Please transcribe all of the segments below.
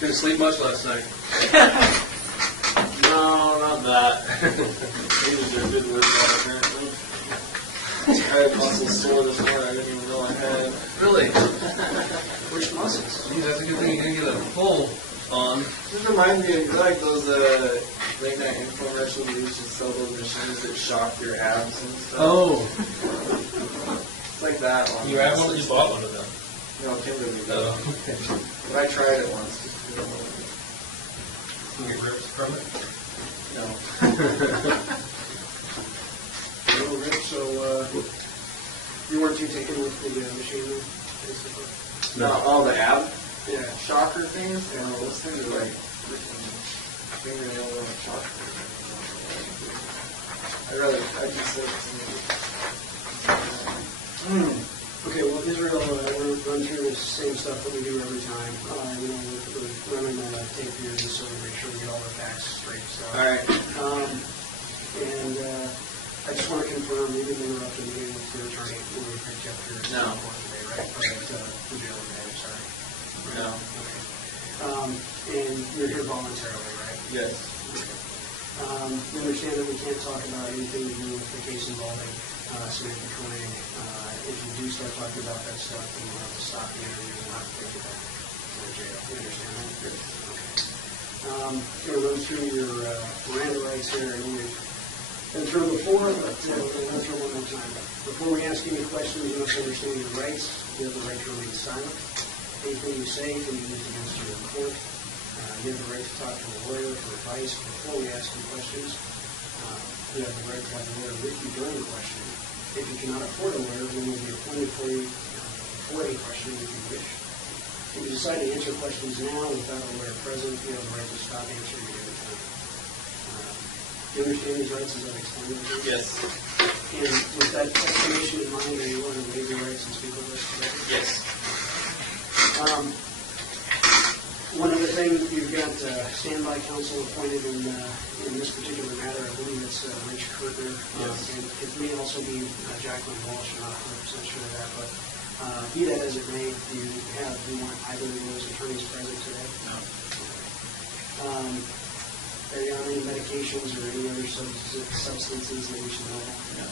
Didn't sleep much last night. No, not that. He was a good workout, apparently. I had muscles sore this morning I didn't even know I had. Really? Which muscles? Geez, that's a good thing you didn't get a full on. Just reminds me of like those late night infomercials where you used to sell those machines that shock your abs and stuff. Oh. It's like that one. You have one or you bought one of them? No, Kimberly did. Oh, okay. But I tried it once. Just to You get rips from it? no. No, Rick, so you weren't too taken with the machine, basically? No, all the ab Yeah. shocker things, and those things are like freaking fingernail shocker. I'd just say Okay, well, Israel, we're run through the same stuff that we do every time. We're running the tape here just so we make sure we get all our facts straight. So. all right. And I just want to confirm, you didn't interrupt the meeting with your attorney when we picked up your No. report today, right? The jail today, I'm sorry. No. Okay. And you're here voluntarily, right? Yes. You understand that we can't talk about anything to do with the case involving Samantha Currier. If you do start talking about that stuff, then we'll have to stop the interview and not take you back to the jail. You understand that? Yes. Okay. I'm going to run through your Miranda rights here, and we've been through before, but we'll go through one more time. Before we ask any questions, you must understand your rights. You have the right to remain silent. Anything you say can be used against you in court. You have the right to talk to a lawyer for advice before we ask you questions. You have the right to have a lawyer with you during the question. If you cannot afford a lawyer, then we'll be appointed for you for any question if you wish. If you decide to answer questions now without a lawyer present, you have the right to stop answering at any time. Do you understand these rights as I've explained them to you? Yes. And with that explanation in mind, are you willing to waive your rights and speak with us today? Yes. One other thing, you've got standby counsel appointed in this particular matter. I believe it's Rich Currier. Yes. And it may also be Jacqueline Walsh. I'm not 100% sure of that, but be that as it may, do you want either of those attorneys present today? No. Are you on any medications or any other substances that we should know about? No.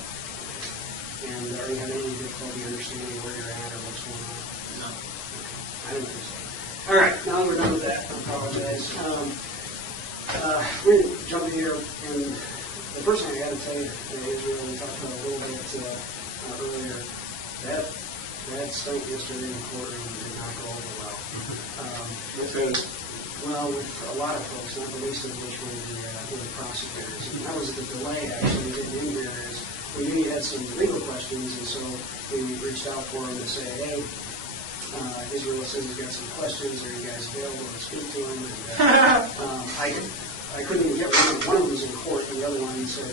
And are you having any difficulty understanding where you're at or what's going on? No. I don't think so. All right, now we're done with that. I apologize. We're going to jump in here, and the first thing I got to tell you, Israel, we talked about a little bit earlier, that stunk yesterday in the courtroom did not go over well. Well, with a lot of folks, not the least of which were the prosecutors. And that was the delay, actually, getting in here, is we knew you had some legal questions, and so we reached out for them to say, hey, Israel says he's got some questions. Are you guys available to speak to him? And, I couldn't even get one. One of them was in court. The other one said,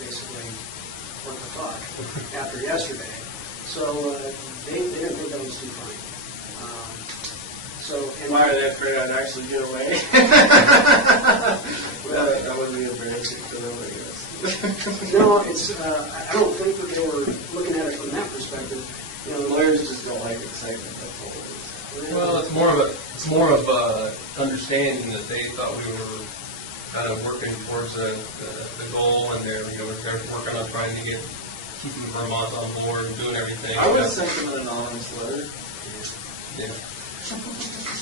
basically, what the fuck, after yesterday. So they didn't think that was too funny. Why are they afraid I'd actually get away? Well, that would be embarrassing for them, I guess. No, it's. I don't think that they were looking at it from that perspective. Lawyers just don't like excitement. That's all it is. Well, it's more of a understanding that they thought we were kind of working towards the goal, and they're working on trying to keeping Vermont on board and doing everything. I would have sent them an anonymous letter. Yeah.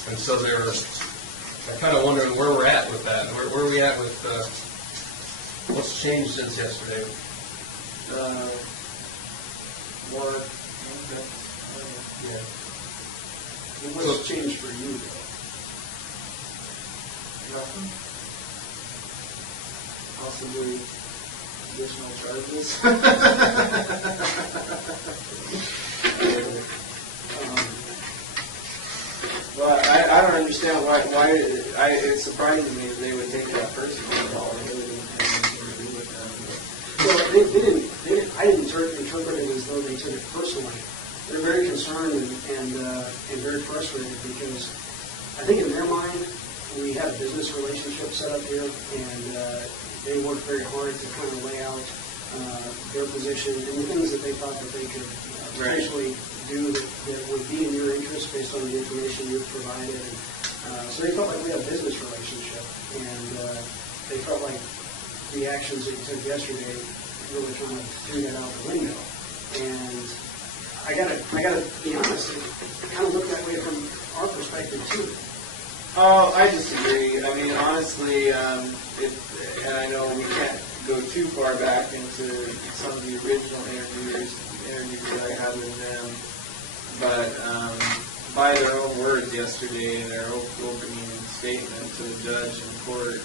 And so they're kind of wondering where we're at with that. Where are we at with what's changed since yesterday? More. Yeah. What's changed for you, though? Nothing. Possibly additional charges. Well, I don't understand why it surprises me that they would take that personally at all. I really didn't have anything to do with them. Well, they didn't. I didn't interpret it as though they took it personally. They're very concerned and very frustrated because I think in their mind we have a business relationship set up here, and they worked very hard to kind of lay out their position and the things that they thought that they could potentially do that would be in your interest based on the information you've provided. And So they felt like we had a business relationship, and they felt like the actions that you took yesterday really kind of threw that out the window. And I gotta be honest, it kind of looked that way from our perspective too. Oh, I disagree. I mean, honestly, and I know we can't go too far back into some of the original interviews that I had with them, but by their own words yesterday in their opening statement to the judge in court,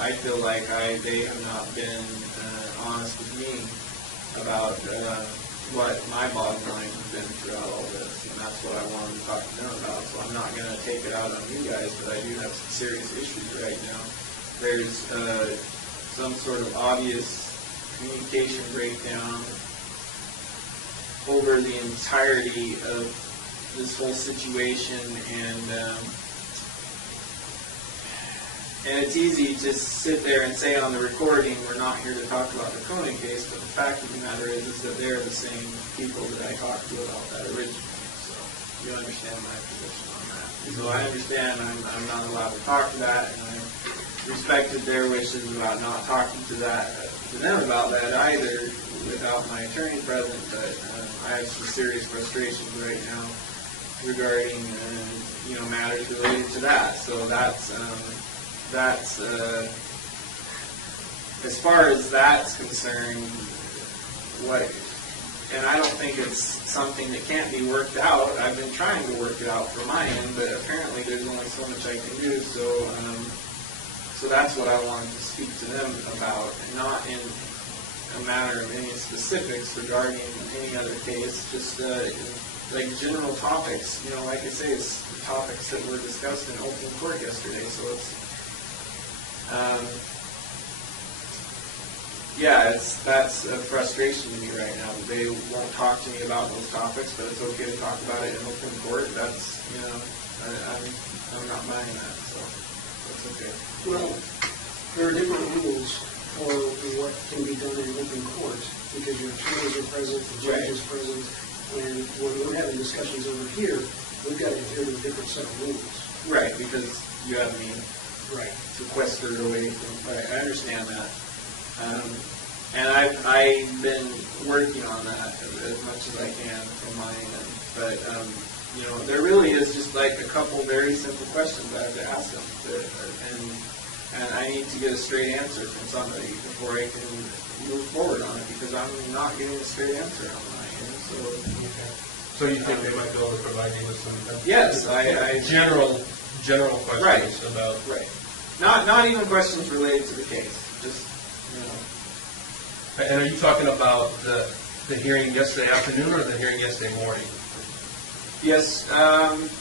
I feel like they have not been honest with me about what my bottom line has been throughout all this, and that's what I wanted to talk to them about. So I'm not going to take it out on you guys, but I do have some serious issues right now. There's some sort of obvious communication breakdown over the entirety of this whole situation, and it's easy to sit there and say on the recording, we're not here to talk about the Cronin case, but the fact of the matter is that they're the same people that I talked to about that originally. So you understand my position on that. So I understand I'm not allowed to talk to that, and I respected their wishes about not talking to them about that either without my attorney present, but I have some serious frustrations right now regarding matters related to that. So that's as far as that's concerned, and I don't think it's something that can't be worked out. I've been trying to work it out from my end, but apparently there's only so much I can do. So that's what I wanted to speak to them about, and not in a matter of any specifics regarding any other case, just like general topics. Like I say, it's the topics that were discussed in open court yesterday. So it's that's a frustration to me right now. They won't talk to me about those topics, but it's okay to talk about it in open court. That's I'm not buying that, so that's okay. Well, there are different rules for what can be done in open court because your attorneys are present, the judge is present, and when we're having discussions over here, we've got to adhere to a different set of rules. Right, because you have me sequestered away from. Right, I understand that. And I've been working on that as much as I can from my end. But, there really is just like a couple very simple questions I have to ask them. And I need to get a straight answer from somebody before I can move forward on it because I'm not getting a straight answer on my end. So you think they might be able to provide you with some yes, general questions about... Right. Not even questions related to the case. Just, And are you talking about the hearing yesterday afternoon or the hearing yesterday morning? Yes.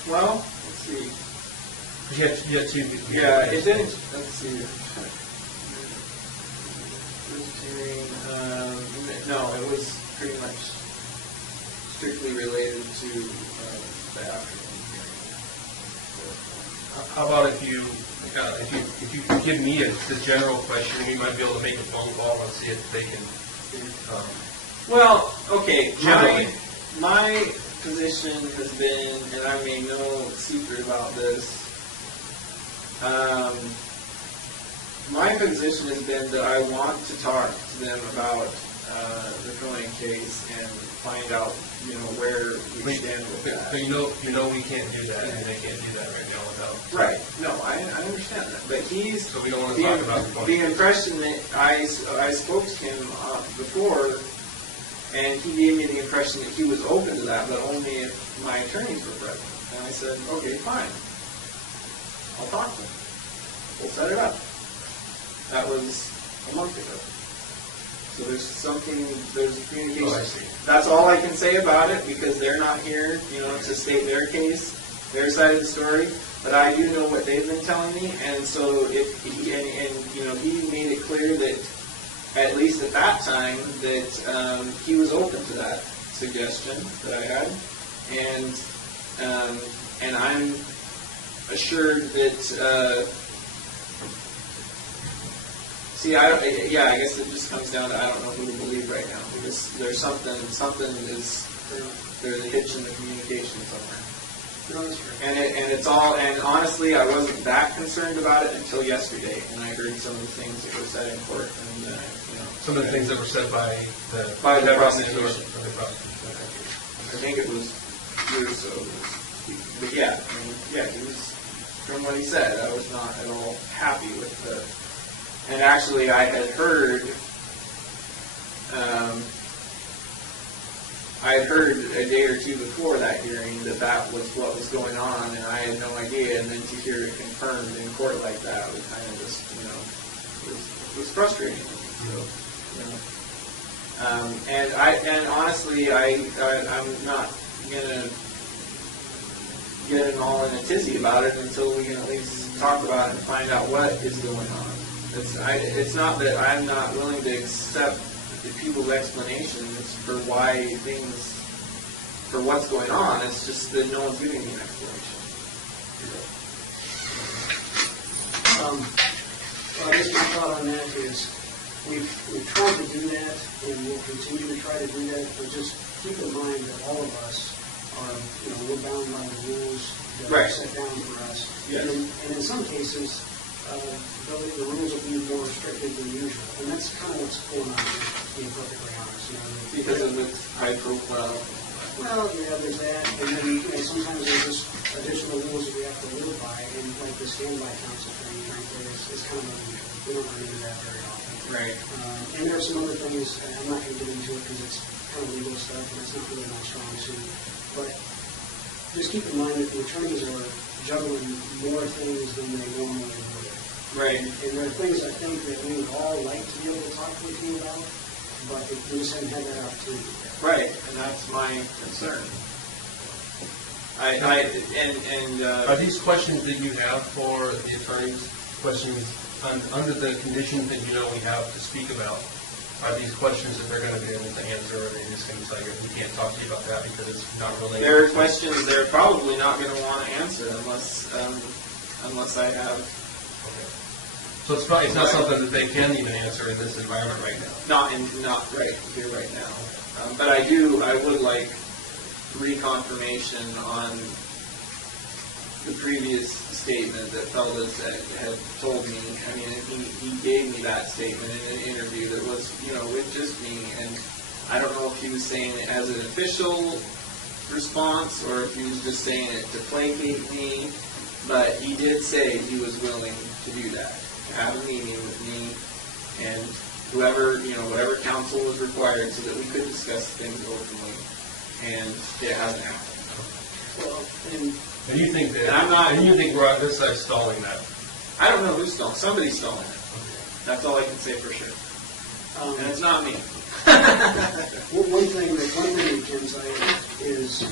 Well, let's see. You had two. Yeah, it didn't. Let's see. First hearing. No, it was pretty much strictly related to the afternoon hearing. How about if you could give me the general question, we might be able to make a phone call and see if they can. Well, okay. Generally, my position has been, and I made no secret about this. My position has been that I want to talk to them about the Currier case and find out, where we stand with that. But you know we can't do that, and they can't do that right now without. Right. No, I understand that. But so we don't want to talk about the impression that I spoke to him before, and he gave me the impression that he was open to that, but only if my attorneys were present. And I said, okay, fine. I'll talk to him. We'll set it up. That was a month ago. So there's communication. Oh, I see. That's all I can say about it because they're not here, to state their case, their side of the story. But I do know what they've been telling me, and so he made it clear that, at least at that time, that he was open to that suggestion that I had, and I'm assured that. I guess it just comes down to I don't know who to believe right now because there's a hitch in the communication somewhere. No, that's true. And it's all, and honestly, I wasn't that concerned about it until yesterday, when I heard some of the things that were said in court, and, you know. Some of the things that were said by the prosecution. By the prosecution. I think it was years or so. But yeah, I mean, yeah, he was, from what he said, I was not at all happy with the, and actually I had heard a day or two before that hearing that was what was going on, and I had no idea, and then to hear it confirmed in court like that was kind of just, you know, was frustrating. And honestly, I'm not gonna get all in a tizzy about it until we can at least talk about it and find out what is going on. It's not that I'm not willing to accept people's explanations for what's going on. It's just that no one's giving me an explanation. I guess my thought on that is we've tried to do that, and we'll continue to try to do that, but just keep in mind that all of us are, you know, we're bound by the rules that are set down for us. Yes. And in some cases, the rules will be more restrictive than usual, and that's kind of what's going on, being perfectly honest. You know, because of the high profile. Well, yeah, there's that, and then, you know, sometimes there's just additional rules that we have to live by, and like the standby counsel thing, frankly, is kind of unusual. We don't run into that very often. Right. And there are some other things, and I'm not going to get into it because it's kind of legal stuff, and it's not really my strong suit, but just keep in mind that the attorneys are juggling more things than they normally would. Right. And there are things I think that we would all like to be able to talk with you about, but we just haven't had that opportunity yet. Right, and that's my concern. Are these questions that you have for the attorneys, questions under the conditions that you know we have to speak about? Are these questions that they're going to be able to answer, or are they just going to say, we can't talk to you about that because it's not related? There are questions they're probably not going to want to answer unless I have. Okay. So it's not something that they can even answer in this environment right now. Not right here right now. But I would like reconfirmation on the previous statement that Feldas had told me. I mean, he gave me that statement in an interview that was, you know, with just me, and I don't know if he was saying it as an official response or if he was just saying it to placate me, but he did say he was willing to do that, to have a meeting with me and whoever, you know, whatever counsel was required so that we could discuss things openly, and it hasn't happened. Well, And you think that? And I'm not. And you think we're on this side stalling that? I don't know who's stalling. Somebody's stalling it. That's all I can say for sure. And it's not me. One thing we can say is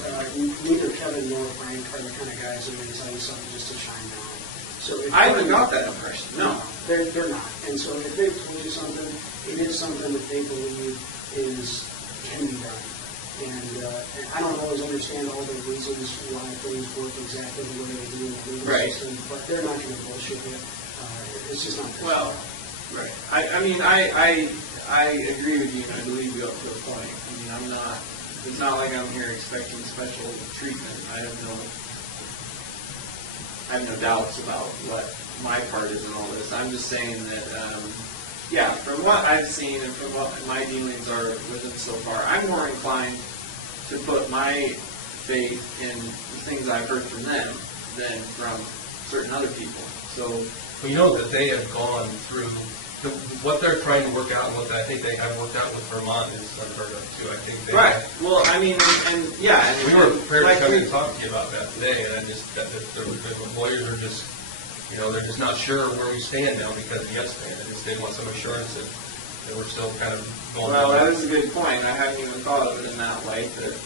neither Kevin nor Frank are the kind of guys that are going to tell you something just to shine down. So I haven't got that impression. No. They're not. And so if they've told you something, it is something that they believe can be done. And I don't always understand all the reasons why things work exactly the way they do in the legal system, but they're not going to bullshit you. It's just not their well, style. right. I agree with you, and I believe you up to a point. I mean, I'm not. It's not like I'm here expecting special treatment. I have no doubts about what my part is in all this. I'm just saying that, from what I've seen and from what my dealings are with them so far, I'm more inclined to put my faith in the things I've heard from them than from certain other people. So, well, you know that they have gone through what they're trying to work out, and what I think they have worked out with Vermont is unheard of too. I think they right. Well, I mean, and we were prepared to come in and talk to you about that today, and the lawyers are just, you know, they're just not sure where we stand now because of yesterday. They want some assurance that we're still kind of going. Well, that is a good point. I hadn't even thought of it in that light. That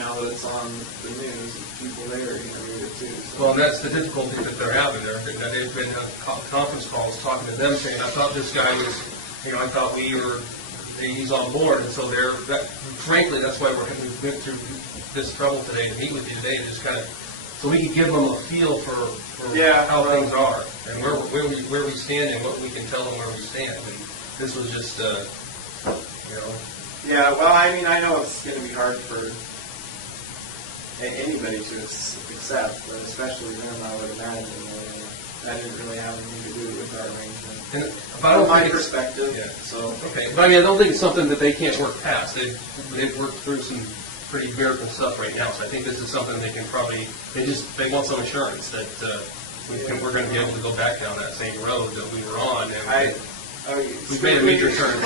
now that it's on the news, people there are going to read it too. So. Well, and that's the difficulty that they're having. They've been conference calls talking to them saying, I thought this guy was, you know, I thought he's on board, and so frankly, that's why we went through this trouble today to meet with you today, just kind of so we can give them a feel for how things are and where we stand and what we can tell them where we stand. And this was just, you know. Yeah, well, I mean, I know it's going to be hard for anybody to accept, but especially them, I would imagine. That didn't really have anything to do with our arrangement. But I don't From my think it's- perspective, Yeah. so. Okay, but I mean, I don't think it's something that they can't work past. They've worked through some pretty miracle stuff right now, so I think this is something they can probably, they want some assurance that we're going to be able to go back down that same road that we were on, and we've made a major turn.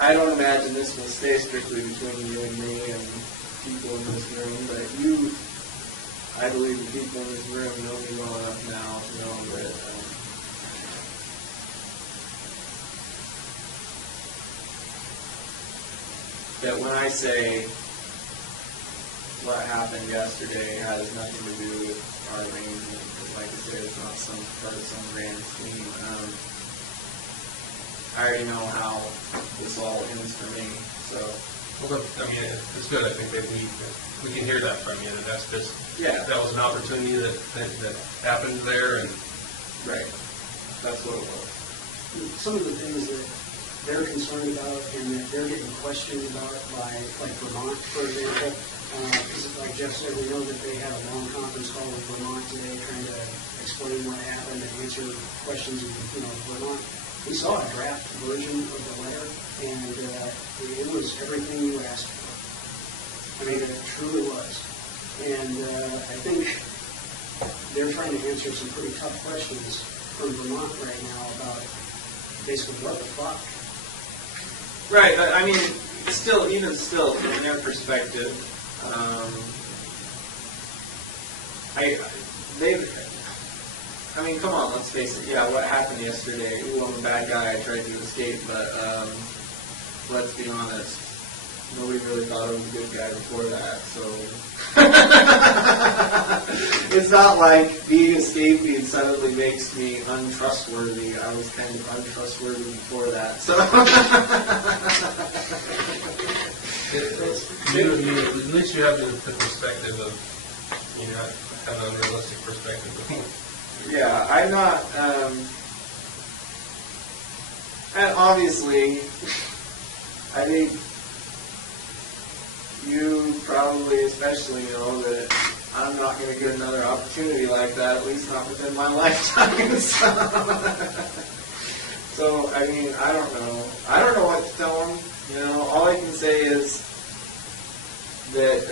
I don't imagine this will stay strictly between you and me and people in this room, but I believe the people in this room know me well enough now to know that that when I say what happened yesterday has nothing to do with our arrangement, because like I said, it's not some part of some grand scheme. I already know how this all ends for me, so. Well, I mean, it's good. I think that we can hear that from you. That that's just that was an opportunity that happened there, and right, that's what it was. Some of the things that they're concerned about and that they're getting questioned about by, like Vermont, for example, because like Jeff said, we know that they had a long conference call with Vermont today trying to explain what happened and answer questions of, Vermont. We saw a draft version of the letter, and it was everything you asked for. I mean, it truly was. And I think they're trying to answer some pretty tough questions from Vermont right now about basically what the fuck. Right, but I mean, even still, from their perspective, come on, let's face it. Yeah, what happened yesterday? Ooh, I'm a bad guy. I tried to escape, but let's be honest. Nobody really thought I was a good guy before that, so it's not like being escaping suddenly makes me untrustworthy. I was kind of untrustworthy before that, so. At least you have the perspective of, have an unrealistic perspective. Yeah, I'm not, and obviously, I think you probably especially know that I'm not going to get another opportunity like that, at least not within my lifetime. So, I mean, I don't know. I don't know what to tell them. All I can say is that,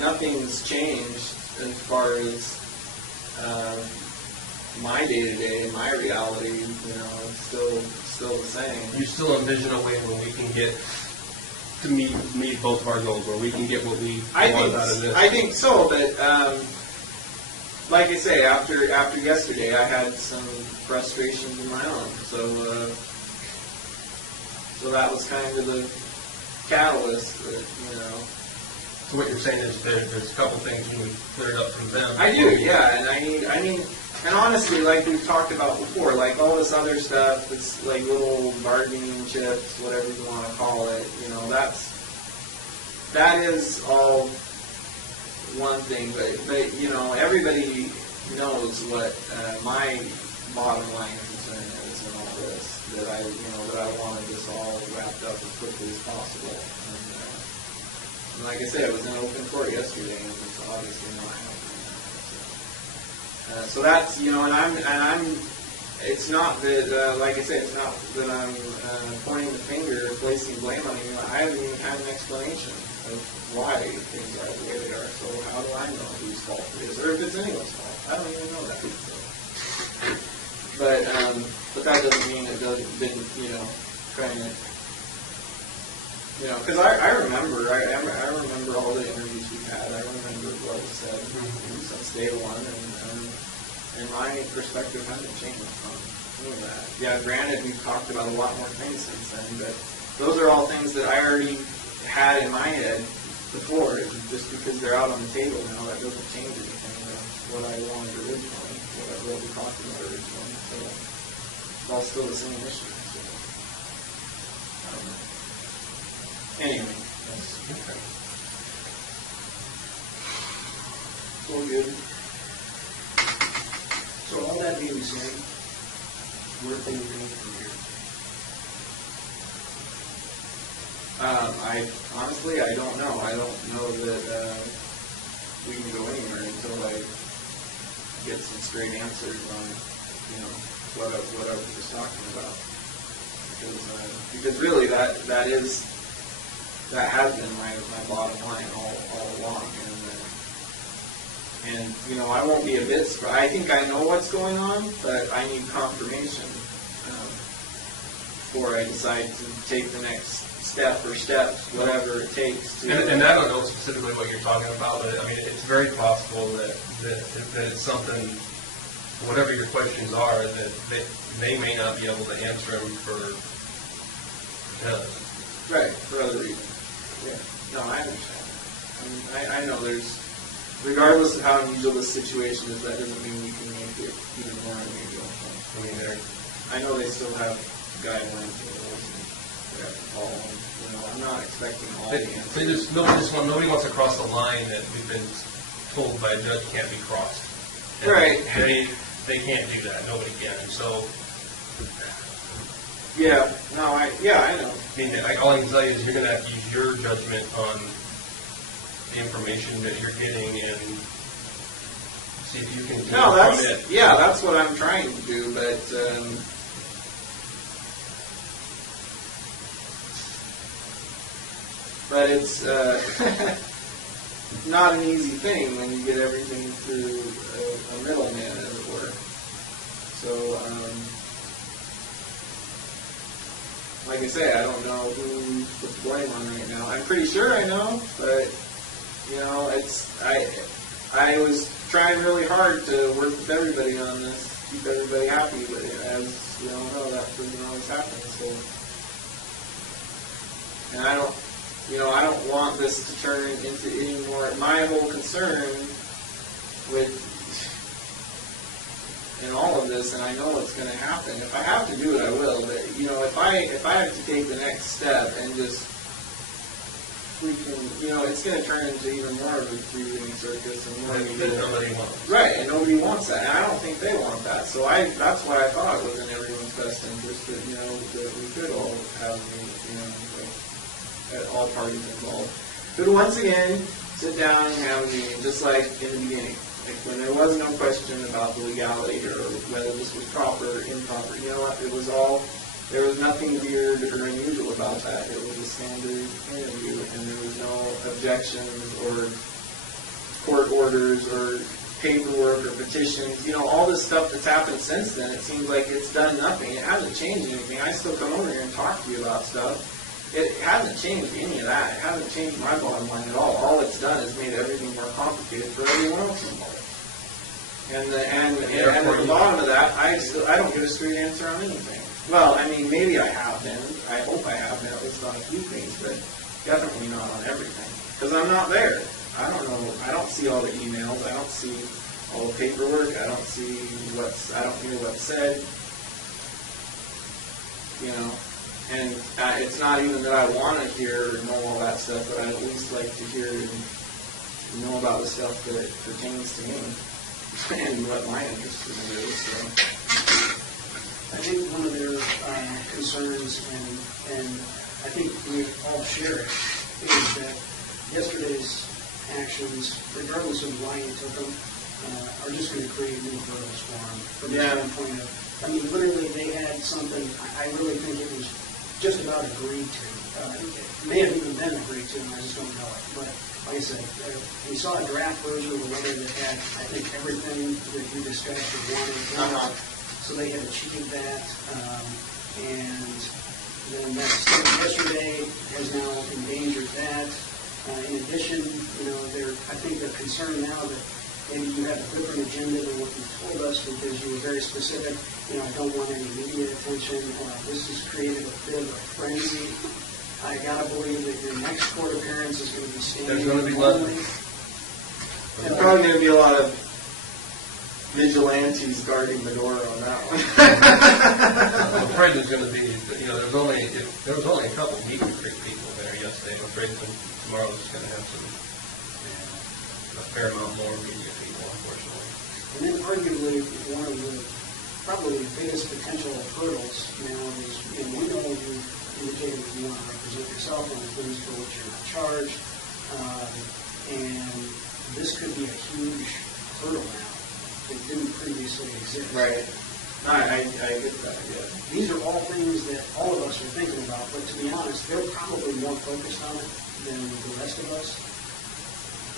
nothing's changed as far as my day-to-day, my reality, it's still the same. You still envision a way where we can get to meet both of our goals, where we can get what we want out of this? I think so, but like I say, after yesterday, I had some frustrations of my own. So that was kind of the catalyst that, So what you're saying is there's a couple things you need cleared up from them. I do, yeah, and I mean, and honestly, like we've talked about before, like all this other stuff, it's like little bargaining chips, whatever you want to call it, that is all one thing, but everybody knows what my bottom line concern is in all this, that I wanted this all wrapped up as quickly as possible. And like I said, it was in open court yesterday, and it's obviously not happening. So that's, and I'm, it's not that, like I said, it's not that I'm pointing the finger or placing blame on you. I haven't even had an explanation of why things are the way they are. So how do I know whose fault it is, or if it's anyone's fault? I don't even know that. So. But that doesn't mean it didn't, trying to. Because I remember all the interviews we've had. I remember what was said since day one, and my perspective hasn't changed from any of that. Yeah, granted, we've talked about a lot more things since then, but those are all things that I already had in my head before. Just because they're out on the table now, that doesn't change anything of what I wanted originally, what we talked about originally. So it's all still the same issue. So. Anyway, that's okay. All good. So all that being said, where can we go from here? I don't know. I don't know that we can go anywhere until I get some straight answers on, what I was just talking about. Because really that has been my bottom line all along. And I won't be a bit surprised. I think I know what's going on, but I need confirmation before I decide to take the next step or steps, whatever it takes to. And I don't know specifically what you're talking about, but I mean, it's very possible that it's something, whatever your questions are, that they may not be able to answer them for Right, for other reasons. Yeah. No, I understand. I mean, I know there's, regardless of how unusual the situation is, that doesn't mean we can make it even more unusual. I mean, I know they still have guidelines and rules and they have to follow them. I'm not expecting all the answers. Nobody wants to cross the line that we've been told by a judge can't be crossed. And right. They can't do that. Nobody can. So. Yeah. No. I know. I mean, all I can tell you is you're going to have to use your judgment on the information that you're getting and see if you can. No, that's what I'm trying to do, but. But it's not an easy thing when you get everything through a middleman, as it were. So, like I say, I don't know who to put the blame on right now. I'm pretty sure I know, but I was trying really hard to work with everybody on this, keep everybody happy. But as we all know, that doesn't always happen. So, and I don't want this to turn into any more. My whole concern in all of this, and I know it's going to happen. If I have to do it, I will. But if I have to take the next step and just freaking, it's going to turn into even more of a three-wing circus and more. That nobody wants. Right, and nobody wants that, and I don't think they want that. So that's why I thought it was in everyone's best interest that that we could all have all parties involved. But once again, sit down and have a meeting, just like in the beginning. Like when there was no question about the legality or whether this was proper or improper. You know what? There was nothing weird or unusual about that. It was a standard interview, and there was no objections or court orders or paperwork or petitions. All this stuff that's happened since then, it seems like it's done nothing. It hasn't changed anything. I still come over here and talk to you about stuff. It hasn't changed any of that. It hasn't changed my bottom line at all. All it's done is made everything more complicated for everyone else involved. And at the bottom of that, I don't get a straight answer on anything. Well, I mean, maybe I have been. I hope I have been, at least on a few things, but definitely not on everything. Because I'm not there. I don't know. I don't see all the emails. I don't see all the paperwork. I don't hear what's said. And it's not even that I want to hear or know all that stuff, but I'd at least like to hear and know about the stuff that pertains to me and what my interest is. So. I think one of their concerns, and I think we all share it, is that yesterday's actions, regardless of why you took them, are just going to create new hurdles for them. From the standpoint of, literally they had something, I really think it was just about agreed to. It may have even been agreed to, and I just don't know it. But like I said, we saw a draft version of a letter that had, I think, everything that we discussed or wanted. So they had achieved that. And then that yesterday has now endangered that. In addition, I think they're concerned now that maybe you have a different agenda than what you told us because you were very specific. I don't want any media attention. This has created a bit of a frenzy. I gotta believe that your next court appearance is going to be standing. There's going to be nothing. There's probably going to be a lot of vigilantes guarding the door on that one. I'm afraid there's going to be, there was only a couple meet and greet people there yesterday. I'm afraid tomorrow is going to have a fair amount more media people, unfortunately. And then arguably one of the probably biggest potential hurdles now is, we know indicated that you want to represent yourself on the things for which you're not charged. And this could be a huge hurdle now that didn't previously exist. Right. I get that, yeah. These are all things that all of us are thinking about, but to be honest, they're probably more focused on it than the rest of us.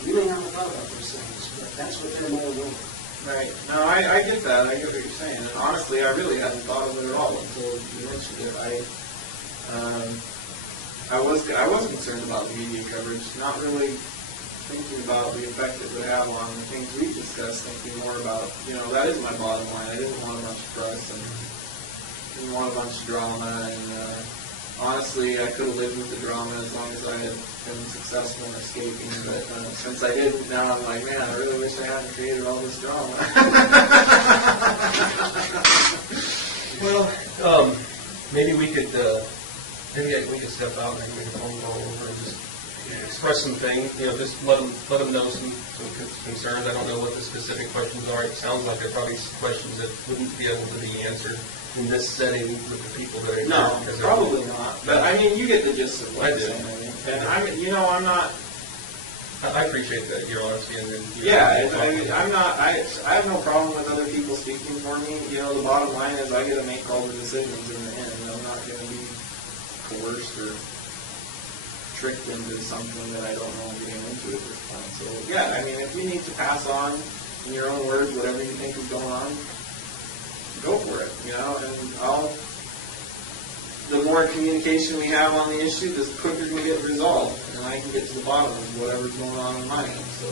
We may not have thought about those things, but that's what they're more aware of. Right. No, I get that. I get what you're saying. And honestly, I really hadn't thought of it at all until you mentioned it. I was concerned about the media coverage, not really thinking about the effect it would have on the things we discussed, thinking more about, that is my bottom line. I didn't want a bunch of press and didn't want a bunch of drama. And honestly, I could have lived with the drama as long as I had been successful in escaping. But since I didn't, now I'm like, man, I really wish I hadn't created all this drama. Well, maybe we could step out and make a phone call over and just express some things. Just let them know some concerns. I don't know what the specific questions are. It sounds like they're probably questions that wouldn't be able to be answered in this setting with the people that are No, here. probably not. But I mean, you get the gist of what I'm saying. And I'm not. I appreciate that, your honesty, and then I have no problem with other people speaking for me. The bottom line is I get to make all the decisions in the end. I'm not going to be coerced or tricked into something that I don't know I'm getting into at this point. So yeah, I mean, if you need to pass on in your own words whatever you think is going on, go for it. And the more communication we have on the issue, the quicker we get resolved, and I can get to the bottom of whatever's going on in my end. So,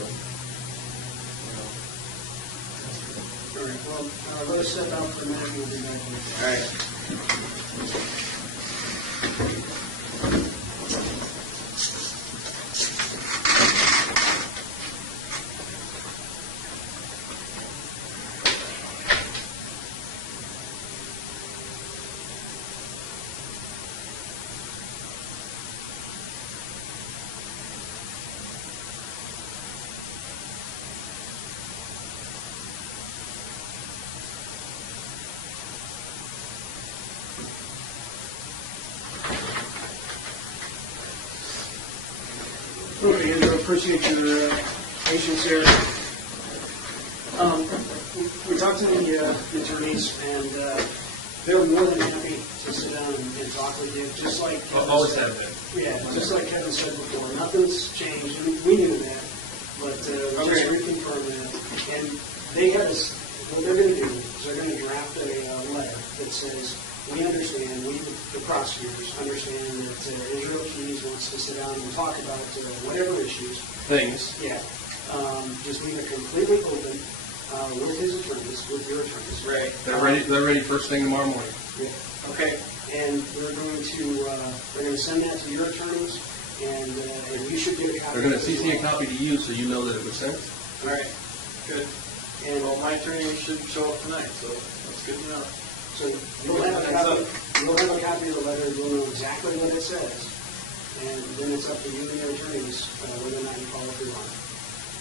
All right, well, let us step out for a minute and we'll be back in. all right. Okay, Andrew, appreciate your patience here. We talked to the attorneys, and they're more than happy to sit down and talk with you, just like Kevin always said. have been. Yeah, just like Kevin said before, nothing's changed. We knew that, but we just reconfirmed that. And they have this. What they're going to do is they're going to draft a letter that says, we understand, the prosecutors understand that Israel Keys wants to sit down and talk about whatever issues. Things. Yeah. Just leave it completely open with his attorneys, with your attorneys. Right. They're ready first thing tomorrow morning. Yeah. Okay. And they're going to send that to your attorneys, and you should get a copy. They're going to CC a copy to you so you know that it was sent. All right. Good. And my attorney should show up tonight, so that's good to know. So you'll have a copy. You'll have a copy of the letter. You'll know exactly what it says, and then it's up to you and your attorneys whether or not you follow through on it.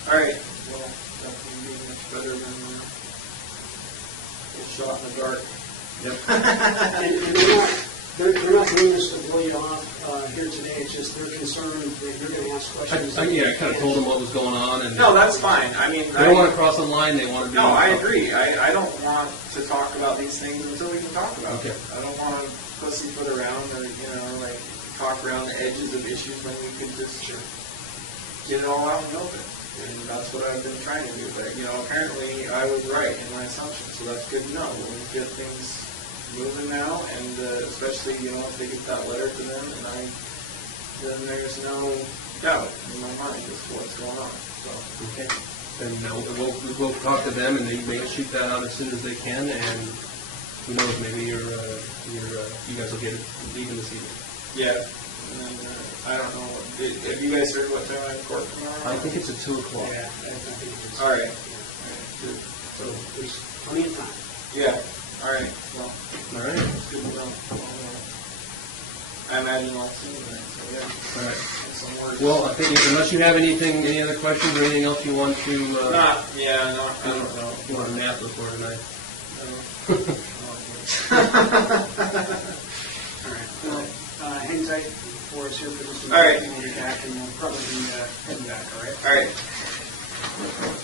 All right. Well, that's going to be much better than a shot in the dark. Yep. and they're not doing this to blow you off here today. It's just they're concerned that you're going to ask questions. I kind of told them what was going on. And no, that's fine. I mean, they don't want to cross the line. They want to be. No, I agree. I don't want to talk about these things until we can talk about them. I don't want to pussyfoot around or, talk around the edges of issues when we could just get it all out in the open. And that's what I've been trying to do. But, apparently I was right in my assumption, so that's good to know. We'll get things moving now, and especially, if they get that letter to them, and then there's no doubt in my mind as to what's going on. So. Okay. And we'll talk to them, and they may shoot that out as soon as they can, and who knows, maybe you guys will get it even this evening. Yeah. And then, I don't know. Have you guys heard what time I have court tomorrow? I think it's at 2 o'clock. Yeah, I think it is. All right. Good. So there's plenty of time. Yeah. All right. Well. All right. That's good to know. I imagine I'll see you then. So yeah. All right. Some words. Well, I think unless you have any other questions or anything else you want to. I don't know. You want to nap before tonight? All right. Well, tight for us here for just a All right. minute. We'll be back and we'll probably be heading back, all right? All right.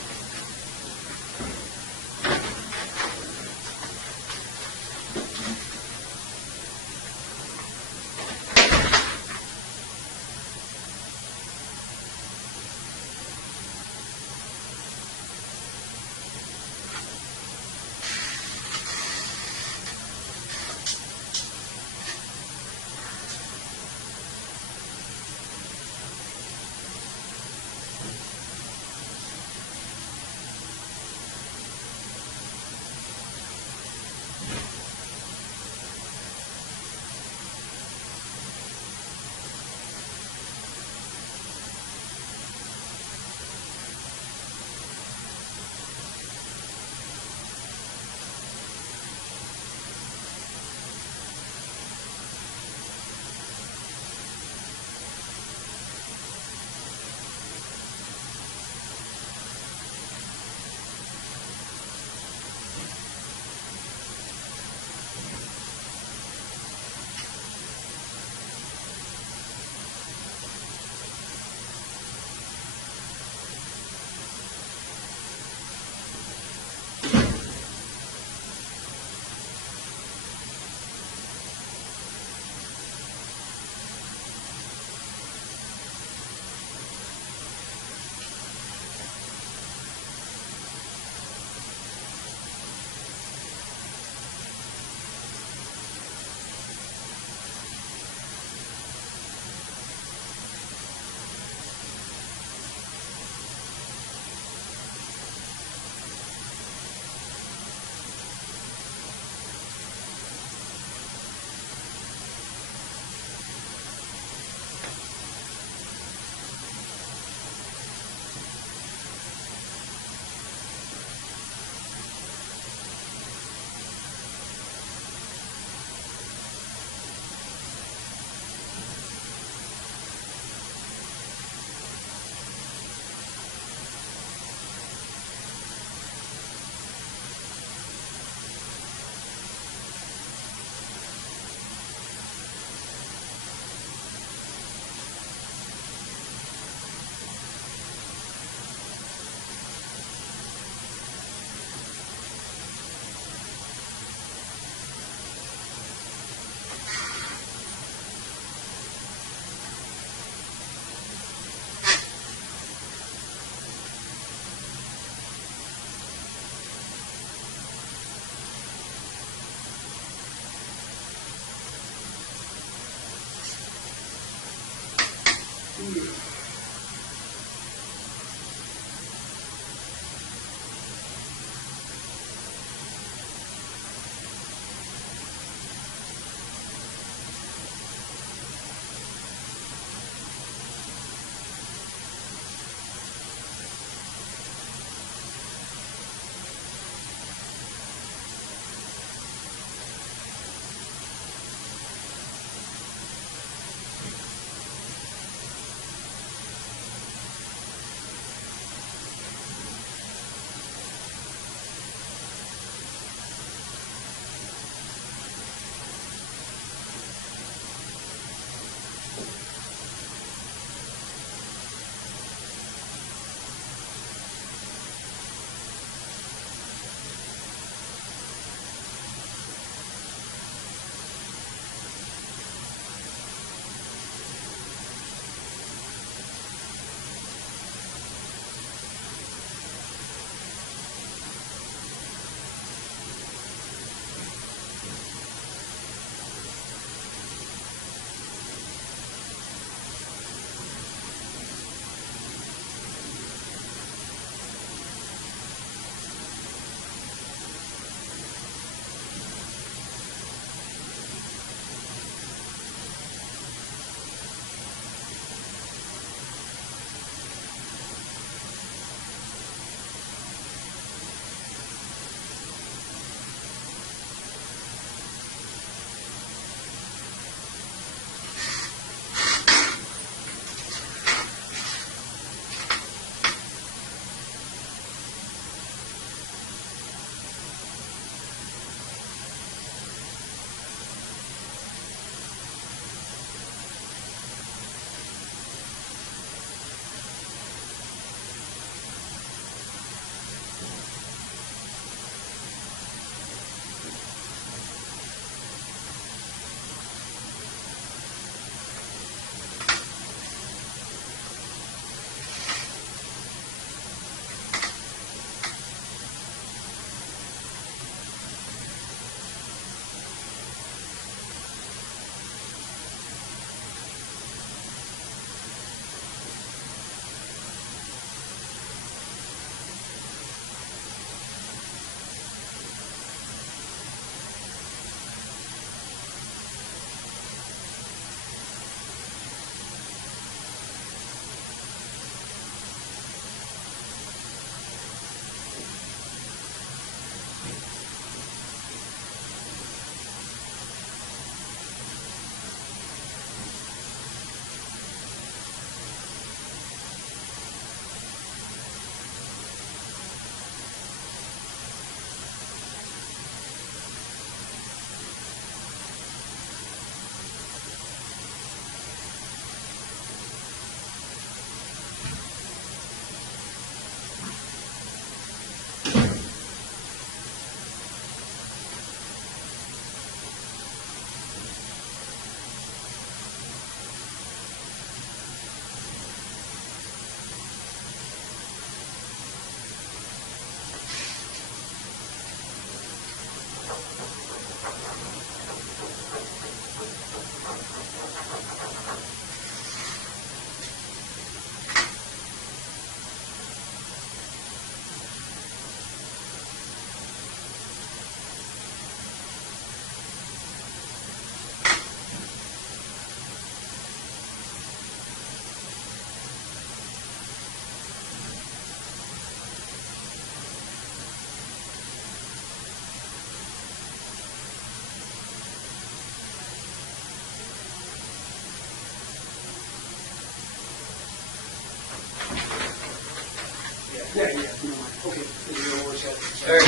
Chad. All right.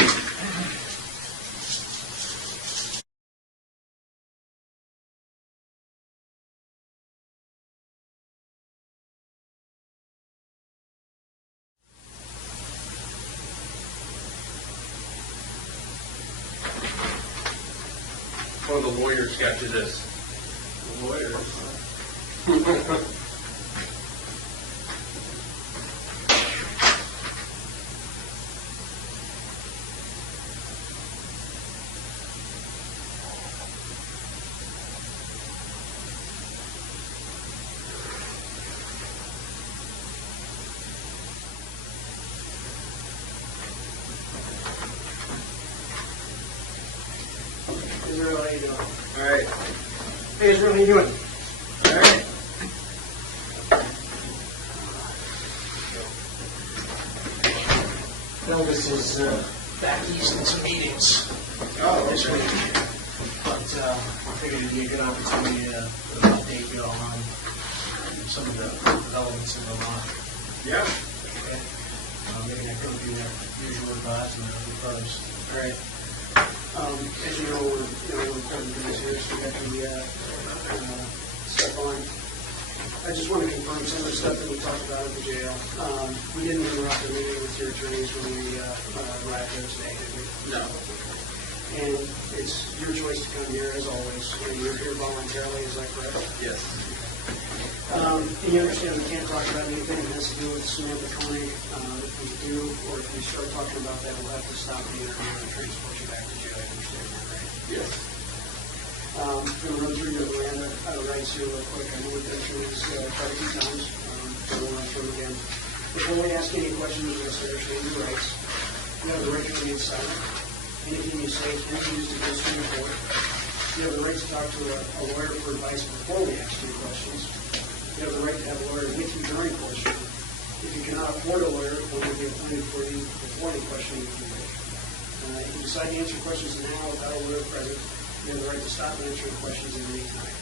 One of the lawyers got you this. Lawyers. Israel, how you doing? All right. Hey, Israel, how you doing? All right. Elvis is back east in some meetings this week, but I figured it'd be a good opportunity to update you on some of the developments in Vermont. Yeah. Okay. Maybe I could do their usual advisement of the pros. All right. As you know, we're recording things here, so we got the stuff on. I just want to confirm some of the stuff that we talked about at the jail. We didn't interrupt the meeting with your attorneys when we arrived there today, did we? No. And it's your choice to come here, as always, and you're here voluntarily, is that correct? Yes. And you understand we can't talk about anything that has to do with Samantha Koenig. If we do, or if we start talking about that, we'll have to stop the interview and transport you back to jail. I understand that, right? Yes. I'm going to run through your Miranda rights here real quick. I know we've been through this quite a few times. So we'll run through them again. Before we ask any questions, you're going to understand your rights. You have the right to remain silent. Anything you say can be used against you in court. You have the right to talk to a lawyer for advice before we ask you questions. You have the right to have a lawyer with you during questioning. If you cannot afford a lawyer, one will be appointed for you before any questioning you can make. If you decide to answer questions now without a lawyer present, you have the right to stop answering questions at any time.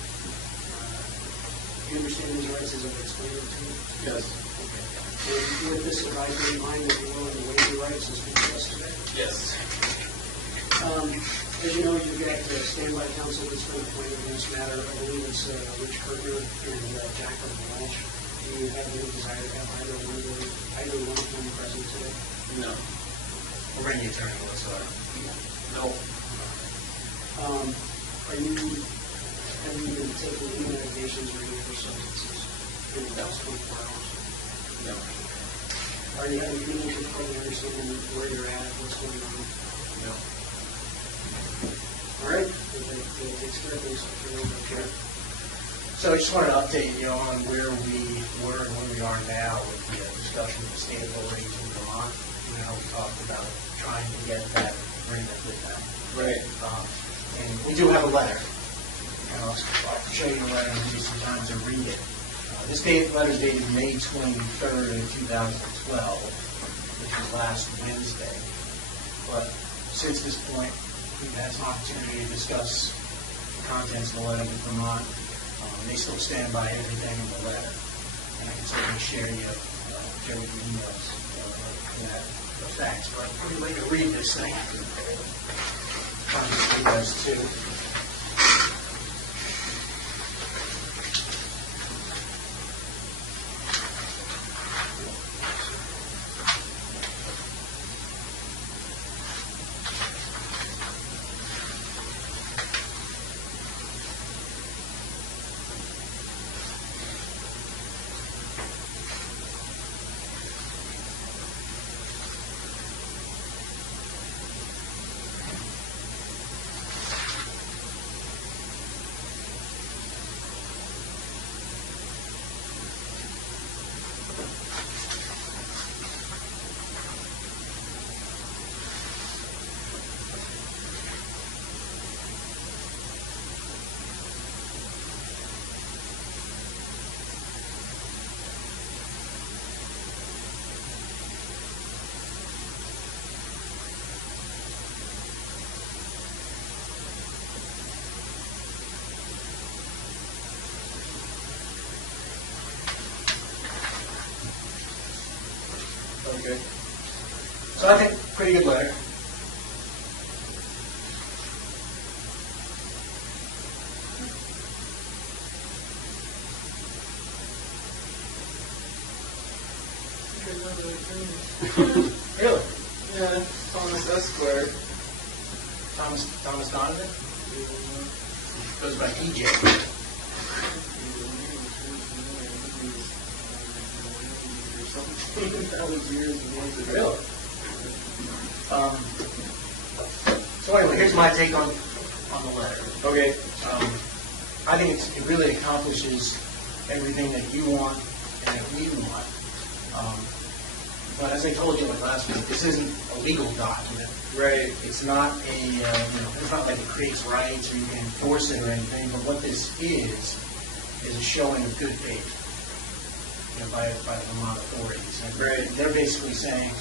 Do you understand these rights as I've explained them to you? Yes. Okay. And with this advisory in mind, that you're willing to waive your rights as we discussed today. Yes. As you know, you get standby counsel that's been appointed in this matter. I believe it's Rich Currier and Jacqueline Walsh. Do you have any desire to have either one of them present today? No. Or any attorney whatsoever? No. Have you been taking any medications or any other substances in the last 24 hours? No. Are you having any difficulty understanding where you're at, what's going on? No. All right. We'll take care of things. Okay. So I just wanted to update you on where we were and where we are now with the discussion of the state of Lorraine in Vermont. You know, we talked about trying to get that agreement with them. Right. And we do have a letter. And I'll show you the letter and give you some time to read it. This letter is dated May 23rd, 2012, which was last Wednesday. But since this point, we've had some opportunity to discuss the contents of the letter with Vermont. They still stand by everything in the letter. And I can certainly share you emails in that effect. But let me let you read this thing. Trying to see those two. Okay. So I think pretty good letter. Really? Yeah, Thomas Esquire. Thomas Donovan? Goes by DJ. That was years and years ago. Really? So anyway, here's my take on the letter. Okay. I think it really accomplishes everything that you want and that we want. But as I told you like last week, this isn't a legal document. Right. It's not it's not like it creates rights or you can enforce it or anything. But what this is a showing of good faith, by the Vermont authorities. And Right. They're basically saying,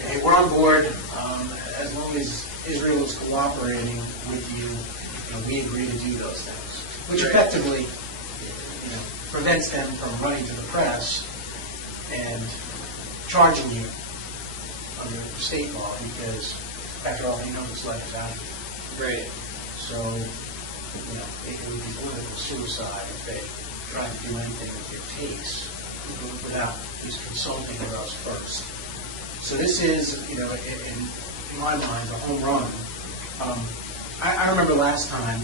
hey, we're on board as long as Israel is cooperating with you. We agree to do those things, which Right. effectively, prevents them from running to the press and charging you under state law because, after all, they know this letter's out here. Right. So, it would be political suicide if they try to do anything with your case without just consulting with us first. So this is, in my mind, a home run. I remember last time,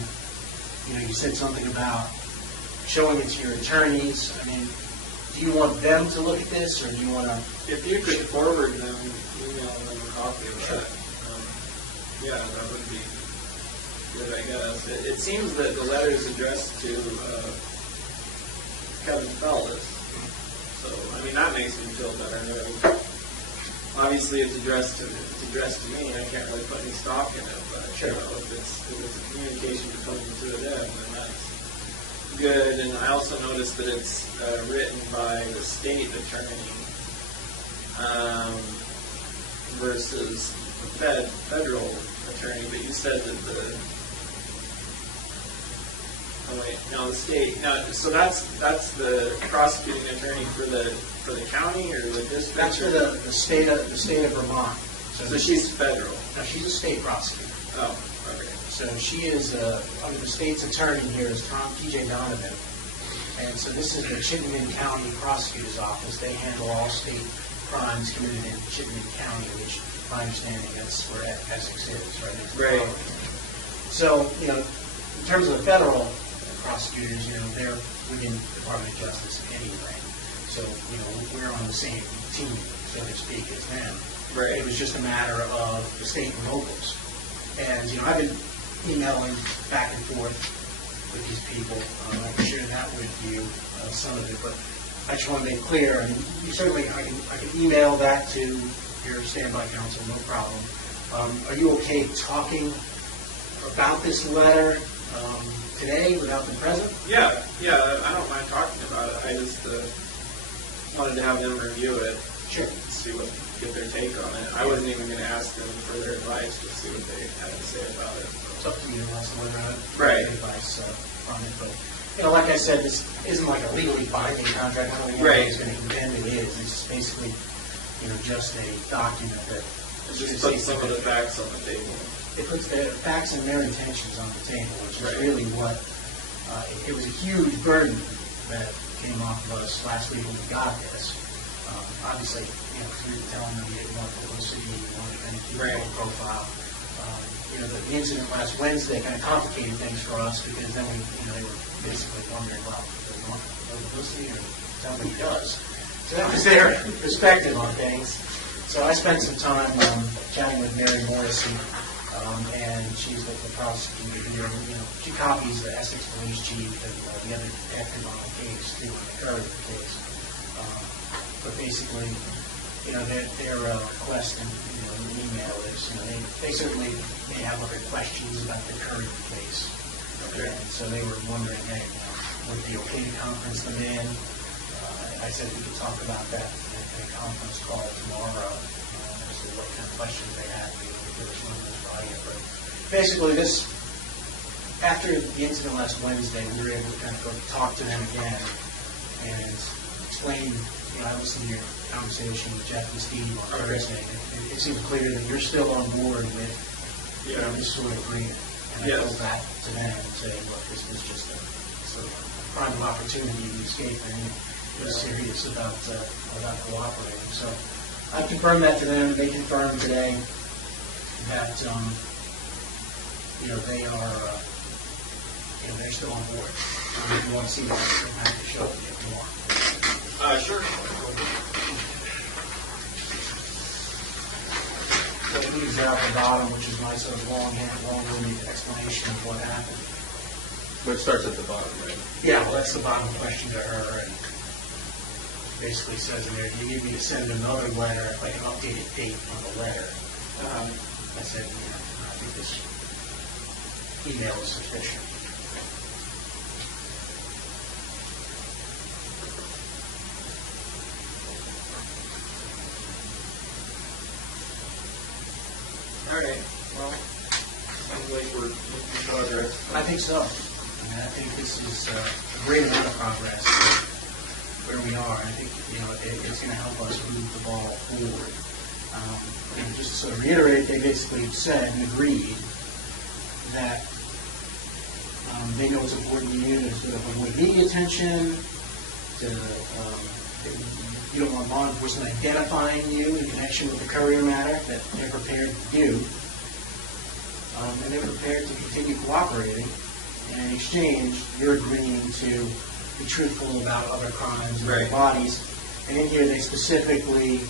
you said something about showing it to your attorneys. I mean, do you want them to look at this, or do you want to? If you could forward them, email them a copy of Sure. that. Yeah, that would be good, I guess. It seems that the letter is addressed to Kevin Fellis. So, that makes me feel better. Obviously, it's addressed to me. I can't really put any stock in it, but Sure. if it's a communication between the two of them, then that's good. And I also noticed that it's written by the state attorney versus the federal attorney. But you said that the state. Now, so that's the prosecuting attorney for the county or the district. That's for the state of Vermont. So she's federal. No, she's a state prosecutor. Oh, okay. So she is under the state's attorney here is T.J. Donovan, and so this is the Chittenden County Prosecutor's Office. They handle all state crimes committed in Chittenden County, which, my understanding, that's where Essex is, right? Next to Right. Lorraine. So, in terms of the federal prosecutors, they're within the Department of Justice anyway. So, we're on the same team, so to speak, as them. Right. It was just a matter of the state and locals. And, I've been emailing back and forth with these people. I can share that with you, some of it, but I just want to make clear, and you certainly, I can email that to your standby counsel, no problem. Are you okay talking about this letter today without the president? Yeah, I don't mind talking about it. I just wanted to have them review it. Sure. Get their take on it. I wasn't even going to ask them for their advice, just see what they had to say about it. It's up to you unless the letter Right. advice from it. But, like I said, this isn't like a legally binding contract. I don't think Right. anybody's going to contend it is. It's basically, just a document that Just put some of the facts on the table. it puts the facts and their intentions on the table, which is Right. really what, it was a huge burden that came off of us last week when we got this. Obviously, we were telling them we didn't want publicity, we wanted to kind of keep a Right. low profile. The incident last Wednesday kind of complicated things for us because then they were basically wondering, well, does he want publicity or tell me he does? So that was their perspective on things. So I spent some time chatting with Mary Morrissey, and she's the prosecutor here. She copies the Essex police chief and the other detective on the case too, on the Currier case. But basically, their request in the email is, they certainly may have other questions about the Currier case. Okay. And so they were wondering, hey, would it be okay to conference them in? I said we could talk about that in a conference call tomorrow, as to what kind of questions they had. We could give us one of those by you. But basically, after the incident last Wednesday, we were able to kind of go talk to them again and explain I listened to your conversation with Jeff and Steve on Thursday. It seemed clear that you're still on board with this sort of agreement. And I go back to them and say, look, this was just a sort of prime opportunity to escape, and he was serious about cooperating. So I confirmed that to them. They confirmed today that they are they're still on board. If you want to see that, I'm happy to show it if you want. Sure. So it leaves there at the bottom, which is my sort of long-winded explanation of what happened. But it starts at the bottom, right? Yeah, well, that's the bottom question to her, and basically says in there, do you need me to send another letter, like an updated date on the letter? I said, I think this email is sufficient. All right. Well, sounds like we're making progress. I think so. I think this is a great amount of progress where we are. I think it's going to help us move the ball forward. And just to sort of reiterate, they basically said and agreed that they know it's important to you to sort of avoid media attention, to you don't want law enforcement identifying you in connection with the Currier matter, that they're prepared to do. And they're prepared to continue cooperating. And in exchange, you're agreeing to be truthful about other crimes and other bodies. And in here, they specifically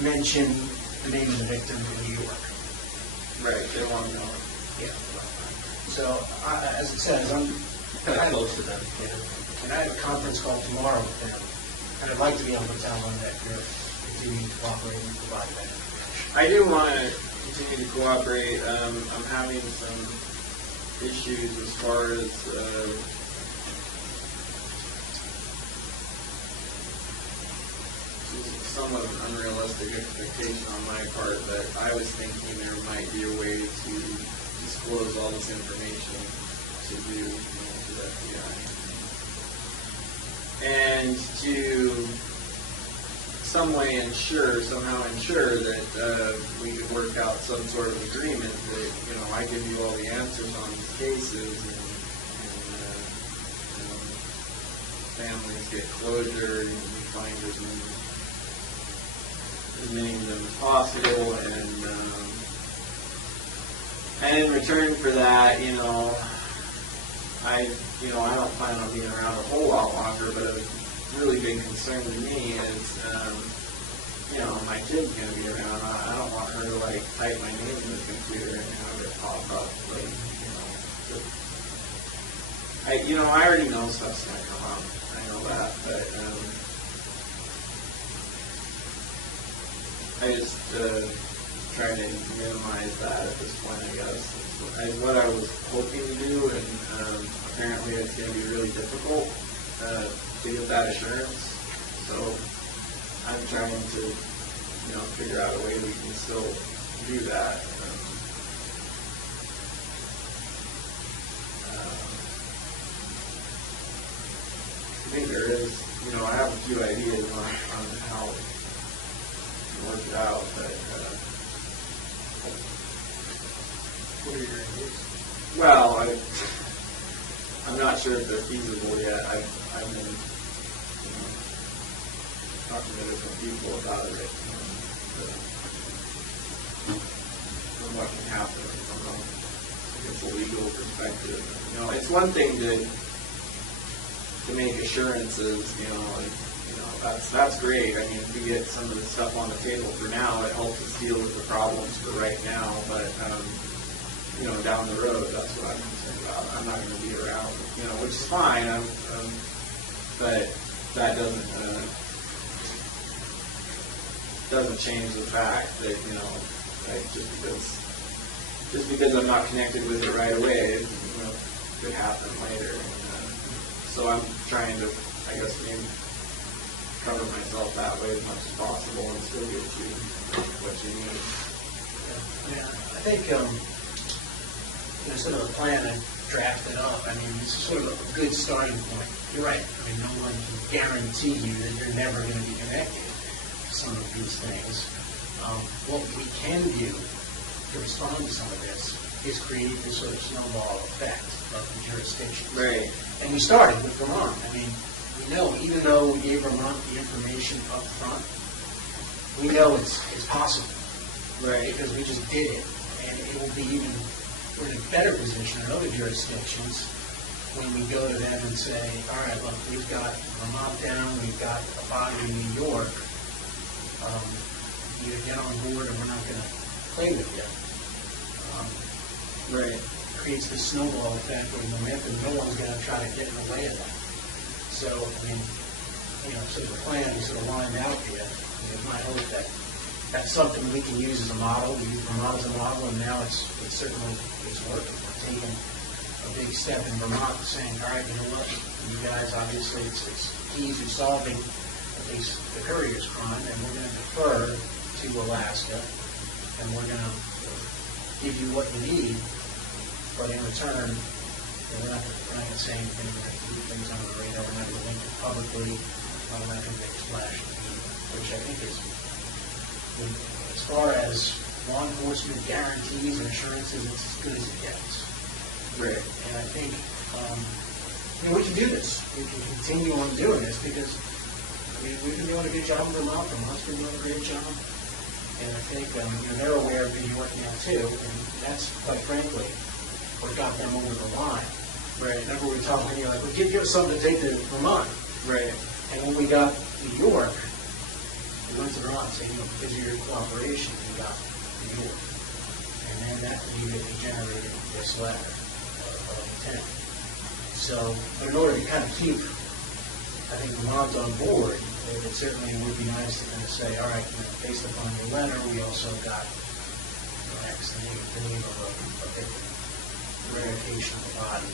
mention the name of the victim in New York. Right, they want to know. Yeah. So, as it says, I'm close to them. Yeah. And I have a conference call tomorrow with them. And I'd like to be able to tell them that you're continuing to cooperate and provide that information. I do want to continue to cooperate. I'm having some issues as far as somewhat of an unrealistic expectation on my part, but I was thinking there might be a way to disclose all this information to the FBI. And to somehow ensure that we could work out some sort of agreement that, I give you all the answers on these cases and families get closure and we find as many of them as possible, and in return for that, I don't plan on being around a whole lot longer, but a really big concern to me is, my kid's going to be around. I don't want her to, type my name in the computer and have it pop up. I already know stuff's going to come up. I know that, but I just try to minimize that at this point, I guess. Is what I was hoping to do, and apparently it's going to be really difficult to get that assurance. So I'm trying to, figure out a way we can still do that. I think there is, I have a few ideas on how to work it out, but What are your ideas? well, I'm not sure if they're feasible yet. I've been talking to different people about it. From what can happen from a legal perspective. It's one thing to make assurances. That's great. I mean, if we get some of the stuff on the table for now, it helps us deal with the problems for right now. But down the road, that's what I'm concerned about. I'm not going to be around, which is fine. But that doesn't change the fact that just because I'm not connected with it right away, it could happen later. So I'm trying to, I guess, maybe cover myself that way as much as possible and still get you what you need. Yeah, I think sort of a plan and draft it up. I mean, it's sort of a good starting point. You're right. I mean, no one can guarantee you that you're never going to be connected to some of these things. What we can do to respond to some of this is create this sort of snowball effect of the jurisdiction. Right. And we started with Vermont. I mean, we know, even though we gave Vermont the information up front, we know it's possible. Right. Because we just did it. And it will be even, we're in a better position in other jurisdictions when we go to them and say, all right, look, we've got Vermont down, we've got a body in New York. Either get on board or we're not going to play with you. Right. Creates this snowball effect or momentum. No one's going to try to get in the way of that. So, I mean, sort of the plan is sort of lined out here. It's my hope that that's something we can use as a model. We use Vermont as a model, and now it's certainly working. We're taking a big step in Vermont, saying, all right, you know what, you guys, obviously, it's keys to solving at least the Curriers crime, and we're going to defer to Alaska, and we're going to give you what you need, but in return, we're not going to say anything. We're going to keep things under the radar. We're not going to link it publicly. We're not going to make a splash, which I think is, as far as law enforcement guarantees and assurances, it's as good as it gets. Right. And I think we can do this. We can continue on doing this because we've been doing a good job in Vermont. Vermont's been doing a great job. And I think they're aware of New York now too, and that's, quite frankly, what got them over the line. Right. Remember we were talking, you're like, well, give us something to take to Vermont. Right. And when we got New York, we went to Vermont saying, because of your cooperation, we got New York. And then that immediately generated this letter of intent. So, but in order to kind of keep, I think, Vermont on board, it certainly would be nice to kind of say, all right, based upon your letter, we also got X, the name of a victim, verification of the body.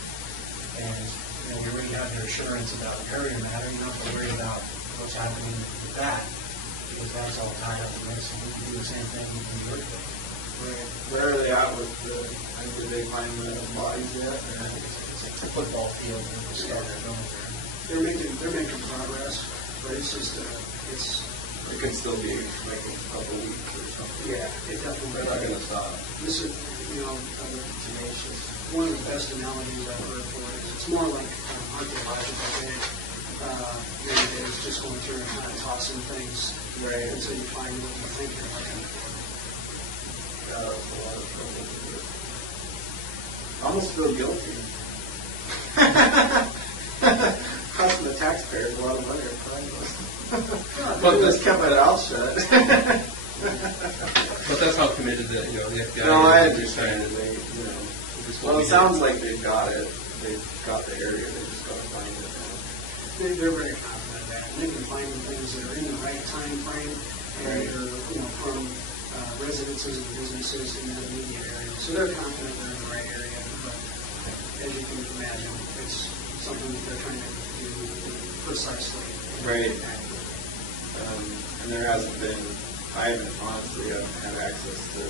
And we already have your assurance about the Currier matter. You don't have to worry about what's happening with that, because that's all tied up in this. And we can do the same thing with New York. Right. Where are they at with did they find the bodies yet? It's a football field where they started going there. They're making progress, but it's just It could still be like a couple weeks or something. yeah, it definitely. They're not going to stop. This is tenacious. One of the best analogies I've heard for it is it's more like archaeological, I think. Than it is just going through and kind of tossing things Right. until you find what you think you're looking for. Yeah, that's a lot of trouble to do. I almost feel guilty. Costing the taxpayers a lot of money to find this. But just kept my mouth shut. But that's how committed the FBI. No, I is. understand. They, Just well, what it we sounds did. like they've got it. They've got the area. They just got to find it. They're very confident that they can find things that are in the right time frame and they're from residences and businesses in the immediate area. So they're confident they're in the right area. But as you can imagine, it's something that they're trying to do precisely. Right. And there hasn't been. I honestly haven't had access to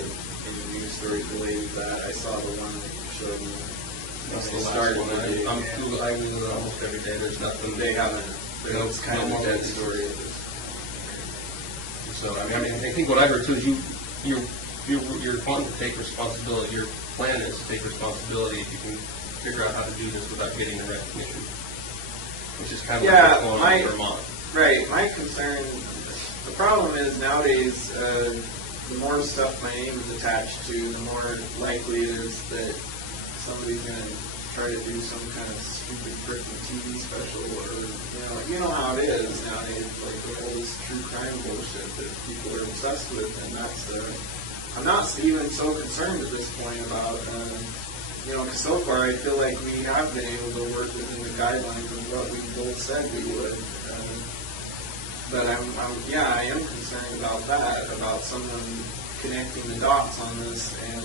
any news stories related to that. I saw the one that showed me That's when the they last started. one. I Google it almost every day. There's nothing. They haven't. No, It's kind no of a more dead news. story. So I mean, I think what I heard too is you're wanting to take responsibility. Your plan is to take responsibility if you can figure out how to do this without getting the recognition, which is kind of what's going on in Vermont. Right. My concern. The problem is nowadays, the more stuff my name is attached to, the more likely it is that somebody's going to try to do some kind of stupid freaking TV special, or you know how it is nowadays, like all this true crime bullshit that people are obsessed with, and that's I'm not even so concerned at this point about because so far I feel like we have been able to work within the guidelines of what we both said we would. But I am concerned about that, about someone connecting the dots on this, and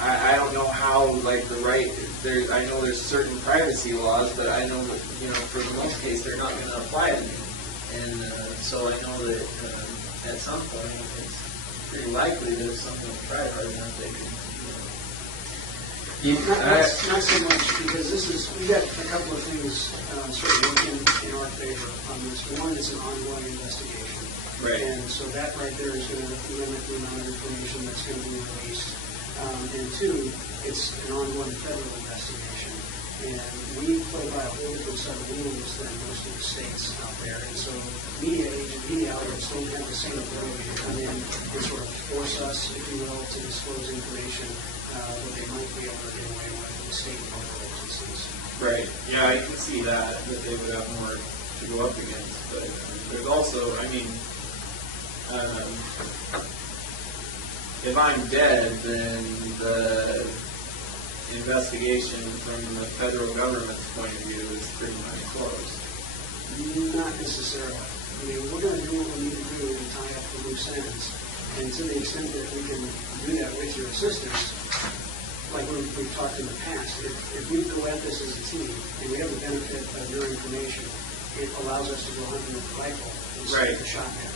I don't know how, like, I know there's certain privacy laws, but I know that, for the most case, they're not going to apply to me. And so I know that at some point, it's pretty likely that if someone tried hard enough, they could Not so much, because we got a couple of things sort of working in our favor on this. One, it's an ongoing investigation. Right. And so that right there is going to limit the amount of information that's going to be released. And two, it's an ongoing federal investigation. And we play by a whole different set of rules than most of the states out there. And so media outlets don't have the same ability to come in and sort of force us, if you will, to disclose information what they might be able to get away with in the state and local agencies. Right. Yeah, I can see that they would have more to go up against. But there's also, I mean, if I'm dead, then the investigation from the federal government's point of view is pretty much closed. Not necessarily. I mean, we're going to do what we need to do to tie up the loose ends. And to the extent that we can do that with your assistance, like we've talked in the past, if we go at this as a team and we have the benefit of your information, it allows us to go hunting with a rifle instead of a shotgun.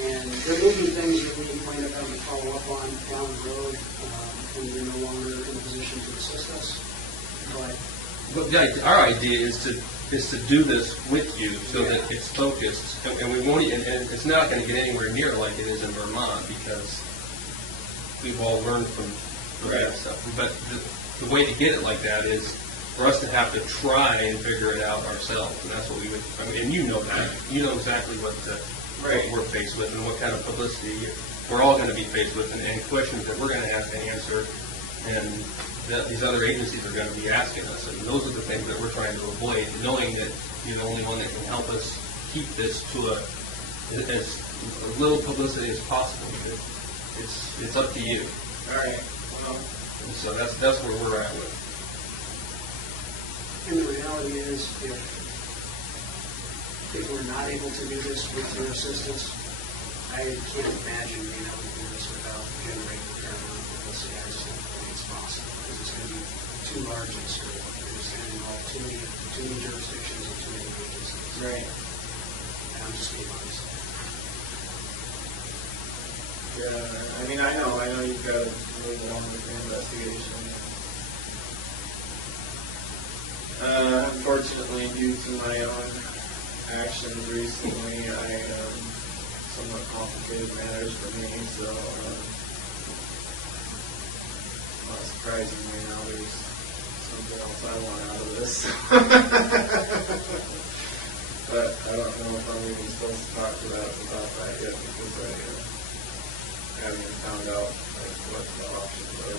And there will be things that we might have to follow up on down the road when you're no longer in a position to assist us. But our idea is to do this with you so that it's focused, and we won't. And it's not going to get anywhere near like it is in Vermont because we've all learned from that stuff. But the way to get it like that is for us to have to try and figure it out ourselves, and that's what we would. I mean, and you know that. You know exactly what we're faced with and what kind of publicity we're all going to be faced with, and questions that we're going to have to answer, and that these other agencies are going to be asking us. And those are the things that we're trying to avoid, knowing that you're the only one that can help us keep this to as little publicity as possible. It's up to you. All right. Well, And so that's where we're at with. And the reality is, if we're not able to do this with your assistance, I can't imagine being able to do this without generating a fair amount of publicity. I just don't think it's possible because it's going to be too large and scale. It's going to involve too many jurisdictions and too many agencies. right. And I'm just being honest. Yeah. I mean, I know you've got to move along with the investigation. Unfortunately, due to my own actions recently, somewhat complicated matters for me, so not surprisingly now there's something else I want out of this. But I don't know if I'm even supposed to talk about that yet because I haven't even found out what the options are.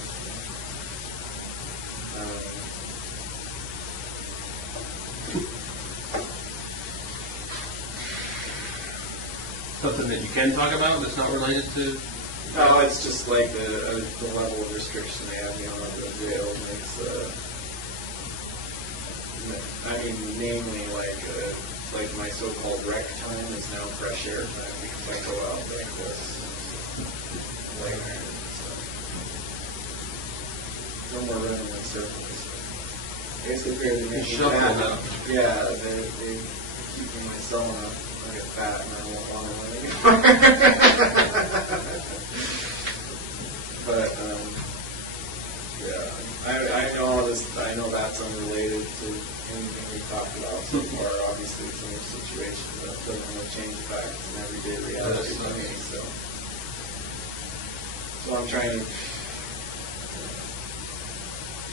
Something that you can talk about that's not related to. No, it's just like the level of restriction they have me on at the jail makes. I mean, namely, like my so-called rec time is now fresh air time because I go out like this, so no more running in circles. Basically, they make me fat. Yeah, they keep me myself up. I get fat and I won't want to run anymore. But yeah, I know all this. I know that's unrelated to anything we talked about so far. Obviously, it's a new situation, but it doesn't really change the fact it's an everyday reality for me. So I'm trying to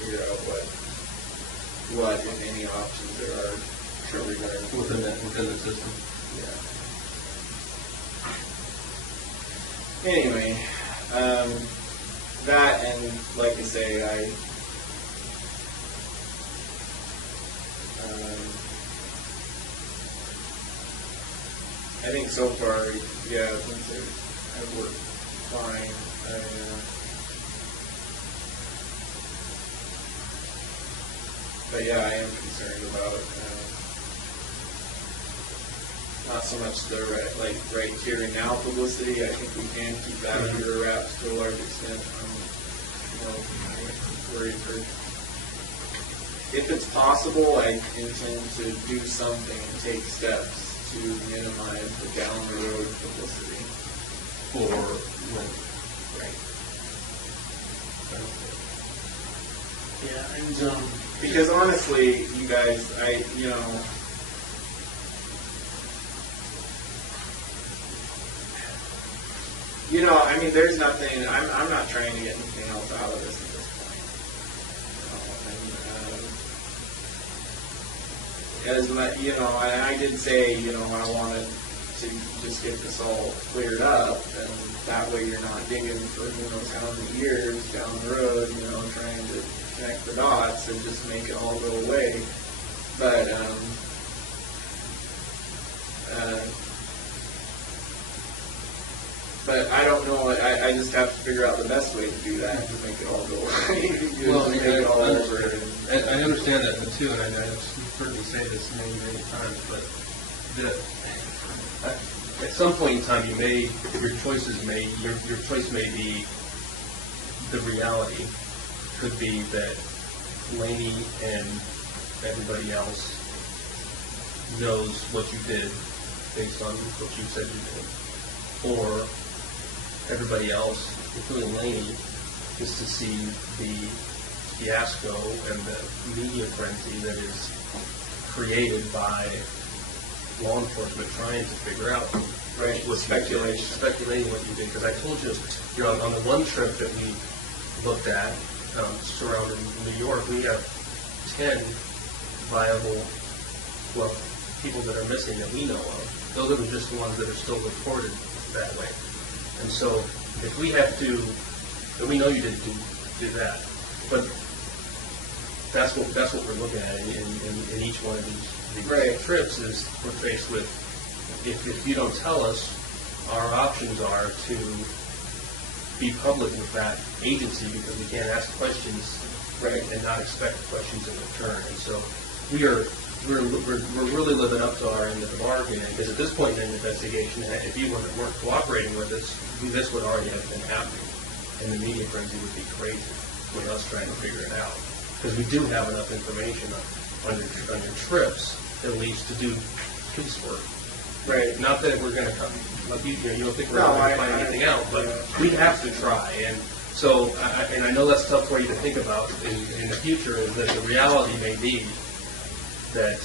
figure out what if any options there are Within the system. Yeah. Anyway, that and like I say, I think so far, yeah, things have worked fine. But yeah, I am concerned about not so much the right here and now publicity. I think we can keep that under wraps to a large extent. I'm worried for if it's possible. I intend to do something and take steps to minimize the down the road publicity. Right. Yeah, and Because honestly, you guys, I mean, there's nothing. I'm not trying to get anything else out of this at this point. As much, and I did say, I wanted to just get this all cleared up, and that way you're not digging for who knows how many years down the road, trying to connect the dots and just make it all go away. But I don't know. I just have to figure out the best way to do that to make it all go away. Well, make it all over. I understand that too, and I've heard you say this many, many times, but at some point in time, your choice may be the reality. Could be that Laney and everybody else knows what you did based on what you said you did, or everybody else, including Laney, is to see the fiasco and the media frenzy that is created by law enforcement trying to figure out what speculating what you did. Because I told you, on the one trip that we looked at, surrounding New York, we have 10 viable, people that are missing that we know of. Those are just the ones that are still reported that way. And so, if we have to, and we know you didn't do that, but that's what we're looking at in each one of these trips. Is we're faced with, if you don't tell us, our options are to be public with that agency because we can't ask questions and not expect questions in return. And so we're really living up to our end of the bargain, because at this point in the investigation, if you weren't cooperating with us, this would already have been happening, and the media frenzy would be crazy with us trying to figure it out, because we do have enough information on your trips, at least, to do piecework. Right. Not that we're going to come, you don't think we're going to find anything out, but we have to try. And so, and I know that's tough for you to think about in the future, is that the reality may be that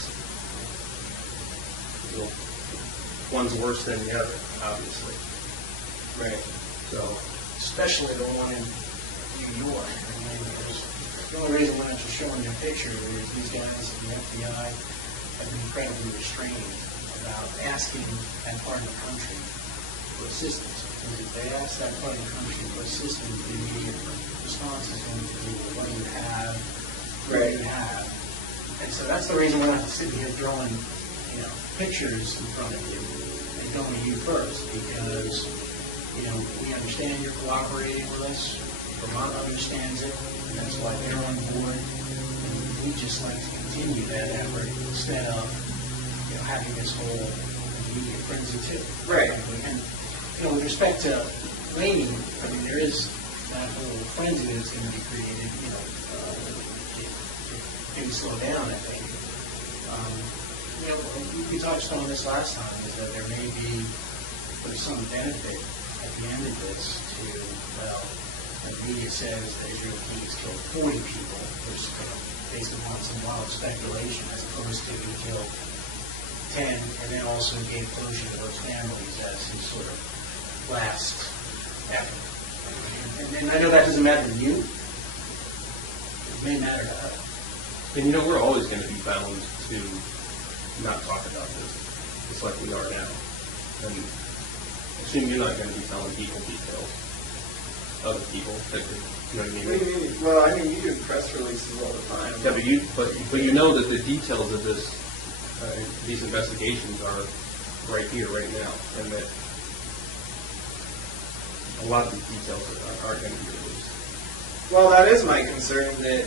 one's worse than the other, obviously. Right. So, especially the one in New York. The only reason why I'm just showing you a picture is these guys at the FBI have been incredibly restrained about asking that part of the country for assistance. Because if they ask that part of the country for assistance, the immediate response is going to be, what do you have? What do you have? And so that's the reason we're not sitting here throwing, pictures in front of you and going to you first, because, we understand you're cooperating with us. Vermont understands it, and that's why they're on board. And we just like to continue that effort instead of, having this whole media frenzy too. Right. And, with respect to Laney, there is that whole frenzy that's going to be created, maybe slow down, I think. We touched on this last time, is that there may be some benefit at the end of this to, the media says that Israel Keys killed 40 people, which is based upon some wild speculation, as opposed to he killed 10, and then also gave closure to those families as his sort of last effort. And I know that doesn't matter to you. It may matter to us. and we're always going to be bound to not talk about this, just like we are now. And I assume you're not going to be telling people details. Other people that could, what I mean? Well, you do press releases all the time. Yeah, but you know that the details of this, these investigations are right here, right now, and that a lot of these details aren't going to be released. Well, that is my concern. That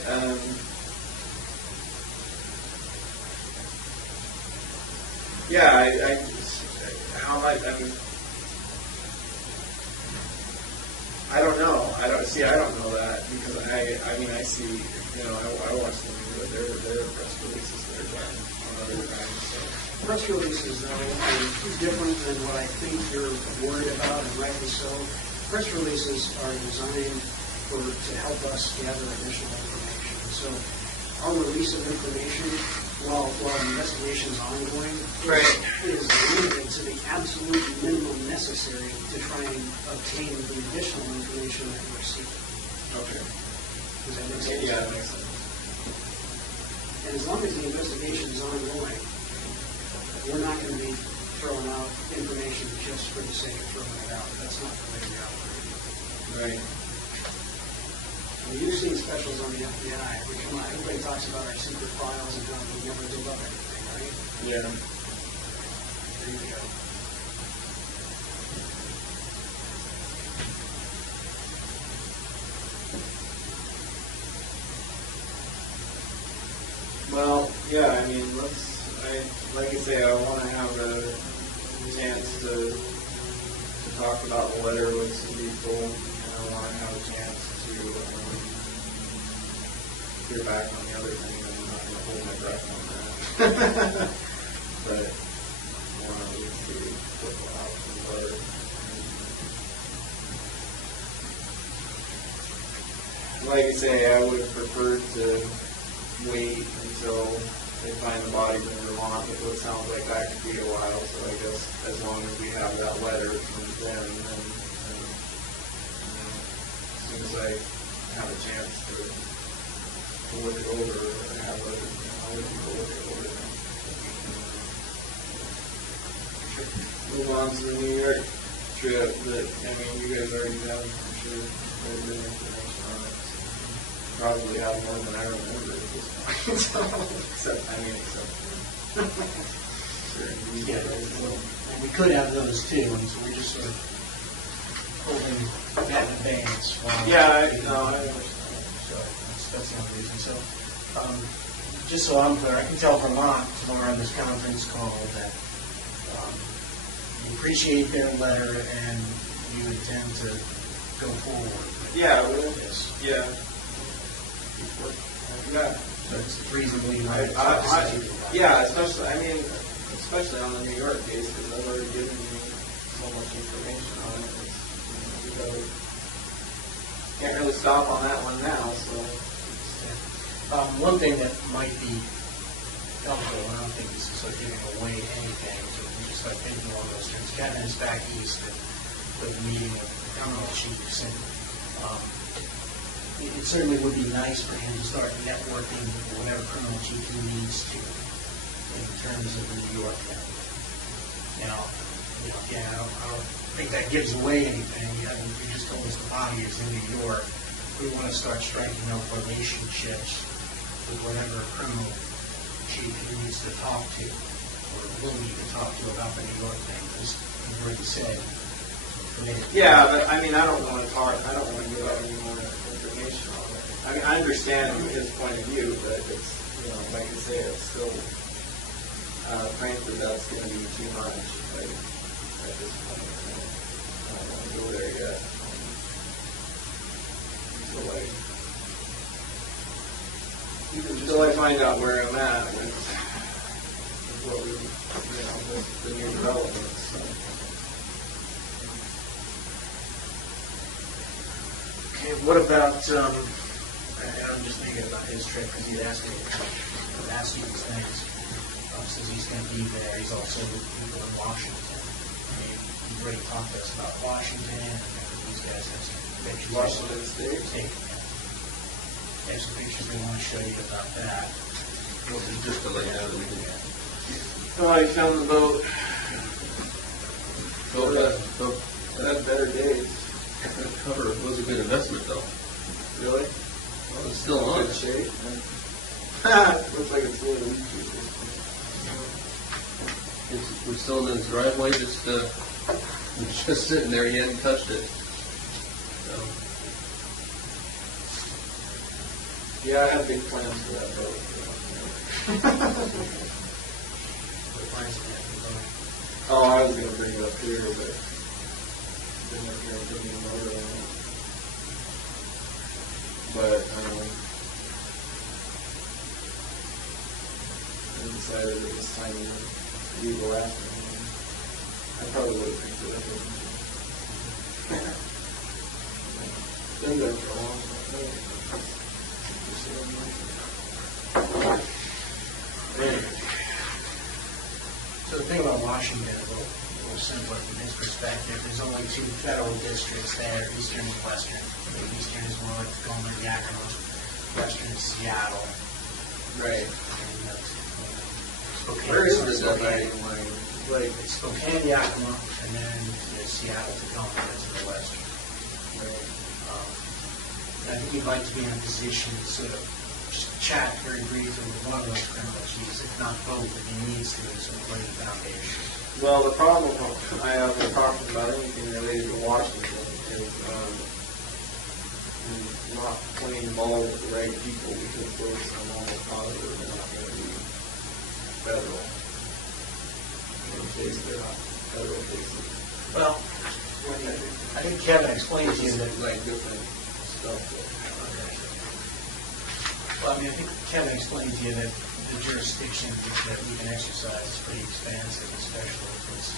I don't know. I don't know that, because I see, I watch them do it. There are press releases that are done on other times. So. Press releases, though, are different than what I think you're worried about, and rightly so. Press releases are designed to help us gather additional information. And so our release of information while the investigation is ongoing is limited to the absolute minimum necessary to try and obtain the additional information that we're seeking. Okay. Does that make sense? Yeah, that makes sense. And as long as the investigation is ongoing, we're not going to be throwing out information just for the sake of throwing it out. That's not the way we operate. Right. Well, you've seen specials on the FBI. I mean, come on, everybody talks about our secret files and how we never give up anything, right? Yeah. There you go. Well, yeah, I mean, like I say, I want to have a chance to talk about the letter with some people, and I want to have a chance to hear back on the other thing. I'm not going to hold my breath on that. But I want to at least see what the options are. Like I say, I would have preferred to wait until they find the bodies in Vermont, but it sounds like that could be a while, so I guess as long as we have that letter from them, and as soon as I have a chance to look it over, or have a, I'll let people look it over then. Move on to the New York trip that, I mean, you guys already have, I'm sure, very good information on it. Probably have more than I remember at this point. Except. Sure. Yeah, and we could have those too, and so we're just sort of holding that in advance. Yeah, I understand. So that's the only reason. So, just so I'm clear, I can tell Vermont tomorrow on this conference call that you appreciate their letter and you intend to go forward. Yeah, well, Yes. yeah. Yeah. So it's reasonably Yeah, especially on the New York case, because I've already given you so much information on it. Can't really stop on that one now, so. One thing that might be helpful, and I don't think this is sort of giving away anything, but we just start thinking along those terms. Kevin is back east with a meeting of criminal chiefs, and it certainly would be nice for him to start networking with whatever criminal chief he needs to in terms of the New York network. Now, again, I don't think that gives away anything. I mean, you just told us the body is in New York. We want to start striking up relationships with whatever criminal chief he needs to talk to or will need to talk to about the New York thing, because you've already said. Yeah, but I mean, I don't want to give out any more information on it. I mean, I understand his point of view, but it's, like I say, it's still, frankly, that's going to be too much. Like, at this point, I don't want to go there yet. Until I find out where I'm at with what we, with the new developments. So. Okay, what about, I'm just thinking about his trip, because he had asked me these things. Since he's going to be there, he's also with people in Washington. He's already talked to us about Washington, and these guys have some pictures. Washington State? They have some pictures they want to show you about that. Just to let you know that we can. Oh, I found the boat. That better days. That cover was a good investment, though. Really? Well, it's still on. Good shape. Looks like it's a little leaky. We're still in his driveway, just sitting there. He hadn't touched it. So. Yeah, I have big plans for that boat. Oh, I was going to bring it up here, but didn't have to bring the motor on it. But I decided it was time to leave the last one. I probably would have picked it up. Been there for a long time. Just So the thing about Washington is a little simpler from his perspective. There's only two federal districts there, eastern and western. Eastern is North, Gomer, Yakima. Western is Seattle. Right. And that's, Spokane. Where is the Spokane. dividing line? Like, It's Spokane, Yakima, and then there's Seattle, Tacoma, that's to the west. right. And I think he'd like to be in a position to sort of just chat very briefly with one of those criminal chiefs, if not both, if he needs to, to sort of lay the foundation. Well, the problem I have with talking about anything related to Washington is not playing ball with the right people, because those are almost positive they're not going to be federal. In case they're not federal cases. Well, I think Kevin explained to you that, Like different stuff. well, I mean, I think Kevin explained to you that the jurisdiction that we can exercise is pretty expansive, especially if it's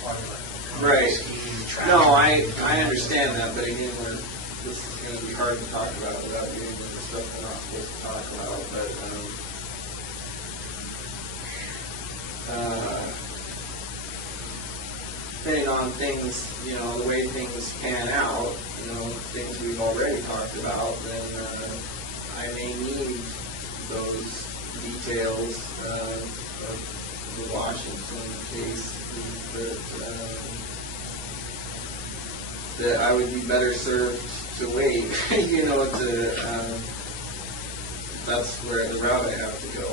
part of it. Right. Scheme, traffic. No, I understand that, but again, this is going to be hard to talk about without getting into the stuff we're not supposed to talk about, but depending on things, the way things pan out, things we've already talked about, then I may need those details of the Washington case that I would be better served to wait, that's where the route I have to go.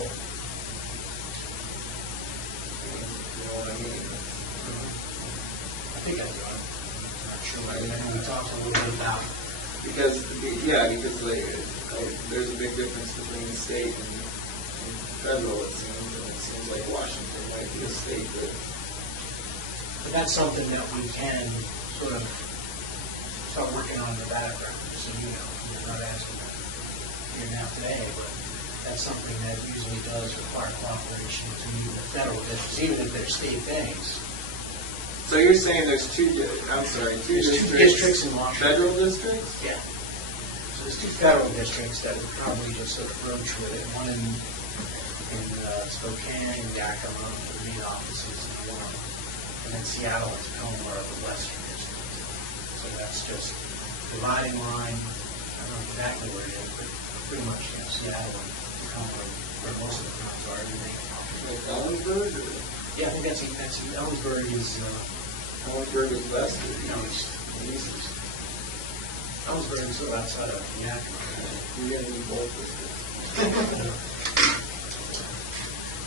You know what I mean? I think I do. I'm not sure. I think we talked a little bit about. Because there's a big difference between state and federal, it seems, and it seems like Washington might be a state that. But that's something that we can sort of start working on in the background, so we're not asking here now today, but that's something that usually does require cooperation between the federal districts, even if they're state things. So you're saying there's two There's two districts in Washington. Federal districts? Yeah. So there's two federal districts that would probably just sort of approach with it. One in Spokane, Yakima, the main offices in one, and then Seattle and Tacoma are the western districts. So that's just dividing line. I don't know exactly where it is, but pretty much Seattle and Tacoma are where most of the crimes are. Like Ellensburg? Yeah, I think that's Ellensburg is. Ellensburg is west or East. Ellensburg is sort of outside of Yakima. You're going to need both districts.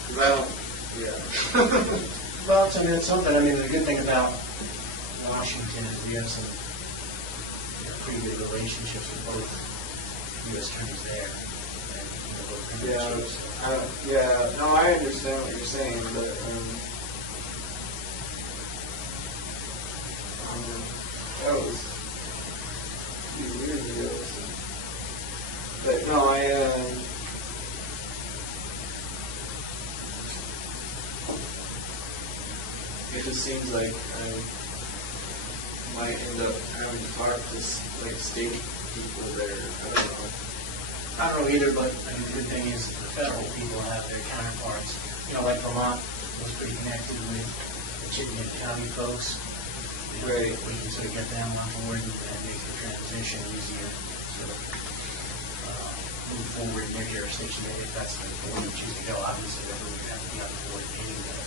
Because I don't, Well, it's something. I mean, the good thing about Washington is we have some pretty good relationships with both U.S. attorneys there. And, both criminal chiefs. No, I understand what you're saying, but that was a few years ago. But no, it just seems like I might end up having to talk to state people there. I don't know. I don't know either, but I mean, the good thing is the federal people have their counterparts. Like Vermont was pretty connected with the Chittenden County folks. Right. We can sort of get them on board and make the transition easier. Sort of move forward in their jurisdiction. If that's the board we choose to go, obviously everyone would have to be on the board anyway.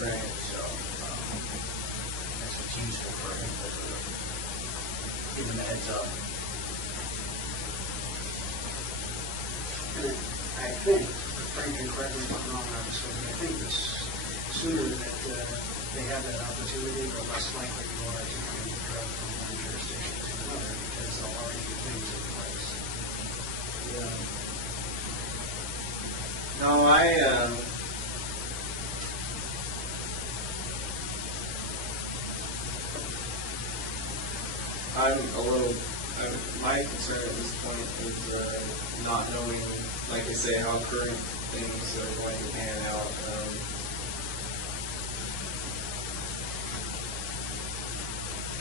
Right. So that's what's useful for him to give them a heads up. I think, Frank can correct me if I'm wrong, obviously, I think the sooner that they have that opportunity, the less likely you are to bring the drug from one jurisdiction to another, because they'll already do things in place. No, my concern at this point is not knowing, like I say, how current things are going to pan out.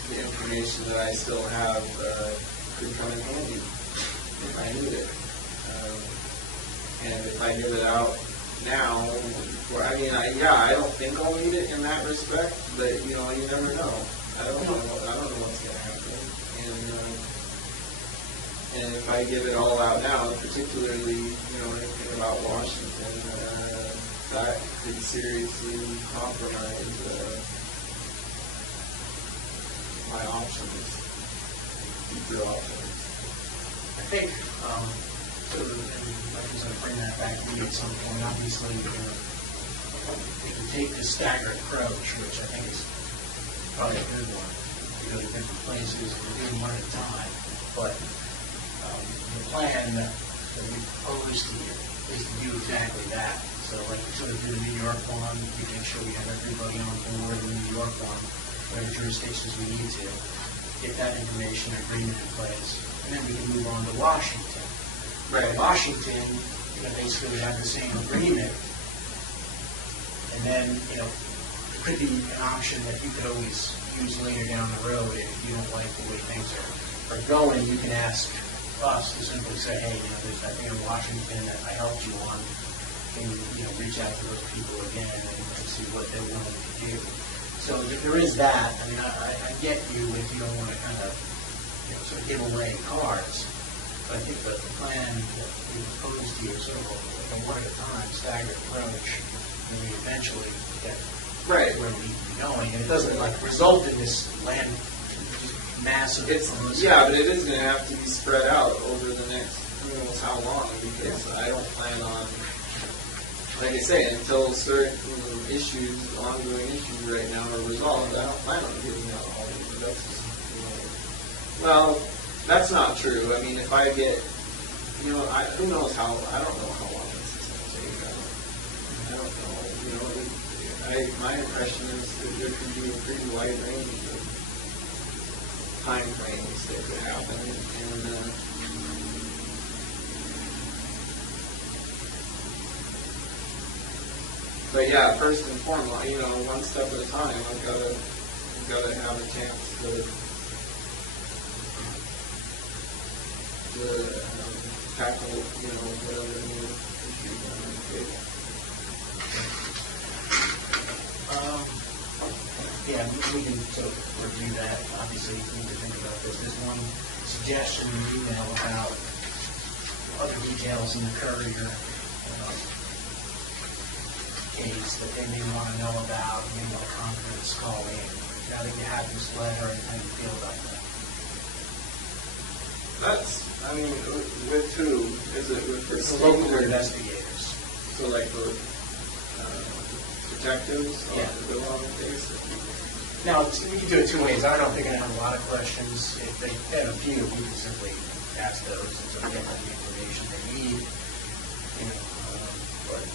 The information that I still have could come in handy if I need it. And if I give it out now, I don't think I'll need it in that respect, but you never know. I don't know what's going to happen. And if I give it all out now, particularly, anything about Washington, that could seriously compromise my options, future options. I think, and Mike was going to bring that back to me at some point. Obviously, if you take the staggered approach, which I think is probably a good one, you go to different places, we're doing one at a time. But the plan that we proposed here is to do exactly that. So like we sort of did the New York one, we make sure we have everybody on board in the New York one, whatever jurisdictions we need to, get that information agreement in place, and then we can move on to Washington. Right. Washington, basically have the same agreement, and then, it could be an option that you could always use later down the road if you don't like the way things are going. You can ask us to simply say, hey, there's that thing in Washington that I helped you on. Can you, reach out to those people again and see what they're willing to do. So there is that. I get you if you don't want to kind of, sort of give away cards. But I think that the plan that we proposed to you is sort of a one at a time, staggered approach, and we eventually get where we need to be going. And it doesn't result in this land massive. Yeah, but it is going to have to be spread out over the next who knows how long, because I don't plan on, like I say, until certain ongoing issues right now are resolved, I don't plan on giving out all these. Well, that's not true. If I get, who knows how, I don't know how long this is going to take. I don't know. My impression is that there could be a pretty wide range of time frames that could happen. But yeah, first and foremost, one step at a time. I've got to have a chance to tackle, whatever new issues on the table. Yeah, we can sort of review that. Obviously, we need to think about this. There's one suggestion in the email about other details in the Currier case that they may want to know about, maybe a conference call in. Now that you have this letter, and how you feel about that? That's, with who? Is it with the local investigators? So like for detectives? Yeah. Go on the case? Now, we can do it two ways. I don't think I have a lot of questions. If they have a few, we can simply ask those and sort of get the information they need.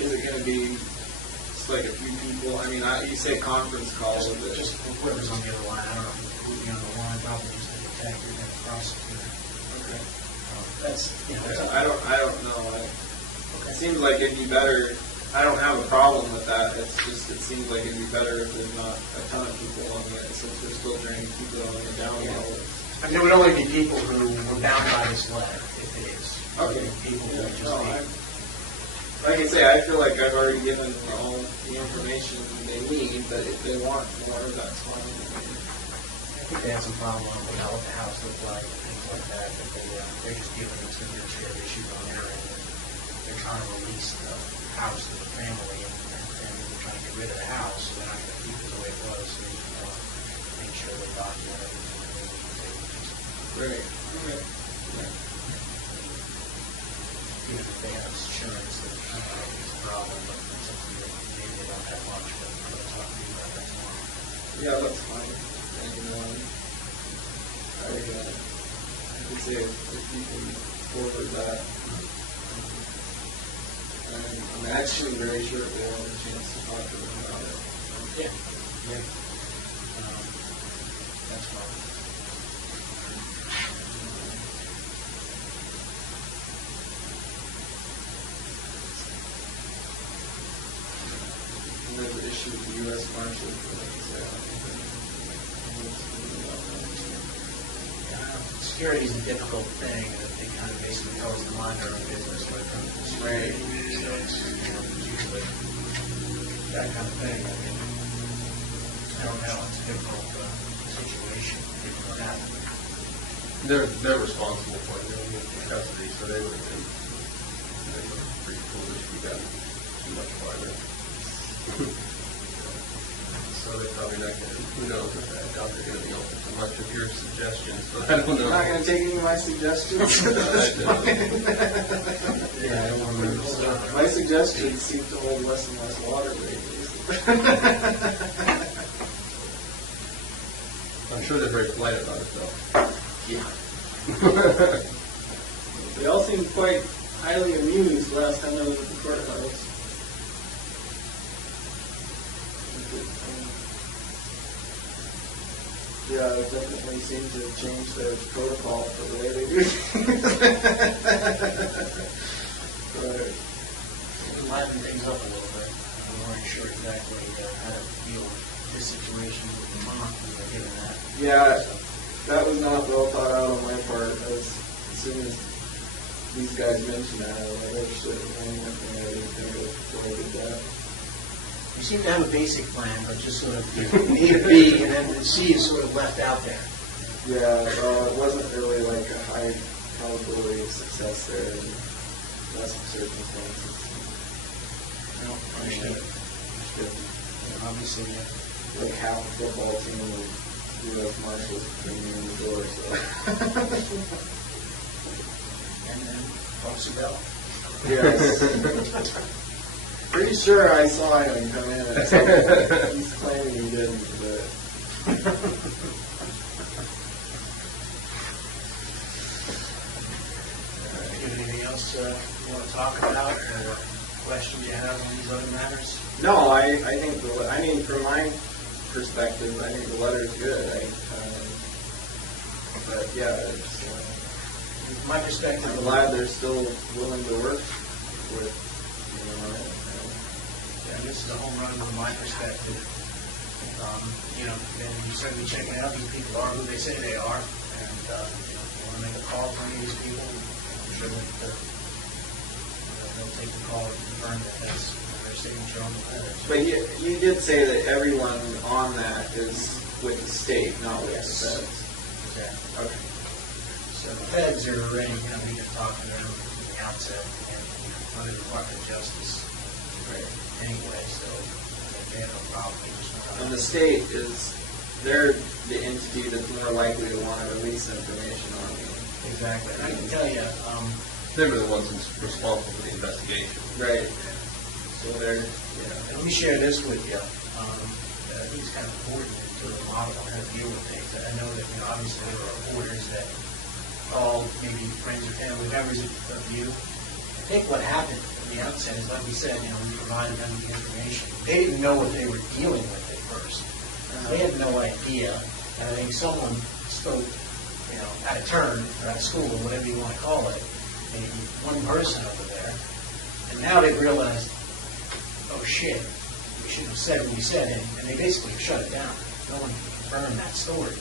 Is it going to be just like a few people? You say conference call. Just whoever's on the other line. I don't know who would be on the line. Probably just the detective and the prosecutor. Okay. I don't know. It seems like it'd be better. I don't have a problem with that. It's just, it seems like it'd be better if there's not a ton of people on it, since we're still trying to keep it on the down low. There would only be people who were bound by this letter, if it is. Okay. People who just like I say, I feel like I've already given all the information they need, but if they want more, that's fine. I think they have some problem with what the house looked like and things like that, but they're just dealing with some administrative issues on their end. They're trying to release the house to the family, and they're trying to get rid of the house, so they're not going to keep it the way it was, so they just want to make sure they document everything. Right. Okay. Yeah. Even if they have insurance, that it's a problem, but it's up to you. Maybe they don't have much, but we'll talk to you about that tomorrow. Yeah, that's fine. I would say if you can forward that. I'm actually very sure we'll have a chance to talk to them about it. Yeah. That's fine. And there's an issue with the U.S. Marshal. Security is a difficult thing, and they kind of basically always the mind their own business when it comes to Right. security. So it's, usually that kind of thing. I mean, I don't know, it's a difficult situation, given what happened. They're responsible for it, in custody, so they would have been pretty foolish if we got too much farther. So they're probably not going to, who knows if that doubt they're going to be open to much of your suggestions, but I don't know. I'm not going to take any of my suggestions. Yeah, I don't remember stuff. My suggestions seem to hold less and less water lately. I'm sure they're very polite about it, though. Yeah. They all seemed quite highly amused last time I was at the courthouse. Yeah, it definitely seems to have changed their protocol for the way they do things. But Liven things up a little bit. We weren't sure exactly how to deal with this situation with Vermont. We were given that. yeah, So, that was not well thought out on my part. As soon as these guys mentioned that, I was like, oh shit, I didn't think of before I did that. you seem to have a basic plan, but just sort of A to B, and then the C is sort of left out there. Yeah, well, it wasn't really like a high probability of success there in less circumstances. No, understood. Obviously, Like half a football team with U.S. Marshals bringing in the door, so. and then Officer Bell. Yes. Pretty sure I saw him come in at some point. He's claiming he didn't, but. Anything else you want to talk about, or questions you have on these other matters? No, I think from my perspective, I think the letter's good. But yeah, it's, From my perspective, I'm glad they're still willing to work with, yeah, this is a home run from my perspective. And you certainly checking out, these people are who they say they are, and if you want to make a call for any of these people, I'm sure that they'll take the call and confirm that that's their signature on the letter. But you did say that everyone on that is with the state, not with the feds. Exactly. Okay. So the feds are already, we've been talking to them from the outset, and under the Department of Justice anyway, so they have no problem. They just want to. And the state they're the entity that's more likely to want to release information on you. Exactly. And I can tell you, They were the ones responsible for the investigation. Right. So they're, and let me share this with you. I think it's kind of important to the model on how to deal with things. I know that, obviously there are reporters that call maybe friends or family members of you. I think what happened from the outset is, like we said, we provided them with the information. They didn't know what they were dealing with at first. They had no idea. And I think someone spoke, out of turn, or out of school, or whatever you want to call it, maybe one person over there. And now they've realized, oh shit, we shouldn't have said what we said, and they basically shut it down. No one can confirm that story.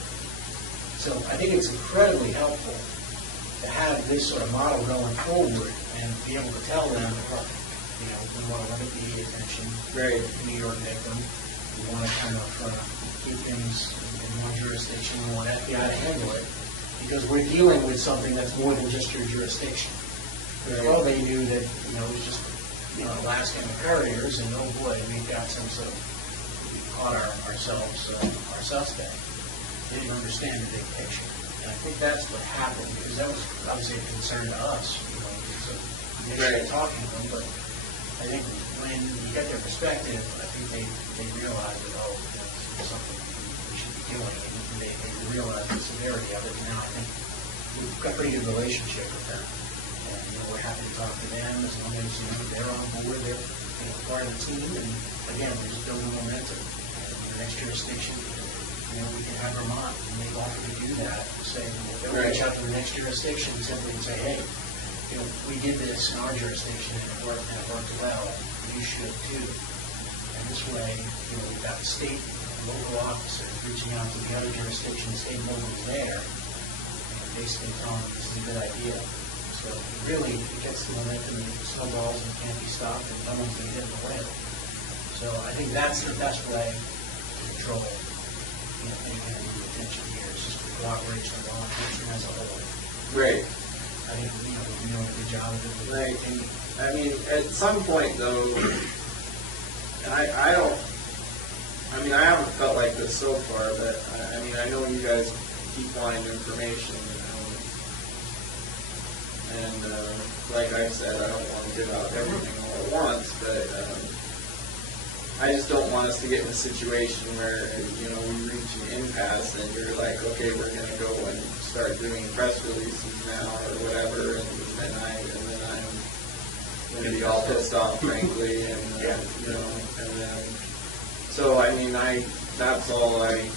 So I think it's incredibly helpful to have this sort of model going forward and be able to tell them, we want to limit the attention to New York victim. We want to kind of keep things in one jurisdiction. We want FBI to handle it because we're dealing with something that's more than just your jurisdiction. Well, they knew that, it was just, Alaska and the Curriers, and oh boy, we've got some sort of, we caught ourselves, our suspect. They didn't understand the big picture. And I think that's what happened, because that was obviously a concern to us, so initially talking to them, but I think when you get their perspective, I think they realized that, this is something we should be doing, and they realized the severity of it, and now I think we've got a pretty good relationship with them. We're happy to talk to them as long as they're on board, they're part of the team, and again, we're just building momentum. And the next jurisdiction, we can have Vermont, and they've offered to do that, say, they'll reach out to the next jurisdiction simply and say, hey, we did this in our jurisdiction and it worked well, you should too. And this way, we've got the state and local officers reaching out to the other jurisdictions, state and local there, and basically telling them this is a good idea. So really, it gets the momentum and it snowballs and can't be stopped and no one's going to get in the way. So I think that's the best way to control, any kind of attention here. It's just the cooperation of law enforcement as a whole. Right. I think, we're doing a good job of it. Right. I mean, at some point though, and I haven't felt like this so far, but I know you guys keep wanting information, and like I said, I don't want to give out everything all at once, but I just don't want us to get in a situation where, we reach an impasse and you're like, okay, we're going to go and start doing press releases now or whatever, and then I'm going to be all pissed off, frankly, and, and then, so, that's all I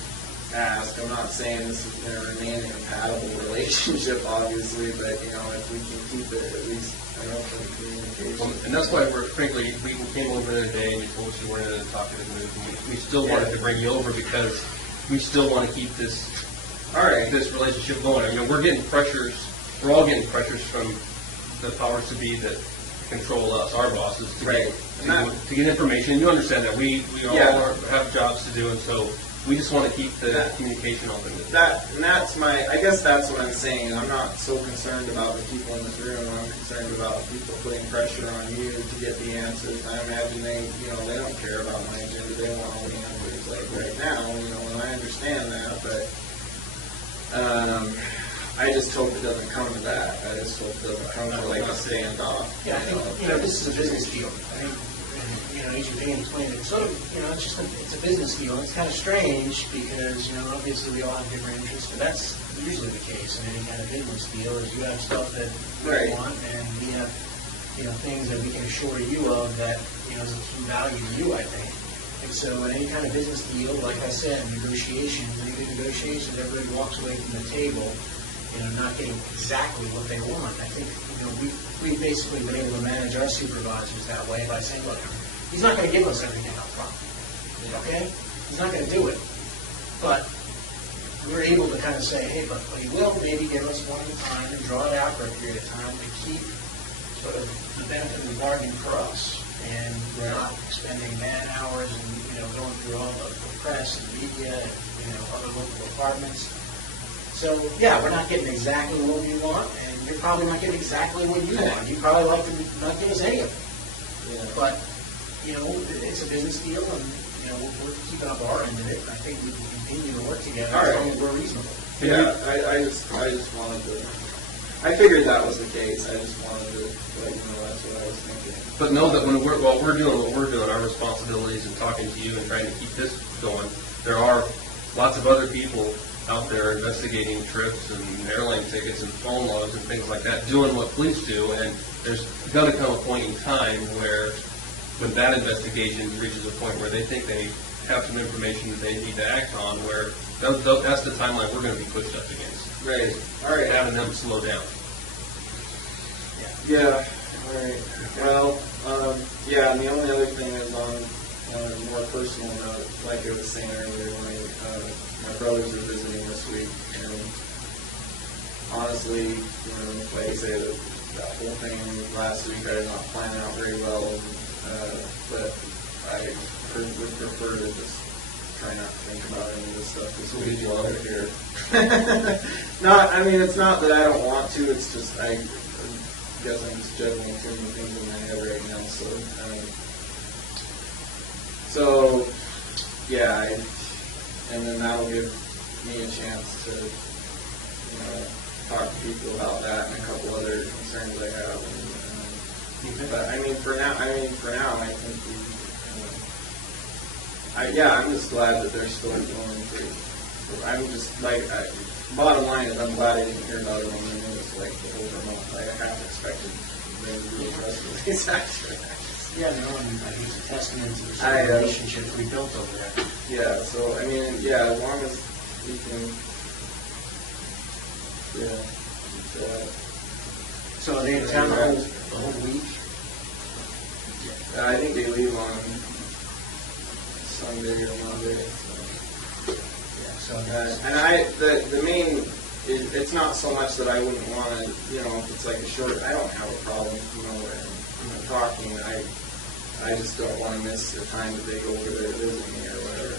ask. I'm not saying this is going to remain a compatible relationship, obviously, but, if we can keep it at least an open communication. And that's why frankly, we came over the other day and you told us you weren't in a talkative mood. And we still wanted to bring you over because we still want to keep this this relationship going. We're getting pressures. We're all getting pressures from the powers to be that control us, our bosses, to get information. You understand that we all have jobs to do, and so we just want to keep the communication open. I guess that's what I'm saying. I'm not so concerned about the people in this room. I'm concerned about people putting pressure on you to get the answers. I imagine they don't care about my agenda. They want all the answers like right now, and I understand that, but I just hope it doesn't come to that. I just hope it doesn't come to like a standoff. Yeah, I think, this is a business deal. I think, as you can explain it, sort of, it's a business deal. It's kind of strange because, obviously we all have different interests, but that's usually the case in any kind of business deal is you have stuff that we want and we have, things that we can assure you of that, is of true value to you, I think. And so in any kind of business deal, like I said, negotiations, everybody walks away from the table, not getting exactly what they want. I think, we've basically been able to manage our supervisors that way by saying, look, he's not going to give us everything up front. Okay? He's not going to do it. But we're able to kind of say, hey, but he will maybe give us one at a time and draw it out for a period of time to keep sort of the benefit of the bargain for us. And we're not expending man hours and, going through all the press and media and, other local departments. So, we're not getting exactly what we want, and you're probably not getting exactly what you want. You probably like to not give us any of it. Yeah. But, it's a business deal, and, we're keeping up our end of it. I think we can continue to work together as long as we're reasonable. Yeah, I just wanted to, I figured that was the case. I just wanted to let you know that's what I was thinking. But know that while we're doing what we're doing, our responsibilities and talking to you and trying to keep this going, there are lots of other people out there investigating trips and airline tickets and phone logs and things like that, doing what police do, and there's going to come a point in time where when that investigation reaches a point where they think they have some information that they need to act on, where that's the timeline we're going to be pushed up against. Right. All right. Having them slow down. Yeah. All right. Well, and the only other thing is on a more personal note, like I was saying earlier, my brothers are visiting this week, and honestly, like I say, that whole thing last week I did not plan out very well, but I would prefer to just try not to think about any of this stuff this week while they're here. It's not that I don't want to, it's just I guess I'm just juggling too many things in my head right now, and then that'll give me a chance to, talk to people about that and a couple other concerns I have. But for now, I think I'm just glad that they're still going to. I'm just bottom line is I'm glad I didn't hear about it on the news the whole Vermont. I half expected them to be impressed these actually. Yeah, no, I think it's a testament to the relationship we built over there. Yeah, so as long as we can, So are they in town the whole week? I think they leave on Sunday or Monday. So. And the main it's not so much that I wouldn't want to, if it's like a short, I don't have a problem, talking. I just don't want to miss the time that they go over there to visit me or whatever.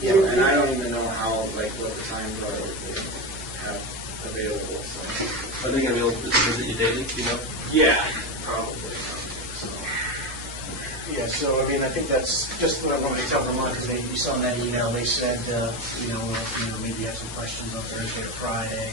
Yeah, and I don't even know what the times are that they have available. So. Are they going to be able to visit you daily, Yeah, probably. Yeah, so, I mean, I think that's just what I wanted to tell Vermont, because you saw in that email, they said, maybe you have some questions on Thursday or Friday.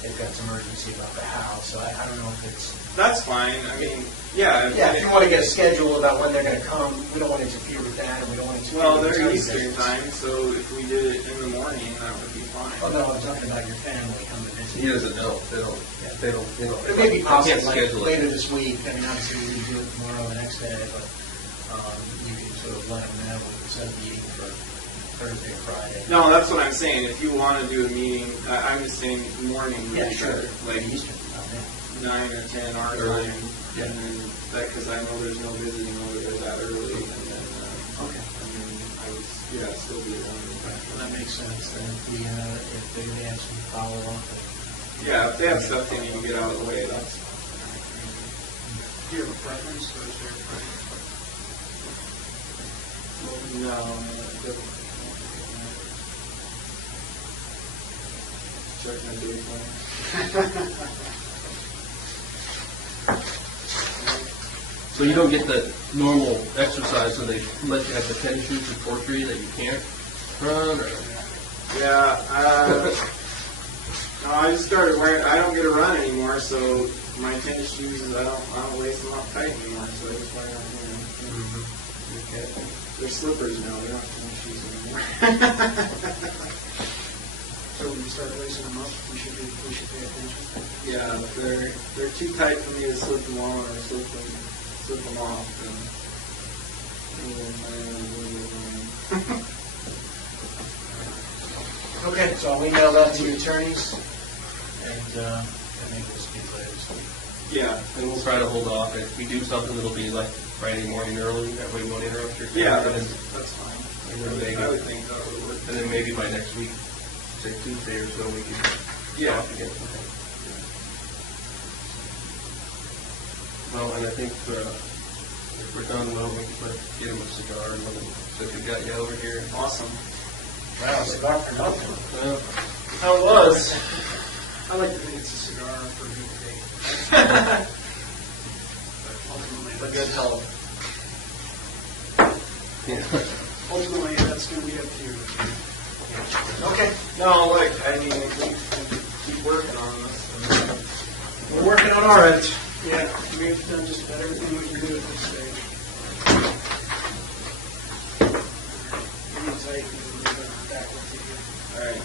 They've got some urgency about the house, so I don't know if it's... That's fine. I mean, yeah. Yeah, if you want to get a schedule about when they're going to come, we don't want to interfere with that, and we don't want to interfere Well, with they're the Eastern business. time, so if we did it in the morning, that would be fine. Oh, no, I'm talking about your family coming to visit. He doesn't know. They don't. It may be possible, Can't like, schedule later it. this week. I mean, obviously, we can do it tomorrow or the next day, but you can sort of let them know instead of meeting for Thursday or Friday. No, that's what I'm saying. If you want to do a meeting, I'm just saying morning would Yeah, be sure. better. Like Eastern, not that. 9 or 10 our Early. time. Yeah. And then because I know there's no visiting over there that early. And then, Okay. I would, still be around. Well, that makes sense. And if they have some follow-up. Yeah, if they have stuff they need to get out of the way, that's... Do you have a preference, Thursday or Friday? No, it doesn't. Check my day plan. So you don't get the normal exercise, so they let you have the tennis shoes and forgery that you can't run, or... Yeah, no, I just started wearing. I don't get to run anymore, so my tennis shoes, I don't lace them up tight anymore. So I just wear them. They're slippers now. They're not tennis shoes anymore. So when you start lacing them up, we should pay attention. Yeah, they're too tight for me to slip them on or slip them off. Okay, so I'll email that to your attorneys, and maybe we'll speak later this week. Yeah, And we'll try to hold off. If we do something, it'll be like Friday morning early. That way we won't interrupt your time. yeah, And then- that's fine. There you I go. would think that would work. And then maybe by next week, say Tuesday or so, we can Yeah. talk again. Well, and I think if we're done, well, we can get him a cigar and let him, since we got you over here. Awesome. Wow, cigar for nothing. How it was? I like to think it's a cigar for a good day. Ultimately, Good help. ultimately, that's going to be up to you. Okay. No, look, I mean, we keep working on this. We're working on our end. Yeah, we've done just about everything we can do at this stage. Hang tight, and we'll be back with you. All right.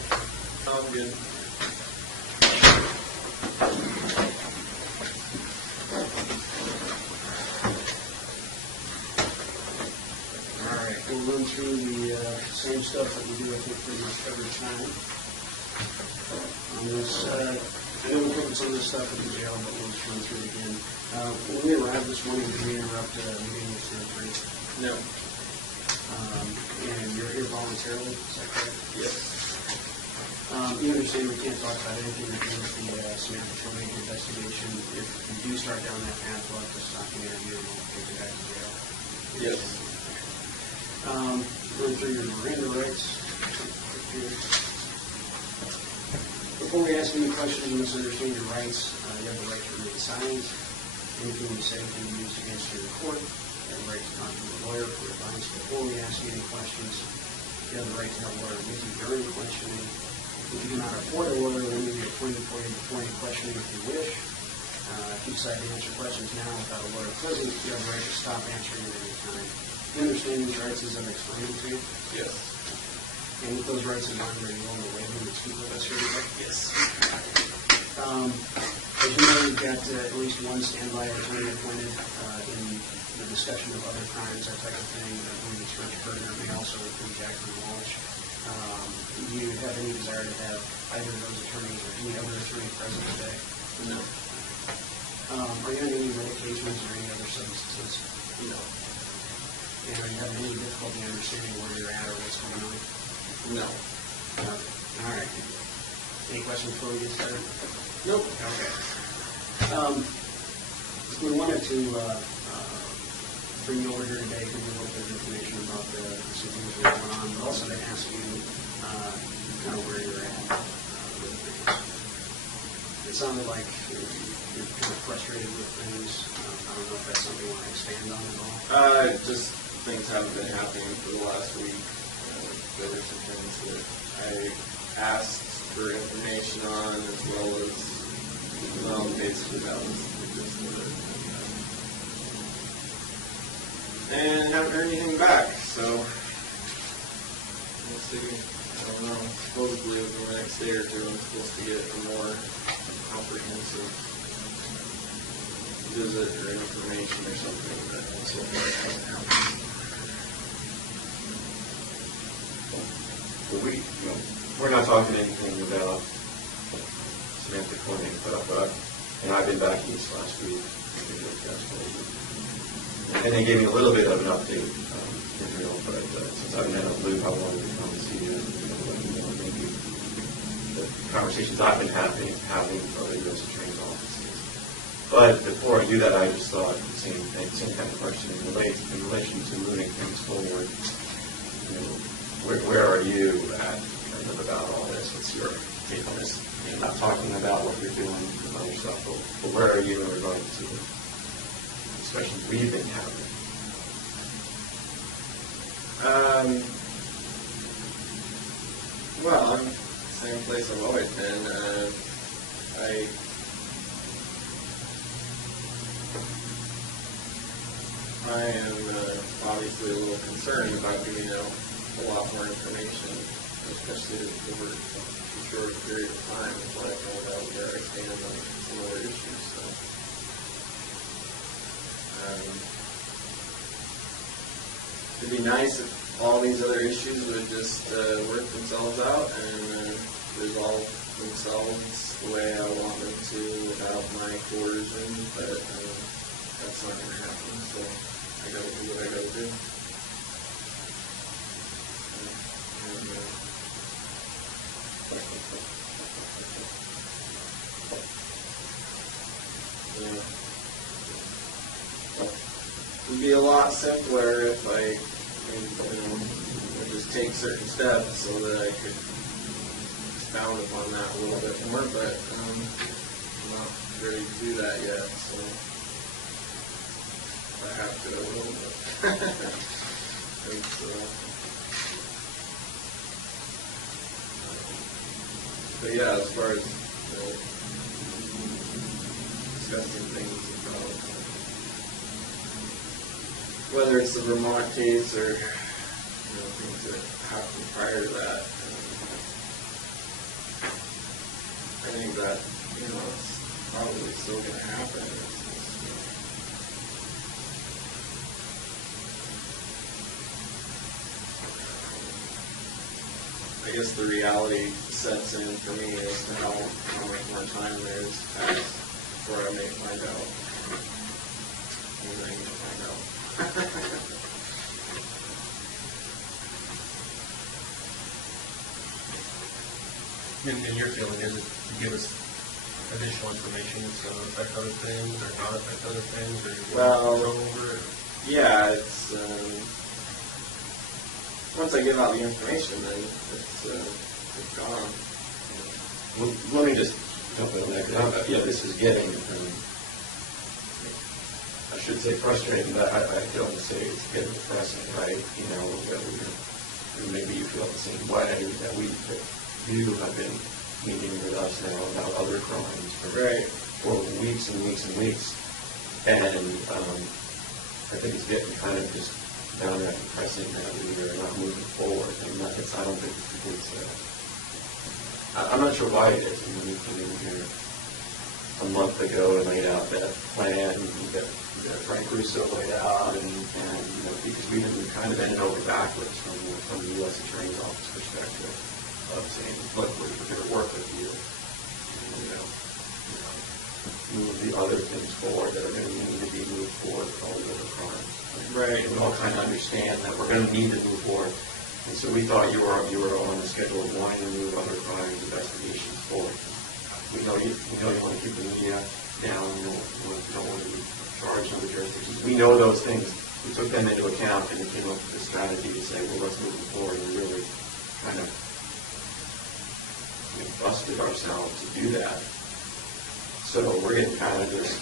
Sounds good. All right, we'll run through the same stuff that we do, I think, pretty much every time. On this, I know we covered some of this stuff in the jail, but we'll just run through it again. When we arrived this morning, did we interrupt the meeting with Surgery? No. And you're here voluntarily, is that correct? Yes. You understand we can't talk about anything to do with the Samantha Lake investigation. If you do start down that path, we'll have to stop the interview and we'll take you back to jail. Yes. Run through your Miranda rights. Before we ask any questions and misunderstand your rights, you have the right to remain silent. Anything you say can be used against you in court. You have the right to talk to a lawyer for advice before we ask you any questions. You have the right to have a lawyer with you during questioning. If you do not afford a lawyer, then you'll be appointed for you before any questioning if you wish. If you decide to answer questions now without a lawyer present, you have the right to stop answering at any time. You understand these rights as I've explained them to you? Yes. And with those rights in mind, are you willing to waive them and speak with us here today? Yes. As you know, you've got at least one standby attorney appointed in the discussion of other crimes, that type of thing. I believe it's Rich Currier, may also include Jackson Walsh. Do you have any desire to have either of those attorneys or any other attorney present today? No. Are you on any medications or any other substances? No. And are you having any difficulty understanding where you're at or what's going on? No. All right. Any questions before we get started? Nope. Okay. We wanted to bring you over here today because we hope there's information about the some things that are going on, but also to ask you kind of where you're at with things. It sounded like you're kind of frustrated with things. I don't know if that's something you want to expand on at all. Just things haven't been happening for the last week. There were some things that I asked for information on, as well as, well, basically that was just and haven't heard anything back, so we'll see. I don't know. Supposedly within the next day or two, I'm supposed to get a more comprehensive visit or information or something, but so far it hasn't happened. So we're not talking anything about Samantha Corning, but I've been back east last week, and they gave me a little bit of an update, but since I've been out of the loop, I wanted to come and see you, maybe the conversations I've been having with other U.S. Attorney's offices. But before I do that, I just thought the same kind of question in relation to moving things forward. Where are you at kind of about all this? What's your take on this? Not talking about what you're doing about yourself, but where are you in regard to the discussions we've been having? Well, I'm same place I've always been. I am obviously a little concerned about giving out a lot more information, especially over a short period of time, until I find out where I stand on some other issues. So, it'd be nice if all these other issues would just work themselves out and resolve themselves the way I want them to without my coercion, but that's not going to happen, so I got to do what I got to do. It would be a lot simpler if I would just take certain steps so that I could expound upon that a little bit more, but I'm not ready to do that yet, so if I have to, I will, but yeah, as far as discussing things about whether it's the Vermont case or things that happened prior to that, I think that it's probably still going to happen. I guess the reality sets in for me as to how much more time there is passed before I may find out what I need to find out. And your feeling is it to give us additional information that's going to affect other things or not affect other things, or well, go over it? Yeah, it's once I give out the information, then it's gone. Well, let me just jump in there. This is getting, I should say frustrating, but I don't want to say it's getting depressing, right? Maybe you feel the same way that you have been meeting with us now about other crimes for weeks and weeks and weeks, and I think it's getting kind of just downright depressing that we are not moving forward. And I don't think it's I'm not sure why it is. We came in here a month ago and laid out that plan that Frank Russo laid out, and because we've kind of bending over backwards from the U.S. Attorney's Office perspective of saying, look, we're going to work with you, move the other things forward that are going to need to be moved forward with all the other crimes. Right. And we all kind of understand that we're going to need to move forward. And so we thought you were on the schedule of wanting to move other crimes investigations forward. We know you want to keep the media down. You don't want to be charged under jurisdictions. We know those things. We took them into account and we came up with this strategy to say, well, let's move them forward. And we really kind of busted ourselves to do that. So we're getting kind of just,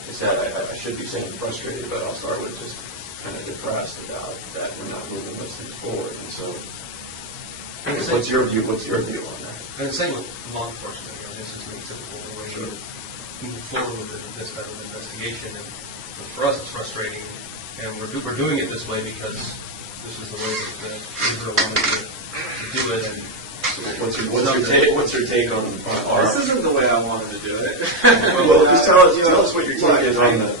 like I said, I should be saying frustrated, but I'll start with just kind of depressed about that we're not moving those things forward. And so, what's your view on that? And the same with law enforcement. This is the typical way you move forward with this type of investigation. And for us, it's frustrating, and we're doing it this way because this is the way that Israel wanted to do it. And what's your take on our? This isn't the way I wanted to do it. Well, just tell us what your take is on that.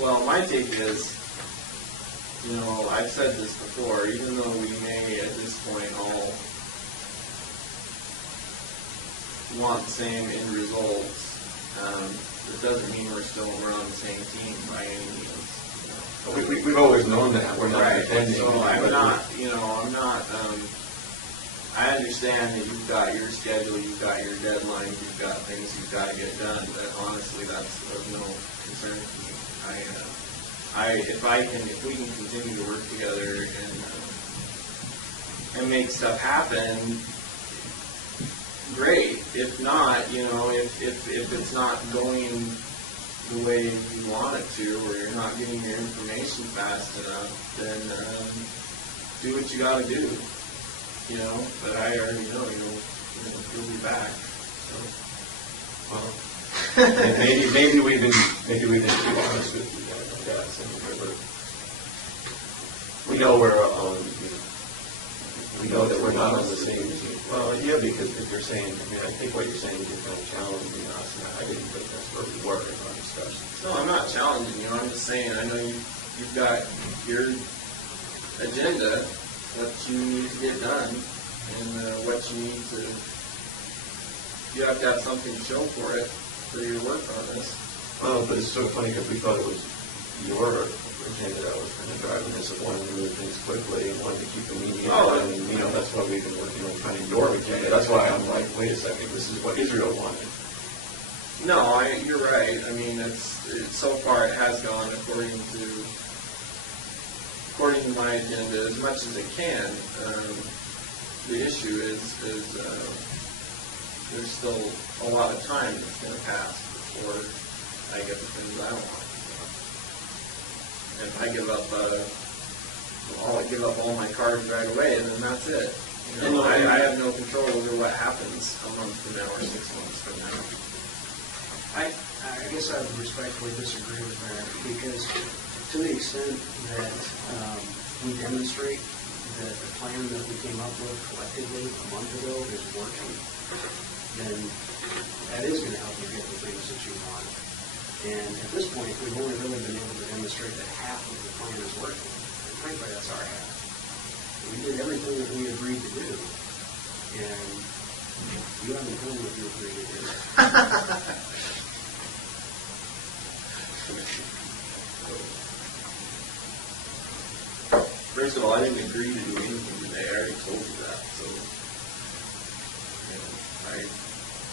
Well, my take is, I've said this before, even though we may at this point all want the same end results, it doesn't mean we're on the same team by any means. We've always known that. We're not right. defending. So I'm not. I understand that you've got your schedule, you've got your deadlines, you've got things you've got to get done. But honestly, that's of no concern to me. If we can continue to work together and make stuff happen, great. If not, if it's not going the way you want it to, or you're not getting your information fast enough, then do what you got to do. But I already know, you'll be back. So, well, maybe we've been too honest with you guys. We know we know that we're not on the same team. Well, yeah, because if you're saying, I think what you're saying is you're kind of challenging us, and I didn't think that's where we were in our discussion. No, I'm not challenging you. I'm just saying, I know you've got your agenda, what you need to get done, and what you need to, you have to have something to show for it, for your work on this. Well, but it's so funny because we thought it was your agenda that was kind of driving this, of wanting to move things quickly and wanting to keep the media on, and that's why we've been working on kind of your agenda. That's why I'm like, wait a second, this is what Israel wanted. No, you're right. I mean, it's so far it has gone according to my agenda as much as it can. The issue is there's still a lot of time that's going to pass before I get the things I want. And if I give up all my cards right away, and then that's it. I have no control over what happens a month from now or 6 months from now. I guess I would respectfully disagree with that, because to the extent that we demonstrate that the plan that we came up with collectively a month ago is working, then that is going to help you get the things that you want. And at this point, we've only really been able to demonstrate that half of the plan is working. And frankly, that's our half. We did everything that we agreed to do, and you haven't done what you agreed to do. First of all, I didn't agree to do anything today. I already told you that. So,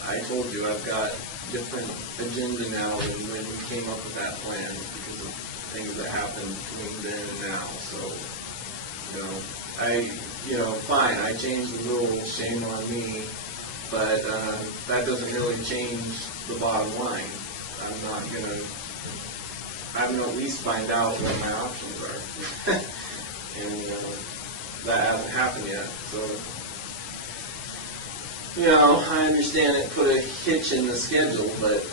I told you I've got different agenda now than when we came up with that plan because of things that happened between then and now. So, fine. I changed the rules. Shame on me. But that doesn't really change the bottom line. I'm going to at least find out what my options are. And that hasn't happened yet. So, I understand it put a hitch in the schedule, but,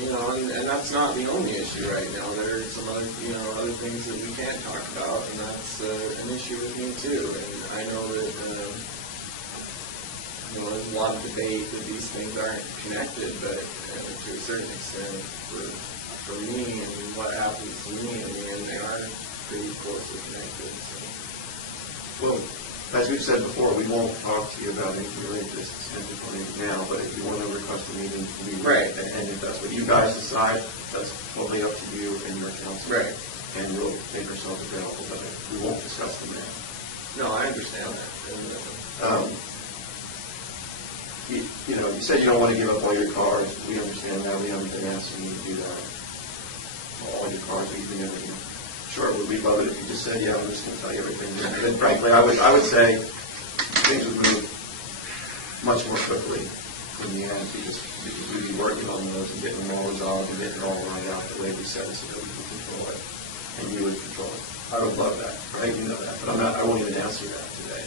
and that's not the only issue right now. There are some other, other things that we can't talk about, and that's an issue with me too. And I know that, there's a lot of debate that these things aren't connected, but to a certain extent, for me and what happens to me, they are pretty closely connected. So. Well, as we've said before, we won't talk to you about anything related to this now, but if you want to request a meeting, we right. And if that's what you guys decide, that's totally up to you and your council. Right. and we'll make ourselves available, but we won't discuss the man. No, I understand that. You said you don't want to give up all your cars. We understand that. We haven't been asking you to do that. All your cars, even everything. Sure, we'd love it if you just said, yeah, I'm just going to tell you everything. And then frankly, I would say things would move much more quickly in the end because we'd be working on those and getting them all resolved and getting it all lined out the way we said so that we can control it. And you would control it. I would love that, right? You know that. But I won't even answer that today.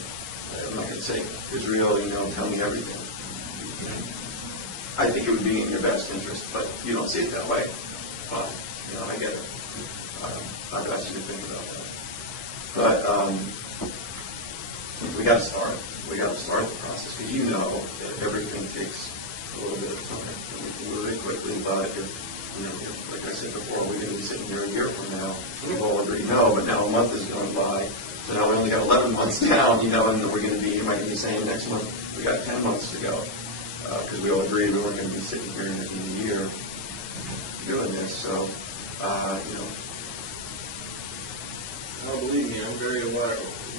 I'm not going to say, Israel, tell me everything. I think it would be in your best interest, but you don't see it that way. Fine. I get it. I've asked you to think about that. But we got to start. We got to start the process because that everything takes a little bit of time. And we can move it quickly, but like I said before, we're going to be sitting here a year from now. We've all agreed no, but now a month is going by. So now we only got 11 months down, and we're going to be, you might be saying next month, we got 10 months to go. Because we all agreed we weren't going to be sitting here in a year doing this. So, Oh, believe me, I'm very well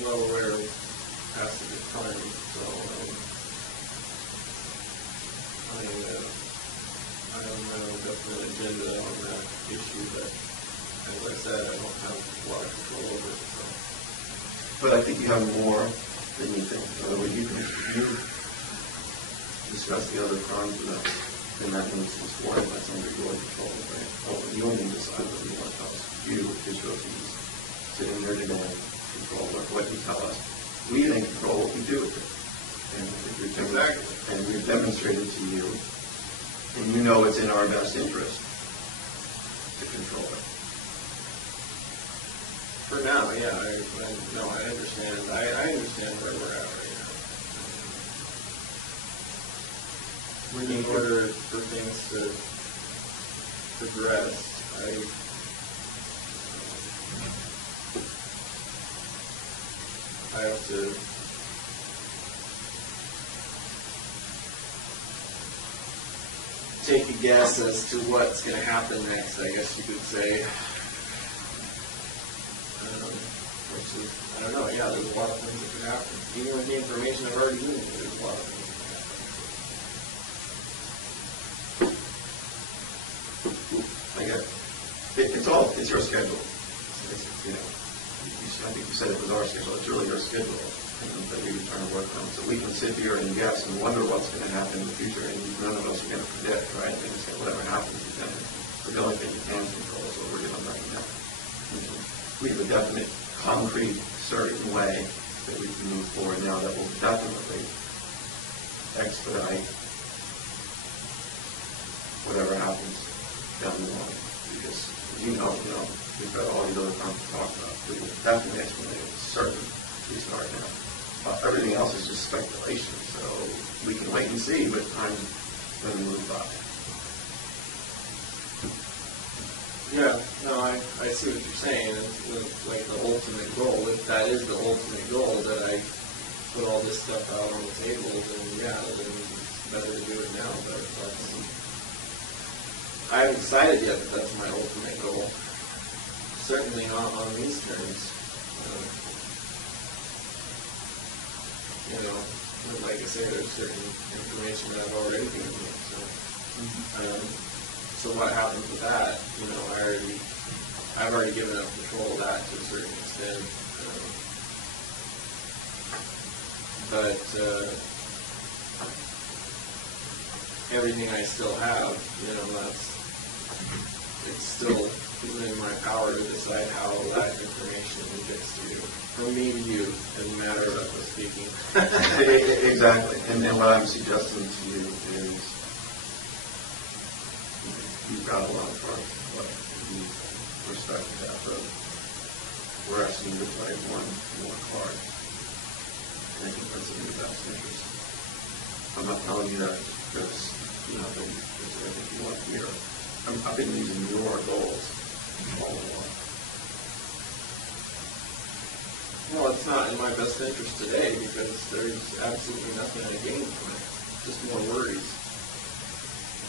aware of passage of time, so I have my own definite agenda on that issue, but as I said, I don't have a lot of control over it. So. But I think you have more than you think. In other words, you discuss the other crimes with us, and that instance for it, that's under your control, right? Oh, you only decide what you want us. You, Israel, sitting there today, control what you tell us. We then control what we do with it. And we've demonstrated to you, and it's in our best interest to control it. For now, yeah, I understand. I understand where we're at right now. In order for things to progress, I have to take a guess as to what's going to happen next, I guess you could say. Which is, I don't know, yeah, there's a lot of things that could happen. Even with the information I've already given you, there's a lot of things that could happen. I get it. It's your schedule. I think you said it was our schedule. It's really your schedule that we were trying to work on. So we can sit here and guess and wonder what's going to happen in the future, and none of us are going to predict, right? And say whatever happens is going to. But the only thing you can control is what we're doing right now. We have a definite, concrete, certain way that we can move forward now that will definitely expedite whatever happens down the line. Because we've got all these other things to talk about. We will definitely expedite it, certain we start now. Everything else is just speculation, so we can wait and see, but time's going to move by. Yeah, no, I see what you're saying. It's like the ultimate goal. If that is the ultimate goal, that I put all this stuff out on the table, then yeah, then it's better to do it now. But I haven't decided yet that that's my ultimate goal. Certainly not on these terms. Like I say, there's certain information that I've already given you. So what happens with that? I've already given up control of that to a certain extent. But everything I still have, it's still within my power to decide how that information gets to you. From me to you, as a matter of speaking. Exactly. And what I'm suggesting to you is you've got a lot of work, but we respect that, but we're asking you to play one more card. And I think that's in your best interest. I'm not telling you that because, that I think you want to hear. I've been using your goals all along. Well, it's not in my best interest today because there's absolutely nothing I gain from it. Just more worries.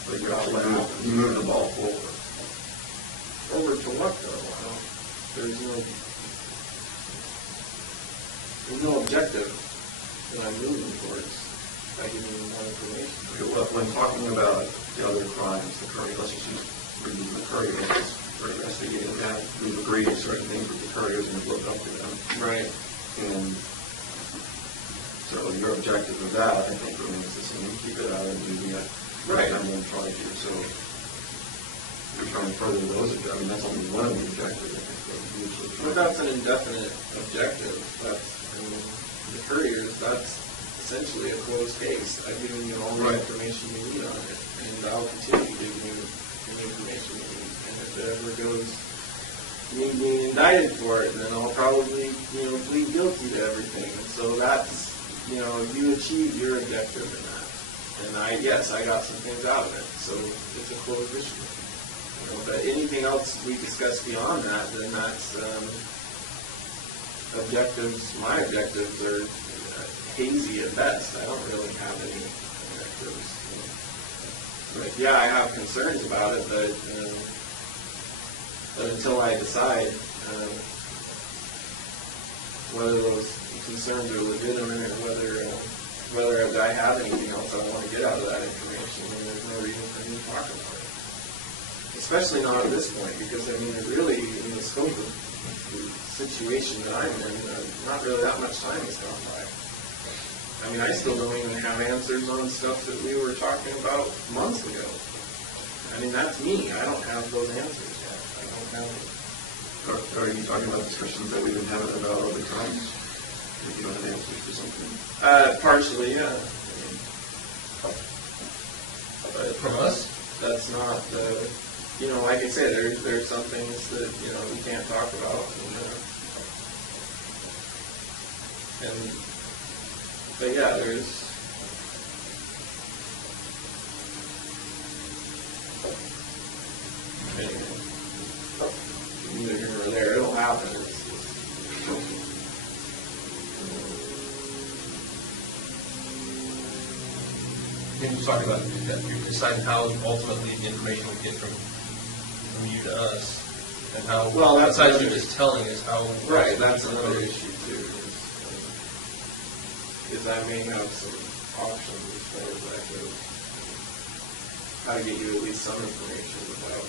But you moved the ball forward. Over to what though? there's no objective that I'm moving towards by giving you more information. Okay, well, when talking about the other crimes, the Currier, let's just use the Curriers, we're investigating that. We've agreed to certain things with the Curriers and have looked up to them. Right. And so your objective of that, I think, remains the same. Keep it out of the media. Right. I'm going to try to. So we're trying to further those. I mean, that's only one of the objectives. I think we're usually But that's an indefinite objective. That's, I mean, the Curriers, that's essentially a closed case. I've given you all the information you need on it, and I'll continue to give you the information you need. And if it ever goes me being indicted for it, then I'll probably, plead guilty to everything. And so that's, you achieve your objective in that. And I got some things out of it. So it's a closed issue. But anything else we discuss beyond that, then that's objectives. My objectives are hazy at best. I don't really have any objectives. But yeah, I have concerns about it, but until I decide whether those concerns are legitimate or whether I have anything else I want to get out of that information, then there's no reason for me to talk about it. Especially not at this point, because I mean, really, in the scope of the situation that I'm in, not really that much time has gone by. I mean, I still don't even have answers on stuff that we were talking about months ago. I mean, that's me. I don't have those answers yet. I don't have them. Are you talking about discussions that we've been having about other crimes? If you don't have answers to something? Partially, yeah. But From us? that's not, like I said, there's some things that, we can't talk about. But yeah, there's, anyway, neither here nor there. It'll happen. Then you talk about that you're deciding how ultimately the information we get from you to us, and how, Well, that's besides you another- just telling us how. Right, that's another issue too. Is I may have some options as far as that goes. How to get you at least some information without.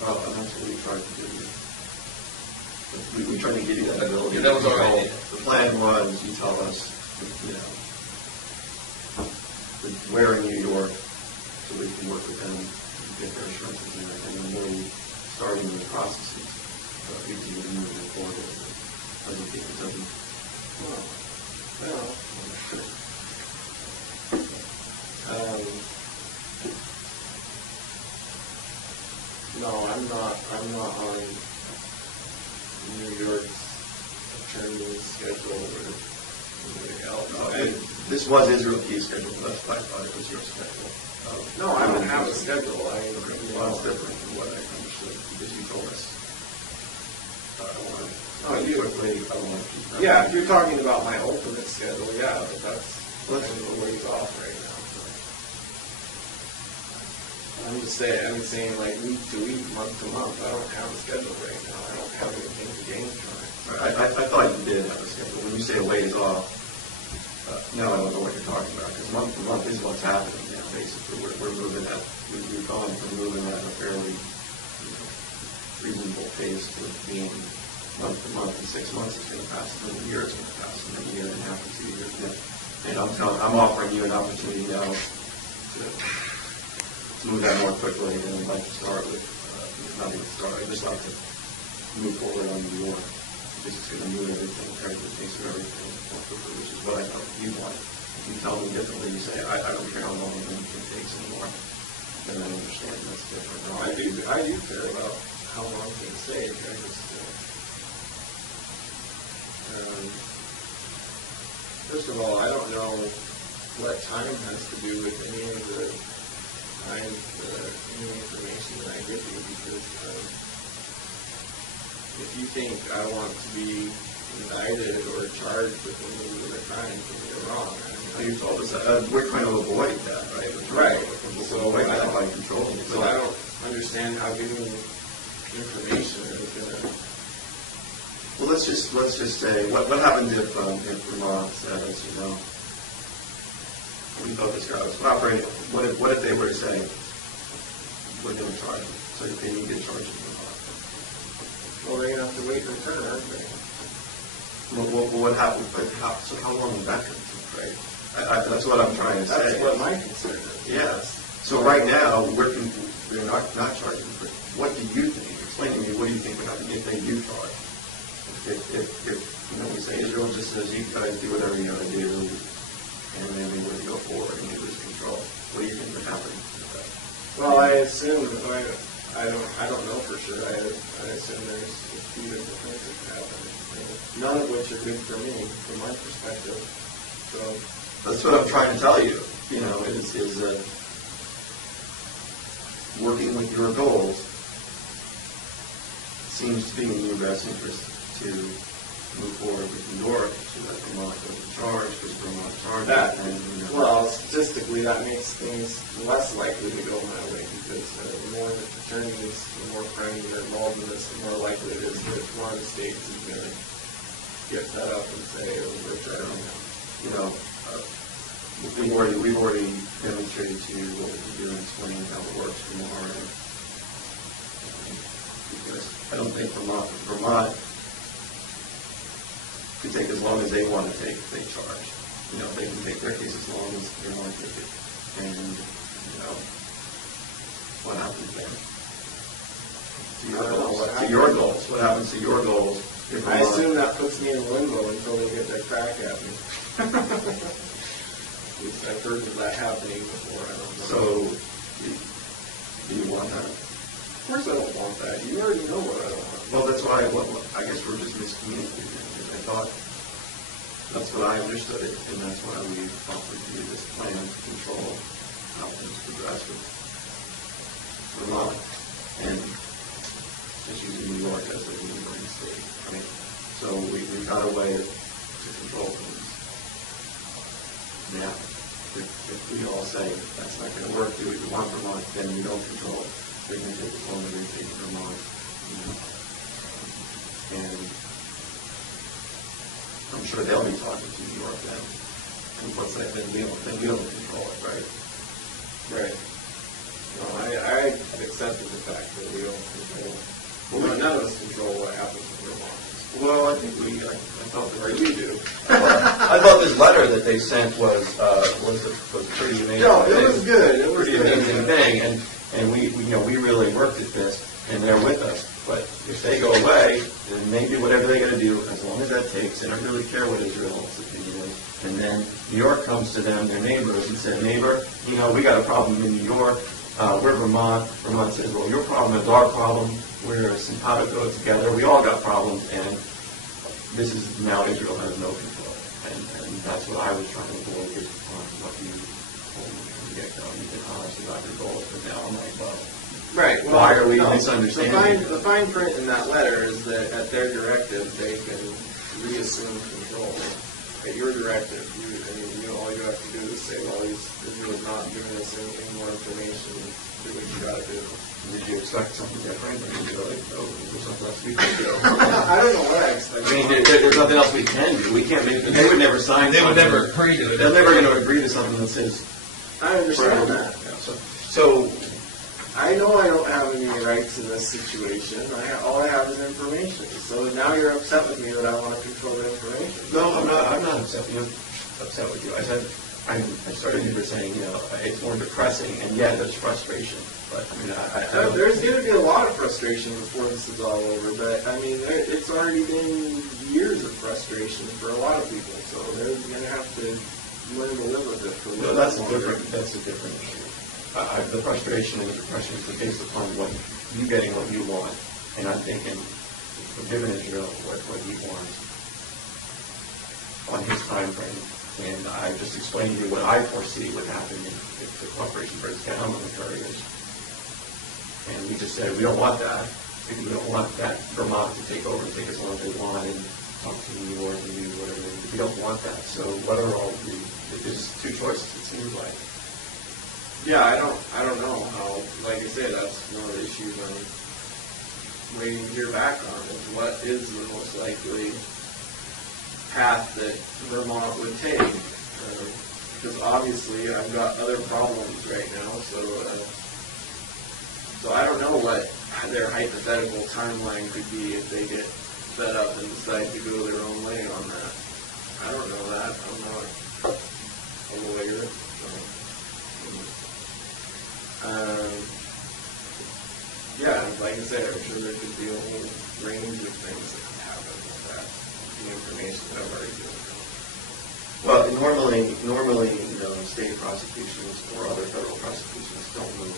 Well, and that's what we tried to do. We tried to give you that ability. Yeah, that was our idea. The plan was, you tell us, where in New York, so we can work with them, get their insurances and everything, and then starting the processes, we can even move it forward. Doesn't think it doesn't. No, I'm not on New York's attorney's schedule or anything else. This was Israel Key's schedule, but I thought it was your schedule. No, I don't have a schedule. Well, it's different from what I understood, because you told us. I don't want to quickly, I don't want to keep that. Yeah, if you're talking about my ultimate schedule, yeah, but that's kind of a ways off right now. I'm saying like week to week, month to month. I don't have a schedule right now. I don't have anything to gain from it. I thought you did have a schedule. When you say a ways off, now I don't know what you're talking about, because month to month is what's happening now, basically. We're moving at, we've gone from moving at a fairly reasonable pace to being month to month, and 6 months is going to pass, and then a year is going to pass, and then a year and a half and 2 years. And I'm offering you an opportunity now to move that more quickly, and I'd like to start with, not even start, I'd just like to move forward on New York. This is going to move everything, carry the pace of everything more quickly, which is what I thought you want. If you tell me differently, you say, I don't care how long anything takes anymore, then I understand that's different. No, I do care about how long things take. I just, first of all, I don't know what time has to do with any of the any information that I give you, because if you think I want to be indicted or charged with any of the crimes, then you're wrong. you told us, we're trying to avoid that, right? Right. So avoid that by controlling it. So I don't understand how giving information is gonna. Well, let's just say, what happens if Vermont says, you know, we thought this guy was operating, what if they were to say, we're going to charge him, so if they need to charge him Vermont? Well, they're gonna have to wait their turn, aren't they? Well, what happens, so how long will that continue, right? That's what I'm trying to say. That's what my concern is. Yes. So right now, we're not charging for it. What do you think? Explain to me, what do you think would happen if they do charge? If you know, we say Israel just says, you guys do whatever you gotta do, and then we would go forward and you lose control. What do you think would happen with that? Well, I assume, I don't know for sure. I assume there's a few different things that could happen. None of which are good for me, from my perspective. So that's what I'm trying to tell you. You know, is working with your goals seems to be in your best interest to move forward with New York, so that Vermont doesn't charge, because Vermont charges. that, And, you know, well, statistically, that makes things less likely to go my way, because the more the attorneys, the more crimes that are involved in this, the more likely it is that one of the states is going to get fed up and say, oh, we're trying to. you know, we've already demonstrated to you what we can do and explain how it works more. Because I don't think Vermont could take as long as they want to take if they charge. You know, they can take their case as long as they want to take it. And, you know, what happens then? To your goals. To your goals. What happens to your goals? If I Vermont- assume that puts me in limbo until they get their crack at me. At least I've heard of that happening before. I don't know. So, do you want that? Of course I don't want that. You already know what I don't want. Well, that's why I guess we're just miscommunicating. I thought that's what I understood it, and that's why we offered you this plan to control how things progress with Vermont and just using New York as a neighboring state, right? So we've got a way to control things. Now, if we all say that's not going to work, do what you want Vermont, then we don't control it. They're going to take as long as they take Vermont. You know? And I'm sure they'll be talking to New York then. And what's that? Then we don't control it, right? Right. Well, I accepted the fact that we don't control. Well, none of us control what happens in Vermont. Well, I think I thought Or you do. I thought this letter that they sent was pretty amazing. No, it was good. It was pretty good. amazing thing, and we really worked at this, and they're with us. But if they go away, then maybe whatever they're going to do, as long as that takes, they don't really care what Israel's opinion is. And then New York comes to them, their neighbors, and said, neighbor, you know, we got a problem in New York. We're Vermont. Vermont says, well, your problem is our problem. We're simpatico together. We all got problems, and this is now Israel has no control. And that's what I was trying to avoid is what you told me from the get-go. You've been honest about your goals, but now I'm like, well, Right. Well, why are we no, misunderstanding? The fine print in that letter is that at their directive, they can reassume control. At your directive, all you have to do is say, well, Israel's not giving us any more information. Do what you got to do. Did you expect something different? I mean, there's nothing else we can do. I don't know what I expected. I mean, there's nothing else we can do. We can't make. They would never sign. They would something. never agree to it. They're never going to agree to something that says. I understand that. So I know I don't have any rights in this situation. All I have is information. So now you're upset with me that I want to control the information. no, I'm not upset with you. I said I started you by saying, you know, it's more depressing, and yeah, there's frustration. But I mean, I There's going to be a lot of frustration before this is all over. But I mean, it's already been years of frustration for a lot of people. So they're going to have to learn to live with it for a No, little that's a longer. different issue. The frustration and the depression is based upon what you getting what you want, and I'm thinking we're giving Israel what he wants on his time frame, and I just explained to you what I foresee would happen if the cooperation breaks down on the Curriers, and we just said we don't want that. We don't want that Vermont to take over and take as long as they want and talk to New York and do whatever. We don't want that. So what are all the there's choice, it seems like. Yeah, I don't know how, like I said, that's one of the issues I'm waiting to hear back on, is what is the most likely path that Vermont would take. Because obviously I've got other problems right now, so I don't know what their hypothetical timeline could be if they get fed up and decide to go their own way on that. I don't know that. I'm not a lawyer. So. Yeah, like I said, I'm sure there could be a whole range of things that could happen with that, the information that I've already given. Well, normally, state prosecutions or other federal prosecutions don't move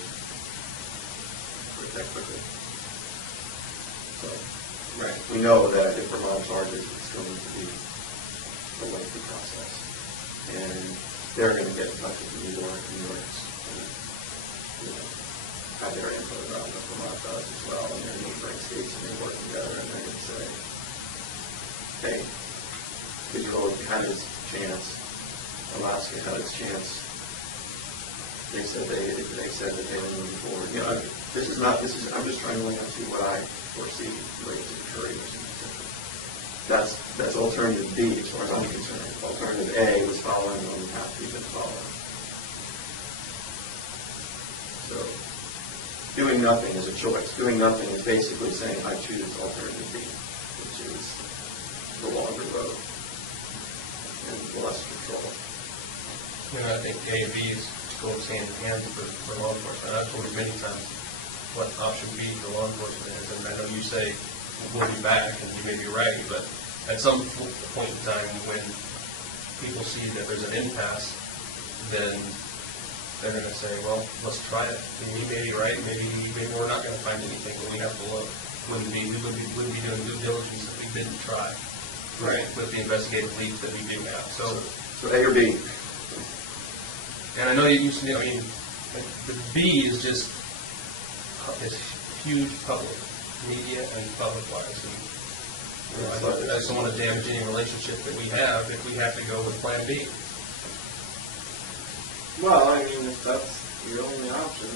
that quickly. So, Right. we know that if Vermont charges, it's going to be a lengthy process. And they're going to get in touch with New York's, have their input about what Vermont does as well, and their neighboring states, and they work together, and they're going to say, hey, Israel had its chance, Alaska had its chance. They said that they were moving forward. I'm just trying to link up to what I foresee related to the Curriers. That's alternative B as far as I'm concerned. Alternative A was following on the path we've been following. So, doing nothing is a choice. Doing nothing is basically saying I choose alternative B, which is the longer road and the less control. I think A and B is goes hand in hand for law enforcement. I've told you many times what option B for law enforcement is, and I know you say we'll be back, and you may be right, but at some point in time when people see that there's an impasse, then they're going to say, well, let's try it. And you may be right, maybe we're not going to find anything, but we have to look. We wouldn't be doing due diligence if we didn't try. Right. With the investigative leads that we do have. So A or B. And I know the B is just huge public media and public-wise. And I just don't want to damage any relationship that we have if we have to go with Plan B. Well, I mean, if that's the only option,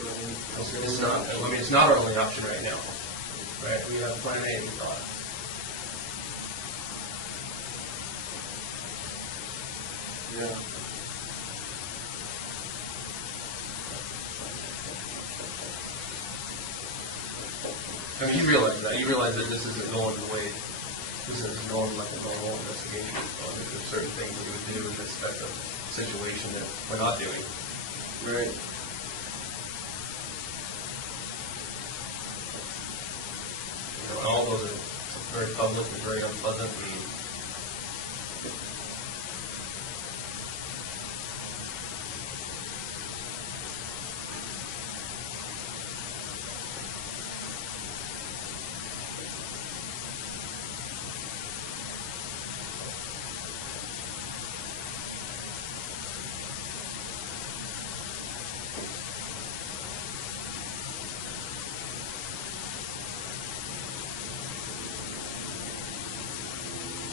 It's not. I mean, it's not our only option right now. Right? We have Plan A. We thought. Yeah. I mean, you realize that. You realize that this isn't going the way, this isn't going like a normal investigation. There's certain things that we would do in this type of situation that we're not doing. Right. All those are very public and very unpleasant. And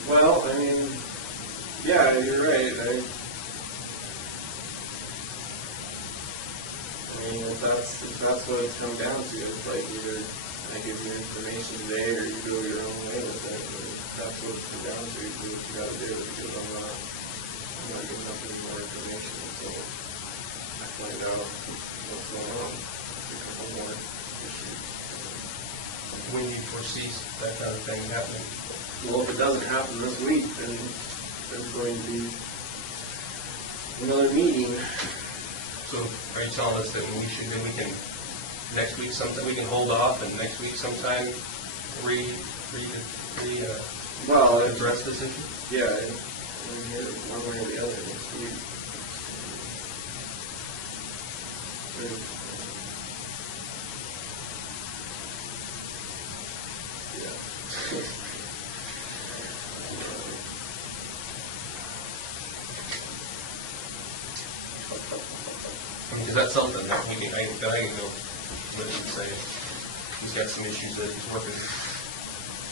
Well, I mean, yeah, you're right. I mean, if that's what it's come down to, it's like either I give you information today or you go your own way with it. But if that's what it's come down to, you do what you got to do, because I'm not giving up any more information until I find out what's going on. A couple more issues. when you foresee that kind of thing happening. Well, if it doesn't happen this week, then there's going to be another meeting. So are you telling us that we can next week sometime we can hold off and next week sometime address this issue? Yeah, we're here one way or the other next week. Yeah. Because that's something that I can go with and say he's got some issues that he's working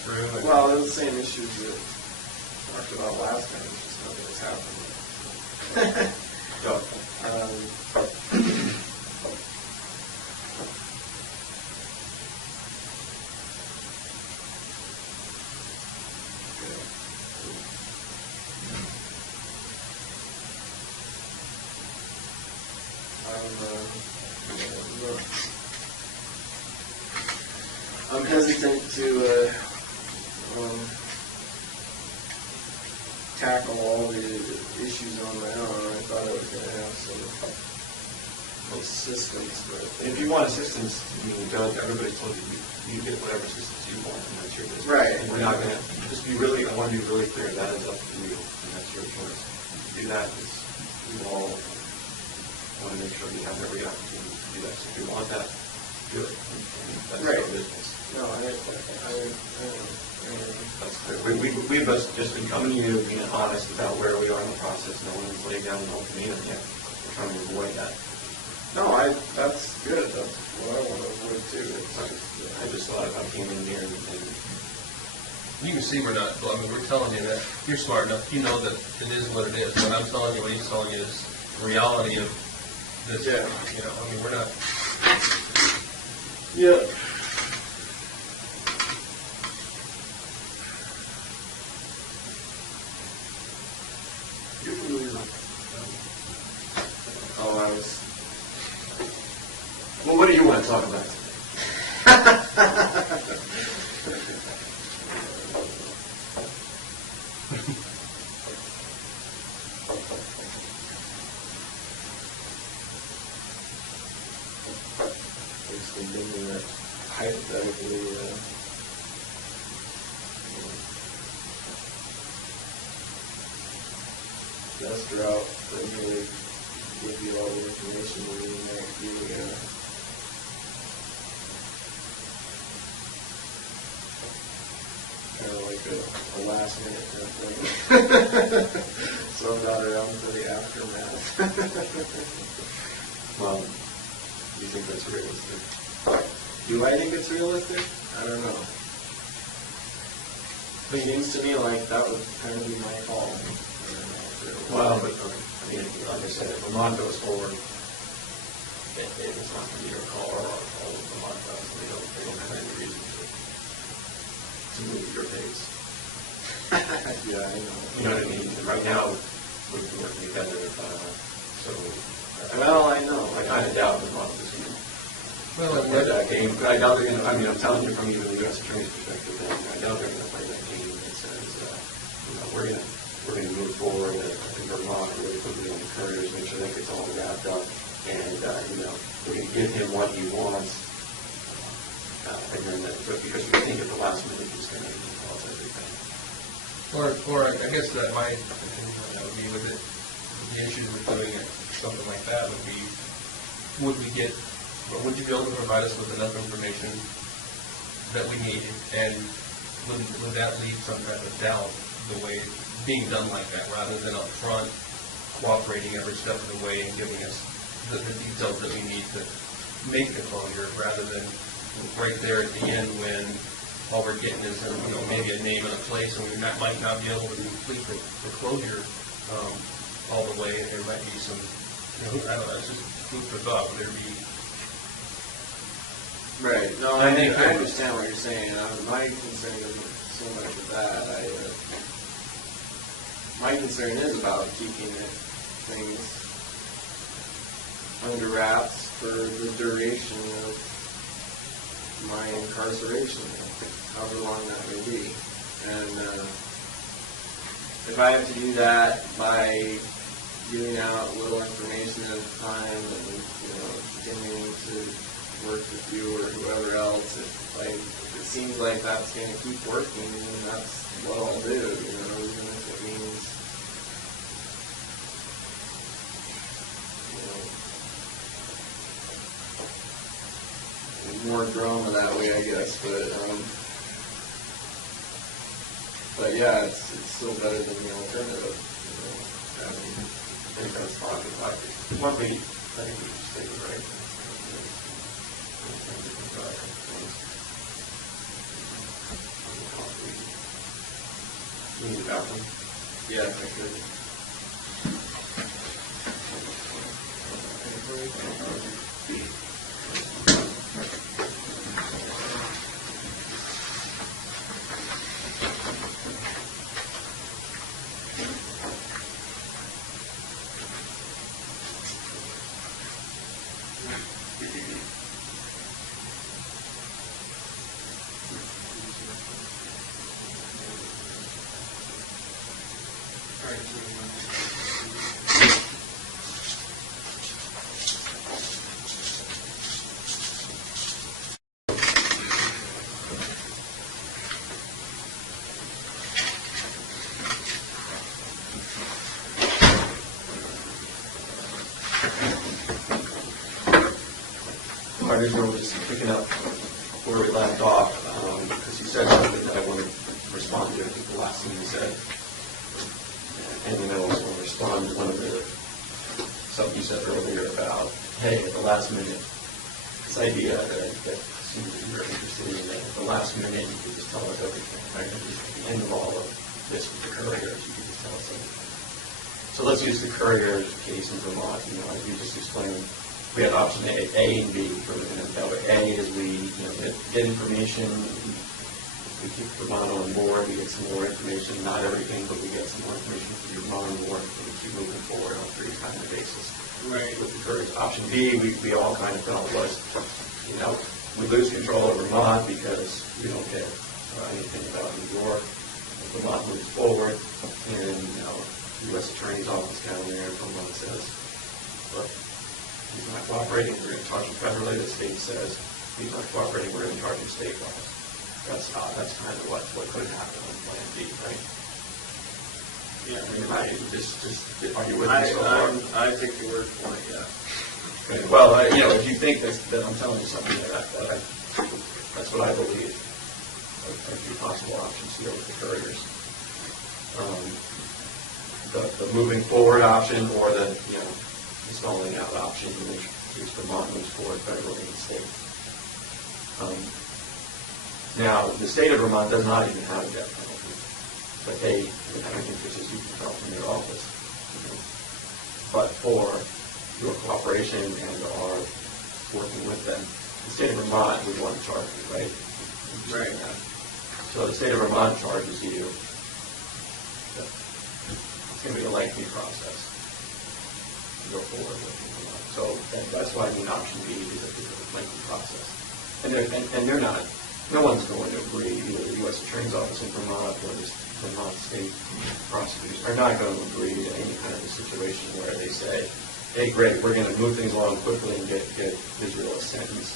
through. And Well, they're the same issues that we talked about last time, it's just nothing has happened. So, I'm hesitant to tackle all the issues on my own. I thought I was going to have some assistance, but If you want assistance to be done, everybody's told you, you get whatever assistance you want, and that's your business. Right. And we're not gonna, just be really, I want to be really clear, that is up to you, and that's your choice. To do that, is, we all want to make sure we have every opportunity to do that. So if you want that, do it. That's Right. our business. no, That's clear. We've just been coming to you, being honest about where we are in the process. No one's laid down an ultimatum yet. We're trying to avoid that. that's good. That's what I want to avoid too. I just thought if I came in here and You can see we're not, I mean, we're telling you that you're smart enough, you know that it is what it is. What I'm telling you, what he's telling you is the reality of this. Yeah. You know, I mean, we're not, Yeah. Oh, I was. well, what do you want to talk about? Just thinking that hypothetically, dust her out, then really give you all the information you might be, kind of like a last minute kind of thing. So I'm not around for the aftermath. Well, you think that's realistic? Do I think it's realistic? I don't know. It seems to me like that would kind of be my call. Well, but, I mean, like I said, if Vermont goes forward, it's not going to be your call or our call if Vermont does. They don't have any reason to move your pace. Yeah, I know. You know what I mean? And right now, we're working together, so. Well, I know. I kind of doubt Vermont is going to well, play that game. I doubt they're going to, I mean, I'm telling you from even the U.S. Attorney's perspective, that I doubt they're going to play that game that says, we're going to move forward in Vermont, really quickly on the Curriers, make sure that gets all wrapped up, and, we're going to give him what he wants, and then because we think at the last minute he's going to cause everything. or I guess that my opinion would be with it, the issue with doing it, something like that would be, would you be able to provide us with enough information that we need, and would that leave some kind of doubt the way it's being done like that, rather than up front cooperating every step of the way and giving us the details that we need to make the closure, rather than right there at the end when all we're getting is maybe a name and a place, and we might not be able to complete the closure all the way, and there might be some, I don't know, it's just food for thought. Would there be? Right. No, I understand what you're saying. My concern isn't so much of that. My concern is about keeping things under wraps for the duration of my incarceration, however long that may be. And if I have to do that by giving out little information at a time and continuing to work with you or whoever else, if it seems like that's going to keep working, then that's what I'll do, even if it means more drama that way, I guess. But yeah, it's still better than the alternative. I think that's fine. One thing, I think we should stay right. You need a bathroom? Yeah, I could. Sergeant General, just picking up where we left off, because he said something that I want to respond to. I think the last thing he said, and then I also want to respond to one of the something you said earlier about, hey, at the last minute, this idea that seems to be very interested in, that at the last minute you could just tell us everything, right? And just at the end of all of this with the Curriers, you could just tell us everything. So let's use the Currier case in Vermont. As you just explained, we had option A and B. For A is we get information, we keep Vermont on board, we get some more information, not everything, but we get some more information from Vermont on board, and we keep moving forward on a kind of basis. Right. With the Currier. Option B, we all kind of felt was, we lose control of Vermont because we don't get anything about New York. Vermont moves forward, and the U.S. Attorney's Office down there in Vermont says, look, he's not cooperating, we're going to charge him federally. The state says, he's not cooperating, we're going to charge him state laws. That's kind of what could happen on Plan B, right? Yeah. I mean, are you with me so far? I take your word for it, yeah. Okay. Well, if you think that I'm telling you something that's what I believe are two possible options here with the Curriers. The moving forward option, or the stalling out option, which Vermont moves forward federally and state. Now, the state of Vermont does not even have a death penalty, but they have an interest, as you can tell from their office. But for your cooperation and our working with them, the state of Vermont would want to charge you, right? Right. So the state of Vermont charges you. It's going to be a lengthy process to go forward with Vermont. So that's why I mean option B is a lengthy process. And they're not. No one's going to agree. Either the U.S. Attorney's Office in Vermont or the Vermont state prosecutors are not going to agree to any kind of a situation where they say, hey, great, we're going to move things along quickly and get Israel a sentence.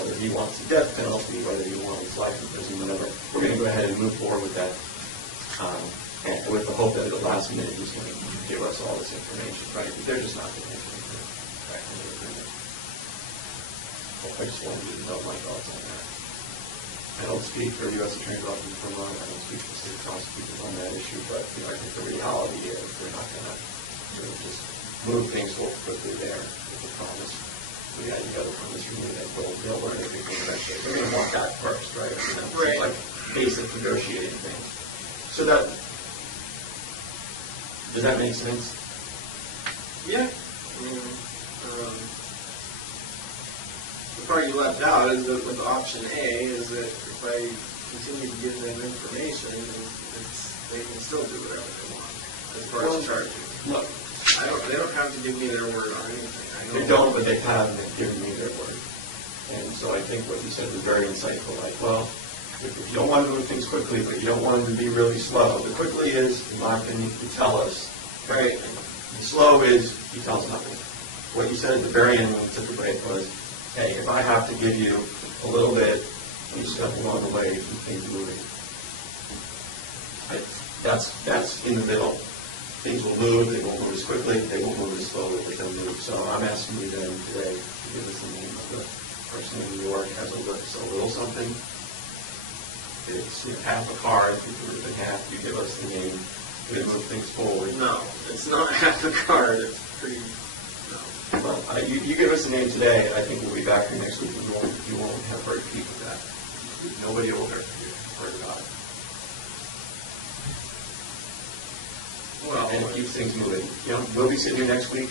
Whether he wants the death penalty, whether he wants life in prison, whatever, we're going to go ahead and move forward with that, and with the hope that at the last minute he's going to give us all this information, right? But they're just not going to make anything back in the agreement. I just wanted you to know my thoughts on that. I don't speak for the U.S. Attorney's Office in Vermont. I don't speak for state prosecutors on that issue, but I think the reality is we're not going to just move things forward quickly there with the promise. We got the other promise from you that they'll learn everything eventually. We're going to want that first, right? Right. Like basic negotiating things. So does that make sense? Yeah. The part you left out is that with option A is that if I continue to give them information, they can still do whatever they want as far as charging. Look, they don't have to give me their word on anything. They don't, but they have, and they've given me their word. And so I think what you said was very insightful. Like, well, if you don't want to move things quickly, but you don't want them to be really slow. The quickly is, in my opinion, you tell us, right? The slow is, you tell us nothing. What you said at the very end when we took the break was, hey, if I have to give you a little bit, you step along the way to keep things moving. That's in the middle. Things will move, they won't move as quickly, they won't move as slowly, but they'll move. So I'm asking you then today to give us the name of the person in New York has a little something. It's half a card, you put it in half, you give us the name, we move things forward. No, it's not half a card, it's pretty, no. Well, you give us the name today, I think we'll be back here next week, and you won't have heard peep of that. Nobody will have heard about it. Well, and it keeps things moving. We'll be sitting here next week.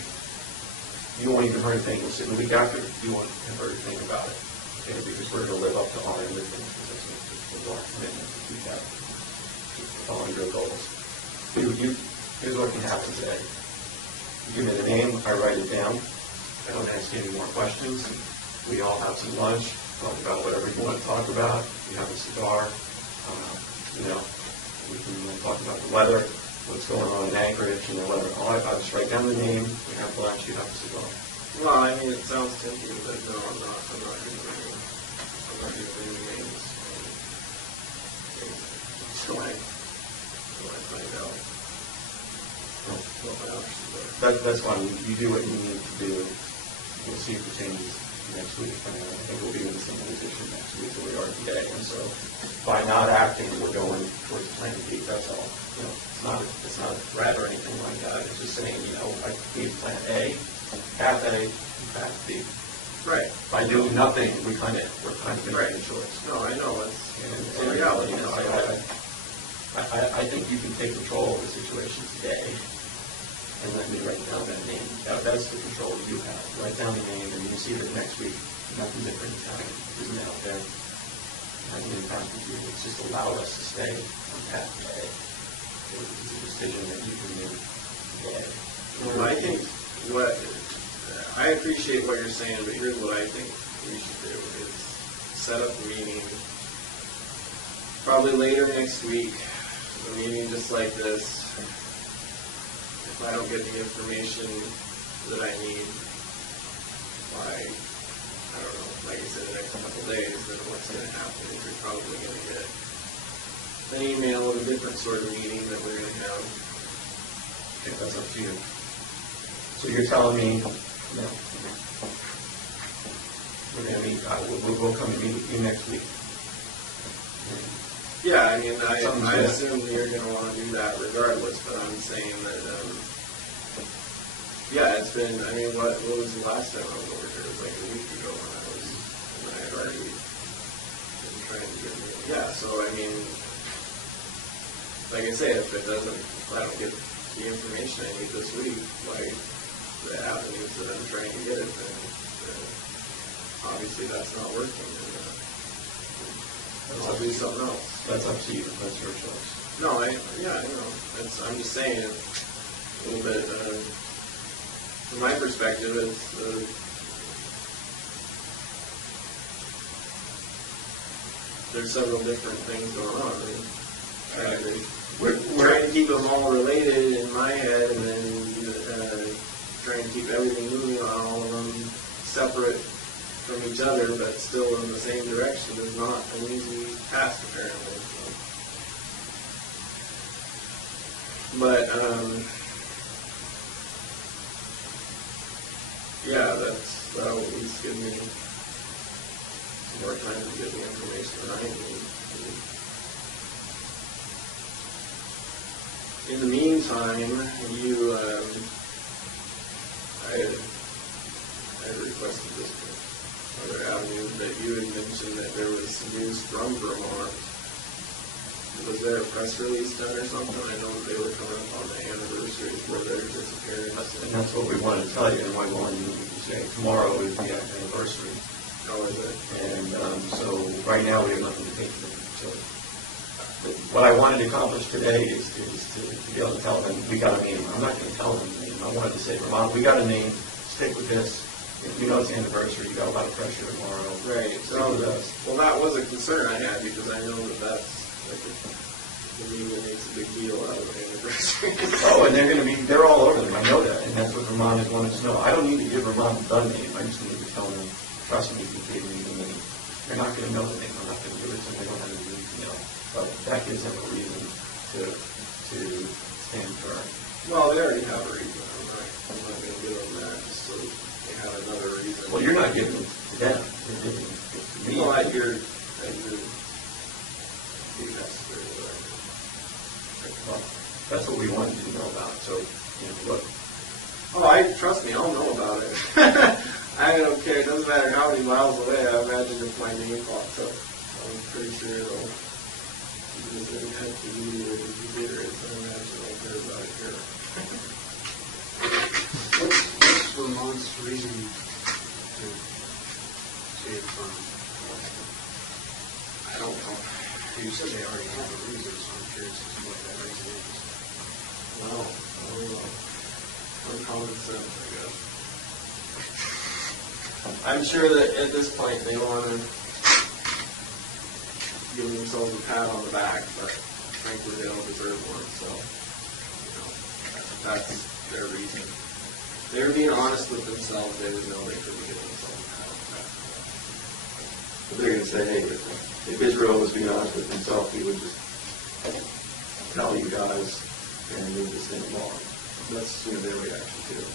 You won't even heard a thing. We'll sit the week after. You won't have heard a thing about it. Okay, because we're going to live up to our end of things. Because that's our commitment to keep that, keep following your goals. Here's what can happen today. You give me the name. I write it down. I don't ask you any more questions. We all have some lunch. Talk about whatever you want to talk about. You have a cigar. We can talk about the weather. What's going on in Anchorage, whether I'll just write down the name, we have lunch, you have to cigar. Well, I mean, it sounds tempting, but no, I'm not using any names. So I find out what my options are. That's fine. You do what you need to do. We'll see if it changes. next week. I mean, I think we'll be in a similar position next week than we are today. And so by not acting, we're going towards plan B. That's all. You know, it's not a threat or anything like that. It's just saying, you know, I need plan A, path A, and path B. Right. By doing nothing, we're kind of making a choice. No, I know. It's a reality. You know, I think you can take control of the situation today and let me write down that name. That's the control you have. Write down the name, and you can see that next week nothing different isn't out there. Nothing impacted you. It's just allowed us to stay on path A. It's a decision that you can make today. Well, I think I appreciate what you're saying, but here's what I think we should do is set up a meeting probably later next week, a meeting just like this. If I don't get the information that I need by, I don't know, like I said, the next couple of days, then what's going to happen is you're probably going to get an email of a different sort of meeting that we're going to have. I think that's up to you. So you're telling me, no, we're going to meet, we'll come and meet with you next week. Yeah, I mean, I assume you're going to want to do that regardless, but I'm saying that, yeah, it's been, I mean, what was the last time I was over here? It was like a week ago when I had already been trying to get me, yeah, so I mean, like I say, if I don't get the information I need this week, like the avenues that I'm trying to get it, then obviously that's not working, and I'll do something else. That's up to you. That's your choice. No, I know. I'm just saying it a little bit. From my perspective, there's several different things going on. I mean, we're trying to keep them all related in my head, and then trying to keep everything moving on all of them separate from each other, but still in the same direction is not an easy task, apparently. But, yeah, that'll at least give me some more time to get the information that I need. In the meantime, I had requested this other avenue that you had mentioned that there was some news from Vermont. Was there a press release done or something? I know that they were coming up on the anniversary for their disappearance. And that's what we wanted to tell you, and why we wanted you to say tomorrow is the anniversary. How is it? And so right now we have nothing to take from them. So what I wanted to accomplish today is to be able to tell them we got a name. I'm not going to tell them the name. I wanted to say, Vermont, we got a name. Stick with this. You know it's the anniversary. You got a lot of pressure tomorrow. Right. So, well, that was a concern I had because I know that's like the media makes a big deal out of the anniversary. Oh, and they're all over them. I know that, and that's what Vermont is wanting to know. I don't need to give Vermont the name. I just need to tell them, trust me, if you gave me the name. They're not going to know the name. I'm not going to give it to them. They don't have any reason to know. But that gives them a reason to stand firm. Well, they already have a reason. I'm not going to give them that just so they have another reason. Well, you're not giving it to them. You're giving it to me. Well, at your investor or whatever. Well, that's what we wanted you to know about. So, look. Oh, trust me, I'll know about it. I don't care. It doesn't matter how many miles away. I imagine if my name pops up, I'm pretty sure it'll either have to be or computer it. I imagine I'll hear about it here. What's Vermont's reason to stay from? I don't know. You said they already have a reason, so I'm curious as to what that reason is. No, I don't know. Uncommon sense, I guess. I'm sure that at this point they want to give themselves a pat on the back, but frankly they don't deserve one, so that's their reason. If they were being honest with themselves, they would know they couldn't give themselves a pat on the back. But they're going to say, hey, if Israel was being honest with himself, he would just tell you guys and move this thing along. That's their reaction to it.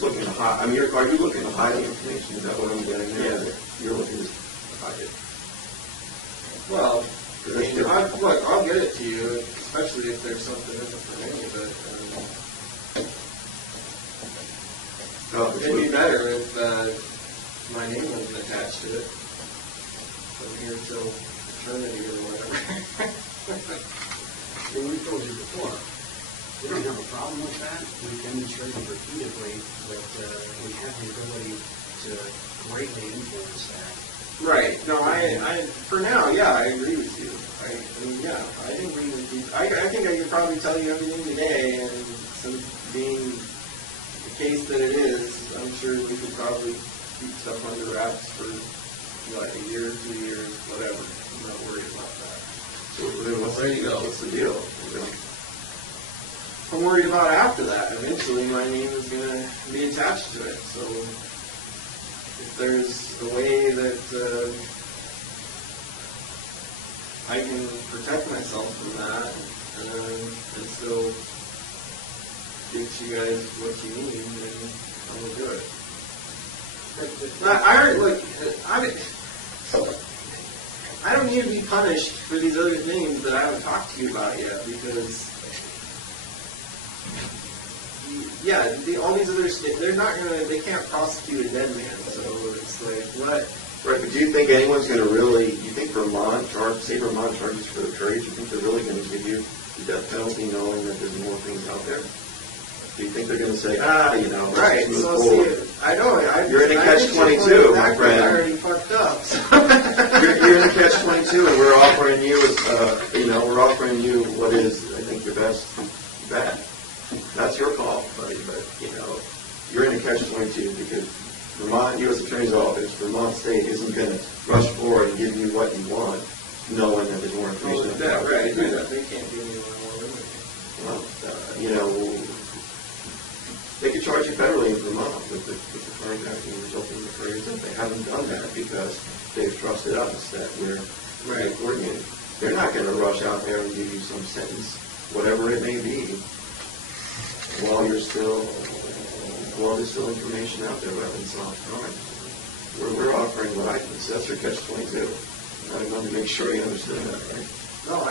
just looking to hide, I mean, are you looking to hide the information? Is that what I'm getting at? Yeah. You're looking to hide it. Well, I mean, look, I'll get it to you, especially if there's something in it for me, but it'd be better if my name wasn't attached to it. From here till eternity or whatever. Well, we told you before, we don't have a problem with that. We've demonstrated repeatedly that we have the ability to greatly influence that. Right. No, I for now, yeah, I agree with you. I mean, yeah, I agree with you. I think I could probably tell you everything today, and since being the case that it is, I'm sure we could probably keep stuff under wraps for like a year, 2 years, whatever. I'm not worried about that. So then what's the deal? I'm worried about after that. Eventually, my name is going to be attached to it. So if there's a way that I can protect myself from that and still get you guys what you need, then I will do it. I don't need to be punished for these other things that I haven't talked to you about yet, because all these other states, they can't prosecute a dead man, so it's like, what? Right, but do you think anyone's going to really, you think Vermont charges for the trades, you think they're really going to give you the death penalty knowing that there's more things out there? Do you think they're going to say, right, let's so move forward? see, I know, You're in a catch-22, my friend. I already fucked up. You're in a catch-22, and we're offering you, what is, I think, your best bet. That's your call, buddy, but, you're in a catch-22 because Vermont U.S. Attorney's Office, Vermont State isn't going to rush forward and give you what you want, knowing that there's more information. Yeah, right, they can't give me more. Well, they could charge you federally in Vermont with the current acting resulting in the Curriers. They haven't done that because they've trusted us that we're coordinated. They're not going to rush out there and give you some sentence, whatever it may be, while there's still information out there about unsolved crime. We're offering what I consider, that's your catch-22. I wanted to make sure you understood that, right? No,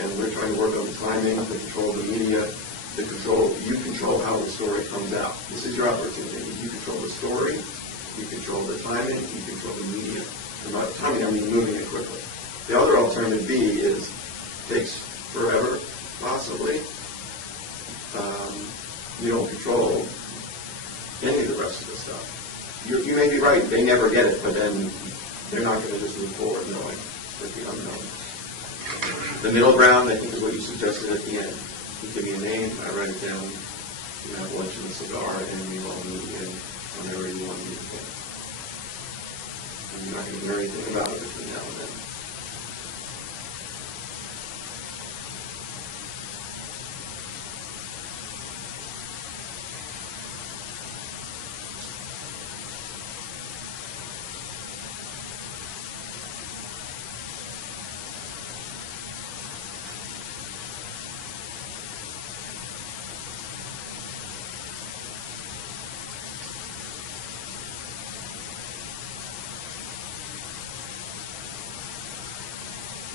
and we're trying to work on the timing, the control of the media, you control how the story comes out. This is your opportunity. You control the story, you control the timing, you control the media. And by the timing, I mean moving it quickly. The other alternative B is takes forever, possibly. You don't control any of the rest of the stuff. You may be right, they never get it, but then they're not going to just move forward knowing that the unknown. The middle ground, I think, is what you suggested at the end. You give me a name, I write it down, you have lunch and a cigar, and we all meet again whenever you want to meet again. And you're not going to hear anything about it between now and then.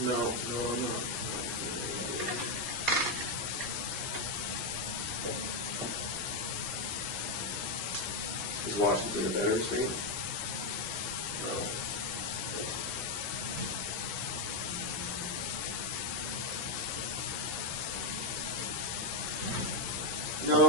No, I'm not. Is Washington a better state? No,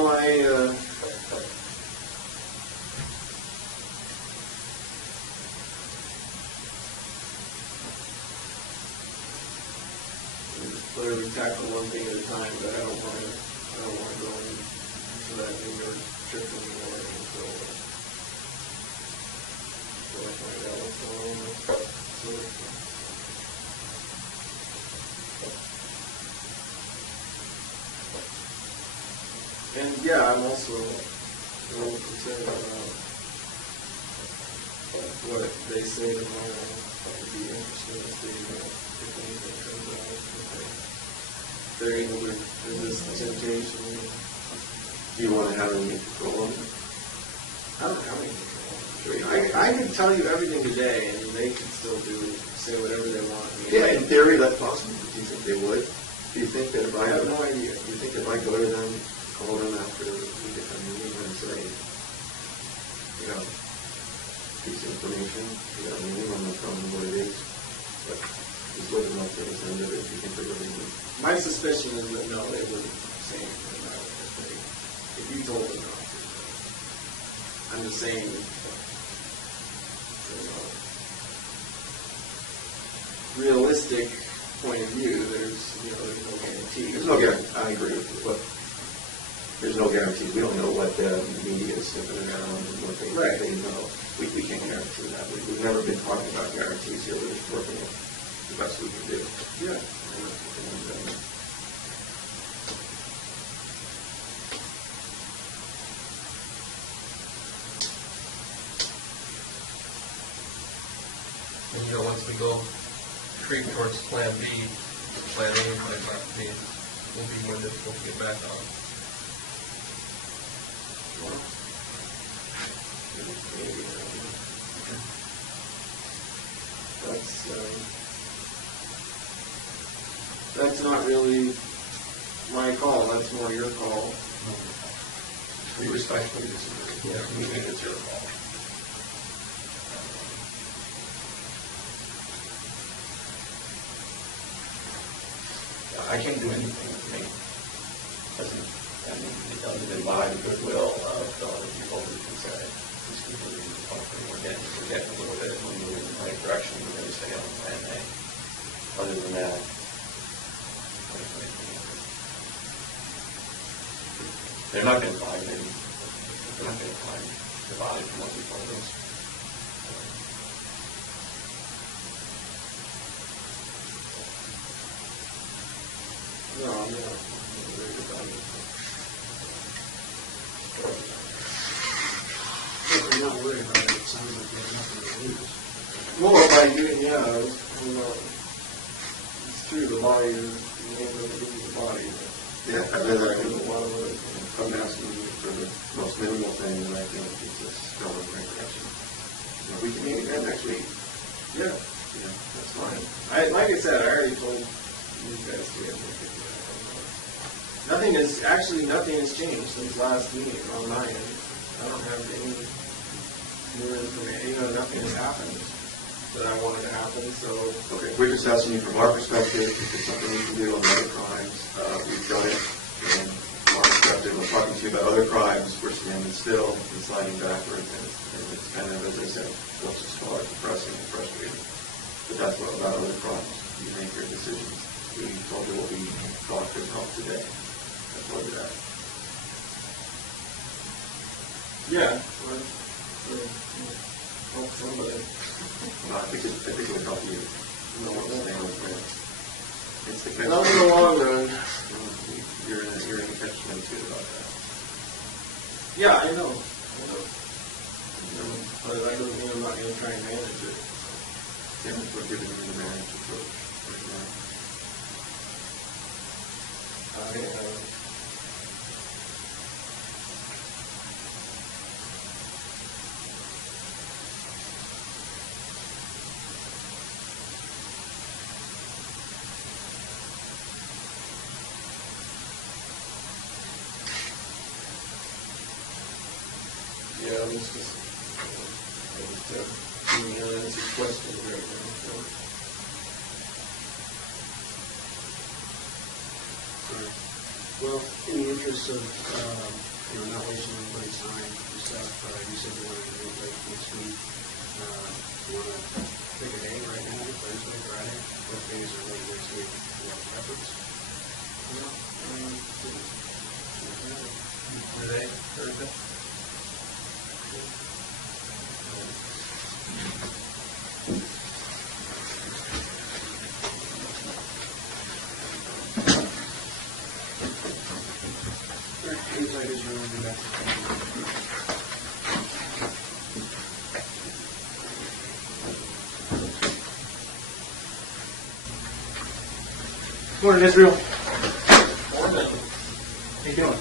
clearly tackle one thing at a time, but I don't want to go into that bigger trip anymore until I find out what's going on. And yeah, I'm also a little concerned about what they say tomorrow. It'd be interesting to see if anything comes out. If they're able to resist the temptation, Do you want to have any control on it? I don't have any control. I could tell you everything today, and they can still say whatever they want. I mean, Yeah, in theory, that's possible. Do you think they would? Do you think that if I have no idea. Do you think if I go to them, call them after we get a meeting and say, piece of information, meeting, I'm not telling them what it is, but just let them know to the end of it, do you think they're really good? My suspicion is that no, they wouldn't say anything about it if you told them not to. I'm just saying, realistic point of view, there's no guarantee. There's no guarantee. I agree with you, but there's no guarantee. We don't know what the media is sniffing around and what they know. We can't guarantee that. We've never been talking about guarantees here. We're just working with the best we can do. Yeah. And once we go creep towards Plan B, Plan A might not be, will be more difficult to get back on. That's not really my call. That's more your call. We respectfully disagree. Yeah, we think it's your call. I can't do anything with me. It doesn't invite the goodwill of the other people who can say, these people are talking, we're getting a little bit, we're moving in the right direction, we're going to stay on Plan A. Other than that, they're not going to find any. They're not going to find the body from what we told us. No, I'm not worried about it. If they're not worried about it, it sounds like they have nothing to lose. More by doing, it's true, the body is the body. Yeah, I'd rather come asking you for the most minimal thing, and I think it's just going in the right direction. We can meet again next week. Yeah. That's fine. Like I said, I already told you guys to get nothing has changed since last meeting on my end. I don't have any new information. Nothing has happened that I wanted to happen. So Okay, we're just asking you from our perspective, if there's something we can do on other crimes. We've done it, and from our perspective, we're talking to you about other crimes, we're standing still and sliding backward, and it's kind of, as I said, what's just hard, depressing, and frustrating. But that's what about other crimes. You make your decisions. We told you what we thought could help today. That's where we're at. yeah, hope somebody. I think it would help you. Stay on the plan. It's the Not in the long run. You're in a catch-22 about that. Yeah, I know. But that doesn't mean I'm not going to try and manage it. Yeah, we're giving you the managed approach right now. It's just unanswered questions right now. So. Well, in the interest of not wasting anybody's time and stuff, you said you wanted to meet like next week. You want to pick a day right now, Thursday, Friday? What days are late next week? You have a preference? Today, Thursday? Morning, Israel. Morning. How you doing?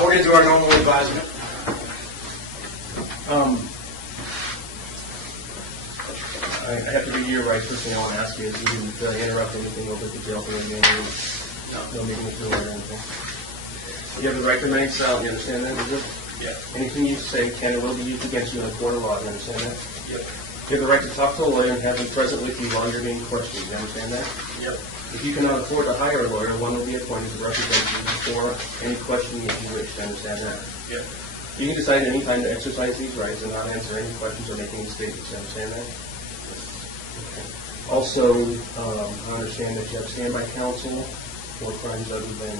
We're going to do our normal advisement. I have to read your rights. First thing I want to ask you is you didn't interrupt anything over at the jail for any meeting. No meeting with or anything. You have the right to remain silent. You understand that? Is it? Yeah. Anything you say can or will be used against you in a court of law. You understand that? Yep. You have the right to talk to a lawyer and have them present with you while you're being questioned. You understand that? Yep. If you cannot afford to hire a lawyer, one will be appointed to represent you before any questioning if you wish. You understand that? Yep. You can decide at any time to exercise these rights and not answer any questions or make any statements. You understand that? Okay. Also, I understand that you have standby counsel for crimes other than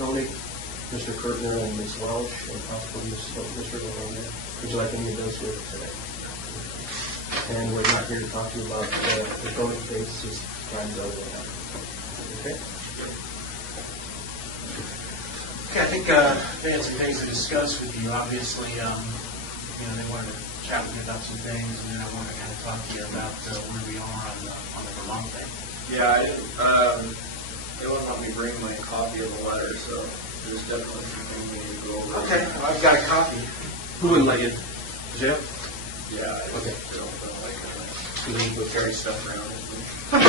felony, Mr. Currier and Ms. Welch, and possibly Mr. Lorraine. Would you like any of those here today? And we're not here to talk to you about the felony case, just crimes other than that. Okay? Okay, I think they had some things to discuss with you. Obviously, they wanted to chat with you about some things, and then I wanted to kind of talk to you about where we are on the Vermont thing. Yeah, they wouldn't let me bring my copy of the letter, so there's definitely some things we need to go over. Okay, well, I've got a copy. Who wouldn't let you? Jail? Yeah, Okay. They don't like it. So they go carry stuff around with me. You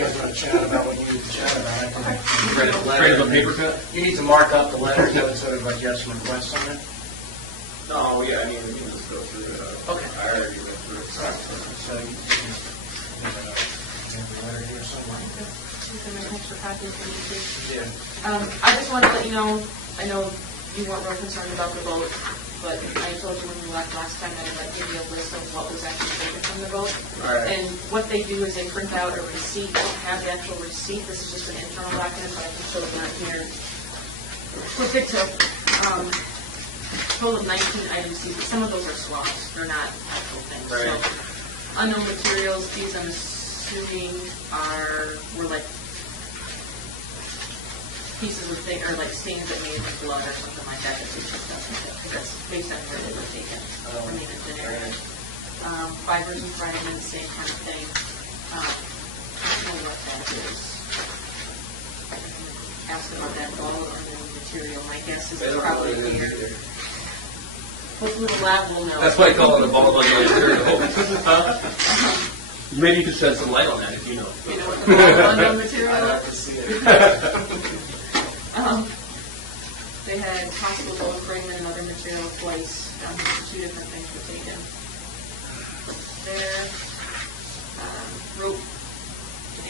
guys want to chat about what you need to chat about? Afraid of a paper cut? You need to mark up the letter, so like you have some requests on it. No, yeah, I mean, we can just go through it. Okay. I already went through it. So you have the letter here somewhere. Extra copy for you too. Yeah. I just wanted to let you know, I know you weren't real concerned about the vote, but I told you when you left last time that I'd give you a list of what was actually taken from the vote. All right. And what they do is they print out a receipt. They don't have the actual receipt. This is just an internal document, but I can show them right here. Perfect. Total of 19 items. Some of those are swaps. They're not actual things. Right. So, unknown materials, these I'm assuming were like pieces of thing, or like stains that made with blood or something like that. That's just because that's based on where they were taken. I mean, it's generic. Fibers and fragments, same kind of thing. I don't know what that is. Ask about that ball or the material. My guess is it's probably here. Hopefully the lab will know. That's why I call it a ball of unknown material. Maybe you could shed some light on that if you know. You know what the ball of unknown material I'd is? have to see it. They had possible gold fragment and other material twice. Two different things were taken. There, rope,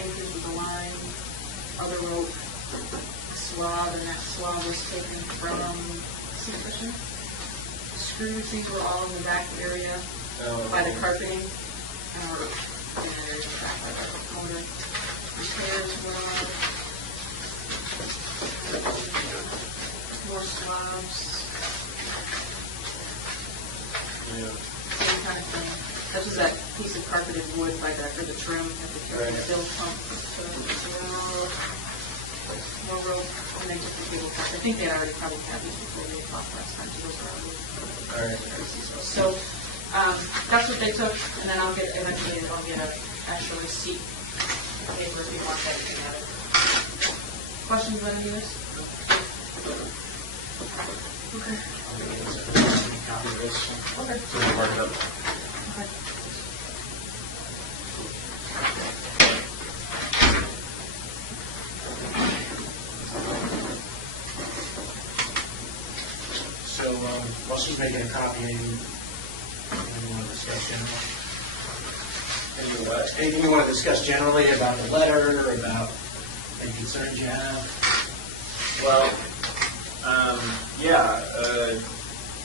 anchors with a line, other rope, swab, and that swab was taken from screws. These were all in the back area by the carpeting. And there's the back by the corner. Repairs were more swabs. Same kind of thing. This was that piece of carpeted wood by the trim at the still pump. So more rope and then just the cable cuts. I think they already probably had these before they talked last time. So those are all so that's what they took, and then eventually I'll get an actual receipt paper if you want that together. Questions about any of this? Okay. Copy of this. Okay. So we'll mark it up. Okay. So, while she's making a copy, anything you want to discuss generally? Anything you want to discuss generally about the letter, or about any concerns you have? Well,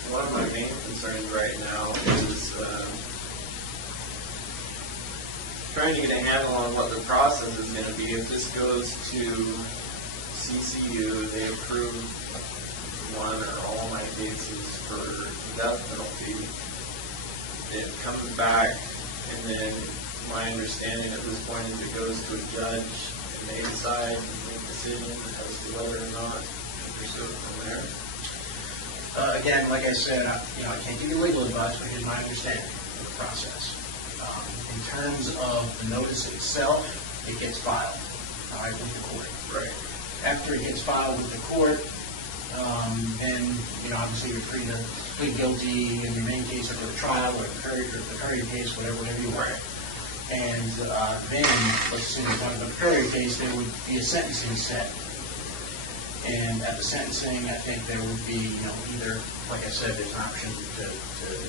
one of my main concerns right now is trying to get a handle on what the process is going to be. If this goes to CCU, they approve one or all my cases for the death penalty. It comes back, and then my understanding at this point is it goes to a judge, and they decide and make decisions as to whether or not to pursue it from there. Again, like I said, I can't give you legal advice, but here's my understanding of the process. In terms of the notice itself, it gets filed with the court. Right. after it gets filed with the court, then, obviously you're free to plead guilty in your main case or go to trial or the Currier case, whatever you want. And then, let's assume we're talking about the Currier case, there would be a sentencing set. And at the sentencing, I think there would be, either, like I said, there's an option to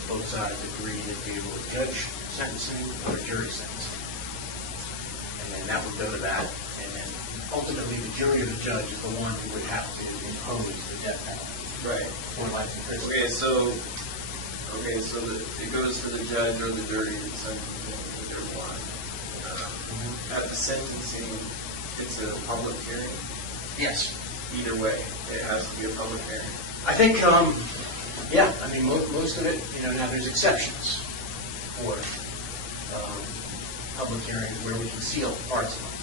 both sides agree to do a judge sentencing or a jury sentencing. And then that would go to that. And then ultimately, the jury or the judge is the one who would have to impose the death penalty. Right. For life in prison. Okay, so it goes to the judge or the jury to sentence either one. At the sentencing, it's a public hearing. Yes. Either way, it has to be a public hearing. I think, yeah, I mean, most of it, now there's exceptions for public hearings where we can seal parts of them.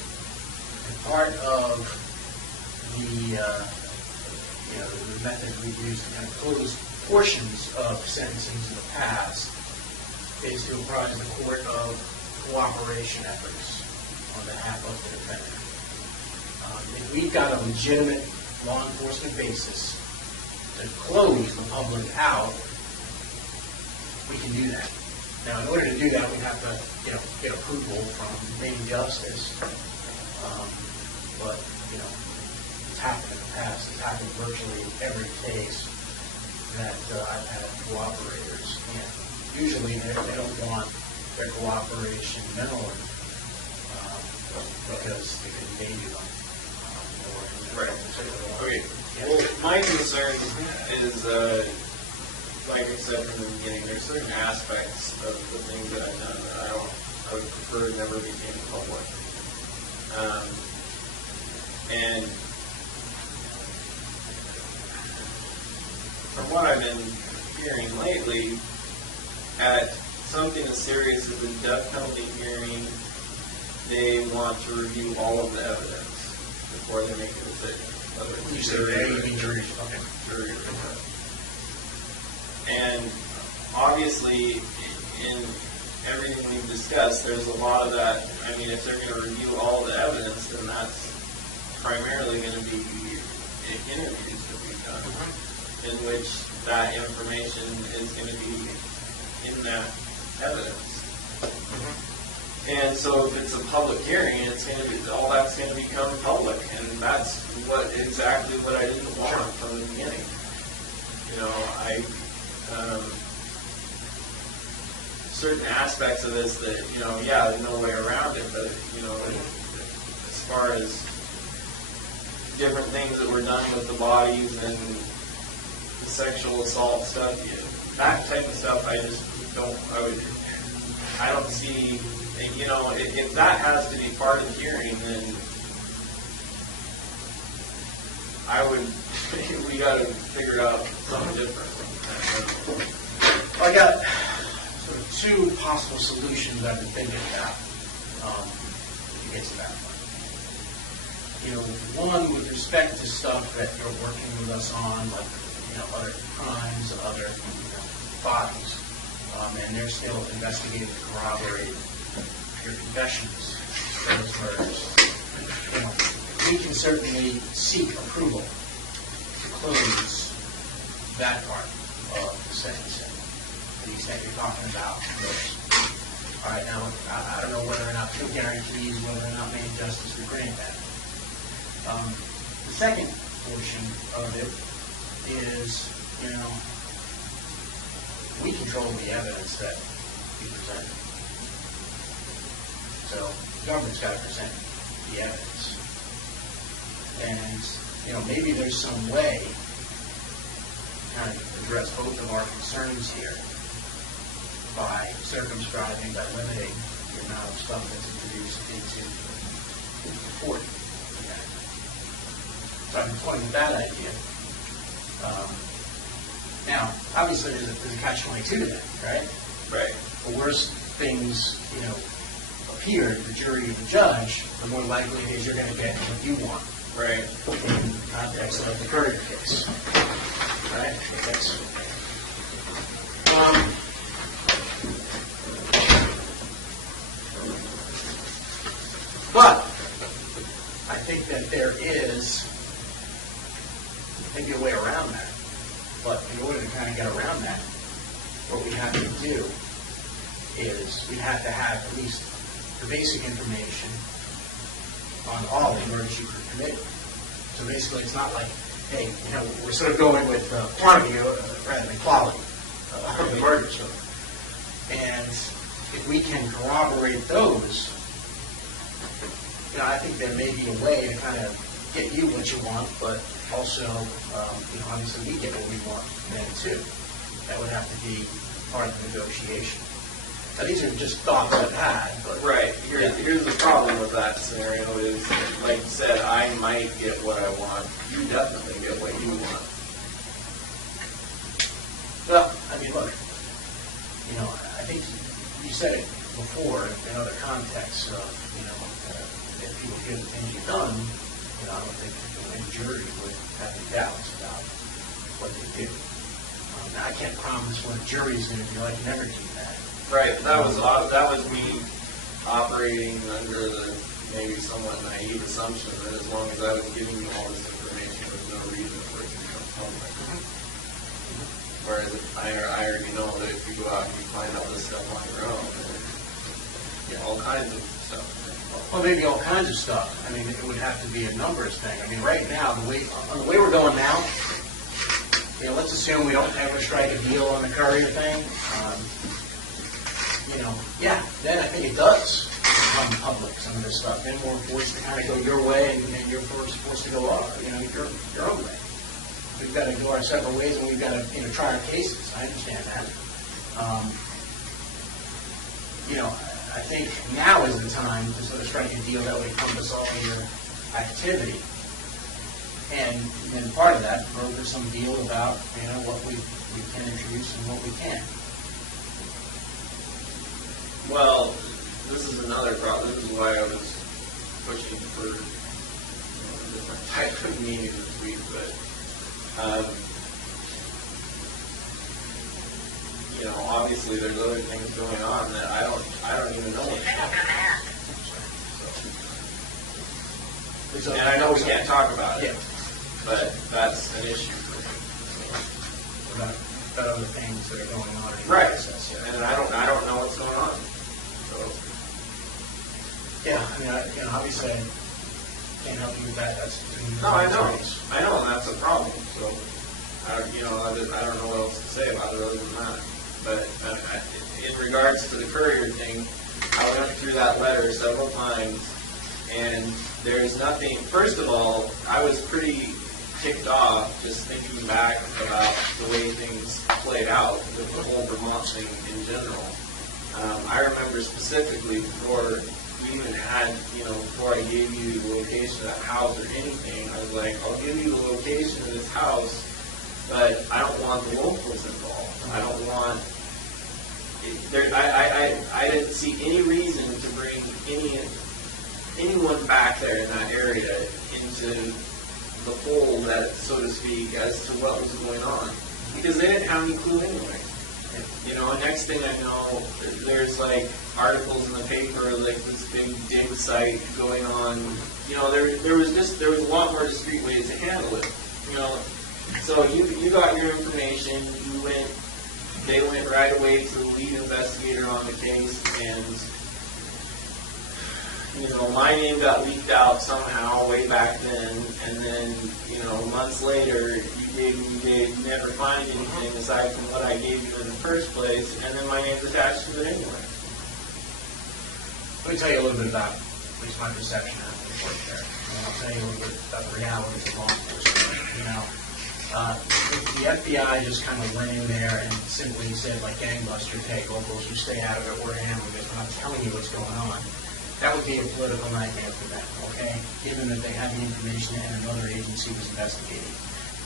And part of the method we've used to kind of close portions of sentencings in the past is to apprise the court of cooperation efforts on behalf of the defendant. If we've got a legitimate law enforcement basis to close the public out, we can do that. Now, in order to do that, we have to, get approval from main justice. But, it's happened in the past. It's happened virtually in every case that I've had cooperators. And usually, they don't want their cooperation known because it could endanger them. Right. Okay. Yeah. Well, my concern is, like I said from the beginning, there's certain aspects of the things that I've done that I would prefer never became public. And from what I've been hearing lately, at something as serious as a death penalty hearing, they want to review all of the evidence before they make a decision. You say they, you mean jury. Okay. Jury. And obviously, in everything we've discussed, there's a lot of that. I mean, if they're going to review all the evidence, then that's primarily going to be interviews that we've done, in which that information is going to be in that evidence. And so if it's a public hearing, it's going to be, all that's going to become public, and that's exactly what I didn't want from the beginning. Certain aspects of this that, there's no way around it, but, as far as different things that were done with the bodies and the sexual assault stuff, that type of stuff, I just I don't see, if that has to be part of the hearing, then we got to figure out something different. I got sort of two possible solutions I've been thinking about to get to that point. One with respect to stuff that you're working with us on, like other crimes, other bodies, and they're still investigating to corroborate your confessions, those murders. We can certainly seek approval to close that part of the sentencing. The extent you're talking about those. All right, now, I don't know whether or not through guarantees, whether or not main justice would grant that. The second portion of it is, we control the evidence that we present. So the government's got to present the evidence. And, maybe there's some way to kind of address both of our concerns here by circumscribing, by limiting the amount of stuff that's introduced into the court. Okay. So I'm toying with that idea. Now, obviously, there's a catch-22 to that, right? Right. The worse things, appear to the jury or the judge, the more likely it is you're going to get what you want. Right. In the context of the Currier case. Right? Yes. But I think that there is maybe a way around that. But in order to kind of get around that, what we have to do is we have to have at least the basic information on all the murders you could commit. So basically, it's not like, hey, we're sort of going with quantity rather than quality of the murders. And if we can corroborate those, I think there may be a way to kind of get you what you want, but also, obviously we get what we want then too. That would have to be part of the negotiation. Now, these are just thoughts I've had, but... Right. Here's the problem with that scenario is, like you said, I might get what I want. You definitely get what you want. Well, I mean, look, I think you said it before in other contexts of, if people hear the things you've done, I don't think any jury would have any doubts about what they do. Now, I can't promise what a jury is going to do. I can never do that. Right. That was me operating under the maybe somewhat naive assumption that as long as I was giving you all this information, there's no reason for it to become public. Whereas I already know that if you go out and you find all this stuff on your own, all kinds of stuff. Well, maybe all kinds of stuff. I mean, it would have to be a numbers thing. I mean, right now, the way we're going now, let's assume we don't ever strike a deal on the Currier thing. Then I think it does become public, some of this stuff. Then we're forced to kind of go your way, and you're forced to go your own way. We've got to go our separate ways, and we've got to try our cases. I understand that. I think now is the time to sort of strike a deal that would encompass all of your activity. And then part of that, broker some deal about, what we can introduce and what we can't. Well, this is another problem. This is why I was pushing for a different type of meeting this week. But, obviously there's other things going on that I don't even know what's happening. So, and I know we can't talk about it, but that's an issue for me. About other things that are going on in the right. process. Yeah. And I don't know what's going on. So. Yeah, I mean, obviously I can't help you with that. That's no, I know, and that's a problem. So, I don't know what else to say about it other than that. But in regards to the Currier thing, I went through that letter several times, and there's nothing. First of all, I was pretty ticked off just thinking back about the way things played out with the whole Vermont thing in general. I remember specifically before we even had, before I gave you the location of that house or anything, I was like, I'll give you the location of this house, but I don't want the locals involved. I don't want. I didn't see any reason to bring anyone back there in that area into the fold, so to speak, as to what was going on, because they didn't have any clue anyway. And next thing I know, there's like articles in the paper, like this big dig site going on. There was a lot more discreet ways to handle it. So you got your information, they went right away to the lead investigator on the case, and my name got leaked out somehow way back then, and then, months later, you never find anything aside from what I gave you in the first place, and then my name's attached to it anyway. Let me tell you a little bit about at least my perception of the report there. And I'll tell you a little bit about the realities of law enforcement. The FBI just kind of went in there and simply said, like gangbusters, hey, locals, you stay out of it, we're handling it, we're not telling you what's going on. That would be a political nightmare for them, okay? Given that they had the information and another agency was investigating.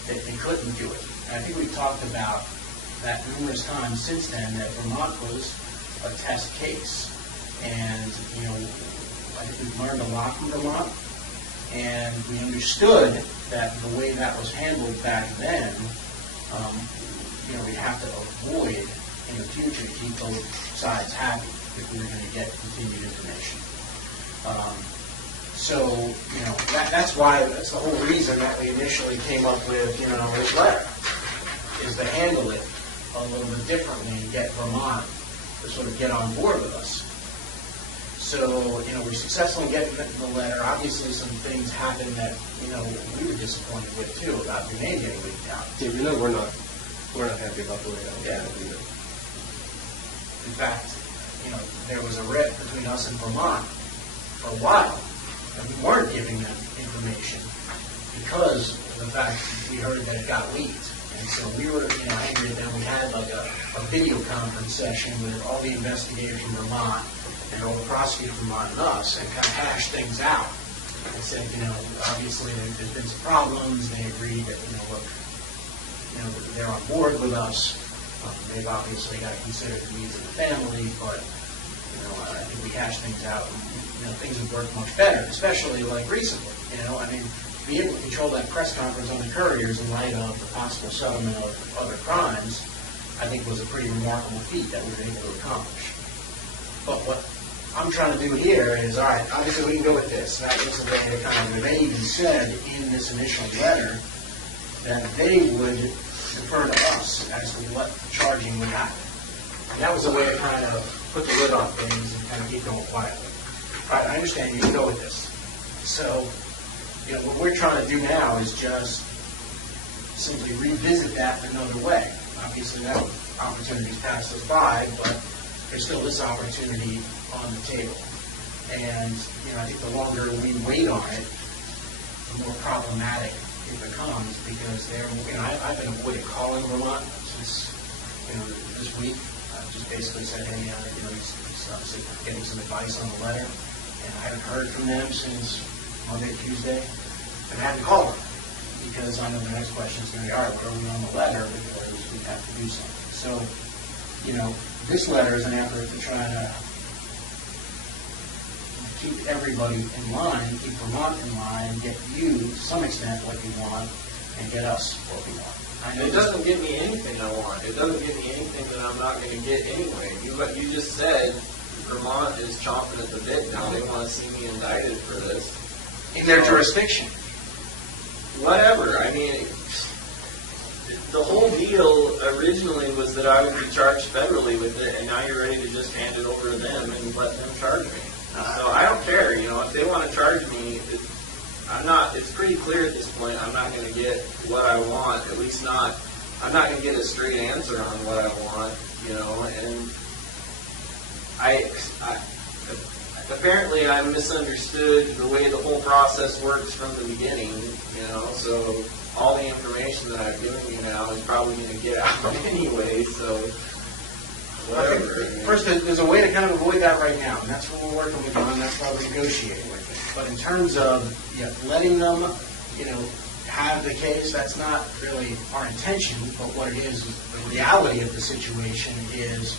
They couldn't do it. And I think we've talked about that numerous times since then, that Vermont was a test case. And, I think we've learned a lot from Vermont. And we understood that the way that was handled back then, we'd have to avoid in the future to keep both sides happy if we were going to get continued information. So, that's why, that's the whole reason that we initially came up with, this letter, is to handle it a little bit differently and get Vermont to sort of get on board with us. So, we're successful in getting the letter. Obviously, some things happened that, we were disappointed with too, about the name getting leaked out. Yeah, we're not happy about the way that was handled either. In fact, there was a rift between us and Vermont for a while, and we weren't giving them information because of the fact we heard that it got leaked. And so we were, angry at them. We had like a video conference session with all the investigators from Vermont and all the prosecutors from Vermont and us, and kind of hashed things out. I said, obviously there's been some problems. They agreed that, look, they're on board with us. They've obviously got to consider the needs of the family, but, I think we hashed things out. And, things have worked much better, especially like recently. To be able to control that press conference on the Curriers in light of the possible settlement of other crimes, I think was a pretty remarkable feat that we were able to accomplish. But what I'm trying to do here is, all right, obviously we can go with this. That was the way they even said in this initial letter that they would defer to us as to what charging would happen. And that was a way to kind of put the lid on things and kind of keep going quietly. All right, I understand you can go with this. So, what we're trying to do now is just simply revisit that another way. Obviously, that opportunity's passed us by, but there's still this opportunity on the table. And, I think the longer we wait on it, the more problematic it becomes, because I've been avoiding calling Vermont since, this week. I've just basically said, hey, he's obviously getting some advice on the letter, and I haven't heard from them since Monday, Tuesday, and I haven't called them, because I know the next question is going to be, all right, where are we on the letter, because we have to do something. So, this letter is an effort to try to keep everybody in line, keep Vermont in line, get you, to some extent, what you want, and get us what we want. It doesn't give me anything I want. It doesn't give me anything that I'm not going to get anyway. You just said Vermont is chomping at the bit now. They want to see me indicted for this. In their jurisdiction. Whatever. The whole deal originally was that I would be charged federally with it, and now you're ready to just hand it over to them and let them charge me. So I don't care. If they want to charge me, it's pretty clear at this point I'm not going to get what I want, at least not, I'm not going to get a straight answer on what I want, and apparently I misunderstood the way the whole process works from the beginning, so all the information that I've given you now is probably going to get out anyway, so whatever. First, there's a way to kind of avoid that right now, and that's what we're working with them, and that's why we're negotiating with them. But in terms of letting them, have the case, that's not really our intention, but what it is the reality of the situation is,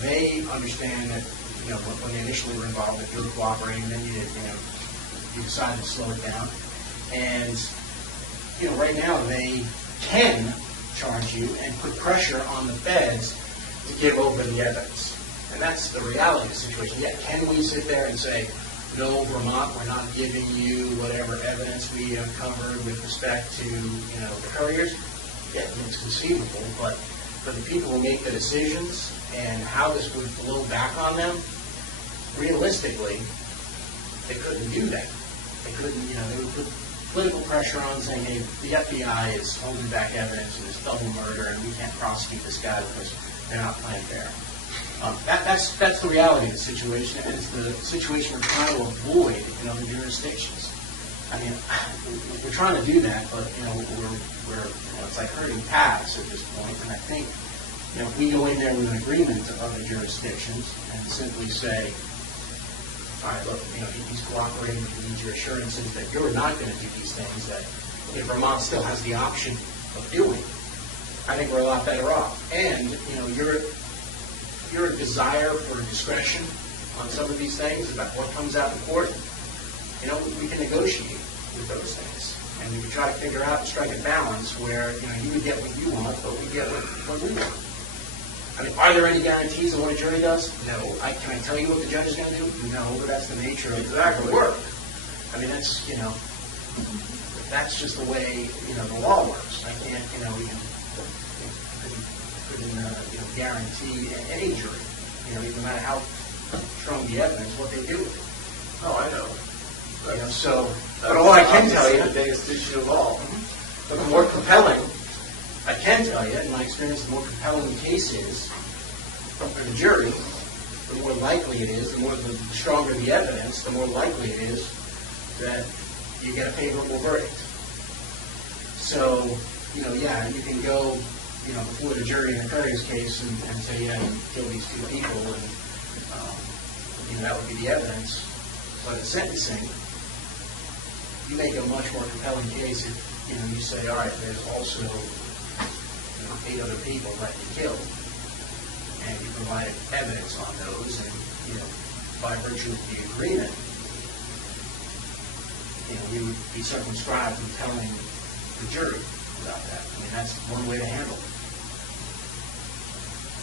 they understand that, when they initially were involved, that you were cooperating, and then you decided to slow it down. And, right now they can charge you and put pressure on the feds to give over the evidence. And that's the reality of the situation. Yet, can we sit there and say, no, Vermont, we're not giving you whatever evidence we uncovered with respect to, the Curriers? Yeah, it's conceivable, but for the people who make the decisions and how this would flow back on them, realistically, they couldn't do that. They couldn't, they would put political pressure on saying, hey, the FBI is holding back evidence of this double murder and we can't prosecute this guy because they're not playing fair. That's the reality of the situation, and it's the situation we're trying to avoid in other jurisdictions. We're trying to do that, but we're it's like herding cats at this point. And I think if we go in there with an agreement to other jurisdictions and simply say, all right, look, he's cooperating, we need your assurances that you're not going to do these things that Vermont still has the option of doing, I think we're a lot better off. And your desire for discretion on some of these things about what comes out in court, we can negotiate with those things. And we can try to figure out and strike a balance where, you would get what you want, but we get what we want. I mean, are there any guarantees of what a jury does? No. Can I tell you what the judge is going to do? No, but that's the nature of the work. I mean, that's, that's just the way, the law works. I can't, even couldn't guarantee any jury, no matter how strong the evidence, what they do with it. Oh, I know. But all I can tell you, the biggest issue of all. but the more compelling, I can tell you, in my experience, the more compelling the case is for the jury, the more likely it is, the stronger the evidence, the more likely it is that you get a favorable verdict. So, yeah, you can go, before the jury in a Currier's case and say, yeah, you killed these two people, and that would be the evidence. But at sentencing, you make a much more compelling case if, you say, all right, there's also 8 other people that you killed, and you provided evidence on those, and, by virtue of the agreement, we would be circumscribed from telling the jury about that. I mean, that's one way to handle it.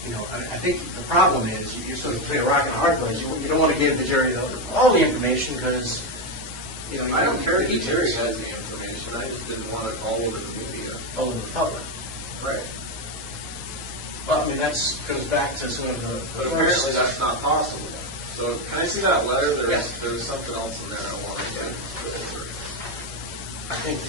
I think the problem is you're sort of between a rock and a hard place. You don't want to give the jury all the information because, I don't care if the jury has the information. I just didn't want it all over the media. All over the public. Right. Well, I mean, that goes back to sort of the But apparently first. that's not possible. So can I see that letter? Yes. There's something else in there I want to get over. I think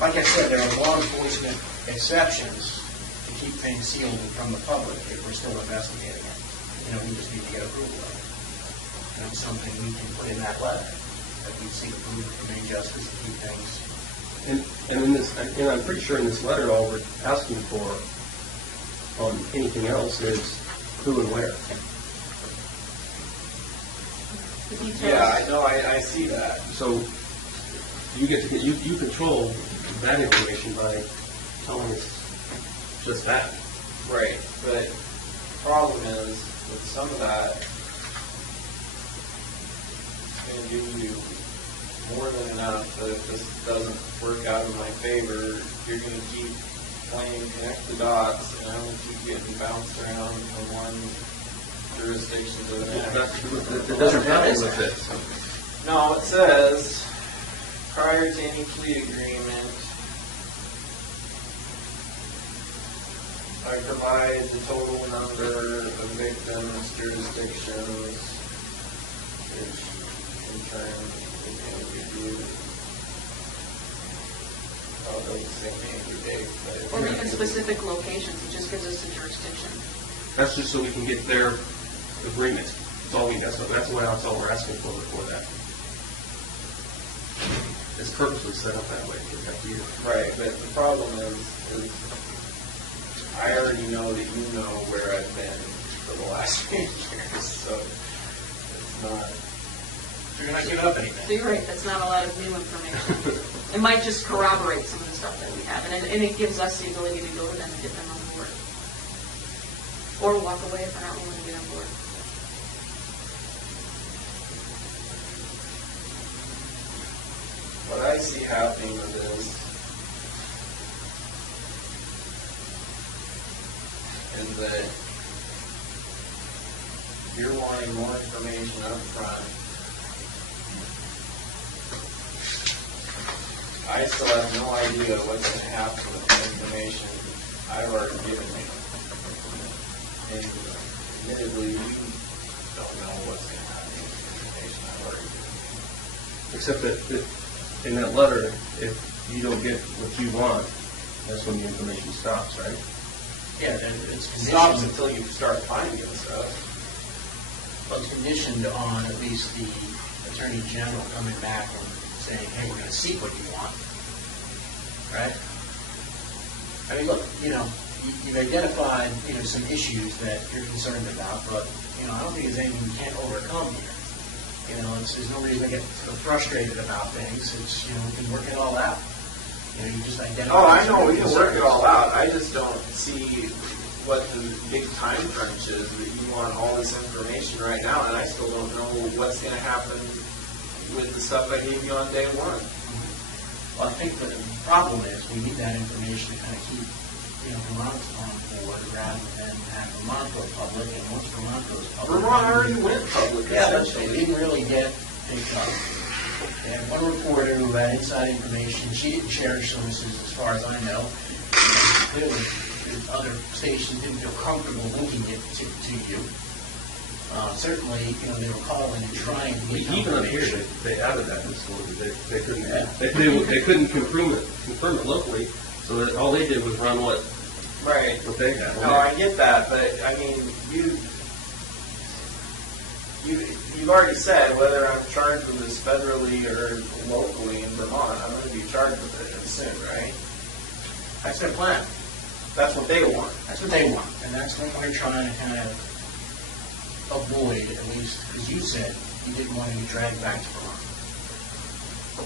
like I said, there are law enforcement exceptions to keep things sealed from the public if we're still investigating it. We just need to get approval of it. And it's something we can put in that letter, that we seek approval from Maine Justice to keep things. And I'm pretty sure in this letter, all we're asking for on anything else is who and where. The details. Yeah, I know. I see that. So you you control that information by telling us just that. Right. But the problem is with some of that, it's going to give you more than enough that if this doesn't work out in my favor, you're going to keep playing connect the dots, and I'm going to keep getting bounced around from one jurisdiction to the next. It doesn't happen with this. No, it says, prior to any plea agreement, I provide the total number of victims, jurisdictions, which in turn we can review. Oh, it doesn't say name or date, but Or even specific locations, it just gives us a jurisdiction. That's just so we can get their agreement. That's all that's all we're asking for before that. It's purposely set up that way to protect you. right, but the problem is I already know that you know where I've been for the last 8 years, so it's not. You're not giving up anything. So you're right, that's not a lot of new information. It might just corroborate some of the stuff that we have, and it gives us the ability to go to them and get them on board. Or walk away if we're not willing to get on board. What I see happening with this is that you're wanting more information up front. I still have no idea what's going to happen with the information I've already given you. And admittedly, you don't know what's going to happen with the information I've already given you. Except that in that letter, if you don't get what you want, that's when the information stops, right? Yeah, and it's It stops conditioned, until you start finding it stuff. well, it's conditioned on at least the Attorney General coming back and saying, hey, we're going to seek what you want, right? I mean, look, you've identified, some issues that you're concerned about, but, I don't think there's anything you can't overcome here. There's no reason to get sort of frustrated about things. It's, we can work it all out. You just identify. Oh, I know, we can work it all out. I just don't see what the big time crunch is, that you want all this information right now, and I still don't know what's going to happen with the stuff I gave you on day one. Well, I think the problem is we need that information to kind of keep Vermont's on board rather than have Vermont go public, and once Vermont goes public. Vermont already went public. Yeah, but they didn't really get picked up. And one reporter who had inside information, she didn't share sources as far as I know. Clearly, the other stations didn't feel comfortable linking it to you. Certainly, they were calling and trying to get Even up here, they added that disclosure. They couldn't they couldn't confirm it locally, so that all they did was run what they had. No, I get that, but I mean, you've already said whether I'm charged with this federally or locally in Vermont, I'm going to be charged with it soon, right? That's their plan. That's what they want. That's what they want, and that's what we're trying to kind of avoid, at least, because you said you didn't want to be dragged back to Vermont.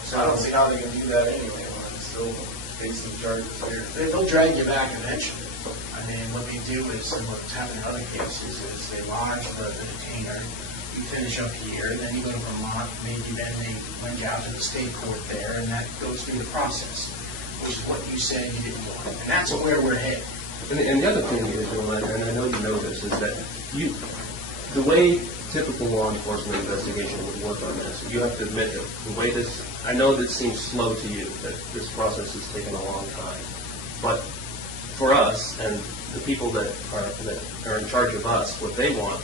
So I don't see how they can do that anyway when I'm still facing charges here. They'll drag you back eventually. I mean, what they do is, and what's happened in other cases, is they lodge the detainer, you finish up here, and then you go to Vermont, maybe then they bring you out to the state court there, and that goes through the process, which is what you said you didn't want. And that's where we're headed. And the other thing is, and I know you know this, is that the way typical law enforcement investigation would work on this, you have to admit that the way this, I know this seems slow to you, that this process has taken a long time, but for us and the people that are in charge of us, what they want,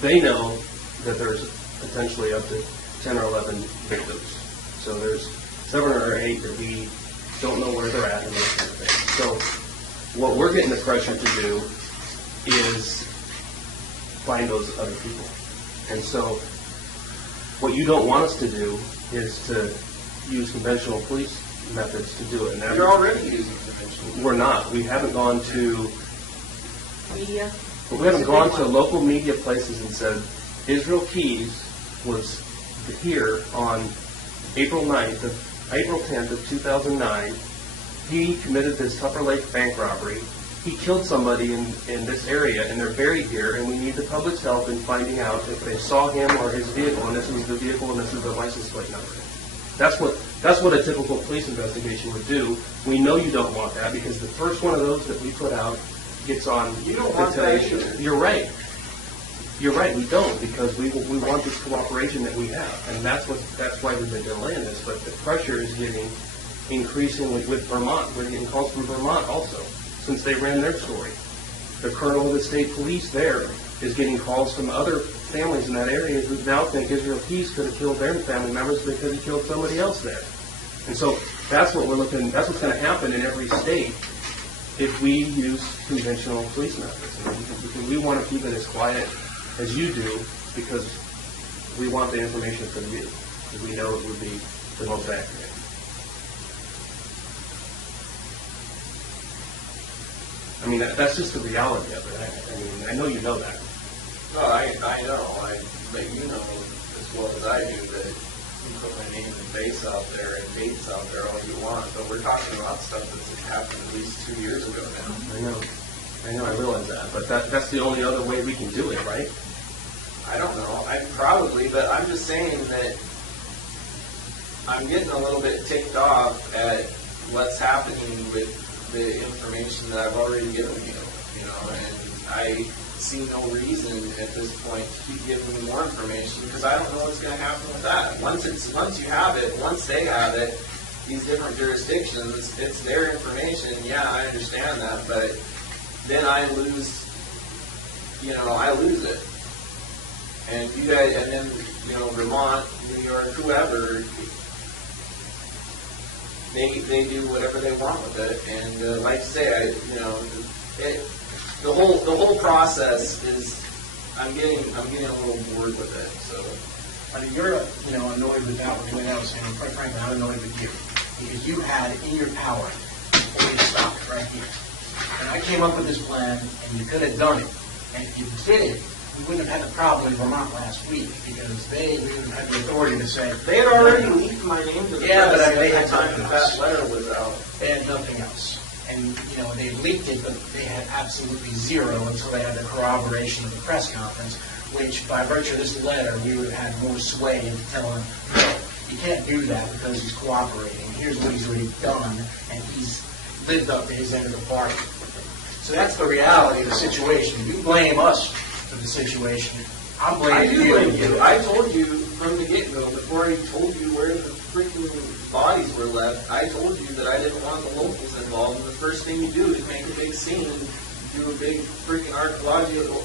they know that there's potentially up to 10 or 11 victims. So there's 7 or 8 that we don't know where they're at and that kind of thing. So what we're getting the pressure to do is find those other people. And so what you don't want us to do is to use conventional police methods to do it. And you're already using conventional. We're not. We haven't gone to Media. we haven't gone to local media places and said Israel Keys was here on April 10th of 2009. He committed this Tupper Lake bank robbery. He killed somebody in this area, and they're buried here, and we need the public's help in finding out if they saw him or his vehicle, and this is the vehicle, and this is the license plate number. That's what a typical police investigation would do. We know you don't want that, because the first one of those that we put out gets on. You don't want that either. You're right. You're right. We don't, because we want this cooperation that we have, and that's why we've been delaying this. But the pressure is getting increasingly with Vermont. We're getting calls from Vermont also, since they ran their story. The colonel of the state police there is getting calls from other families in that area who now think Israel Keys could have killed their family members because he killed somebody else there. And so that's what we're looking. That's what's going to happen in every state if we use conventional police methods. And we want to keep it as quiet as you do, because we want the information from you, because we know it would be the most accurate. I mean, that's just the reality of it. I mean, I know you know that. No, I know. But you know as well as I do that you put my name and face out there and dates out there all you want, but we're talking about stuff that's happened at least 2 years ago now. I know, I realize that, but that's the only other way we can do it, right? I don't know. But I'm just saying that I'm getting a little bit ticked off at what's happening with the information that I've already given you, and I see no reason at this point to keep giving me more information, because I don't know what's going to happen with that. Once you have it, once they have it, these different jurisdictions, it's their information. Yeah, I understand that, but then I lose it. And you guys, and then, Vermont, New York, whoever, they do whatever they want with it. And like I say, the whole process is, I'm getting a little bored with it. So, I mean, you're annoyed with that one, the way I was saying. Quite frankly, I'm annoyed with you, because you had it in your power to stop it right here. And I came up with this plan, and you could have done it. And if you did it, we wouldn't have had the problem in Vermont last week, because they wouldn't have the authority to say. They had already leaked my name to the press. But they had time nothing that else. that letter was out. They had nothing else. And, they leaked it, but they had absolutely zero until they had the corroboration of the press conference, which, by virtue of this letter, we would have had more sway in telling him, no, you can't do that because he's cooperating. Here's what he's already done, and he's lived up to his end of the bargain. So that's the reality of the situation. You blame us for the situation. I'm I blaming do you. blame you. I told you from the get-go, before I told you where the freaking bodies were left, I told you that I didn't want the locals involved. And the first thing you do is make a big scene, do a big freaking archaeological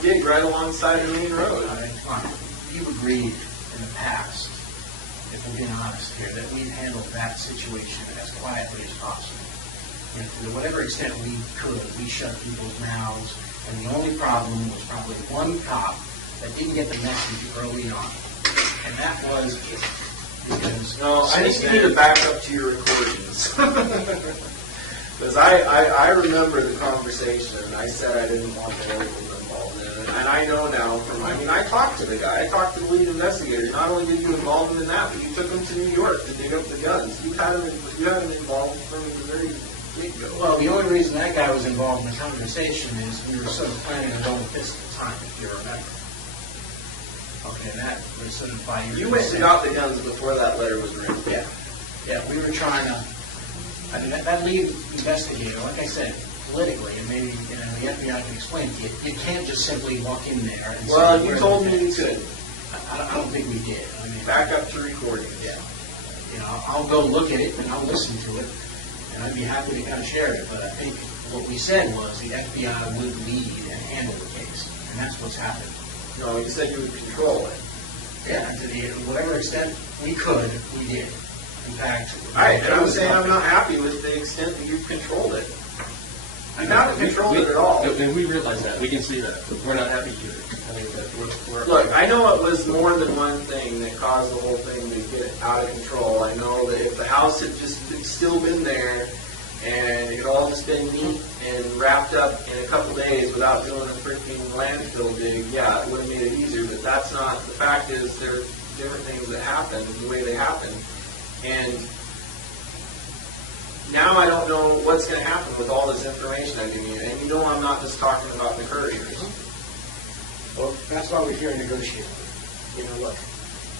dig right alongside the main road. All right, fine. You've agreed in the past, if we're being honest here, that we've handled that situation as quietly as possible. And to whatever extent we could, we shut people's mouths, and the only problem was probably one cop that didn't get the message early on. And that was because... No, I think you need to back up to your recordings. Because I remember the conversation, and I said I didn't want the locals involved in it. And I know now I talked to the guy. I talked to the lead investigator. Not only did you involve him in that, but you took him to New York to dig up the guns. You had him involved from the very get-go. Well, the only reason that guy was involved in the conversation is we were sort of planning on going with this at the time, if you remember. Okay, and that was sort of by your... You went and got the guns before that letter was written. Yeah, we were trying to... I mean, that lead investigator, like I said, politically, and maybe the FBI can explain to you, you can't just simply walk in there and say... Well, you told me you could. I don't think we did. I mean, Back up to recordings. Yeah. You know, I'll go look at it and I'll listen to it, and I'd be happy to kind of share it, but I think what we said was the FBI would lead and handle the case, and that's what's happened. No, you said you would control it. Yeah, to whatever extent we could, we did. In fact... And I'm saying I'm not happy with the extent that you've controlled it. You haven't controlled it at all. And we realize that. We can see that. We're not happy either. I think that we're Look, I know it was more than one thing that caused the whole thing to get out of control. I know that if the house had just still been there and it had all just been neat and wrapped up in a couple days without doing a freaking landfill dig, yeah, it would have made it easier. But that's not. The fact is, there are different things that happen the way they happen. And now I don't know what's going to happen with all this information I've given you. And you know I'm not just talking about the Curriers. Well, that's why we're here to negotiate. You know, look,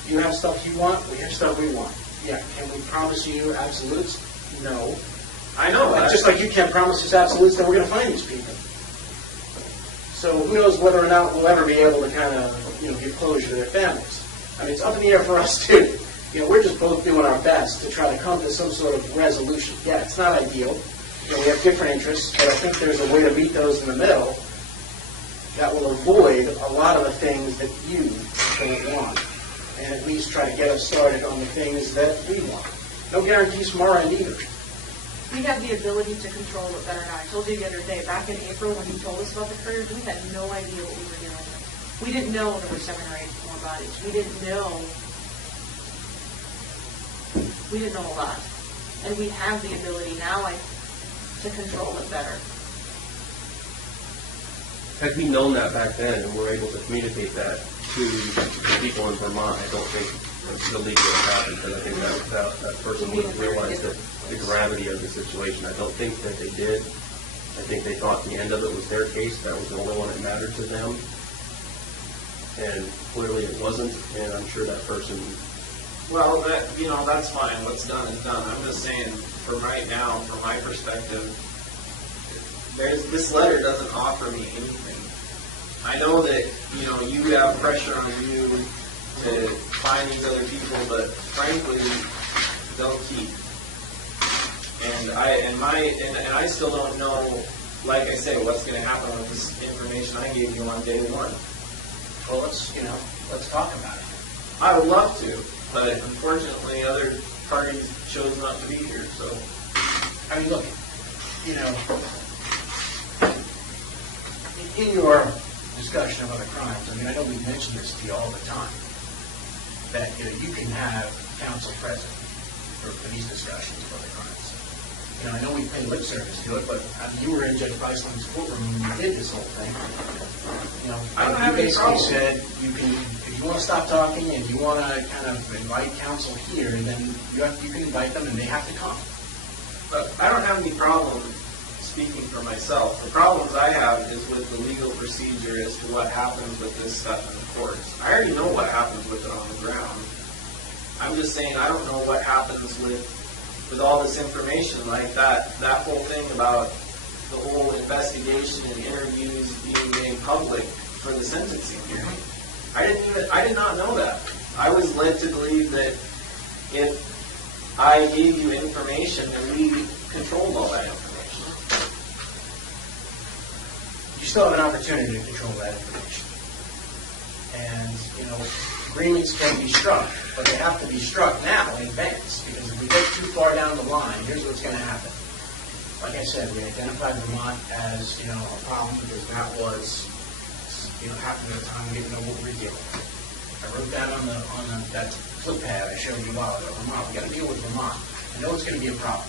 you have stuff you want, we have stuff we want. Yeah, can we promise you absolutes? No. I know that. Just like you can't promise us absolutes that we're going to find these people. So who knows whether or not we'll ever be able to kind of, give closure to their families. I mean, it's up in the air for us too. We're just both doing our best to try to come to some sort of resolution. Yeah, it's not ideal. We have different interests, but I think there's a way to meet those in the middle that will avoid a lot of the things that you don't want, and at least try to get us started on the things that we want. No guarantees from our end either. We have the ability to control it better now. I told you the other day, back in April when you told us about the Curriers, we had no idea what we were dealing with. We didn't know there were 7 or 8 more bodies. We didn't know a lot. And we have the ability now to control it better. Had we known that back then and were able to communicate that to the people in Vermont, I don't think the legal would have happened, because I think that person would have realized the gravity of the situation. I don't think that they did. I think they thought the end of it was their case. That was the only one that mattered to them. And clearly it wasn't, and I'm sure that person... Well, that's fine. What's done is done. I'm just saying, for right now, from my perspective, this letter doesn't offer me anything. I know that, you have pressure on you to find these other people, but frankly, don't keep. And I still don't know, like I say, what's going to happen with this information I gave you on day one. Well, let's talk about it. I would love to, but unfortunately, other parties chose not to be here. So, I mean, look, in your discussion of other crimes, I mean, I know we've mentioned this to you all the time, that you can have counsel present for these discussions of other crimes. I know we pay lip service to it, but you were in Judge Beisland's courtroom when you did this whole thing. I don't have any basically problem. said if you want to stop talking and you want to kind of invite counsel here, then you can invite them and they have to come. But I don't have any problem speaking for myself. The problems I have is with the legal procedure as to what happens with this stuff in the courts. I already know what happens with it on the ground. I'm just saying I don't know what happens with with all this information, like that whole thing about the whole investigation and interviews being made public for the sentencing hearing. I did not know that. I was led to believe that if I gave you information, then we controlled all that information. You still have an opportunity to control that information. And, agreements can be struck, but they have to be struck now in advance, because if we get too far down the line, here's what's going to happen. Like I said, we identified Vermont as, a problem because that was, happened at a time we didn't know what we were dealing with. I wrote that on that flip pad I showed you a while ago. Vermont, we got to deal with Vermont. I know it's going to be a problem.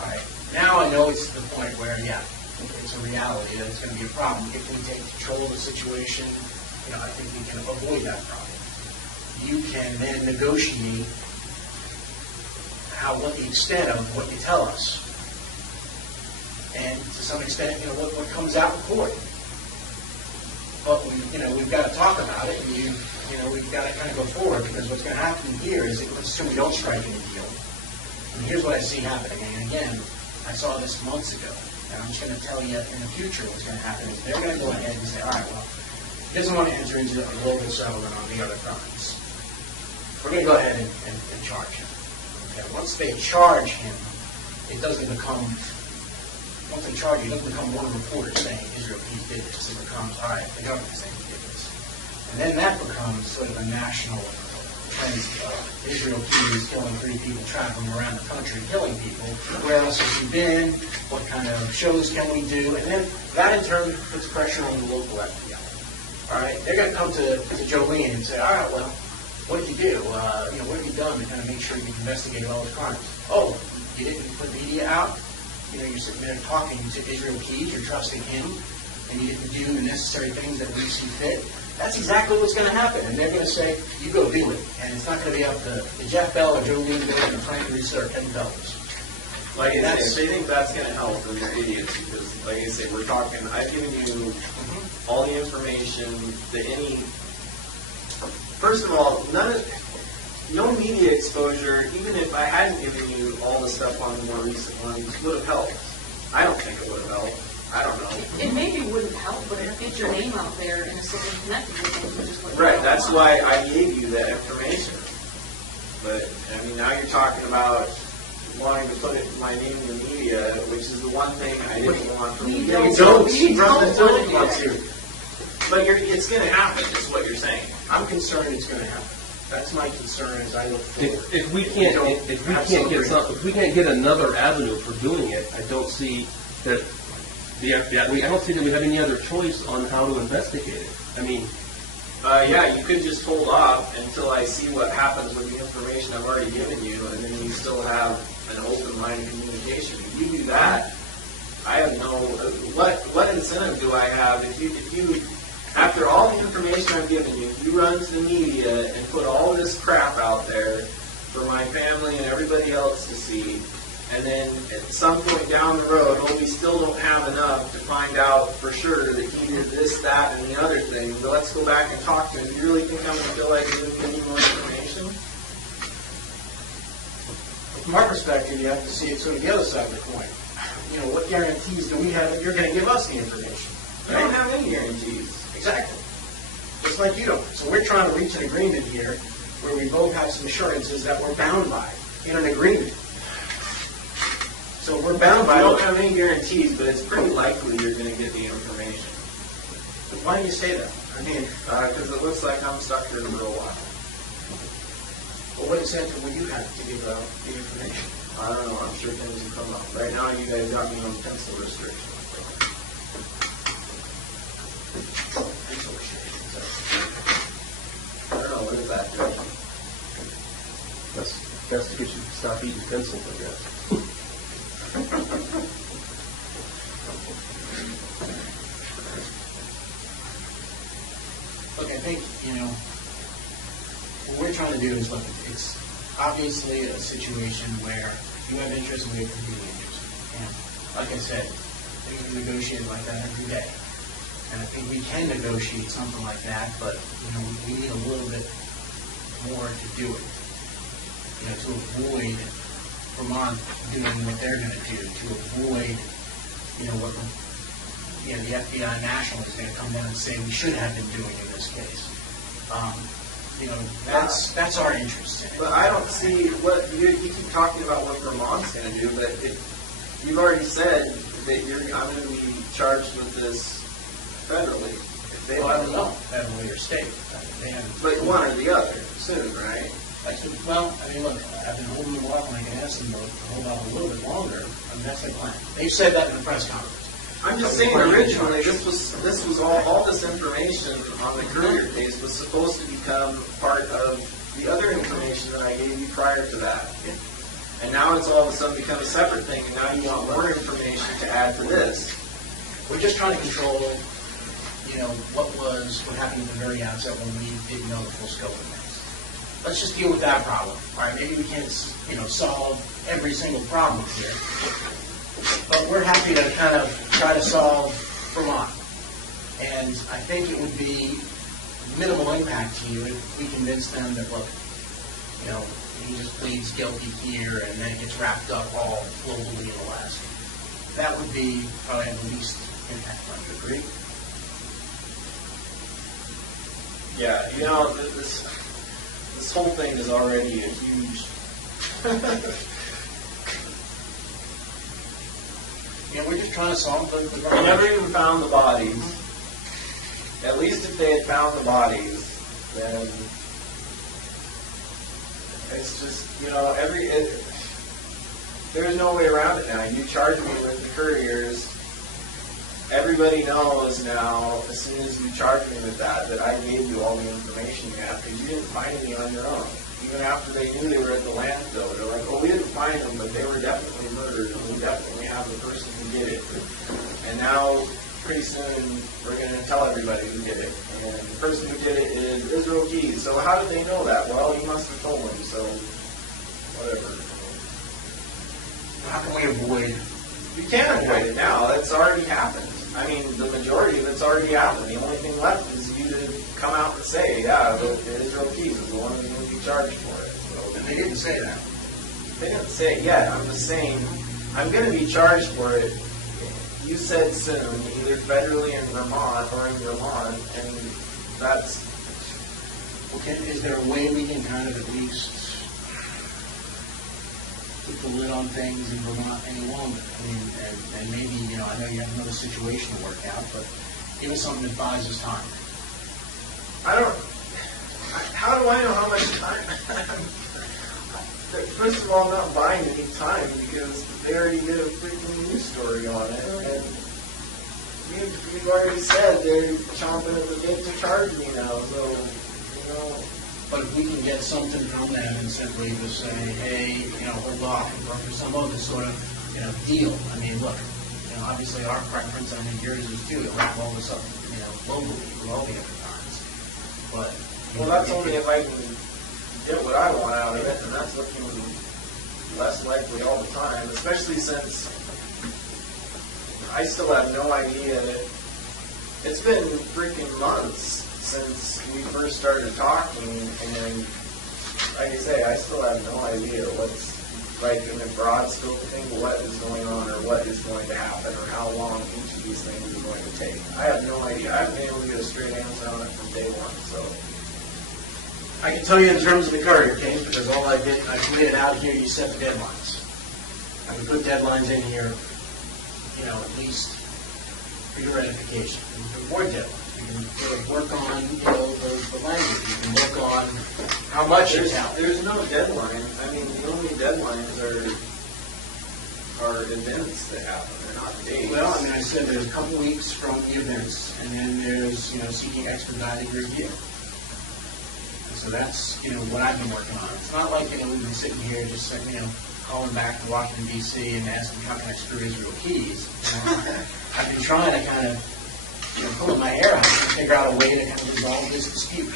All right. Now I know it's to the point where, it's a reality that it's going to be a problem. If we take control of the situation, I think we can avoid that problem. You can then negotiate what the extent of what you tell us. And to some extent, what comes out in court. But we've got to talk about it, and we've got to kind of go forward, because what's going to happen here is, let's assume we don't strike any deal. And here's what I see happening. And again, I saw this months ago, and I'm just going to tell you in the future what's going to happen is they're going to go ahead and say, all right, well, he doesn't want to enter into a global settlement on the other crimes. We're going to go ahead and charge him. Okay. Once they charge him, it doesn't become. Once they charge you, it doesn't become one reporter saying Israel Keys did this. It becomes, all right, the government saying he did this. And then that becomes sort of a national trend. Israel Keys killing 3 people, traveling around the country, killing people. Where else has he been? What kind of shows can we do? And then that in turn puts pressure on the local FBI. All right, they're going to come to Jolene and say, all right, well, what did you do? What have you done to kind of make sure you investigated all those crimes? Oh, you didn't put media out? You're sitting there talking to Israel Keys, you're trusting him, and you didn't do the necessary things that we see fit. That's exactly what's going to happen. And they're going to say, you go do it. And it's not going to be up to Jeff Bell or Jolene Bell and Frank Reeser or Ken Fellows. Like I say, I think that's going to help the idiots, because, like I say, we're talking, I've given you all the information that first of all, no media exposure, even if I hadn't given you all the stuff on the more recent ones, would have helped. I don't think it would have helped. I don't know. It maybe wouldn't help, but it gets your name out there and it's something connected with things, which is what Right, that's why I gave you that information. But, now you're talking about wanting to put my name in the media, which is the one thing I didn't want from you. Don't want to. But it's going to happen, is what you're saying. I'm concerned it's going to happen. That's my concern as I look forward. If we can't get another avenue for doing it, I don't see that I don't see that we have any other choice on how to investigate it. You could just hold off until I see what happens with the information I've already given you, and then you still have an open line of communication. If you do that, I have no. What incentive do I have if you after all the information I've given you, you run to the media and put all this crap out there for my family and everybody else to see, and then at some point down the road, we still don't have enough to find out for sure that he did this, that, and the other thing, but let's go back and talk to him. Do you really think I'm going to feel like giving you more information? From our perspective, you have to see it sort of the other side of the coin. What guarantees do we have that you're going to give us the information? I don't have any guarantees. Exactly. Just like you don't. So we're trying to reach an agreement here where we both have some assurances that we're bound by in an agreement. So we're bound by. I don't have any guarantees, but it's pretty likely you're going to get the information. But why do you say that? Because it looks like I'm stuck here in a little while. Well, what incentive will you have to give out the information? I don't know. I'm sure things will come up. Right now, you guys got me on pencil restrictions. I don't know, what does that do? That's to get you to stop eating pencils, I guess. Look, I think, what we're trying to do is, it's obviously a situation where you have interest and we have competing interest. And like I said, we can negotiate like that every day. And I think we can negotiate something like that, but we need a little bit more to do it, to avoid Vermont doing what they're gonna do to avoid, what, the FBI national is gonna come down and say we should have been doing in this case. That's our interest in it. But I don't see what, you keep talking about what Vermont's going to do, but you've already said that I'm going to be charged with this federally. If they I don't know, federally or state. But one or the other, soon, right? Well, I mean, look, I've been holding them off, and I can ask them to hold off a little bit longer. I mean, that's their plan. They've said that in the press conference. I'm just saying, originally, this was all this information on the Currier case was supposed to become part of the other information that I gave you prior to that. And now it's all of a sudden become a separate thing, and now you want more information to add to this. We're just trying to control, what happened at the very outset when we didn't know the full scope of things. Let's just deal with that problem. All right, maybe we can't, solve every single problem here. But we're happy to kind of try to solve Vermont. And I think it would be minimal impact to you if we convince them that, look, he just pleads guilty here and then it gets wrapped up all globally in Alaska. That would be probably the least impact. Would you agree? Yeah, this whole thing is already a huge... We're just trying to solve the We never even found the bodies. At least if they had found the bodies, then it's just, there's no way around it now. You charge me with the Curriers. Everybody knows now, as soon as you charge me with that I gave you all the information you have, because you didn't find any on your own. Even after they knew they were at the landfill, they're like, we didn't find them, but they were definitely murdered, and we definitely have the person who did it. And now, pretty soon, we're going to tell everybody who did it. And the person who did it is Israel Keys. So how did they know that? Well, you must have told them, so whatever. How can we avoid? You can't avoid it now. It's already happened. I mean, the majority of it's already happened. The only thing left is you to come out and say, Israel Keys is the one who's going to be charged for it. So, And they didn't say that. They didn't say it yet. I'm just saying, I'm going to be charged for it. You said soon, either federally in Vermont or in Vermont, and that's... Okay, is there a way we can kind of at least put the lid on things in Vermont any longer? I mean, and maybe, I know you have another situation to work out, but give us something that buys us time. How do I know how much time? First of all, I'm not buying any time because they already did a freaking news story on it, and you've already said they're chomping at the bit to charge me now, so, But if we can get something from them and simply just say, hey, hold off, or for some other sort of, deal. I mean, look, obviously our preference, I think yours is too, to wrap all this up, globally with all the other times. But well, that's only if I can get what I want out of it, and that's looking less likely all the time, especially since I still have no idea. It's been freaking months since we first started talking, and like I say, I still have no idea what's, like, in the broad scope of things, what is going on or what is going to happen or how long each of these things is going to take. I have no idea. I haven't been able to get a straight answer on it from day one, so. I can tell you in terms of the Currier case, because all I did, I put it out here, you set the deadlines. I would put deadlines in here, at least for your edification. You can put more deadlines. You can work on, the language. You can work on how much is out. There's no deadline. I mean, the only deadlines are events that happen. They're not days. Well, I mean, I said there's a couple weeks from the events, and then there's, seeking expedited review. So that's, what I've been working on. It's not like, we've been sitting here just, calling back to Washington, D.C. and asking how can I screw Israel Keys. I've been trying to kind of, pulling my hair out and figure out a way to kind of resolve this dispute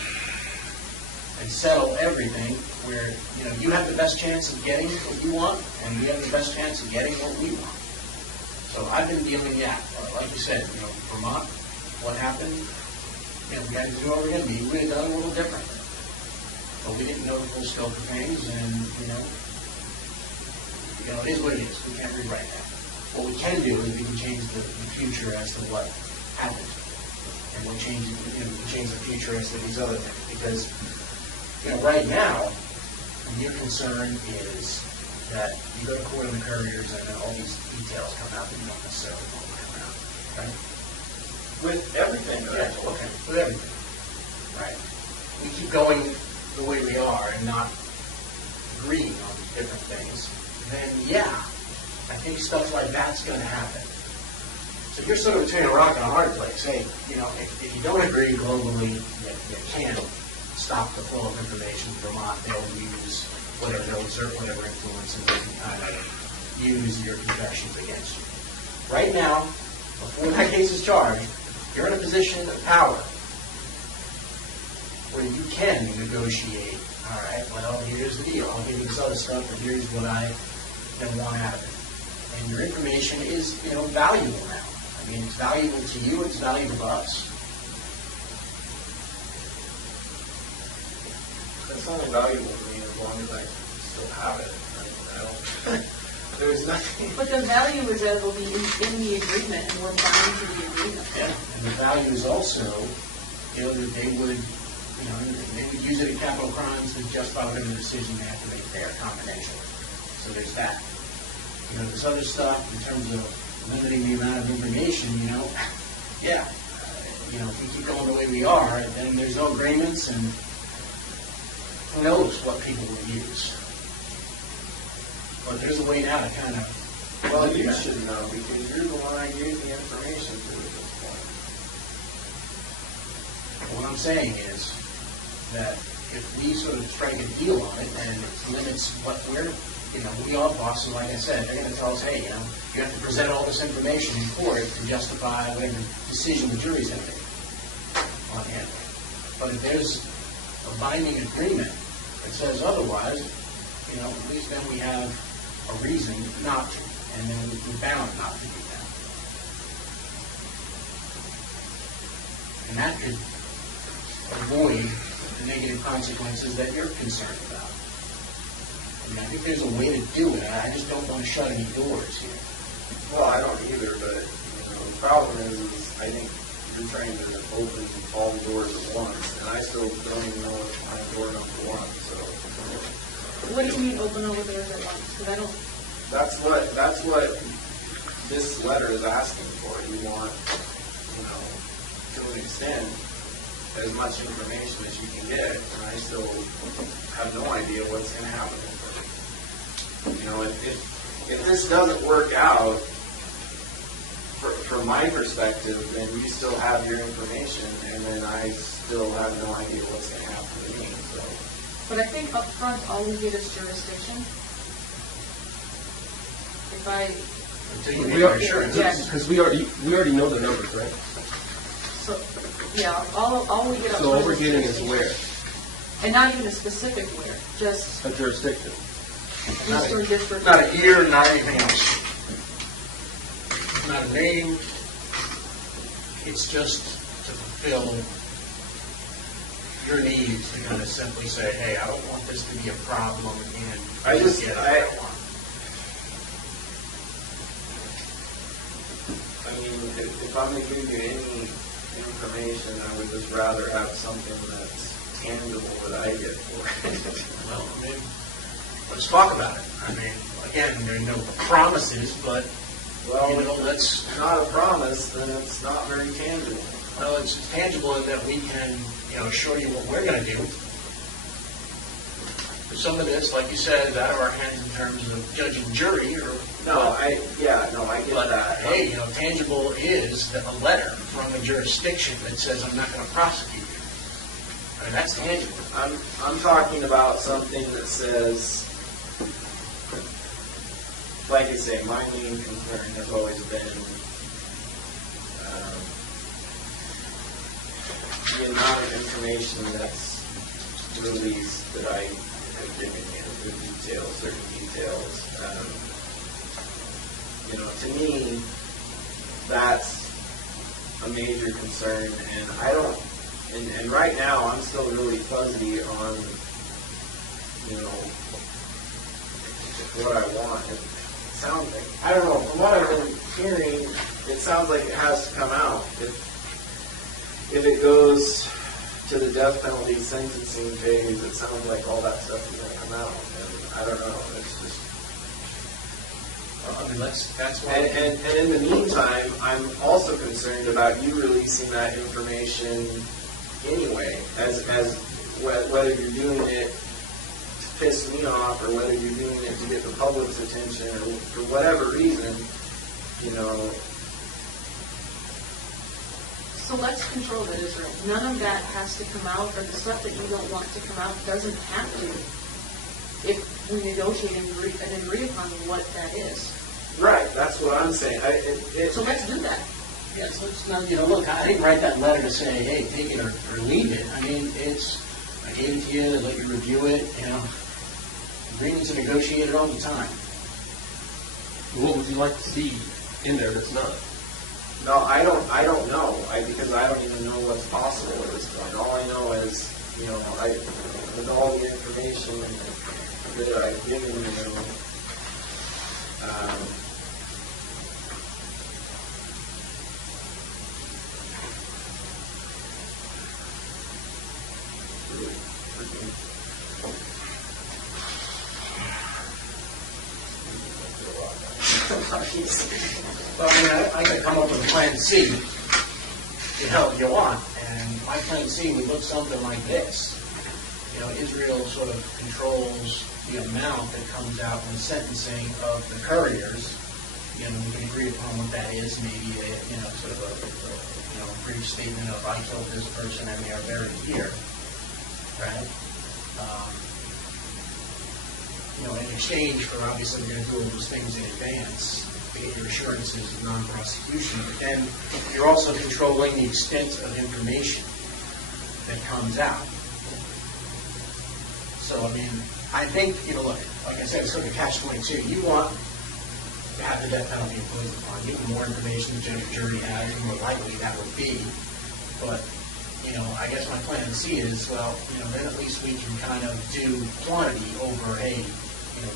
and settle everything where, you have the best chance of getting what you want, and we have the best chance of getting what we want. So I've been dealing, like you said, Vermont, what happened, we had to do what we're going to be. We would have done a little differently. But we didn't know the full scope of things, and, You know, it is what it is. We can't rewrite that. What we can do is we can change the future as to what happened. And we'll change, we can change the future as to these other things. Because, you know, right now, your concern is that you go to court on the Curriers and then all these details come out that you don't necessarily want to come out, right? With everything that I Yeah, told. okay, with everything. Right. We keep going the way we are and not agreeing on different things, then yeah, I think stuff like that's going to happen. So you're sort of between a rock and a hard place. Hey, you know, if you don't agree globally, you can stop the flow of information to Vermont. They'll use whatever, they'll exert whatever influence and they can kind of use your confessions against you. Right now, before that case is charged, you're in a position of power where you can negotiate. All right, well, here's the deal. I'll give you this other stuff, but here's what I want out of it. And your information is, you know, valuable now. I mean, it's valuable to you, it's valuable to us. It's only valuable to me as long as I still have it. I don't, there's nothing. But the value is that it will be in the agreement and we're bound to the agreement. Yeah. And the value is also, you know, that they would, you know, they would use it in capital crimes to justify whatever decision they have to make there confidentially. So there's that. You know, this other stuff in terms of limiting the amount of information, you know, yeah. You know, if we keep going the way we are, then there's no agreements and who knows what people will use. But there's a way now to kind of... Well, you should know because you're the one I gave the information to at this point. What I'm saying is that if we sort of strike a deal on it and it limits what we're, you know, we are bosses, like I said, they're going to tell us, hey, you know, you have to present all this information in court to justify whatever decision the jury's going to make on him. But if there's a binding agreement that says otherwise, you know, at least then we have a reason not to, and then we're bound not to do that. And that could avoid the negative consequences that you're concerned about. I mean, I think there's a way to do it. I just don't want to shut any doors here. Well, I don't either, but you know, the problem is I think you're trying to open all the doors at once, and I still don't even know what my door number one. So What do you mean open all the doors at once? Because I don't... that's what this letter is asking for. You want, you know, to an extent, as much information as you can get, and I still have no idea what's going to happen. You know, if this doesn't work out, from my perspective, then you still have your information, and then I still have no idea what's going to happen to me. So. But I think up front, all we get is jurisdiction. If I... Until you We make are, assurance. Yes. because we already know the numbers, right? So, yeah, all we get up So front all we're getting is where? And not even a specific where, just A jurisdiction. Eastern District. Not a year, not anything else. Not a name. It's just to fulfill your needs to kind of simply say, hey, I don't want this to be a problem and I just- get it I want. I mean, if I'm going to give you any information, I would just rather have something that's tangible that I get for it. Well, I mean, let's talk about it. I mean, again, there are no promises, but, Well, you know, let's... it's not a promise, then it's not very tangible. Well, it's tangible in that we can, you know, show you what we're going to do. Some of this, like you said, is out of our hands in terms of judge and jury, or I get but that. hey, you know, tangible is a letter from a jurisdiction that says I'm not going to prosecute you. I mean, that's tangible. I'm talking about something that says, like I say, my main concern has always been the amount of information that's released that I have given you, the details, certain details. You know, to me, that's a major concern, and I don't. And right now, I'm still really fuzzy on, you know, what I want. It sounds like, I don't know, from what I've been hearing, it sounds like it has to come out. If it goes to the death penalty sentencing phase, it sounds like all that stuff is going to come out. And I don't know, it's just... I mean, that's why. And in the meantime, I'm also concerned about you releasing that information anyway, as whether you're doing it to piss me off or whether you're doing it to get the public's attention or for whatever reason, you know. So let's control that, Israel. None of that has to come out, or the stuff that you don't want to come out doesn't have to, if we negotiate and agree upon what that is. Right, that's what I'm saying. So let's do that. Yeah, so it's not, you know, look, I didn't write that letter to say, hey, take it or leave it. I mean, I gave it to you, let you review it, you know. Agreements are negotiated all the time. What would you like to see in there that's not? No, I don't know, because I don't even know what's possible at this point. All I know is, you know, with all the information that I've given you, Well, I mean, I can come up with a plan C to help you want, and my plan C would look something like this. You know, Israel sort of controls the amount that comes out in the sentencing of the Curriers. You know, we can agree upon what that is, maybe a, you know, sort of a brief statement of I killed this person and they are buried here, right? You know, in exchange for, obviously, we're going to do all those things in advance to get your assurances of non-prosecution, but then you're also controlling the extent of information that comes out. So, I mean, I think, you know, look, like I said, it's sort of catch-22. You want to have the death penalty imposed upon you. The more information the judge or jury has, the more likely that would be. But, you know, I guess my plan C is, well, you know, then at least we can kind of do quantity over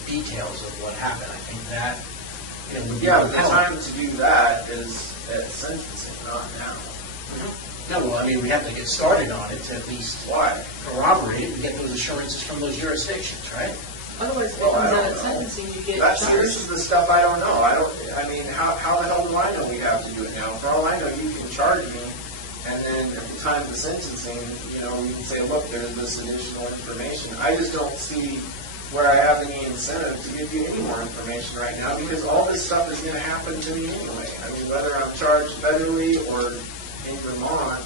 details of what happened. I think that, you know, would be the time to do that is at sentencing, not now. No, well, I mean, we have to get started on it to at least corroborate it and get those assurances from those jurisdictions, right? Otherwise, if it comes out at sentencing, you get charged. This is the stuff I don't know. I mean, how the hell do I know we have to do it now? For all I know, you can charge me, and then at the time of the sentencing, you know, you can say, look, there's this additional information. I just don't see where I have any incentive to give you any more information right now, because all this stuff is going to happen to me anyway. I mean, whether I'm charged federally or in Vermont,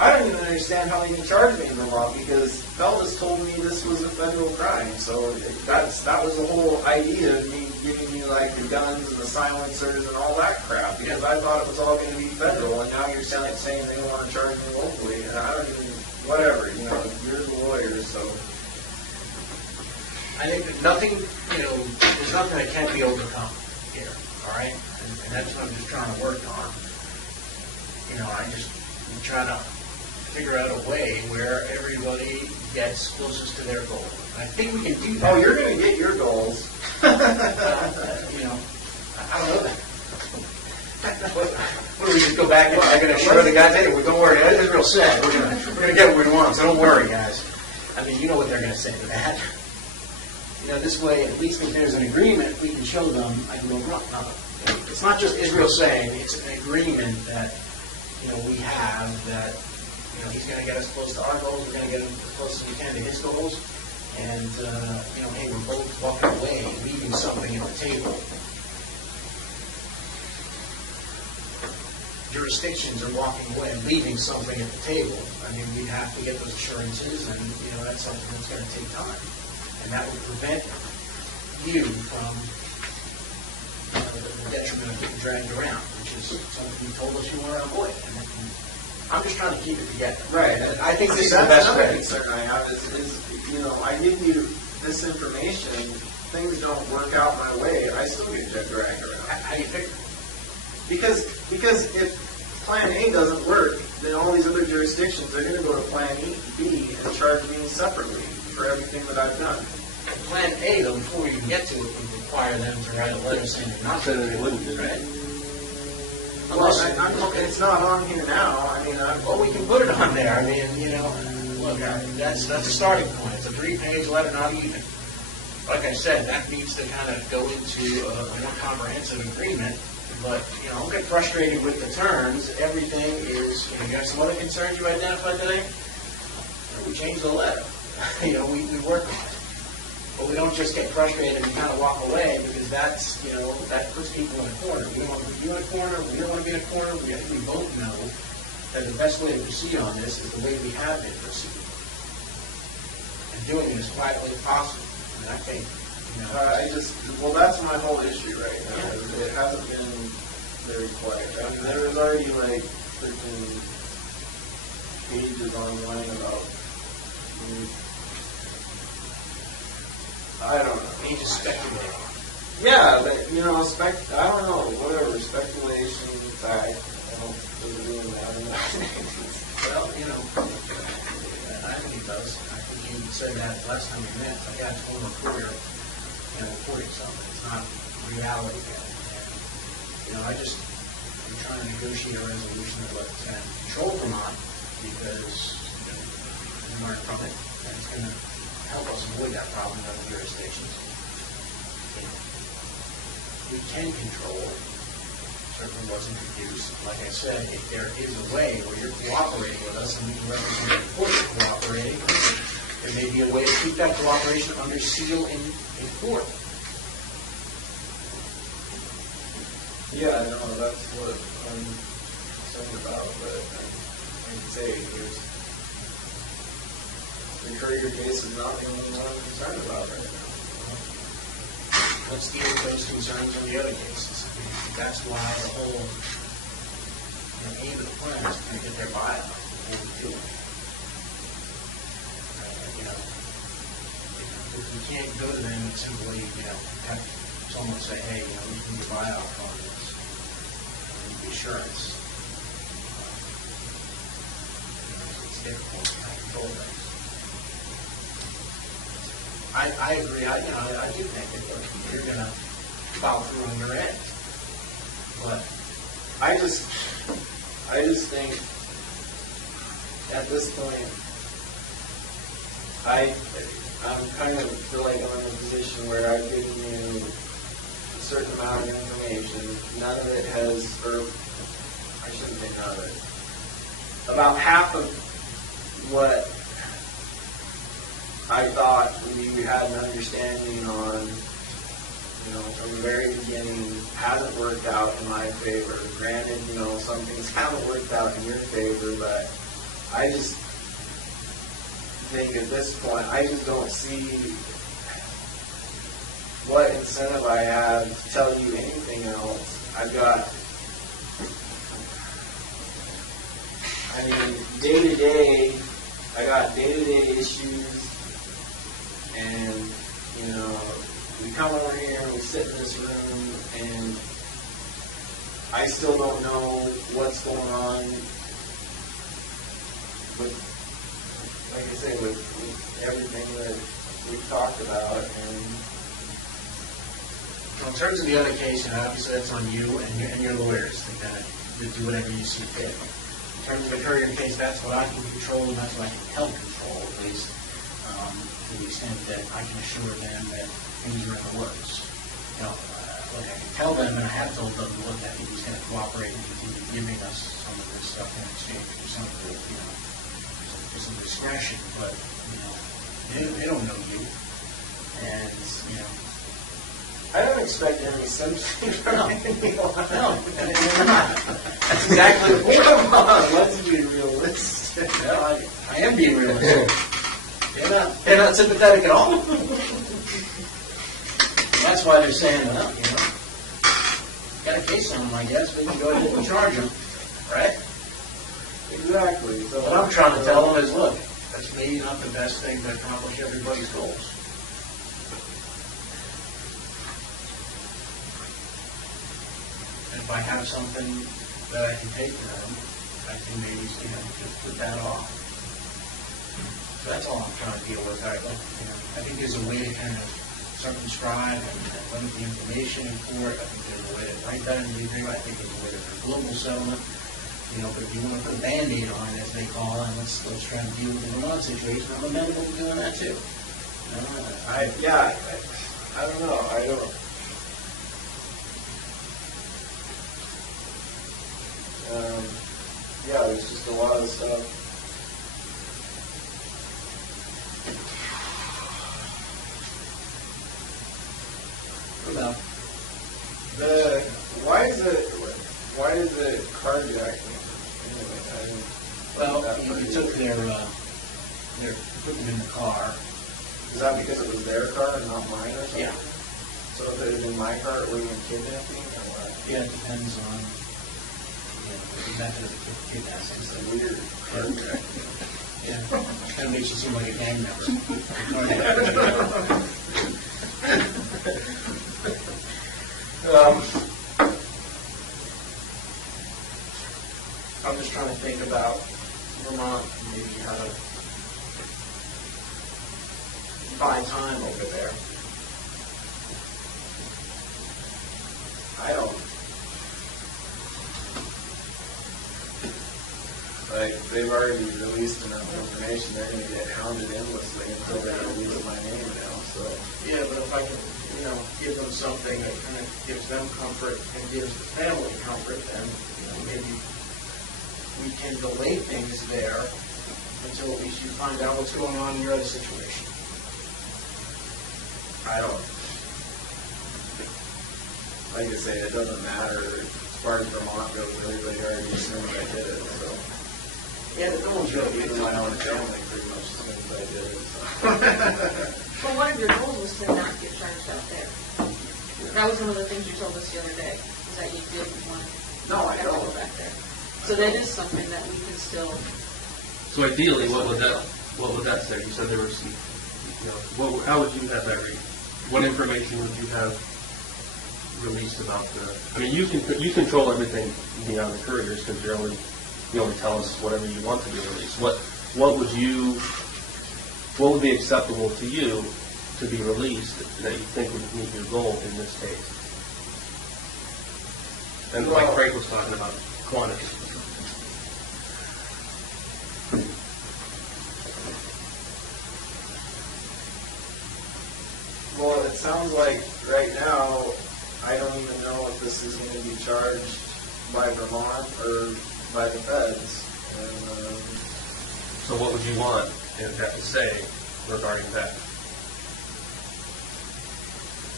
I don't even understand how they can charge me in Vermont, because Feltus told me this was a federal crime. So that was the whole idea of me giving you like the guns and the silencers and all that crap, because I thought it was all going to be federal, and now you're saying they want to charge me locally, and I don't even, whatever, you know, you're the lawyer, so. I think that nothing, you know, there's nothing that can't be overcome here, all right? And that's what I'm just trying to work on. You know, I'm trying to figure out a way where everybody gets closest to their goal. And I think we can do that. Oh, you're going to get your goals. You know, I don't know that. What do we just go back and I'm going to assure the guys, hey, don't worry, Israel said we're going to get what we want, so don't worry, guys. I mean, you know what they're going to say to that. You know, this way, at least if there's an agreement, we can show them I can go wrong. It's not just Israel saying, it's an agreement that, you know, we have that, you know, he's going to get us close to our goals, we're going to get him as close as we can to his goals, and, you know, hey, we're both walking away, leaving something at the table. Jurisdictions are walking away and leaving something at the table. I mean, we'd have to get those assurances, and, you know, that's something that's going to take time. And that would prevent you from the detriment of getting dragged around, which is something you told us you want to avoid. And I'm just trying to keep it together. Right. And I think this is the that's best another way. concern I have is, you know, I give you this information, things don't work out my way, I still get dragged around. How do you figure? Because if Plan A doesn't work, then all these other jurisdictions are going to go to Plan B and charge me separately for everything that I've done. Plan A, though, before we even get to it, would require them to write a letter saying they're not Saying going they to wouldn't do it, do it. right? Well, it's not on here now. I mean, Well, we can put it on there. I mean, look, that's a starting point. It's a 3-page letter, not even. Like I said, that needs to kind of go into a more comprehensive agreement. But, don't get frustrated with the terms. Everything is, you have some other concerns you identified today? We change the letter. We work on it. But we don't just get frustrated and kind of walk away, because that's, that puts people in a corner. We don't want to put you in a corner. We don't want to be in a corner. I think we both know that the best way to proceed on this is the way we have been proceeding. And doing it as quietly as possible. And I think, that's my whole issue right now. It hasn't been very quiet. I mean, there was already like freaking pages online about, I don't know. we just speculate. Yeah, but, I don't know, whatever, speculation, fact, doesn't really matter. Well, I think it does. I think you said that last time we met. I got a former Currier, reporting something. It's not reality yet. And, I'm trying to negotiate a resolution that lets control Vermont, because we learn from it, and it's going to help us avoid that problem in other jurisdictions. We can control it. Certainly wasn't confused. Like I said, if there is a way where you're cooperating with us and we can represent the court cooperating, there may be a way to keep that cooperation under seal in court. Yeah, no, that's what I'm concerned about, but I can say the Currier case is not the only one I'm concerned about right now. Let's deal with those concerns on the other cases. That's why the whole aim of the plan is to get their buyout before we do it. If we can't go to them and simply, have someone say, hey, we can get buyout on this, insurance. It's difficult to control things. I agree. I do think that you're going to follow through on your end. But I just think at this point, I'm kind of feel like I'm in a position where I've given you a certain amount of information. None of it has, or I shouldn't say none of it. About half of what I thought we had an understanding on, from the very beginning, hasn't worked out in my favor. Granted, some things haven't worked out in your favor, but I just think at this point, I just don't see what incentive I have to tell you anything else. Day to day, I got day-to-day issues, and, we come over here and we sit in this room, and I still don't know what's going on with, like I say, with everything that we've talked about. And well, in terms of the other case, obviously that's on you and your lawyers to kind of do whatever you see fit. In terms of the Currier case, that's what I can control, and that's what I can help control, at least, to the extent that I can assure them that things are in the works. Look, I can tell them, and I have told them, look, I think he's going to cooperate and continue giving us some of this stuff in exchange for some of the, for some discretion, but, they don't know you. And, I don't expect any sympathy from anyone. No, they're not. That's exactly the point. Come on, let's be realistic. Well, I am being realistic. They're not sympathetic at all. That's why they're saying, well, got a case on them, I guess, we can go ahead and charge them, right? Exactly. So What I'm trying to tell them is, look, that's maybe not the best thing to accomplish everybody's goals. And if I have something that I can take to them, I can maybe, just put that off. So that's all I'm trying to deal with. I think there's a way to kind of circumscribe and limit the information in court. I think there's a way to write that in the agreement. I think there's a way to do a global settlement. But if you want to put a Band-Aid on it, as they call it, and let's try to deal with the Vermont situation, I'm amenable to doing that too. I don't know. There's just a lot of stuff. Well, Why is it carjacking? Anyway, you took their put them in the car. is that because it was their car and not mine or something? Yeah. So if it had been my car, it would have been kidnapping or what? Yeah, it depends on the method of the kidnapping. It's a weird carjacking. Yeah, kind of makes you seem like a gang member. I'm just trying to think about Vermont, maybe how to buy time over there. I don't. Like, they've already released enough information, they're going to get hounded endlessly until they release my name now, so. Yeah, but if I can, give them something that kind of gives them comfort and gives the family comfort, then, maybe we can delay things there until at least you find out what's going on in your other situation. I don't. Like I say, it doesn't matter. As far as Vermont goes, everybody already assumed I did it, so. Yeah, but no one's really Even my own family pretty much assumed I did it, so. Well, one of your goals was to not get charged out there. That was one of the things you told us the other day, is that you didn't want No, I to go don't. back there. So that is something that we can still. So ideally, what would that say? You said there were some, how would you have that read? What information would you have released about you control everything beyond the Curriers because you only tell us whatever you want to be released. What would be acceptable to you to be released that you think would meet your goal in this case? And like Frank was talking about, quantity. Well, it sounds like right now, I don't even know if this is going to be charged by Vermont or by the feds. And, So what would you want that to say regarding that?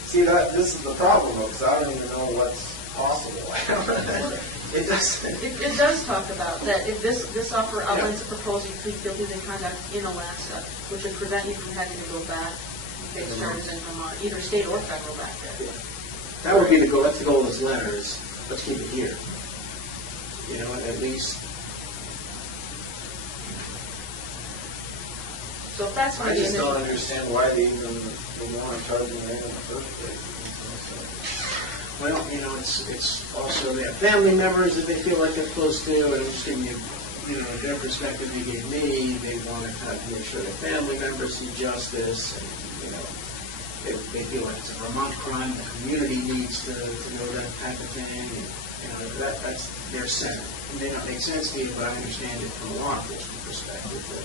see, this is the problem, because I don't even know what's possible. It does talk about that if this offer outlines a proposal you plead guilty to conduct in Alaska, which would prevent you from having to go back and face charges in Vermont, either state or federal back there. That would be the goal. That's the goal of this letter. Is let's keep it here. At least. So if that's I going to be just an don't issue. understand why they even would want to charge me in the first place. Well, it's also they have family members that they feel like they're close to, and just giving you, their perspective they gave me. They want to kind of make sure their family members see justice, and they feel like it's a Vermont crime. The community needs to know that type of thing. And, that's their center. It may not make sense to you, but I understand it from a law enforcement perspective. That,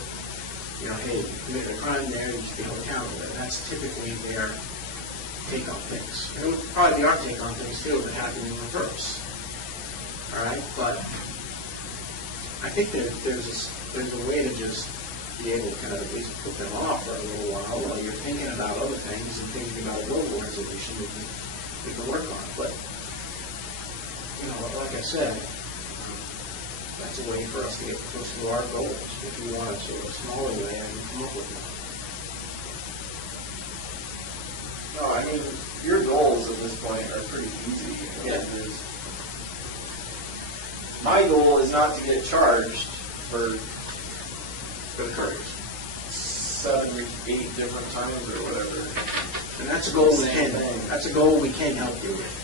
hey, you committed a crime there, you should be held accountable. That's typically their take on things. It would probably be our take on things too if it happened in reverse. All right, but I think there's a way to just be able to kind of at least put them off for a little while you're thinking about other things and thinking about a global resolution we can work on. But like I said, that's a way for us to get close to our goals. If you want to sort of smaller way, I can come up with one. No, I mean, your goals at this point are pretty easy. Yeah. My goal is not to get charged for For the Curriers. 7 or 8 different times or whatever. And that's a goal we can help you with.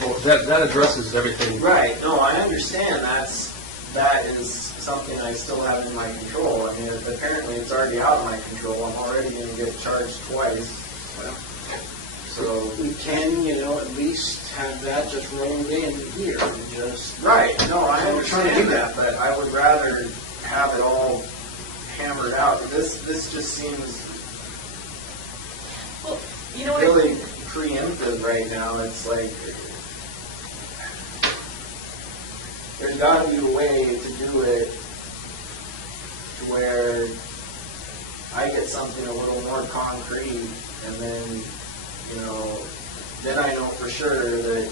Well, that addresses everything. Right. No, I understand. That is something I still have in my control. I mean, apparently it's already out of my control. I'm already going to get charged twice. Well, So we can, at least have that just rolled in here and just. Right, no, I So we're trying to do understand that, but I would rather have it all hammered out. This just seems Well, you know what? really preemptive right now. It's like, there's got to be a way to do it to where I get something a little more concrete, and then, then I know for sure that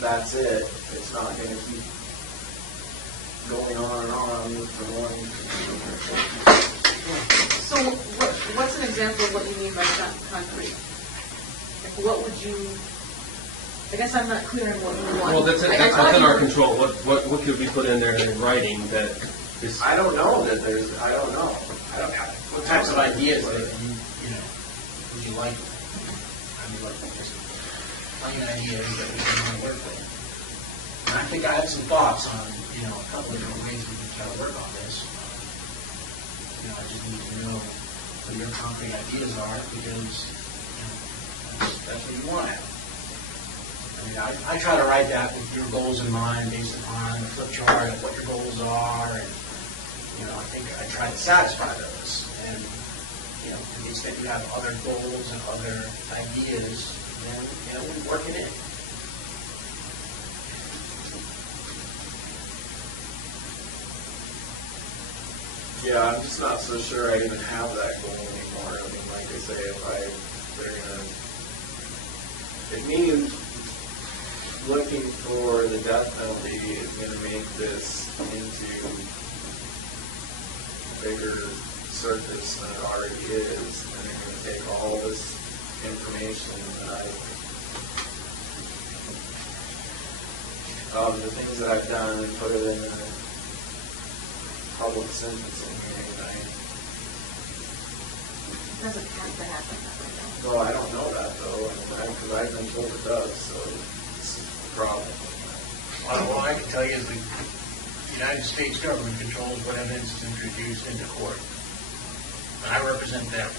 that's it. It's not going to keep going on and on for one. So what's an example of what you mean by concrete? Like, what would you, I guess I'm not clear on what you want. Well, that's within our control. What could we put in there in writing that is? I don't know that there's, I don't know. I don't have. What types of ideas that would you like? I mean, like just plain ideas that we can work with. And I think I have some thoughts on, a couple of different ways we can try to work on this. I just need to know what your concrete ideas are, because, that's what you want to have. I mean, I try to write that with your goals in mind, based upon the flip chart of what your goals are, and, I think I try to satisfy those. And, to the extent you have other goals and other ideas, then, we work it in. Yeah, I'm just not so sure I even have that goal anymore. I mean, like I say, it means looking for the death penalty is going to make this into a bigger circus than it already is. And they're going to take all this information that the things that I've done and put it in a public sentencing hearing. It doesn't have to happen that way, though. Well, I don't know that though, because I've been told it does, so this is the problem. All I can tell you is the United States government controls what evidence is introduced into court. And I represent them.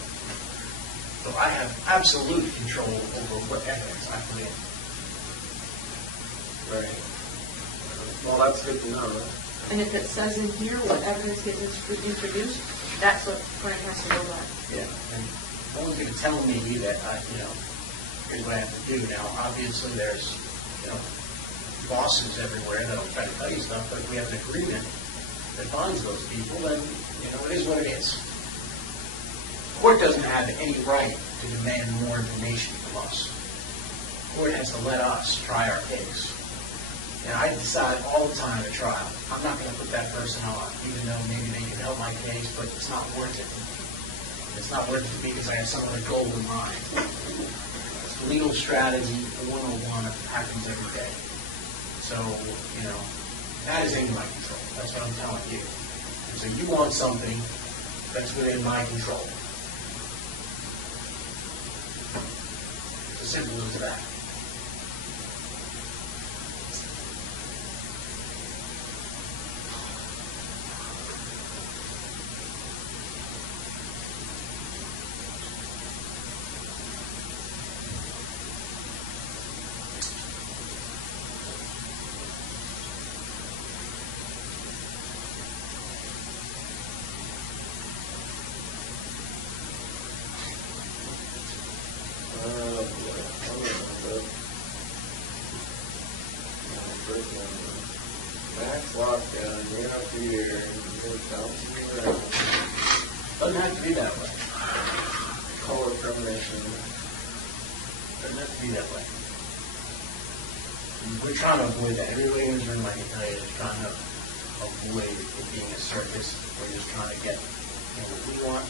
So I have absolute control over what evidence I put in. Right. Well, that's good to know. And if it says in here what evidence gets introduced, that's what Frank has to go by. Yeah. And no one's going to tell me that, here's what I have to do. Now, obviously, there's, bosses everywhere that'll try to tell you stuff, but if we have an agreement that binds those people, then, it is what it is. The court doesn't have any right to demand more information from us. The court has to let us try our case. And I decide all the time at trial, I'm not going to put that person on, even though maybe they can help my case, but it's not worth it. It's not worth it to me because I have some other goal in mind. It's legal strategy 101 happens every day. So, that is in my control. That's what I'm telling you. And so you want something that's within my control. It's as simple as that. Max lockdown, year after year, and bouncing around. Doesn't have to be that way. Color premonition. Doesn't have to be that way. We're trying to avoid that. Everybody in this room, I can tell you, is trying to avoid it being a circus. We're just trying to get what we want,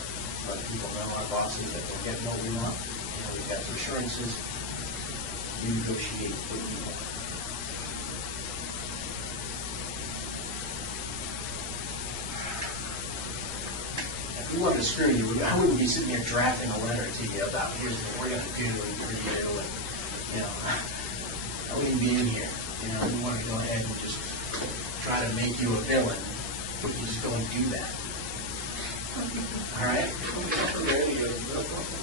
let people know, our bosses, that we're getting what we want. We've got assurances. We negotiate what we want. If we wanted to screw you, I wouldn't be sitting here drafting a letter to you about here's what we're going to do and we're going to do, and I wouldn't be in here. We want to go ahead and just try to make you a villain, but you just don't do that. All right?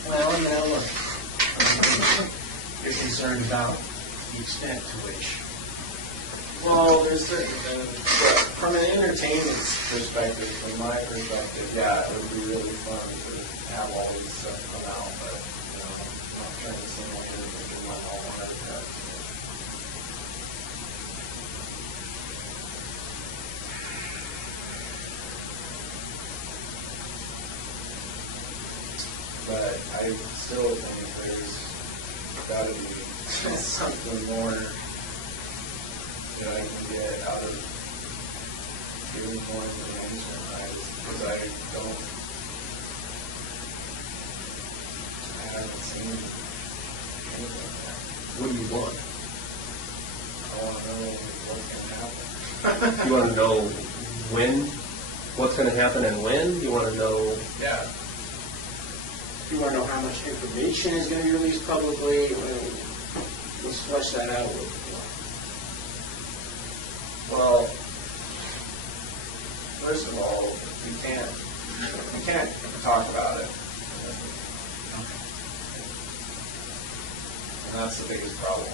Well, look. you're concerned about the extent to which. Well, there's certain things, but from an entertainment perspective, from my perspective, yeah, it would be really fun to have all these stuff come out, but, I'm not trying to simulate it because my all wanted that. But I still think there's gotta be something more that I can get out of giving more information, because I haven't seen anything yet. What do you want? I want to know what's going to happen. You want to know what's going to happen and when? You want to know? Yeah. You want to know how much information is going to be released publicly? Let's flesh that out a little bit. Well, first of all, we can't talk about it. And that's the biggest problem.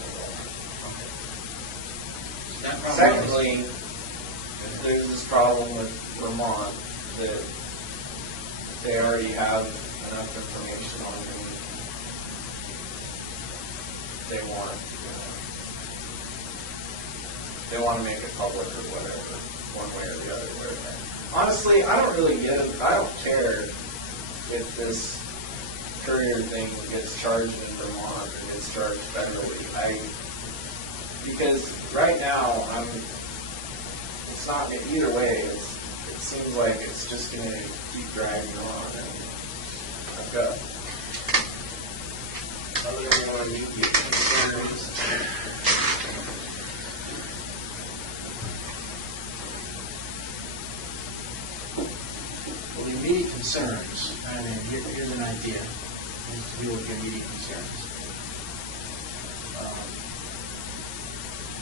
Secondly, if there's this problem with Vermont that they already have enough information on who they want to make it public or whatever, one way or the other. Honestly, I don't really get it. I don't care if this Currier thing gets charged in Vermont or gets charged federally. Because right now, it's not, either way, it seems like it's just going to keep dragging on. And I've got other more immediate concerns. Well, the immediate concerns, I mean, here's an idea, is to deal with your immediate concerns.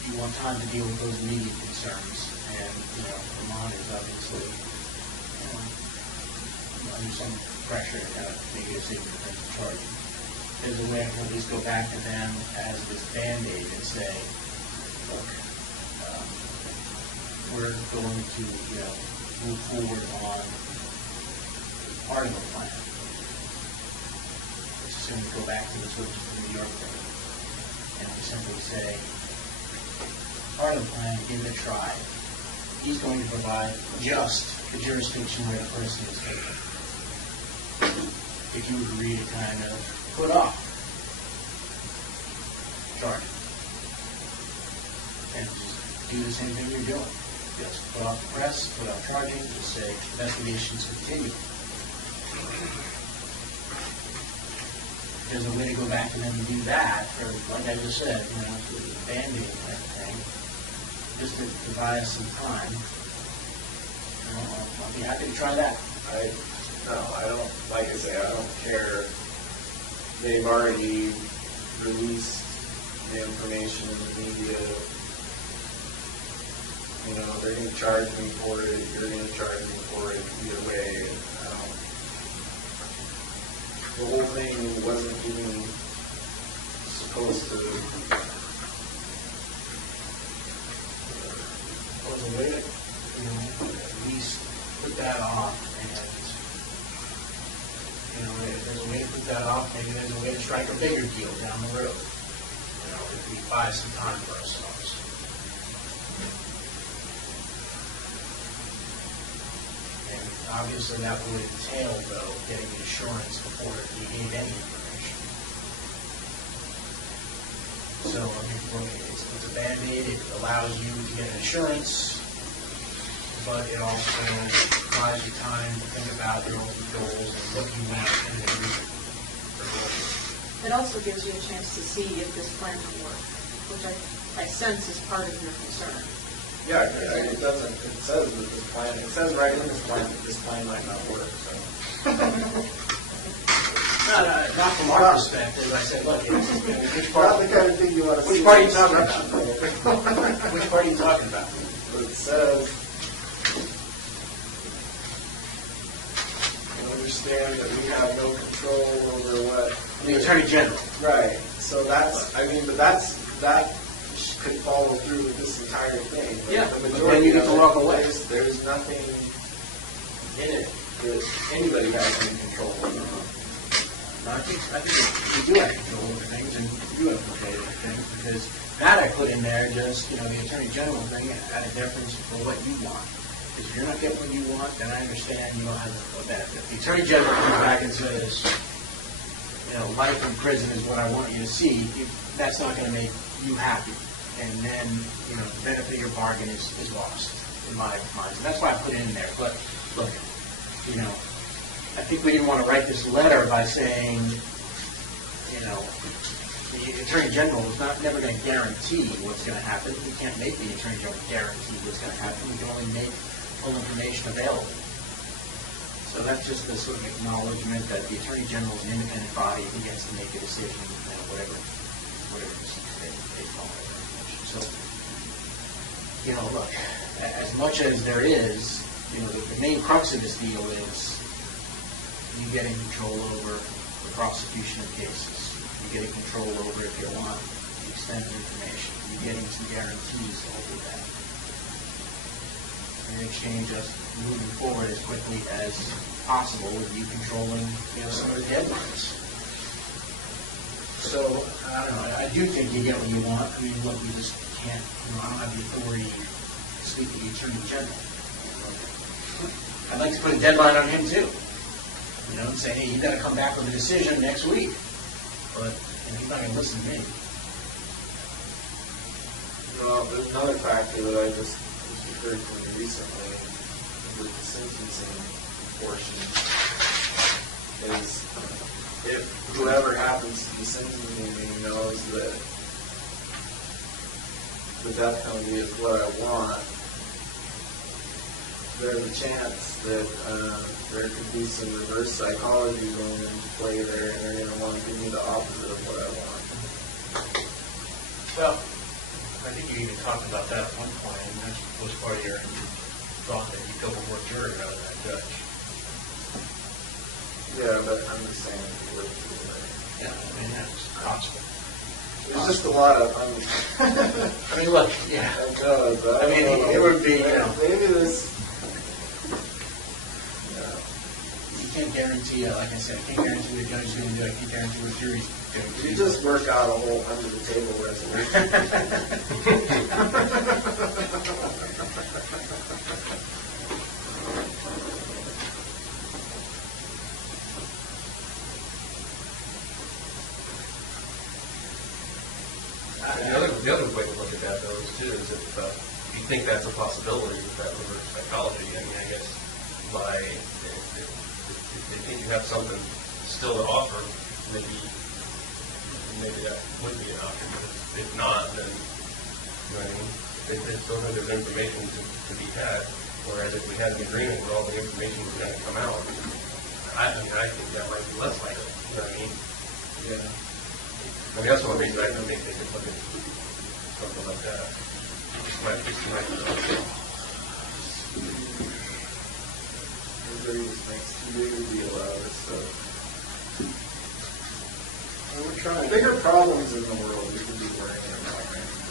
You want time to deal with those immediate concerns, and, Vermont is obviously under some pressure to kind of make a decision in terms of charging. There's a way I can at least go back to them as this Band-Aid and say, look, we're going to, move forward on part of the plan. Let's assume we go back to the New York thing, and we simply say, part of the plan, give it a try. He's going to provide just the jurisdiction where the person is taken. If you agree to kind of put off charging, and just do the same thing you're doing. Just put off the press, put off charging, just say investigations continue. There's a way to go back to them and do that, or like I just said, the Band-Aid type of thing. Just to buy us some time. I'll be happy to try that. I don't, like I say, I don't care. They've already released the information in the media. They're going to charge me for it. You're going to charge me for it either way. The whole thing wasn't even supposed to. There's a way to, at least put that off, and, if there's a way to put that off, maybe there's a way to strike a bigger deal down the road. If we buy some time for ourselves. And obviously that would entail, though, getting the assurance before you gave any information. So, look, it's a Band-Aid. It allows you to get an assurance, but it also buys you time to think about your own goals and what you want in the future. It also gives you a chance to see if this plan can work, which I sense is part of your concern. Yeah, it doesn't. It says that this plan. It says right in this plan that this plan might not work. So. Not from our perspective. I said, look, which part? Not the kind of thing you want to see. Which part are you talking about? Which part are you talking about? But it says. There's understand that we have no control over what. The Attorney General. Right, so that's, I mean, but that could follow through with this entire thing. But Yeah, the but majority then you of need to it, walk away. There's nothing in it that anybody has any control over. I think you do have control over things, and you have control over things, because that I put in there just, the Attorney General thing out of deference for what you want. If you're not getting what you want, then I understand you don't have a benefit. If the Attorney General comes back and says, life in prison is what I want you to see, that's not going to make you happy. And then, the benefit of your bargain is lost, in my mind. So that's why I put it in there. But, look, I think we didn't want to write this letter by saying, the Attorney General is never going to guarantee what's going to happen. We can't make the Attorney General guarantee what's going to happen. We can only make full information available. So that's just the sort of acknowledgement that the Attorney General is an independent body who gets to make a decision, whatever they call it. So, look, as much as there is, the main crux of this deal is you getting control over the prosecution of cases. You getting control over, if you want, the extent of information. You getting some guarantees over that. In exchange, just moving forward as quickly as possible with you controlling, some of the deadlines. So, I don't know, I do think you get what you want. I mean, look, we just can't, I don't have the authority to speak to the Attorney General. I'd like to put a deadline on him, too. And say, hey, you've got to come back with a decision next week. But he's not going to listen to me. Well, there's another factor that I just heard from you recently with the sentencing portion is if whoever happens to be sentencing me knows that the death penalty is what I want, there's a chance that there could be some reverse psychology going into play there, and they're going to want to give me the opposite of what I want. Well, I think you even talked about that at one point, and that was part of your thought that you couple more jury out of that judge. Yeah, but I'm just saying it works either way. Yeah, I mean, that's possible. There's just a lot of, I mean, look, yeah. it does. I mean, it would be, maybe this. You can't guarantee, like I said, I can't guarantee what the judge is going to do. I can't guarantee what the jury's going to do. You just work out a whole under the table resolution. The other way to look at that, though, is if you think that's a possibility, that reverse psychology, I mean, I guess if they think you have something still to offer, maybe that would be an option. But if not, then, I mean, they still think there's information to be had, whereas if we had an agreement where all the information was going to come out, I think that might be less likely. You know what I mean? Yeah. I mean, that's one reason I think they could look at something like that. Everybody just makes too big a deal out of this stuff. We're trying. Bigger problems in the world we could be worrying about right now.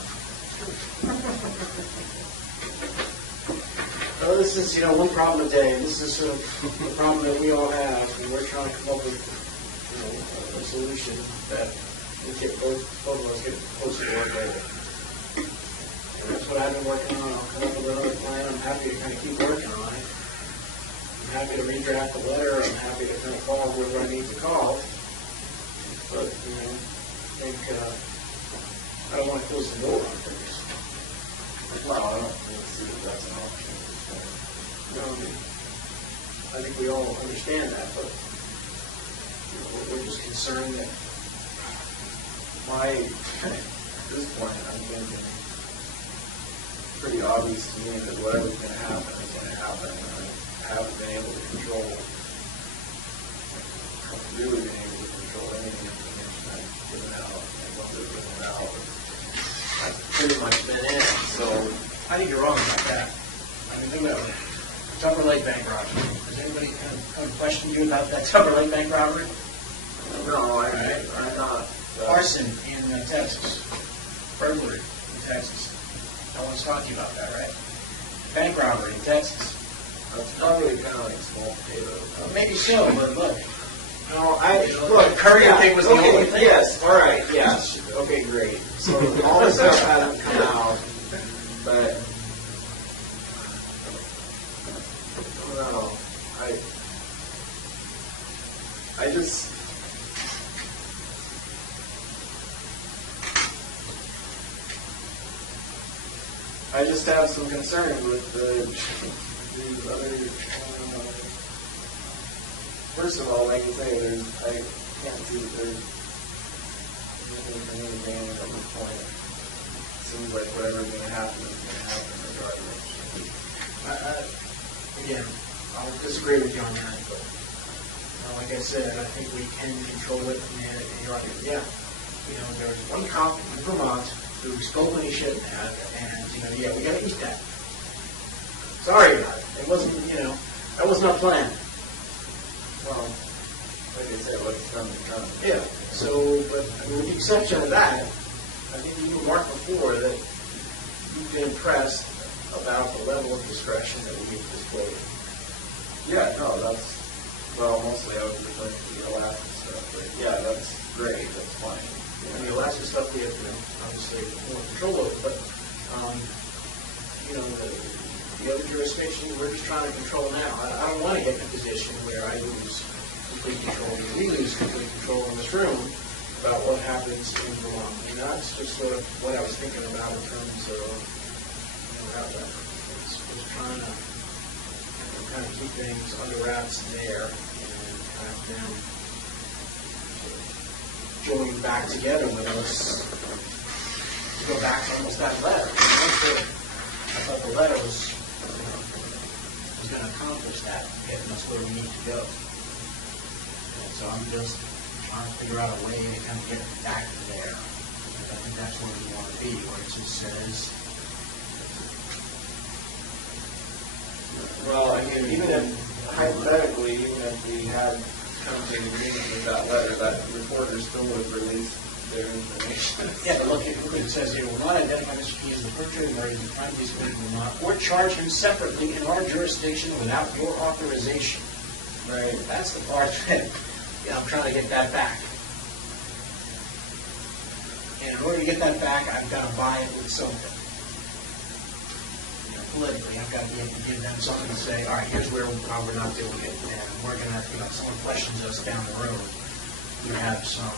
Well, this is, one problem a day. This is sort of the problem that we all have, and we're trying to come up with, a solution that we get both of us get closer to one another. And that's what I've been working on. I'll come up with another plan. I'm happy to kind of keep working on it. I'm happy to redraft the letter. I'm happy to kind of call whoever I need to call. But, I think I don't want to close the door on things. Well, I don't see that that's an option at this point. I think we all understand that, but we're just concerned that at this point, I'm thinking it's pretty obvious to me that whatever's going to happen is going to happen. And I haven't been able to control, really been able to control any of the information I've given out and what they're giving out. I've pretty much been in. So I think you're wrong about that. I mean, think about it. Tupper Lake bank robbery. Has anybody anybody kind of questioned you about that Tupper Lake bank robbery? No, I'm not. Arson in Texas, burglary in Texas. No one's talking about that, right? Bank robbery in Texas. That's probably kind of like small potatoes. Maybe so, but look. No, Look, the Currier thing was the okay, only thing. Yes, all right, yes. Okay, great. So all this stuff hasn't come out, but I don't know. I just have some concern with these other. First of all, like you say, I can't see that there's anything for me to gain from this point. It seems like whatever's going to happen is going to happen regardless. Again, I'll disagree with you on that, but like I said, I think we can control it, and you're right, yeah. There was one cop in Vermont who spoke when he shouldn't have, and, yeah, we got to eat that. Sorry about it. It wasn't, that was not planned. Well, like I said, what's done is done. Yeah, so, but with the exception of that, I think you remarked before that you've been impressed about the level of discretion that we displayed. Yeah, no, mostly I was referring to the Alaska stuff, but yeah, that's great, that's fine. And the Alaska stuff we have to obviously more control over, but, the other jurisdictions we're just trying to control now. I don't want to get in a position where I lose complete control, and we lose complete control in this room about what happens in Vermont. That's just sort of what I was thinking about in terms of, how that is trying to kind of keep things under wraps there and kind of them joining back together with us to go back to almost that letter. I thought the letter was going to accomplish that, getting us where we need to go. And so I'm just trying to figure out a way to kind of get back to there. I think that's where we want to be, where it just says. Well, I mean, even if, hypothetically, even if we had come to an agreement with that letter, that reporter still would have released their information. Yeah, but look, it says here, will not identify Mr. Key as the perpetrator of murder, define these men will not, or charge him separately in our jurisdiction without your authorization. Right. That's the part that, I'm trying to get that back. And in order to get that back, I've got to buy it with something. Politically, I've got to be able to give them something to say, all right, here's where we're not doing it, and we're going to, if someone questions us down the road, we have some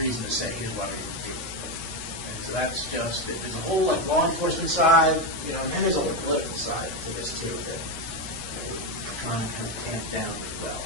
reason to say, here's what we're going to do. And so that's just, there's a whole law enforcement side, and there's a whole political side to this too that we're trying to kind of tamp down as well.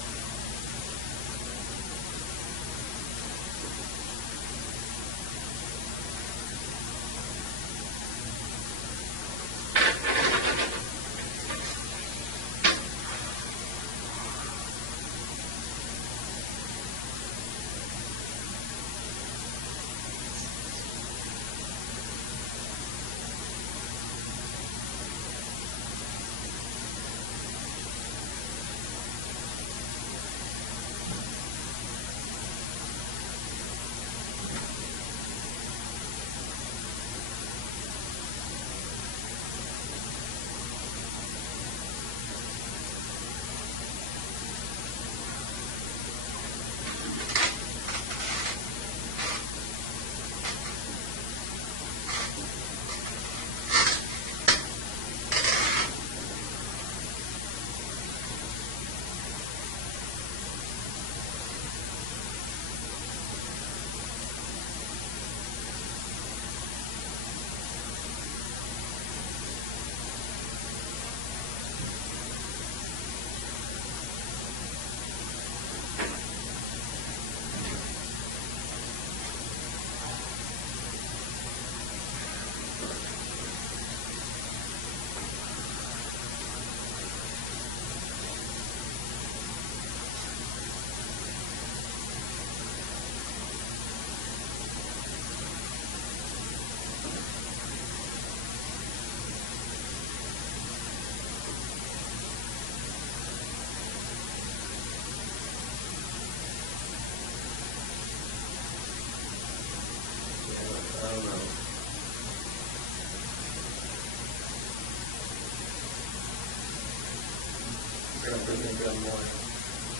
been more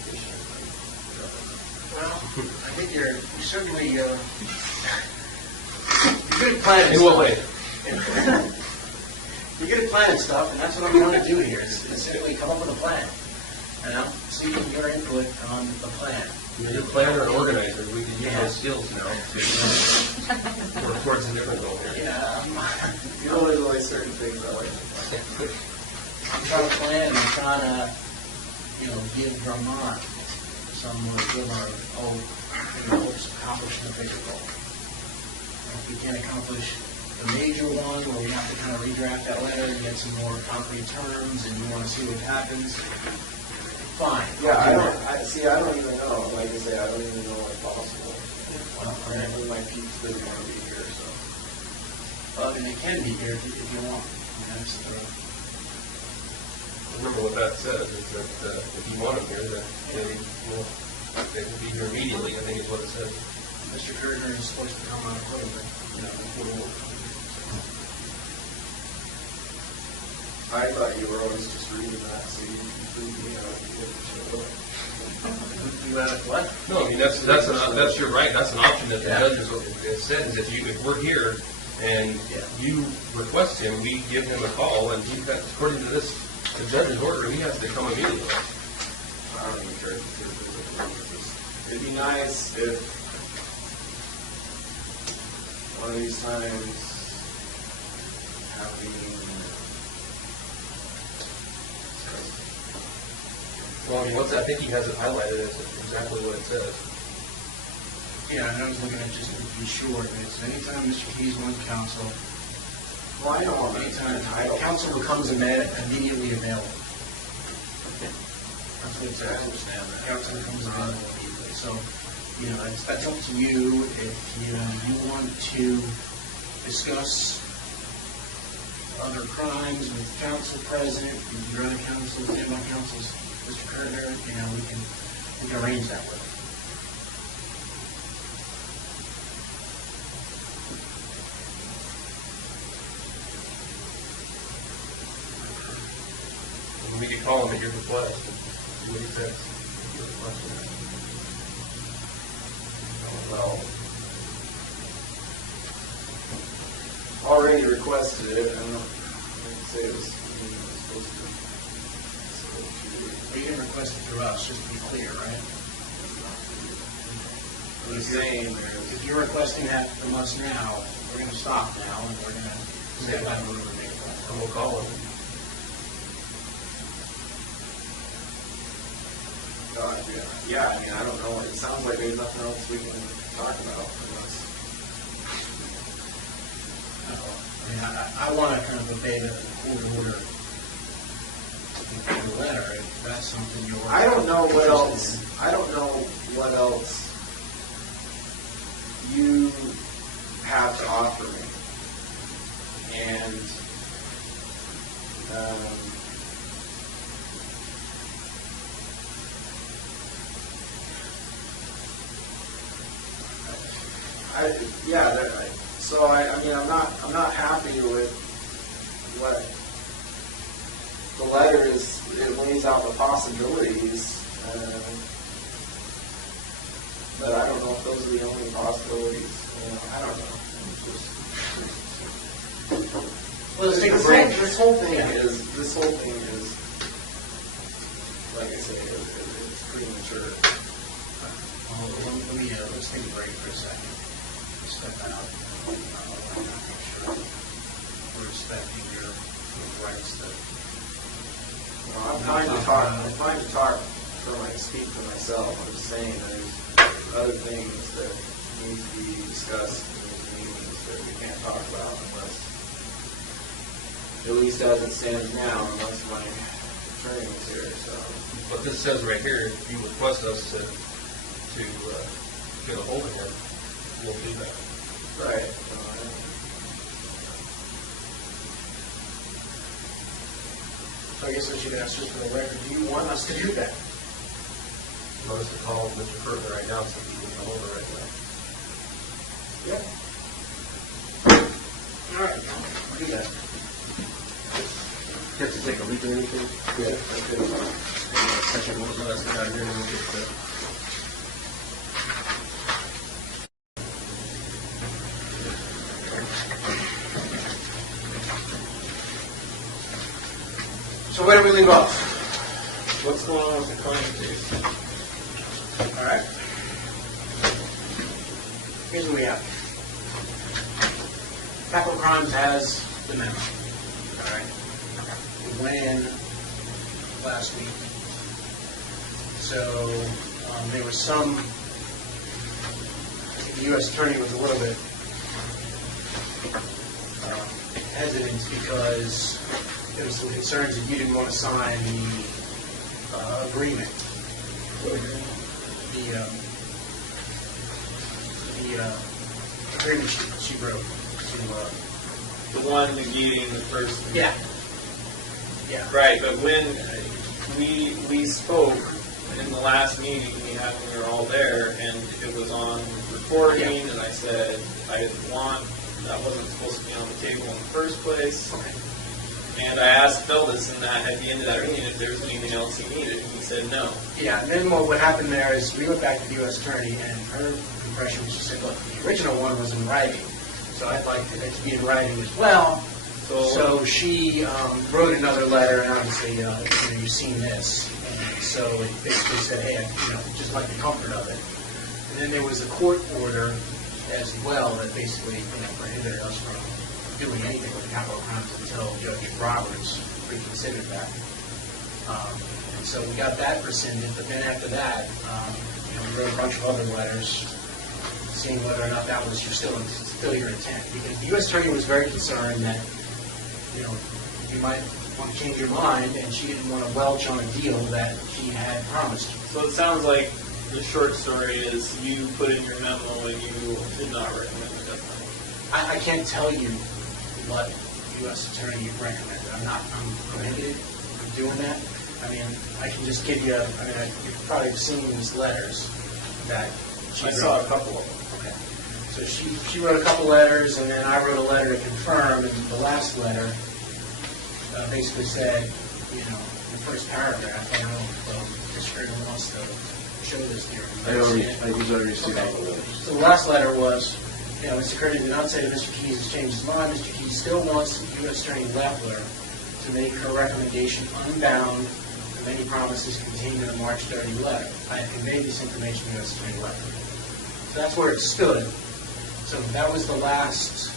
efficient. Well, I think you're certainly, you're good at planning In stuff. what way? You're good at planning stuff, and that's what I'm trying to do here, is simply come up with a plan. Seeking your input on the plan. You're a planner and organizer. We can use Yeah. those skills now to work towards a different goal here. Yeah, You know, there's only certain things I like. I'm trying to plan, and I'm trying to, give Vermont some more glimmer of hopes of accomplishing a bigger goal. If we can't accomplish the major one, where we have to kind of redraft that letter and get some more concrete terms, and we want to see what happens, fine. Yeah, I don't even know. Like I say, I don't even know what's possible. Well, Apparently my peeps didn't want to be here, so. Well, and they can be here if you want. That's the, Remember what that says, is that if you want them here, that they will be here immediately, I think is what it says. Mr. Currier is supposed to come on a quarterback. I thought you were always just reading that, so you can prove me how to get the show. You had a what? No, I mean, that's your right, that's an option that the judges have said, is if we're here and you request him, we give him a call, and according to this, the judge's order, he has to come immediately. I don't even care if it'd be nice if one of these times having Well, I mean, I think he has it highlighted as exactly what it says. Yeah, and I was looking at just to be sure that it's anytime Mr. Keys wants counsel, well, I don't want anytime title. counsel becomes immediately available. That's what it says. I understand that. Counsel becomes available immediately. So, that's up to you. If you want to discuss other crimes with counsel present, if your other counsel, standby counsel, Mr. Currier, we can arrange that with him. We could call him at your request, and see what he says. Well, already requested it. I don't know. Like I say, it was supposed to. Well, you didn't request it through us, just to be clear, right? I'm just saying, If you're requesting that from us now, we're going to stop now, and we're going to say that we're going to make that. And we'll call him. God, yeah. I mean, I don't know. It sounds like there's nothing else we can talk about unless. I want to kind of obey the court order in the letter. If that's something you're. I don't know what else. I don't know what else you have to offer me, and so I mean, I'm not happy with what the letter is. It lays out the possibilities, but I don't know if those are the only possibilities. I don't know. Well, let's take a break. This whole thing is, like I say, it's premature. Let's take a break for a second. Step out. Make sure we're respecting your rights to. Well, I'm fine to talk. I'm fine to talk speak for myself. I'm just saying there's other things that need to be discussed in these meetings that we can't talk about unless, at least as it stands now, unless my attorney is here. So. But this says right here, if you request us to get a hold of him, we'll do that. Right. So I guess I should ask just for the record, do you want us to do that? Want us to call Mr. Currier right now, so he can come over right now. Yeah. All right, we'll do that. You have to take a leak or anything? Yeah. Okay. Actually, we'll go that's out here and we'll get to. So where do we leave off? What's going on with the crime case? All right. Here's what we have. Capital Crimes has the memo. All right. We went in last week. So there was some, I think the U.S. Attorney was a little bit hesitant because there was some concerns that you didn't want to sign the agreement. The agreement she wrote to, The one negating the first. yeah. Yeah. Right, but when we spoke in the last meeting we had when we were all there, and it was on recording, and I said I didn't want, that wasn't supposed to be on the table in the first place. Okay. And I asked Phil this and that at the end of that meeting if there was anything else he needed, and he said no. Yeah, and then what happened there is we went back to the U.S. Attorney, and her impression was she said, look, the original one was in writing, so I'd like it to be in writing as well. So she wrote another letter, and obviously, you've seen this. And so it basically said, hey, just like the comfort of it. And then there was a court order as well that basically prohibited us from doing anything with capital crimes until Judge Roberts reconsidered that. And so we got that rescinded, but then after that, we wrote a bunch of other letters seeing whether or not that was still your intent. Because the U.S. Attorney was very concerned that you might want to change your mind, and she didn't want to welch on a deal that she had promised you. So it sounds like the short story is you put in your memo and you did not recommend the death penalty. I can't tell you what U.S. Attorney recommended. I'm prohibited from doing that. I mean, I can just give you, you've probably seen these letters that she wrote. I saw a couple of them. Okay. So she wrote a couple letters, and then I wrote a letter to confirm, and the last letter basically said, in the first paragraph, I don't know if Mr. Currier wants to show this here. I was already seeing all the letters. So the last letter was, Mr. Currier did not say that Mr. Keyes has changed his mind. Mr. Keyes still wants U.S. Attorney Leffler to make her recommendation unbound from any promises contained in the March 30 letter. I have conveyed this information to U.S. Attorney Leffler. So that's where it stood. So that was the last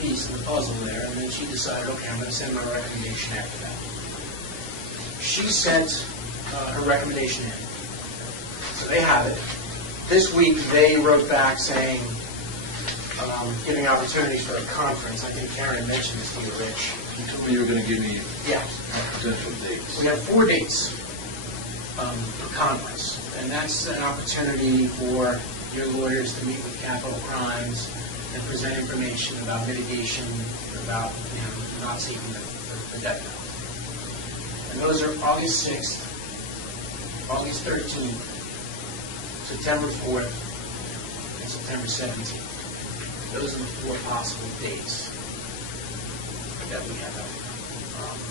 piece of the puzzle there, and then she decided, okay, I'm going to send my recommendation after that. She sent her recommendation in. So they have it. This week they wrote back saying, giving opportunities for a conference. I think Karen mentioned this to you, Rich. You told me you were going to give me Yeah. potential dates. We have 4 dates for conference, and that's an opportunity for your lawyers to meet with capital crimes and present information about mitigation, about not seeking the death penalty. And those are August 6th, August 13th, September 4th, and September 17th. Those are the 4 possible dates that we have.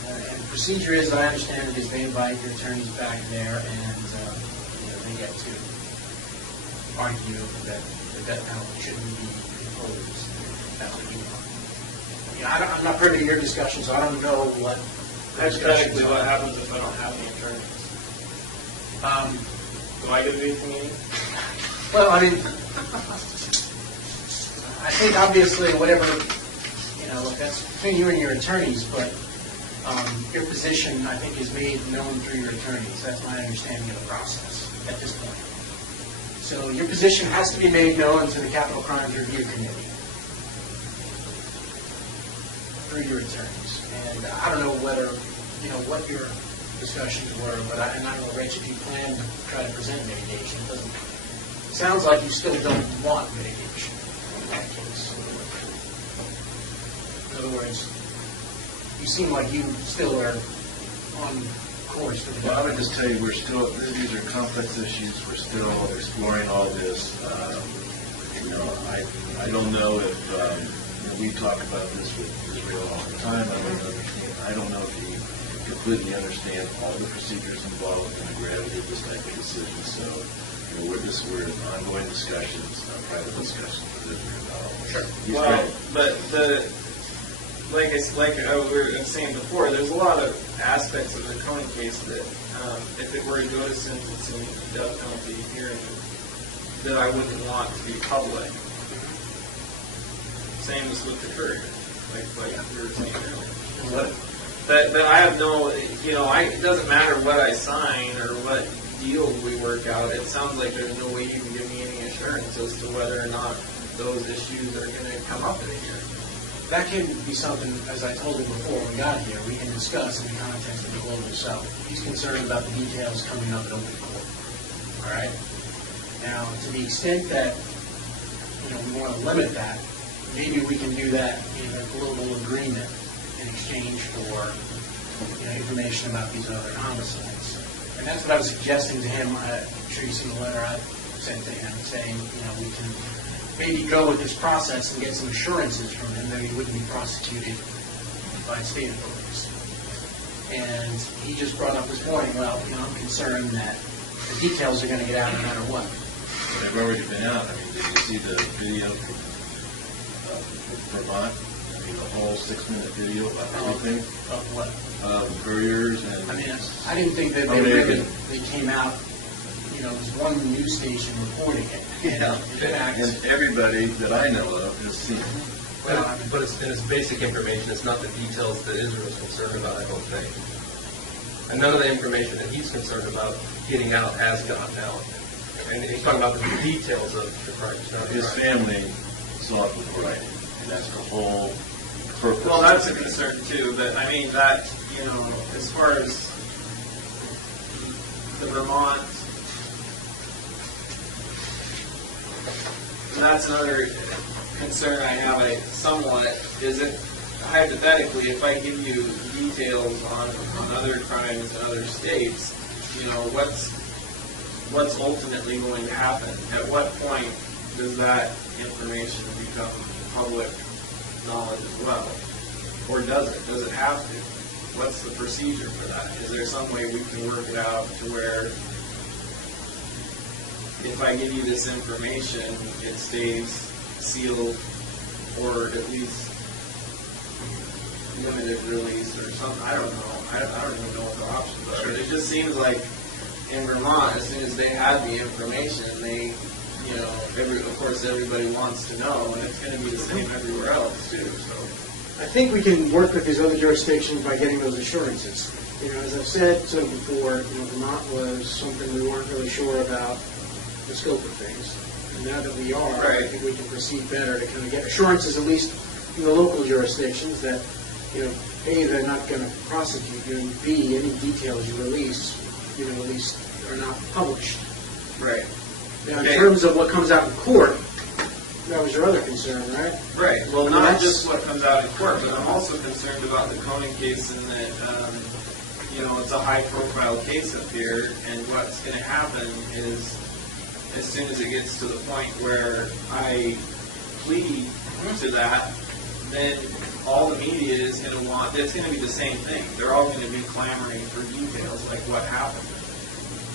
And the procedure is, I understand it, is they invite your attorneys back there, and they get to argue that the death penalty shouldn't be imposed. That's what you want. I'm not privy to your discussion, so I don't know what the discussions Hypothetically, what are. happens if I don't have any attorneys? Do I get to be at the meeting? Well, I think obviously whatever, that's between you and your attorneys, but your position, I think, is made known through your attorneys. That's my understanding of the process at this point. So your position has to be made known to the Capital Crimes Review Committee through your attorneys. And I don't know whether, what your discussions were, but I don't know, Rich, if you plan to try to present mitigation. It sounds like you still don't want mitigation in that case. In other words, you seem like you still are on course for the. Well, I would just tell you, these are complex issues. We're still exploring all this. I don't know if, we talk about this with Israel all the time. I don't know if he completely understand all the procedures involved in the gravity of this type of decision. So, we're in ongoing discussions, private discussions with Israel. Sure. He's Well, ready. but like I was saying before, there's a lot of aspects of the Cohen case that, if it were to go to sentencing, death penalty hearing, that I wouldn't want to be public. Same as with the Currier, like we were saying earlier. But I have no, it doesn't matter what I sign or what deal we work out. It sounds like there's no way you can give me any assurance as to whether or not those issues are going to come up in a year. That can be something, as I told him before we got here, we can discuss in the context of the Global South. He's concerned about the details coming up in open court. All right? Now, to the extent that, we want to limit that, maybe we can do that in a global agreement in exchange for, information about these other homicides. And that's what I was suggesting to him. I'm sure you see the letter I sent to him saying, we can maybe go with this process and get some assurances from him that he wouldn't be prosecuted by state authorities. And he just brought up this point, well, I'm concerned that the details are going to get out no matter what. They've already been out. I mean, did you see the video from Vermont? I mean, the whole 6-minute video about everything? Of what? The Curriers and... I mean, I didn't think that they came out, it was one news station reporting it. Yeah, In fact, and everybody that I know of has seen it. But it's basic information. It's not the details that Israel's concerned about, I don't think. And none of the information that he's concerned about getting out has gotten out. And he's talking about the details of the crimes, not His the crime. family saw it with writing, and that's the whole purpose. Well, that's a concern too, but I mean that, as far as the Vermont, and that's another concern I have, somewhat, is it, hypothetically, if I give you details on other crimes in other states, what's ultimately going to happen? At what point does that information become public knowledge as well? Or does it? Does it have to? What's the procedure for that? Is there some way we can work it out to where if I give you this information, it stays sealed or at least limited release or something? I don't know. I don't even know what the options are. It just seems like in Vermont, as soon as they had the information, they, of course everybody wants to know, and it's going to be the same everywhere else too. So I think we can work with these other jurisdictions by getting those assurances. As I've said before, Vermont was something we weren't really sure about the scope of things. And now that we are, Right. I think we can proceed better to kind of get assurances, at least in the local jurisdictions, that, A, they're not going to prosecute you, and B, any details you release, at least are not published. right. Now, in Okay. terms of what comes out in court, that was your other concern, right? Right. Well, I mean, not that's- just what comes out in court, but I'm also concerned about the Cohen case in that, it's a high-profile case up here, and what's going to happen is, as soon as it gets to the point where I plead to that, then all the media is going to want, it's going to be the same thing. They're all going to be clamoring for details, like what happened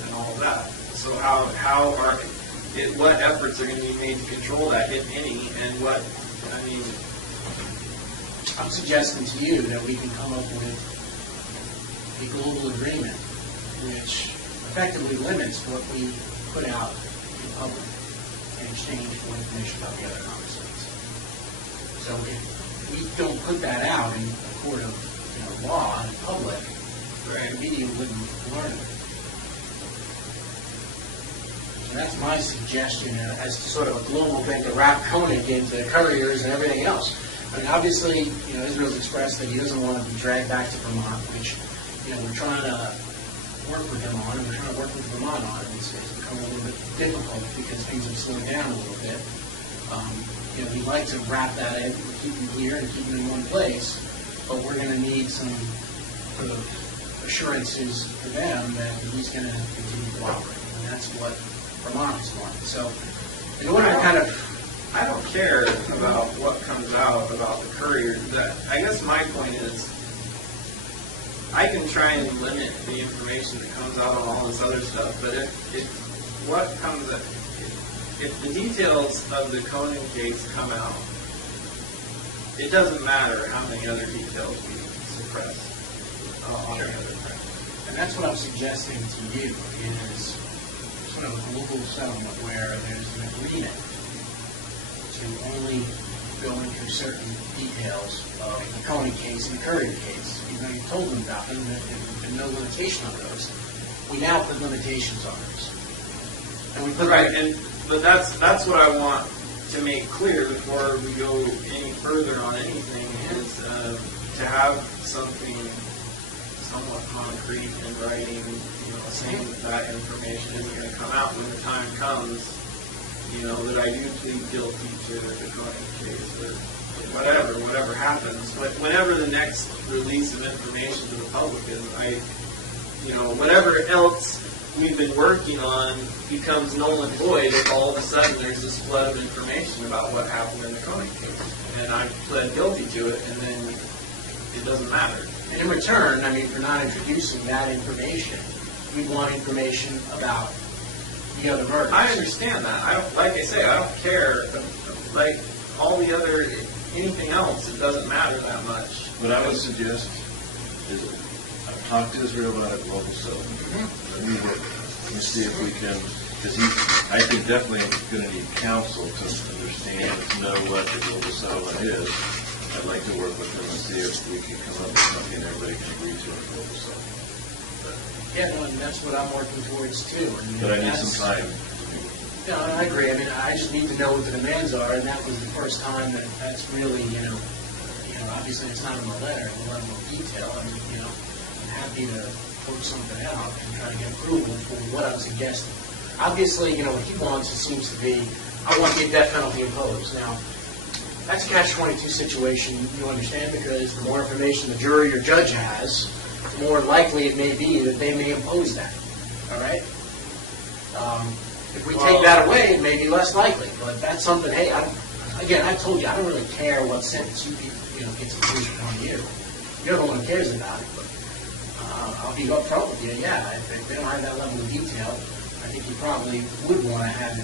and all of that. So what efforts are going to be made to control that, if any, and I'm suggesting to you that we can come up with a global agreement which effectively limits what we put out in public in exchange for information about the other homicides. So if we don't put that out in a court of law in public, the media wouldn't learn it. So that's my suggestion as sort of a global thing to wrap Koenig into Curriers and everything else. I mean, obviously, Israel's expressed that he doesn't want to be dragged back to Vermont, which, we're trying to work with him on, and we're trying to work with Vermont on. It's become a little bit difficult because things have slowed down a little bit. We'd like to wrap that in, keep him here and keep him in one place, but we're going to need some sort of assurances for them that he's going to continue to operate, and that's what Vermont is wanting. So, in order to kind of... I don't care about what comes out about the Currier. I guess my point is, I can try and limit the information that comes out on all this other stuff, but if the details of the Conan case come out, it doesn't matter how many other details we suppress on the other front. And that's what I'm suggesting to you, is sort of a global settlement where there's an agreement to only go into certain details of the Coney case and the Currier case. Even though you told them about them, there's been no limitation on those. We now put limitations on those. And we put but that's what I want to make clear before we go any further on anything, is to have something somewhat concrete in writing, saying that information isn't going to come out when the time comes, that I do plead guilty to the Coney case, or whatever happens. But whenever the next release of information to the public is, whatever else we've been working on becomes null and void if all of a sudden there's this flood of information about what happened in the Coney case. And I pled guilty to it, and then it doesn't matter. And in return, for not introducing that information, we want information about the other murders. I understand that. I don't care. Like all the other, anything else, it doesn't matter that much. What I would suggest is, I've talked to Israel about a global settlement. Let me see if we can, because I think definitely going to need counsel to understand, to know what the global settlement is. I'd like to work with them and see if we can come up with something everybody can agree to a global settlement. Yeah, no, and that's what I'm working towards too. But I need some time. No, I agree. I just need to know what the demands are, and that was the first time that's really, obviously it's not in the letter, in a level of detail. I'm happy to work something out and try to get approval for what I'm suggesting. Obviously, what he wants, it seems to be, I want the death penalty imposed. Now, that's a catch-22 situation, you understand, because the more information the jury or judge has, the more likely it may be that they may impose that. All right? If we take that away, it may be less likely. But that's something, hey, I told you, I don't really care what sentence you gets imposed upon you. You're the one who cares about it. But I'll be up front with you. Yeah, if they don't have that level of detail, I think you probably would want to have,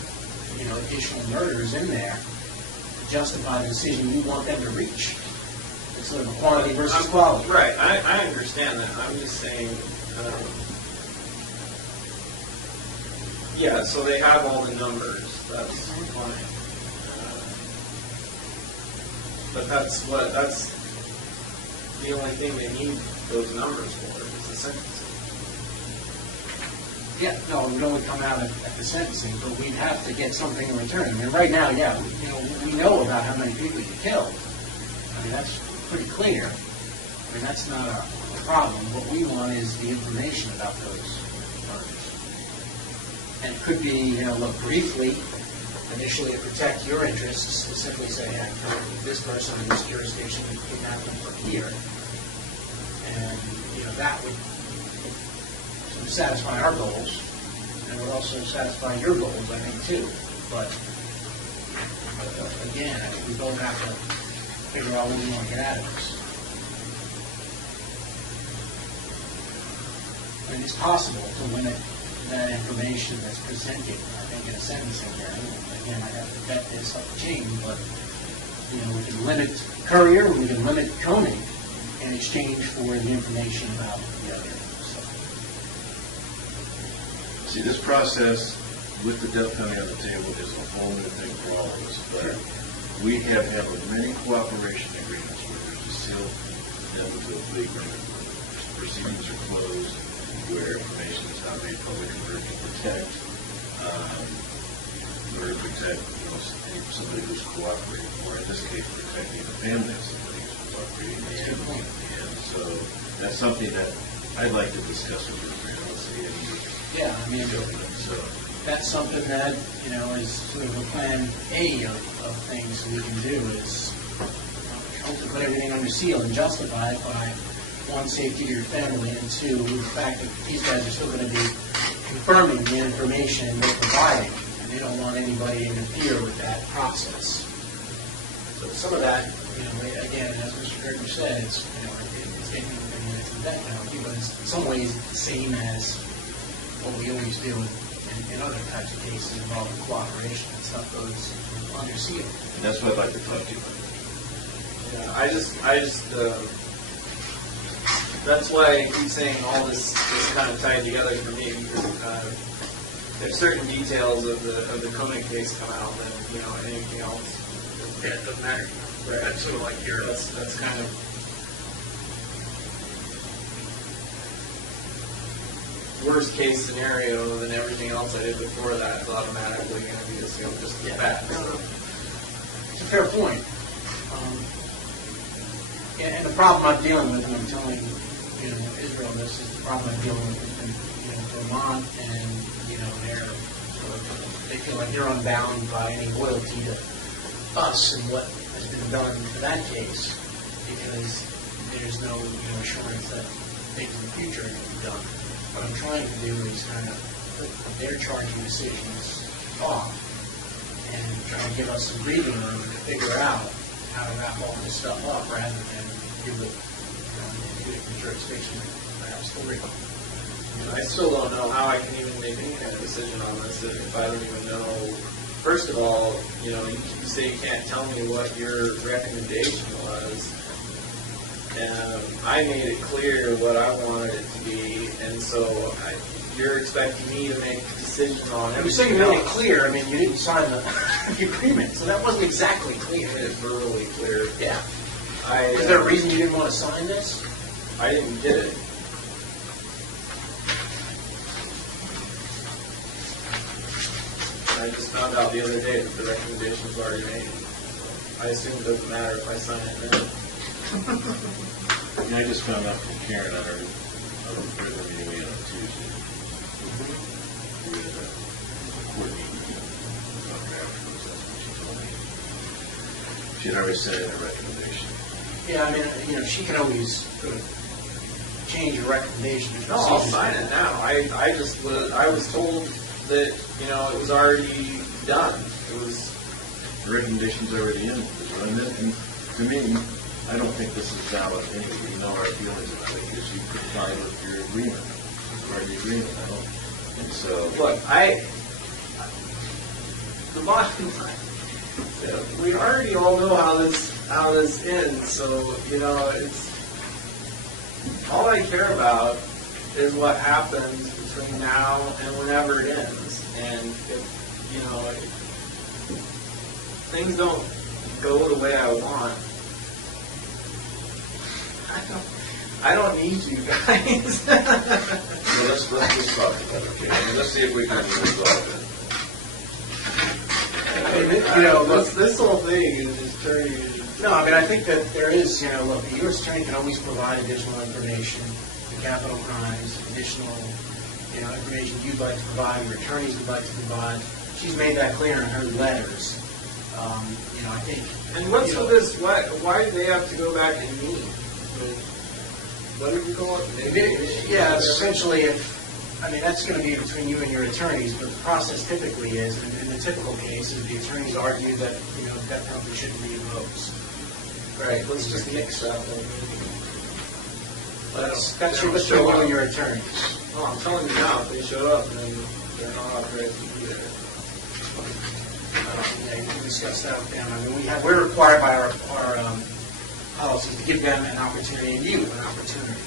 additional murders in there to justify the decision you want them to reach. It's sort of a quantity versus quality. Right. I understand that. I'm just saying, yeah, so they have all the numbers. That's fine. But that's the only thing they need those numbers for, is the sentencing. Yeah, no, it would only come out at the sentencing, but we'd have to get something in return. Right now, yeah, we know about how many people you killed. That's pretty clear. That's not a problem. What we want is the information about those murders. And it could be, look, briefly, initially to protect your interests, to simply say, I killed this person in this jurisdiction and kidnapped them from here. And, that would satisfy our goals, and would also satisfy your goals, I think, too. But again, I think we both have to figure out what we want to get out of this. It's possible to limit that information that's presented, I think, in a sentencing hearing. Again, I have to vet this up the chain, but we can limit Currier, we can limit Coney in exchange for the information about the other. See, this process with the death penalty on the table is a whole new thing for all of us. But we have handled many cooperation agreements where there's a sealed death to a plea agreement, where proceedings are closed, where information is not made public in order to protect, somebody who's cooperating, or in this case, protecting the family of somebody who's cooperating. And so that's something that I'd like to discuss with you. I don't see any. Yeah, so that's something that, is sort of a plan A of things we can do, is hopefully put everything under seal and justify it by, one, safety to your family, and two, the fact that these guys are still going to be confirming the information they're providing, and they don't want anybody to interfere with that process. So some of that, again, as Mr. Currier said, it's getting into death penalty, but it's in some ways the same as what we always do in other types of cases involving cooperation and stuff goes under seal. And that's what I'd like to talk to you about. Yeah, I just, that's why I keep saying all this kind of tied together for me, because if certain details of the Koenig case come out, then, anything else. Yeah, it doesn't matter. Right. That's sort of like your, That's kind of worst case scenario, than everything else I did before that is automatically going to be just the facts. it's a fair point. And the problem I'm dealing with, and I'm telling Israel this, is the problem I'm dealing with in Vermont, and they feel like they're unbound by any loyalty to us and what has been done for that case, because there's no assurance that things in the future are going to be done. What I'm trying to do is kind of put their charging decisions off and try to give us some breathing room to figure out how to wrap all this stuff up rather than give it the jurisdiction perhaps the real. I still don't know how I can even make any kind of decision on this if I don't even know. First of all, you say you can't tell me what your recommendation was. I made it clear what I wanted it to be, and so you're expecting me to make decisions on it. You say you made it clear. I mean, you didn't sign the agreement, so that wasn't exactly clear. It is verbally clear. Yeah. Is there a reason you didn't want to sign this? I didn't get it. I just found out the other day that the recommendation was already made. I assume it doesn't matter if I sign it now. I just found out from Karen on our regular meeting we had on Tuesday. We had a court meeting about afterwards, that's what she told me. She had already sent in a recommendation. Yeah, I mean, she can always sort of change her recommendation. No, I'll sign it now. I was told that, it was already done. It was. The recommendation's already in. And to me, I don't think this is valid anyway. You know our feelings about it because you complied with your agreement. It's part of the agreement. And so. Look, the bottom line, we already all know how this ends. So it's all I care about is what happens between now and whenever it ends. And if things don't go the way I want, I don't need you guys. So let's talk about it, okay? And let's see if we can resolve it. This whole thing is just turning into... No, I mean, I think that there is, look, the U.S. Attorney can always provide additional information, the capital crimes, additional, information you'd like to provide, your attorneys would like to provide. She's made that clear in her letters. I think... And what's with this? Why do they have to go back and meet? What did we call it? Yeah, essentially, that's going to be between you and your attorneys, but the process typically is, in the typical case, is the attorneys argue that, death penalty shouldn't be imposed. Right, let's just mix that. That's your show on your attorneys. Oh, I'm telling you now, if they show up, then they're not authorized to be there. Yeah, you can discuss that with them. I mean, we're required by our policies to give them an opportunity and you an opportunity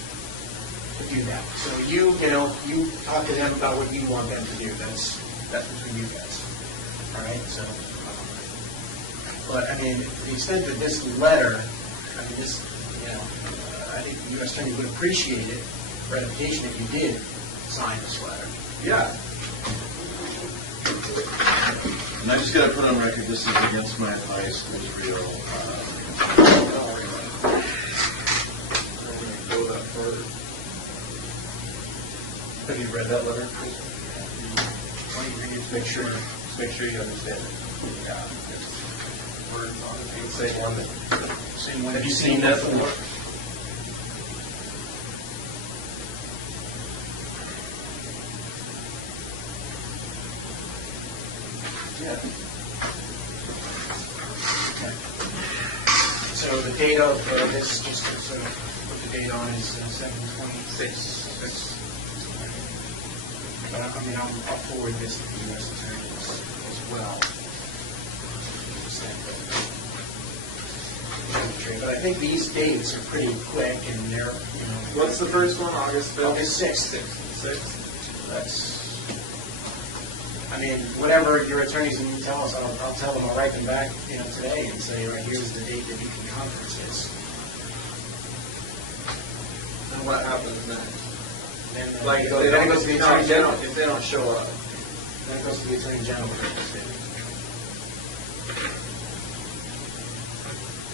to do that. So you talk to them about what you want them to do. That's between you guys. All right. So, but I mean, to the extent that this letter, I think the U.S. Attorney would appreciate it, ratification if you did sign this letter. Yeah. And I just got to put on record, this is against my advice, Israel. Have you read that letter? Make sure you understand it. Yeah. We're on the same one. Have you seen that before? Yeah. So the date of this, just to sort of put date on is 7/26. But I mean, I'll forward this to the U.S. Attorney as well. But I think these dates are pretty quick, and they're, you know. What's the first one, August 5th? August 6th. 6th. That's, I mean, whatever your attorneys need to tell us, I'll tell them, I'll write them back, you know, today and say, right, here's the date that you can conference this. And what happens next? Then, Like, if then they it goes to the don't, Attorney General. if they don't show up. Then it goes to the Attorney General.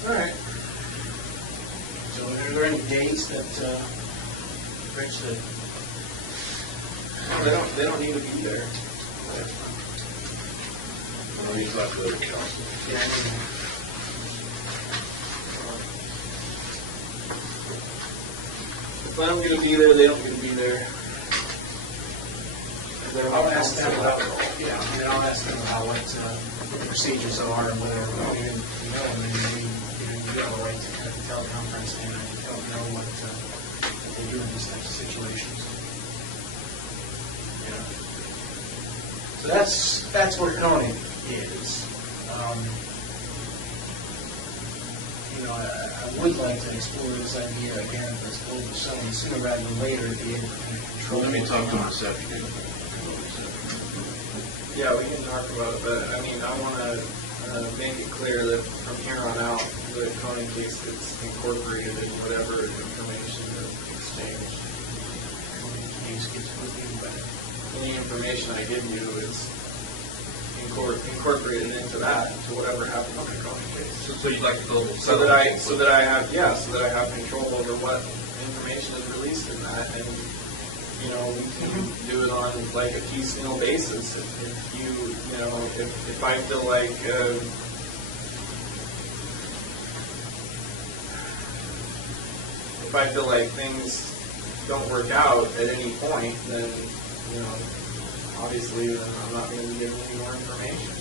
All right. So are there any dates that, Rich, that, No, they don't need to be there. Well, you talk to other council. yeah, I mean, If I'm gonna be there, they don't need to be there. I'll ask them about, yeah, and then I'll ask them about what the procedures are and whatever, and then maybe, you have a right to kind of teleconference, and I don't know what they do in these types of situations. Yeah. So that's where Coney is. I would like to explore this idea again of this global selling sooner rather than later to be able to kind of control. Let me talk to him this afternoon. Yeah, we can talk about it, but I mean, I want to make it clear that from here on out, the Coney case gets incorporated in whatever information is exchanged. Any information I give you is incorporated into that, to whatever happened on the Coney case. So you'd like to go So that I have control over what information is released in that, and you know, we can do it on like a piecemeal basis. If I feel like things don't work out at any point, then obviously, then I'm not going to be giving any more information.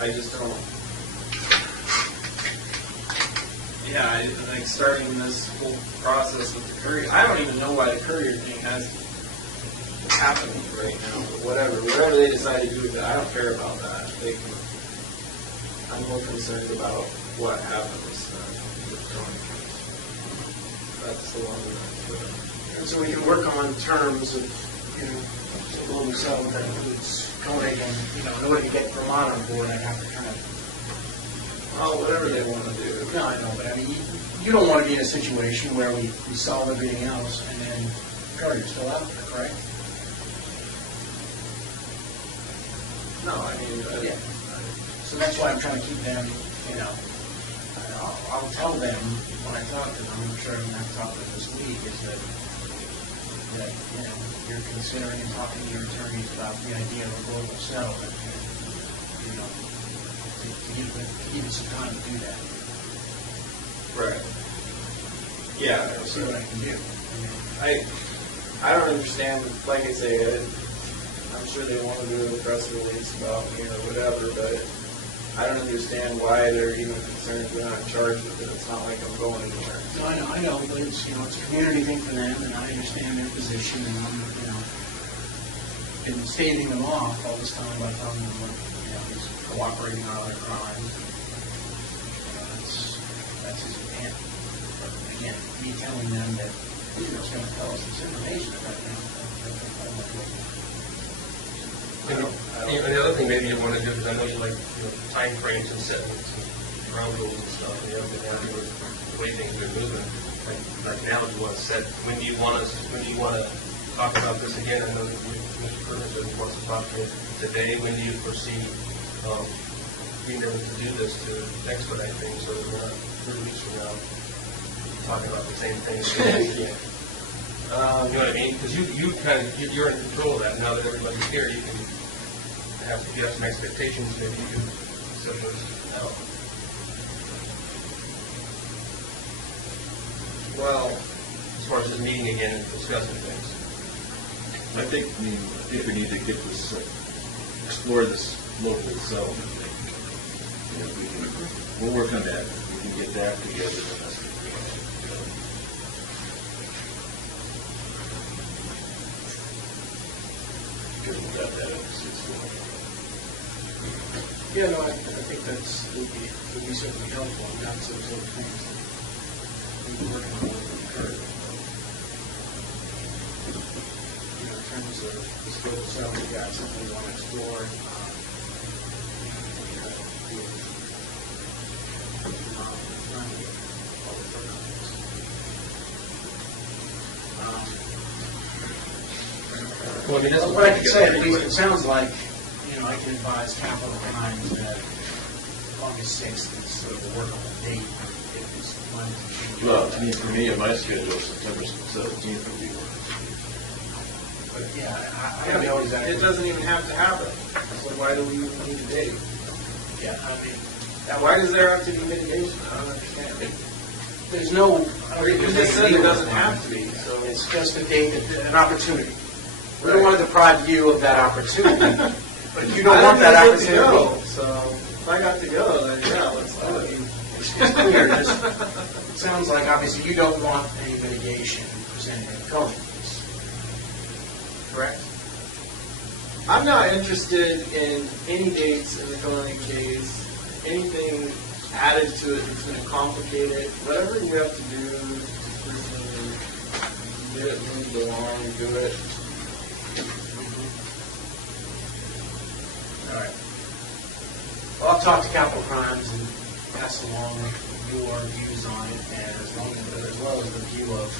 I just don't. Yeah, like starting this whole process with the Currier. I don't even know why the Currier thing has happening right now. But whatever they decide to do with it, I don't care about that. I'm more concerned about what happens with Coney. That's the one. And so we can work on terms of, a global settlement that includes Coney, and, in order to get Vermont on board, I have to kind of. Oh, whatever they want to do. No, I know, but I mean, you don't want to be in a situation where we solve everything else and then Currier's still out there, correct? No, I mean, Yeah. So that's why I'm trying to keep them, I'll tell them when I talk to them, I'm sure I'm going to have to talk to them this week, is that you're considering and talking to your attorneys about the idea of a global settlement, to give us some time to do that. right. Yeah. I'll see what I can do. I don't understand, like I say, I'm sure they want to do a press release about me or whatever, but I don't understand why they're even concerned we're not charged with it. It's not like I'm going anywhere. No, I know, but it's, it's a community thing for them, and I understand their position, and I'm, been staving them off all this time by telling them, he's cooperating on other crimes. That's his intent. But again, me telling them that he's going to tell us this information right now. And the other thing maybe you want to do is, I know you like time frames and setting some ground rules and stuff, and you have been happy with the way things are moving. Like now, you want to set, when do you want to talk about this again? I know that Mr. Currier wants to talk to you today. When do you foresee being able to do this to expedite things so that we're not 3 weeks from now talking about the same thing? You know what I mean? Because you're in control of that. Now that everybody's here, you can have some expectations. Maybe you can set those out. Well, As far as just meeting again and discussing things. I think we need to get this, explore this local settlement thing. We'll work on that. We can get that together. Yeah, no, I think would be certainly helpful, and that's those sort of things that we've been working on with Currier. You know, in terms of the scope itself, we've got something we want to explore. Well, I mean, that's What I can say, at least it sounds like, you know, I can advise capital times that August 6th is sort of a workable date if it's planned to change. Well, I mean, for me, in my schedule, September 17th would be work. But yeah, I don't know exactly. It doesn't even have to happen. So why do we even need a date? Yeah, I mean, Why does there have to be mitigation? I don't understand. there's no. You just said there doesn't have to be, so. It's just a date, an opportunity. We don't want to deprive you of that opportunity, but you don't want that I opportunity. didn't get to go, so if I got to go, then yeah, let's do it. It's clear, it sounds like obviously you don't want any mitigation presented in the code. Correct? I'm not interested in any dates in the coding days, anything added to it that's going to complicate it. Whatever you have to do, just get it moved along, do it. All right. Well, I'll talk to Capital Crimes and pass along your views on it, and as well as the view of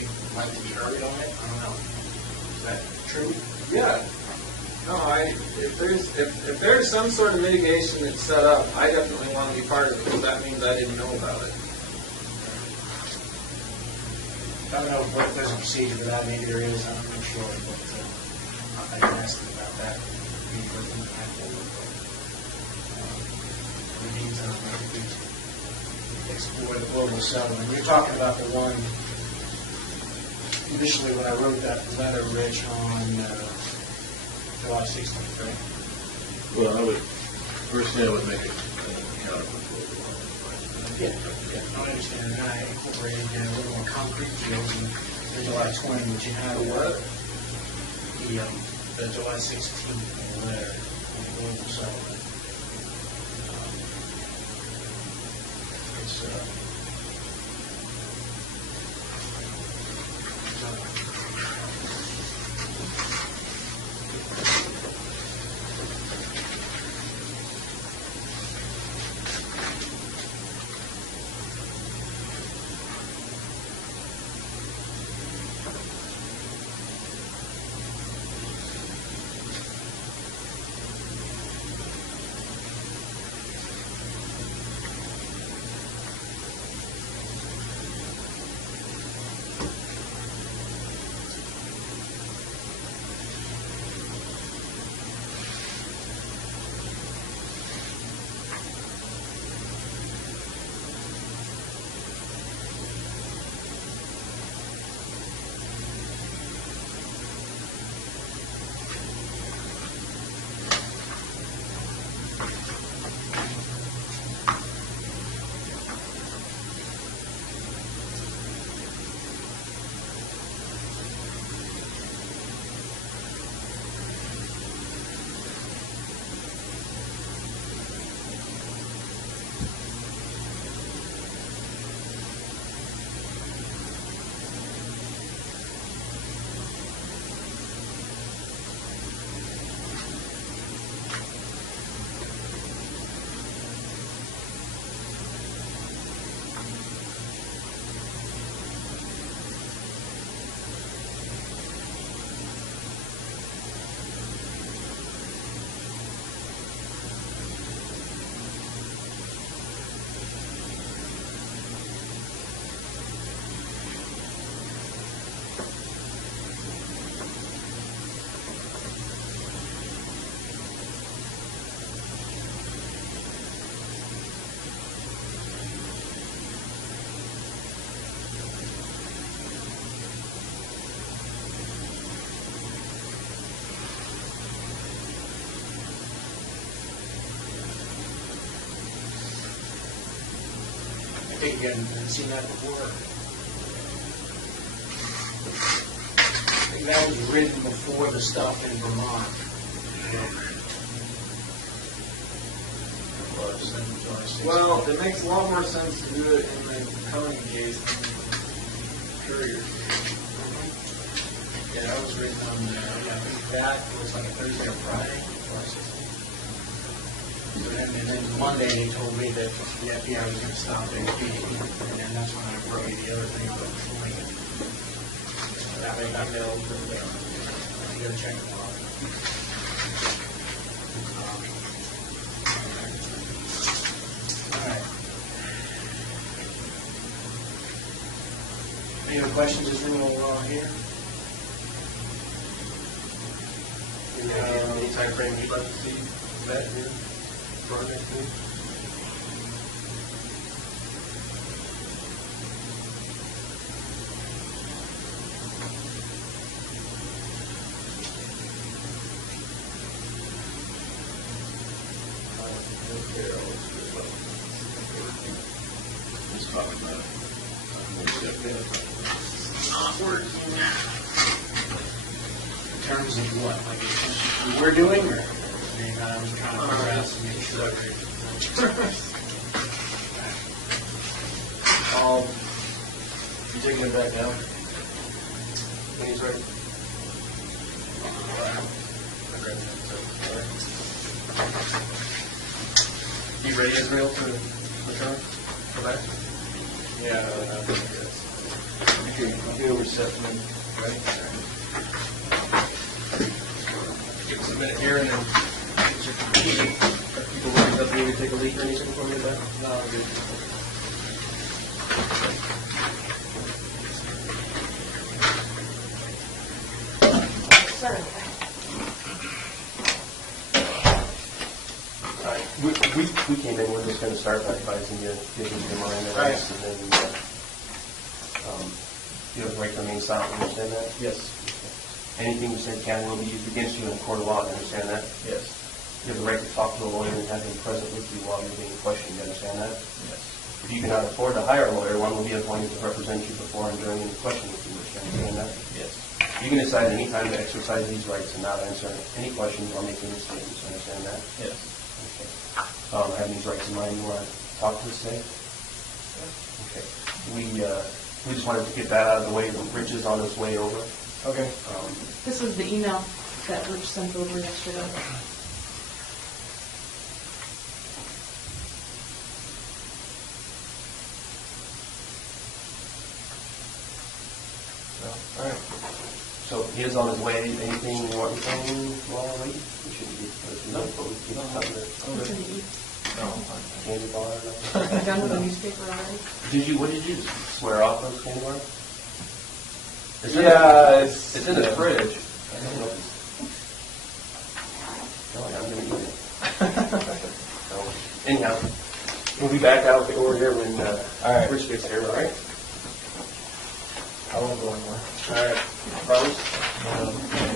you'd like to be heard on it. I don't know. Is that true? Yeah. No, if there's some sort of mitigation that's set up, I definitely want to be part of it, because that means I didn't know about it. I don't know if there's a procedure for that. Maybe there is. I'm not sure, but I can ask them about that. Being working with Apple, in the meantime, I think we explore the global settlement. You're talking about the one. Initially, when I wrote that letter, Rich, on July 16th, right? Well, personally, I would make it counterproductive. Yeah, I understand. And I incorporated a little more concrete deals in July 20, which you had what? The July 16th letter on the global settlement. It's I think again, I've seen that before. I think that was written before the stuff in Vermont. You know. far as things. Well, it makes a lot more sense to do it in the coming case than Currier. Yeah, that was written on, I think that was like a Thursday or Friday. And then Monday, they told me that the FBI was going to stop it, and then that's when I brought you the other thing on the link. That way I know, you gotta check it out. All right. Any other questions as we roll along here? Any time frame you'd like to see that here for our next meeting? Let's talk about it. In terms of what, like we're doing, or I mean, I was kind of procrastinating. You taking it back down? When he's ready? You ready, Israel, to return? Come back? Yeah, You can overstep me, right? Give us a minute here and then get your key. Are people looking up here to take a leak or anything before we get back? no, good. We came in, we're just going to start by advising you, giving you your mind and Right. and then you have the right to remain silent, understand that? Yes. Anything you say can and will be used against you in a court of law, understand that? Yes. You have the right to talk to a lawyer and have him present with you while you're being questioned, you understand that? Yes. If you cannot afford to hire a lawyer, one will be appointed to represent you before and during any questioning with you, understand that? Yes. You can decide any time to exercise these rights and not answer any questions or make any statements, understand that? Yes. Okay. Having these rights in mind, you want to talk to us today? Okay. We just wanted to get that out of the way. Rich is on his way over. Okay. This was the email that Rich sent over yesterday. All right. So he is on his way. Anything you want to say while we're waiting? We shouldn't be. No, but we can talk to What did you eat? candy bar or nothing. Are you done with the newspaper already? What did you swear off those candy bars? Yeah, It's in the fridge. I don't know. Oh, yeah, I'm going to eat it. So, anyhow, we'll be back out over here when All right. Rich gets here, all right? I won't go anywhere. All right. Promise?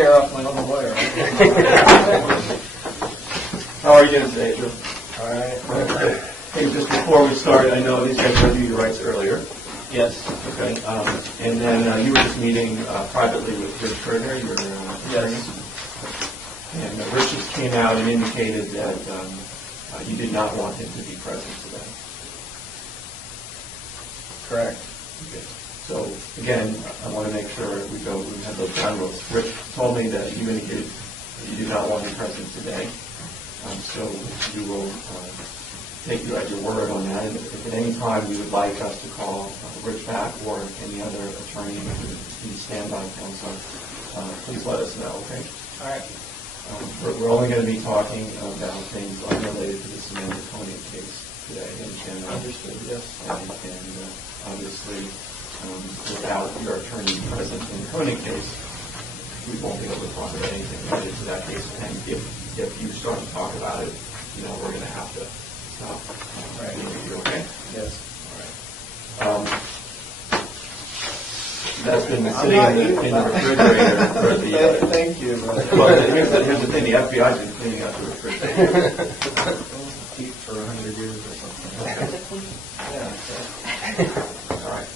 hair off my own lawyer. How are you doing today, Joe? All right. Hey, just before we start, I know these guys reviewed your rights earlier. Yes. Okay. And then you were just meeting privately with Rich Currier, your attorney. Yes. And Rich just came out and indicated that you did not want him to be present today. Correct. Okay. So again, I want to make sure we have those ground rules. Rich told me that you indicated that you do not want him present today. So you will take you at your word on that. And if at any time you would like us to call Rich back or any other attorney to stand by counsel, please let us know, okay? All right. We're only going to be talking about things unrelated to the Samantha Koenig case today. And Understood, yes. And obviously, without your attorney present in the Koenig case, we won't be able to talk about anything related to that case. And if you start to talk about it, we're going to have to stop. Right. You okay? Yes. All right. That's been sitting in the refrigerator for the... Thank you. Well, here's the thing. The FBI's been cleaning out the refrigerator. Deep for 100 years or something. Yeah. All right.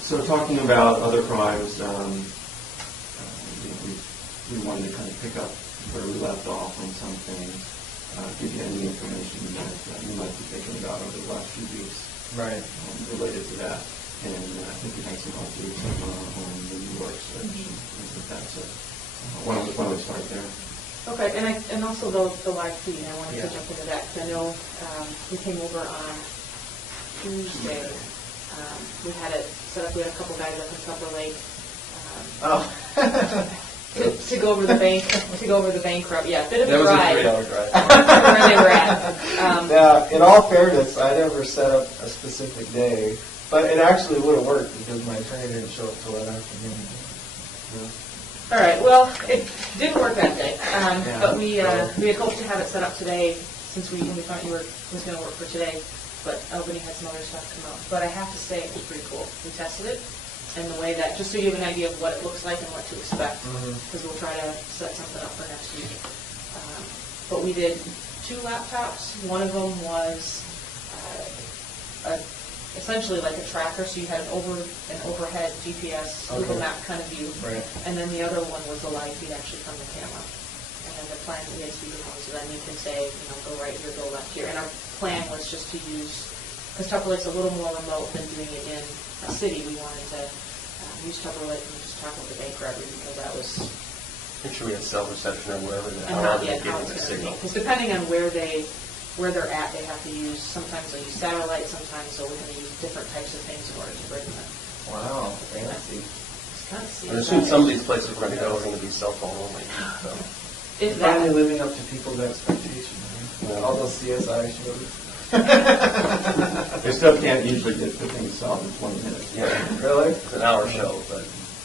So talking about other crimes, we wanted to kind of pick up where we left off on something, give you any information that you might be thinking about over the last few weeks related to that. And I think you had some updates on the New York search. And that's it. Why don't we start there? Okay, and also the live feed, I wanted to jump into that, because I know we came over on Tuesday. We had it set up, we had a couple guys up in Tupper Lake. To go over the bank route. Yeah, bit of a drive. That was a 3-hour drive. Where they were at. Now, in all fairness, I never set up a specific day, but it actually would have worked because my attorney didn't show up till that afternoon. All right. Well, it didn't work that day, but we had hoped to have it set up today, since we thought it was going to work for today. But Albany had some other stuff come up. But I have to say, it was pretty cool. We tested it in the way that, just so you have an idea of what it looks like and what to expect, because we'll try to set something up for next week. But we did 2 laptops. One of them was essentially like a tracker, so you had an overhead GPS Google Map kind of view, and then the other one was the live feed actually from the camera. And then the plan, we had speakerphone, so then you can say, go right here, go left here. And our plan was just to use, because Tupper Lake's a little more remote than doing it in a city, we wanted to use Tupper Lake and just talk about the bank robbery, because that was... Make sure we had cell reception or wherever And not yet how it's going to be. Because depending on where they're at, they have to use, sometimes they use satellite, sometimes so we're going to use different types of things in order to bring them. Wow, fancy. It's kind of I assume some of these places we're going to go are going to be cell phone only. So. Is Finally that... living up to people's expectations. All those CSI shows. They still can't usually get the thing solved in 20 minutes. Yeah, Really? it's an hour show, but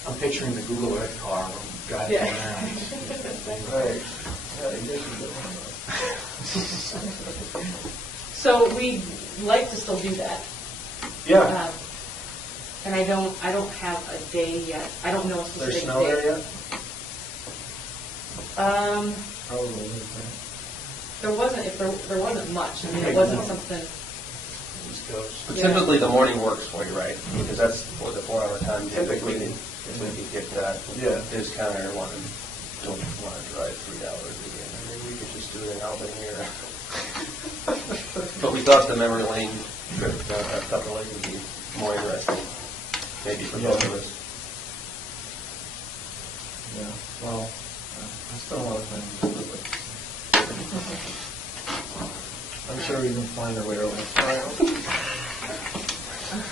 I'm picturing the Google Earth car driving Yeah. around. Right. Yeah, you guys should get one of those. So we'd like to still do that. Yeah. And I don't have a day yet. I don't know a There's specific snow day. there yet? Probably. There wasn't. If there wasn't much. I mean, it wasn't something. But typically the morning works for you, right? Because that's for the 4-hour time. Typically, if we could get that, his counter don't want to drive 3 hours again. I mean, we could just do it in Albany here. But we thought the memory lane trip at Tupper Lake would be more interesting, maybe for both of us. Yeah. Well, I still want to find it. I'm sure we can find our way around.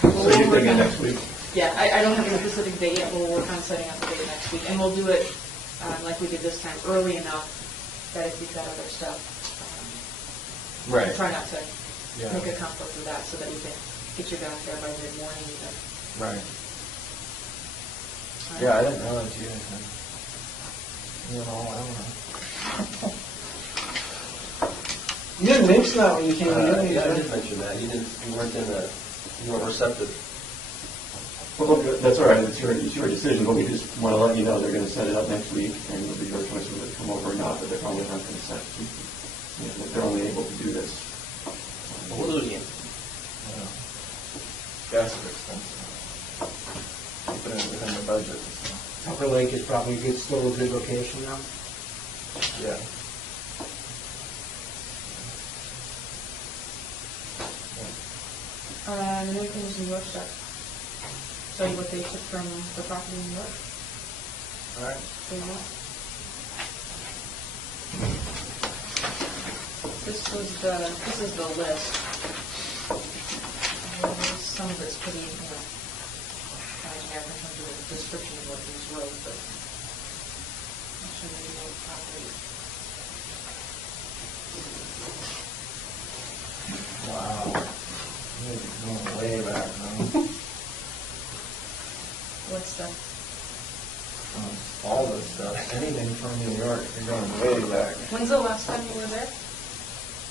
So you're thinking next week? Yeah, I don't have a specific date yet. We'll work on setting up a date next week, and we'll do it like we did this time, early enough that if we've got other stuff, try not to make a conflict with that, so that we can get you back there by mid-morning even. Right. Yeah, I didn't realize you guys had. I don't know. You didn't mention that when you came in. Yeah, I did mention that. You weren't receptive. Well, that's all right, it's your decision, but we just want to let you know they're going to set it up next week, and it'll be your choice whether to come over or not, but they're probably not going to set, they're only able to do this. We'll lose you. Gas is expensive. Keeping it within the budget. Tupper Lake is probably still a good location now. Yeah. New things in New York stuff. Show you what they took from the property in New York. All right. There you go. This is the list. Some of it's pretty, kind of generic in terms of the description of what these wrote, but I'll show you the property. Wow. You're going way back now. What's the, All this stuff, anything from New York, you're going way back. when's the last time you were there?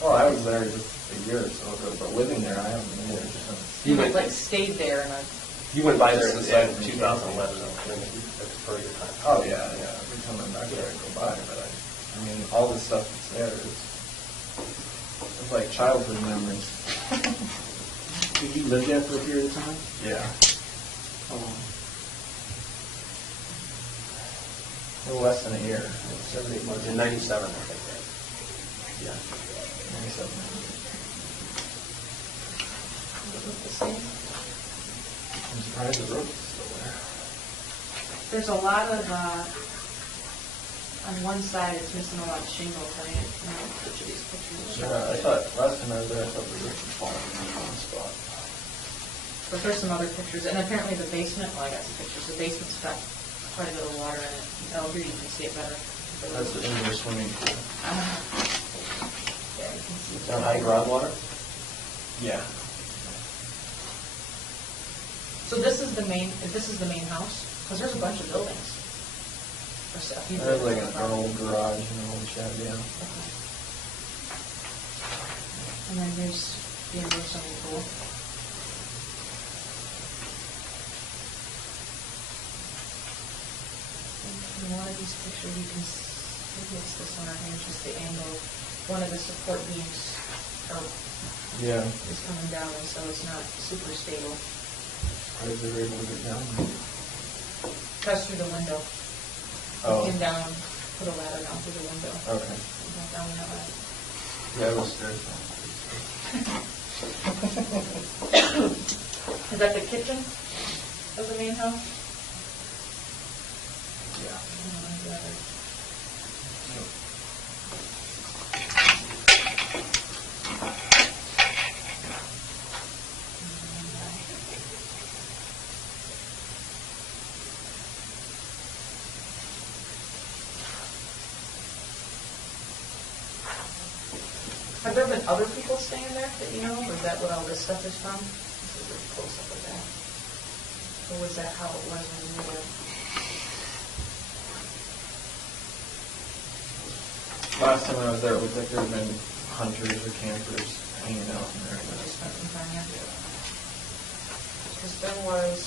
Oh, I was there just a year or so ago, but living there, I haven't been there just You like stayed there and You went by there in This is 2011, though, and that's a pretty good time. Oh, yeah. Every time I'm back there, I go by, but I mean, all the stuff that's there it's like childhood memories. Did you live there for a period of time? Yeah. How long? A little less than a year. 7, 8 months, in 97, I think, right? Yeah. 97. Look the same. I'm surprised the road is still there. There's a lot of, on one side it's missing a lot of shingle, right? Each of these pictures. Yeah, I thought, last time I was there, I thought the roof was falling in one spot. But there's some other pictures, and apparently the basement, well, I got some pictures, the basement's got quite a bit of water in it. Oh, here you can see it better. That's the indoor swimming pool. Yeah, you can see it. On high groundwater? Yeah. So this is the main house? Because there's a bunch of buildings. There's a few There's like buildings. an old garage and an old shed, yeah. And then here's the indoor swimming pool. In one of these pictures, you can see, it's this one right here, just the angle. One of the support beams Yeah. is coming down, and so it's not super stable. How is they able to get down there? Goes through the window. Oh. Came down, put a ladder down through the window. Okay. Went down that way. Yeah, it was stairs. Is that the kitchen of the main house? Yeah. The other. Have there been other people staying there that you know, or is that what all this stuff is from? This is really close up with that. Or was that how it was when you were there? Last time I was there, it looked like there had been hunters or campers hanging out in there. Just spent some time here? Because there was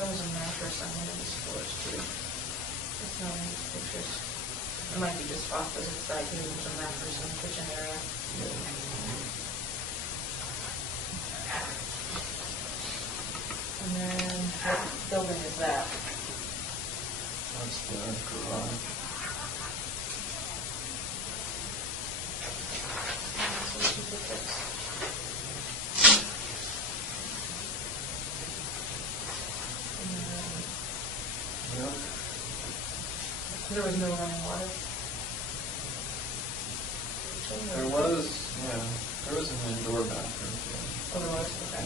a mattress on one of these floors too. It's not in these pictures. It might be just off as it's like there's a mattress in the kitchen area. And then what building is that? That's the garage. So we should put this. Yeah. There was no running water. There was an indoor bathroom. Oh, there was, okay.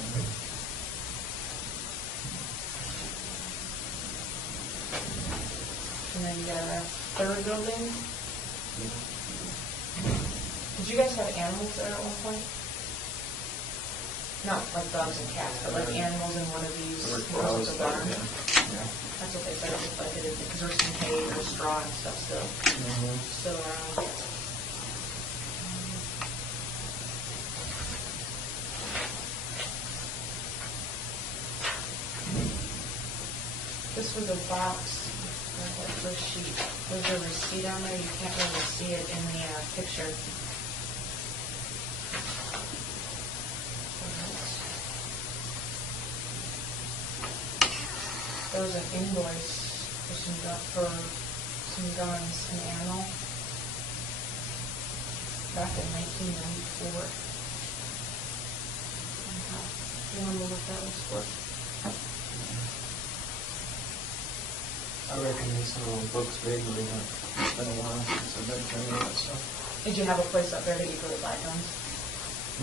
And then you got a third building. Did you guys have animals there at one point? Not like dogs and cats, but like animals in one of these. There were you know, cows the there, barn? yeah. That's what they said it looked like, it is, because there's some hay or straw and stuff still around. This was a box, that first sheet. There's a receipt on there, you can't really see it in the picture. There was an invoice for some guns and ammo back in 1994. You remember what that was for? I recognize some of the books vaguely, but it's been a while since I've been through that stuff. Did you have a place up there that you could buy guns?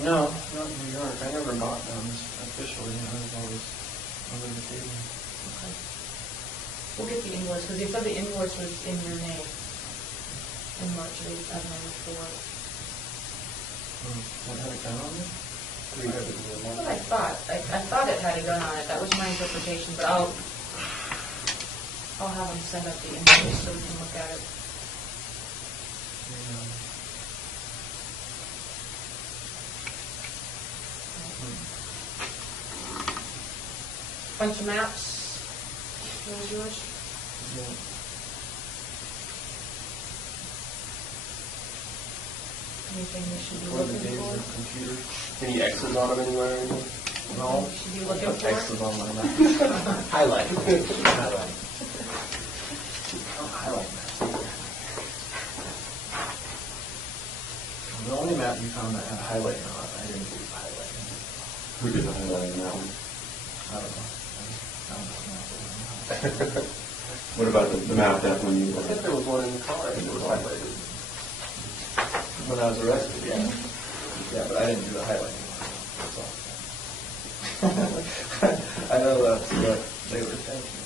No, not in New York. I never bought guns officially. I was always under the table. Okay. We'll get the invoice, because you said the invoice was in your name in March of 94. What had a gun on it? That's what I thought. I thought it had a gun on it. That was my interpretation, but I'll have them send up the invoice so we can look at it. Bunch of maps. What was yours? Anything we should be Before the looking days for? of computers. Any X's on them anywhere? No. Should be looking Put for? X's on my map. Highlight. Highlight. Highlight map. The only map you found that had highlighting on it, I didn't do highlighting. Who did the highlighting on that one? I don't know. I found that map. What about the map that when you? I think there was one in the car that was highlighted. When I was arrested, yeah. Yeah, but I didn't do the highlighting. That's all. I know that's what they were thinking.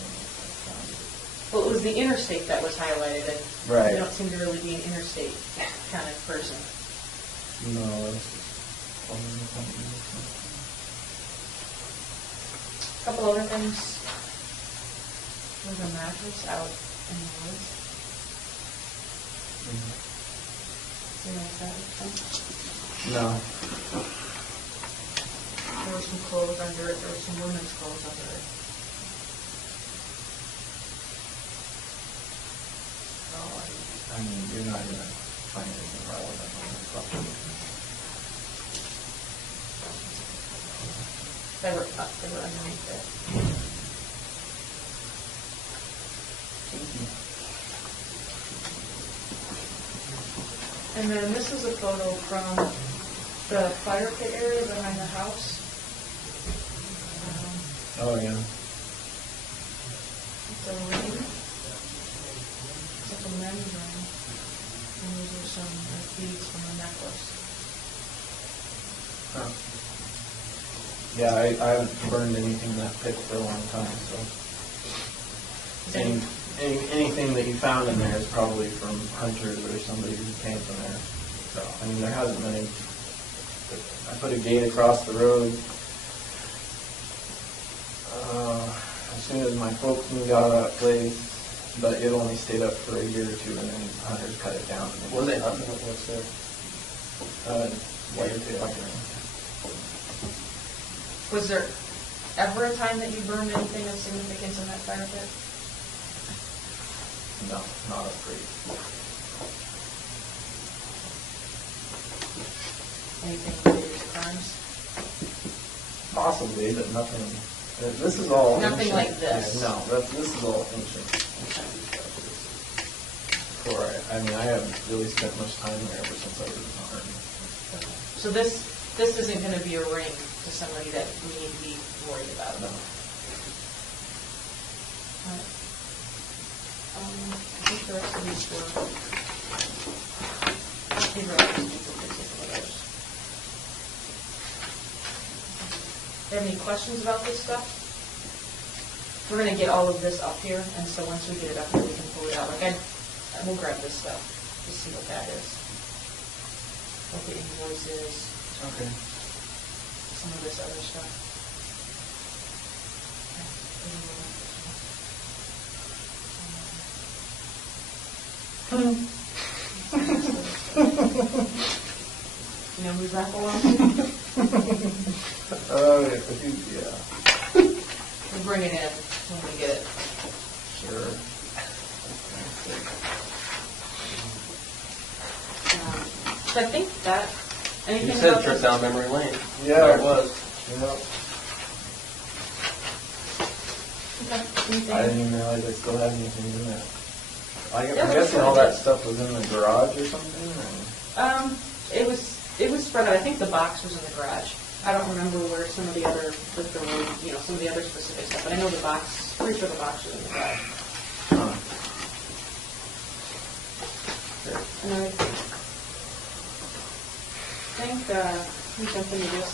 Well, it was the interstate that was highlighted, and Right. you don't seem to really be an interstate kind of person. No, that's just only the company. A couple other things. There's a mattress out in the woods. You know what that is? No. There were some clothes under it. There were some women's clothes under it. I mean, you're not going to find anything relevant on the property. They were underneath it. And then this is a photo from the fire pit area behind the house. Oh, yeah. It's a ring. It's like a men's ring. And these are some beads from a necklace. Huh. Yeah, I haven't burned anything in that pit for a long time, so. Anything that you found in there is probably from hunters or somebody who came from there. So, I mean, there hasn't been any. I put a gate across the road. As soon as my folks moved out of that place, but it only stayed up for a year or two, and then hunters cut it down. What are they hunting? What's there? Whitetail. Was there ever a time that you burned anything of significance in that fire pit? No, not a great. Anything related to crimes? Possibly, but nothing. This is all Nothing ancient. like this. Yeah, no, this is all ancient. Before I mean, I haven't really spent much time there ever since I was in the Army. So this isn't going to be a ring to somebody that we need to be worried about. No. I think the rest of these were. These were all duplicates of others. Do you have any questions about this stuff? We're going to get all of this up here, and so once we get it up here, we can pull it out. Like we'll grab this stuff to see what that is. What the invoice is. Okay. Some of this other stuff. You know who's that belongs to? Oh, yeah. We'll bring it in when we get it. Sure. So I think that, You anything said about trip this? down memory lane. Yeah. There it was. Okay, anything? I didn't even realize I still had anything in there. I'm Yeah, guessing all that's that stuff was in the garage or something? Or? It was spread out. I think the box was in the garage. I don't remember where some of the other, like the road, some of the other specific stuff, but I know the box, pretty sure the box was in the garage. Huh. And I think, we jump into this,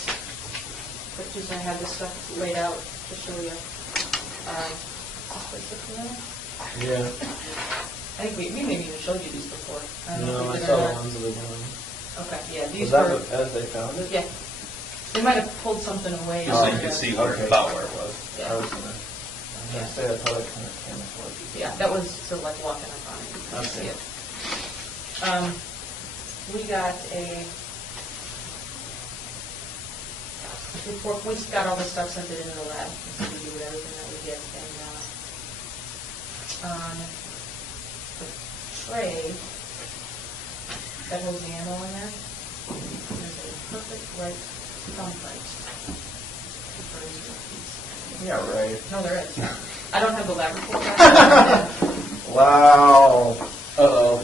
but just I had this stuff laid out to show you. Yeah. I think we maybe even showed you these before. I don't know No, if I we did saw or the not. ones that were done. Okay, yeah, these Was that were, as they found it? yeah. They might have pulled something away. Just so you could see where, Okay. about where it was. Yeah. I was gonna say, I thought I kind of camouflaged it. Yeah, that was sort of like walking up on it, you can see Okay. it. We got a report, we just got all this stuff sent it into the lab, so we do with everything that we get, and, on the tray, that holds the ammo in there, there's a perfect right thumbprint. Yeah, right. No, there is. I don't have the lab report. Back. Wow. Uh-oh.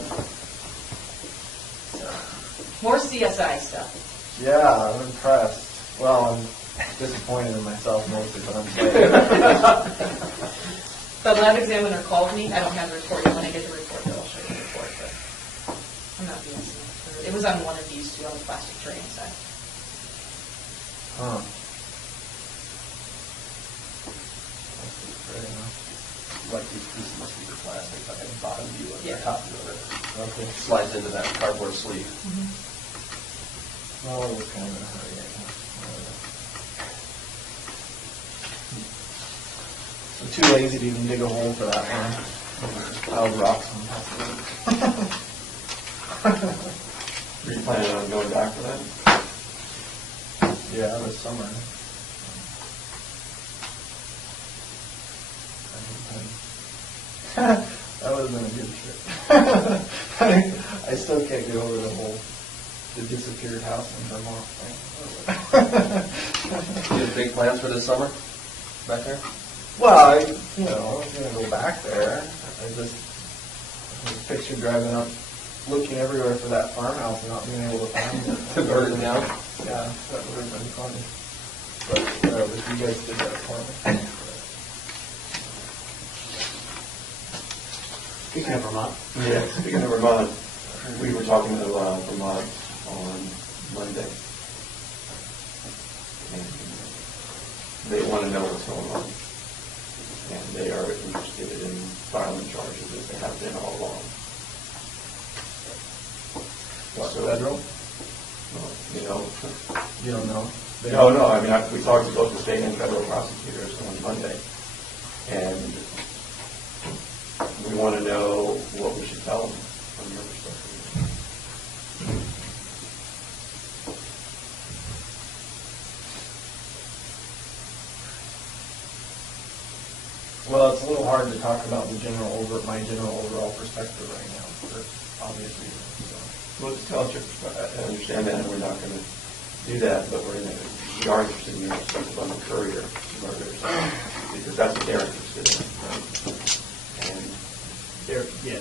More CSI stuff. Yeah, I'm impressed. Well, I'm disappointed in myself mostly, but I'm saying. The lab examiner called me. I don't have the report yet. When I get the report, I'll show you the report. But I'm not being silly. It was on one of these two on the plastic tray inside. Huh. Like these pieces must be for plastic, like at the bottom view of Yeah. the top view of it. Okay. Slides into that cardboard sleeve. Well, it was kind of a hurry, I guess. I'm too lazy to even dig a hole for that one. Piled rocks on top of Are you planning on going back for that? it. Yeah, this summer. That would have been a good trip. I still can't get over the disappeared house in Vermont thing. You have big plans for this summer? Back there? Well, I was going to go back there. I just pictured driving up, looking everywhere for that farmhouse and not being able to find it. To burn it down? Yeah, that would have been funny. But whatever, you guys did that for me. Speaking of Vermont, Yeah, speaking of Vermont, we were talking to Vermont on Monday. And they want to know what's going on. And they are interested in filing charges as they have been all along. What, federal? Well, you know. You don't know? No, I mean, we talked to both the state and federal prosecutors on Monday. And we want to know what we should tell them from your perspective. Well, it's a little hard to talk about my general overall perspective right now, for obvious reasons. So. Well, just tell us your perspective. I understand that, and we're not going to do that, but we are interested in your perspective on the Currier murders, because that's what they're interested in. Right? And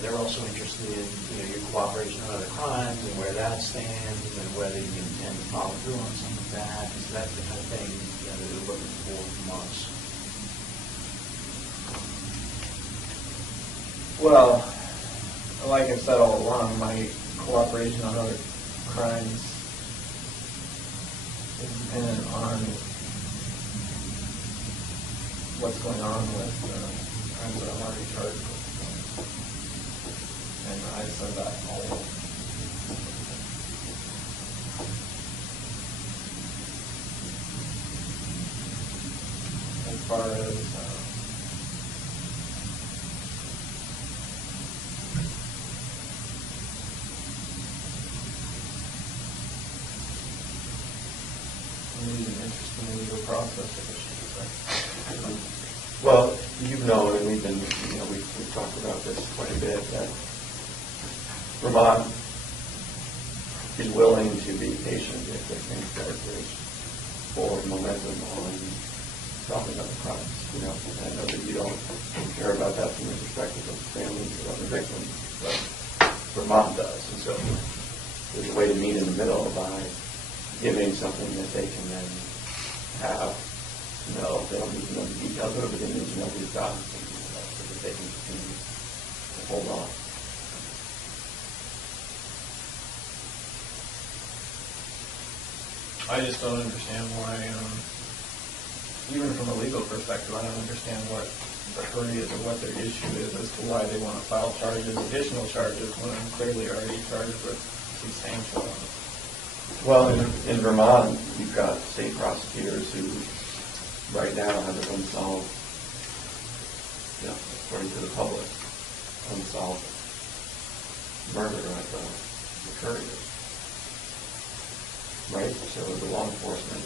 they're also interested in your cooperation on other crimes and where that stands and whether you intend to follow through on some of that. Because that's the kind of thing that they're looking for from us. Well, like I've said all along, my cooperation on other crimes is dependent on what's going on with crimes that I'm already charged with. And I said that all along. As far as an interesting legal process of issues, right? well, you've known, and we've we've talked about this quite a bit, that Vermont is willing to be patient if they think that there's forward momentum on solving other crimes. You know, and I know that you don't care about that from the perspective of families of other victims, but Vermont does. And so there's a way to meet in the middle by giving something that they can then have. No, they don't need to know the details of it, but they need to know who's got it, so that they can continue to hold on. I just don't understand why, even from a legal perspective, I don't understand what the hurry is or what their issue is as to why they want to file charges, additional charges, when I'm clearly already charged with substantial ones. Well, in Vermont, you've got state prosecutors who right now have an unsolved, you know, according to the public, unsolved murder at the Curriers. Right? So the law enforcement,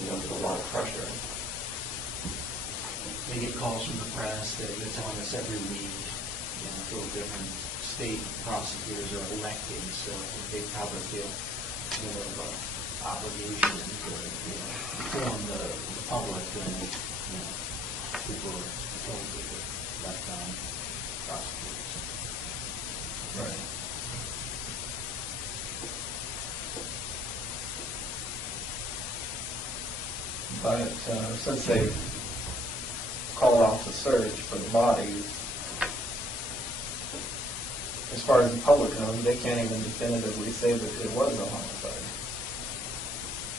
you know, there's a lot of pressure. They get calls from the press that they're telling us every week, you know, until different state prosecutors are elected, so they probably feel more of an obligation to, you know, inform the public than, you know, people are told that they're left on prosecutors. Right. But since they called off the search for the bodies, as far as the public knows, they can't even definitively say that it was a homicide.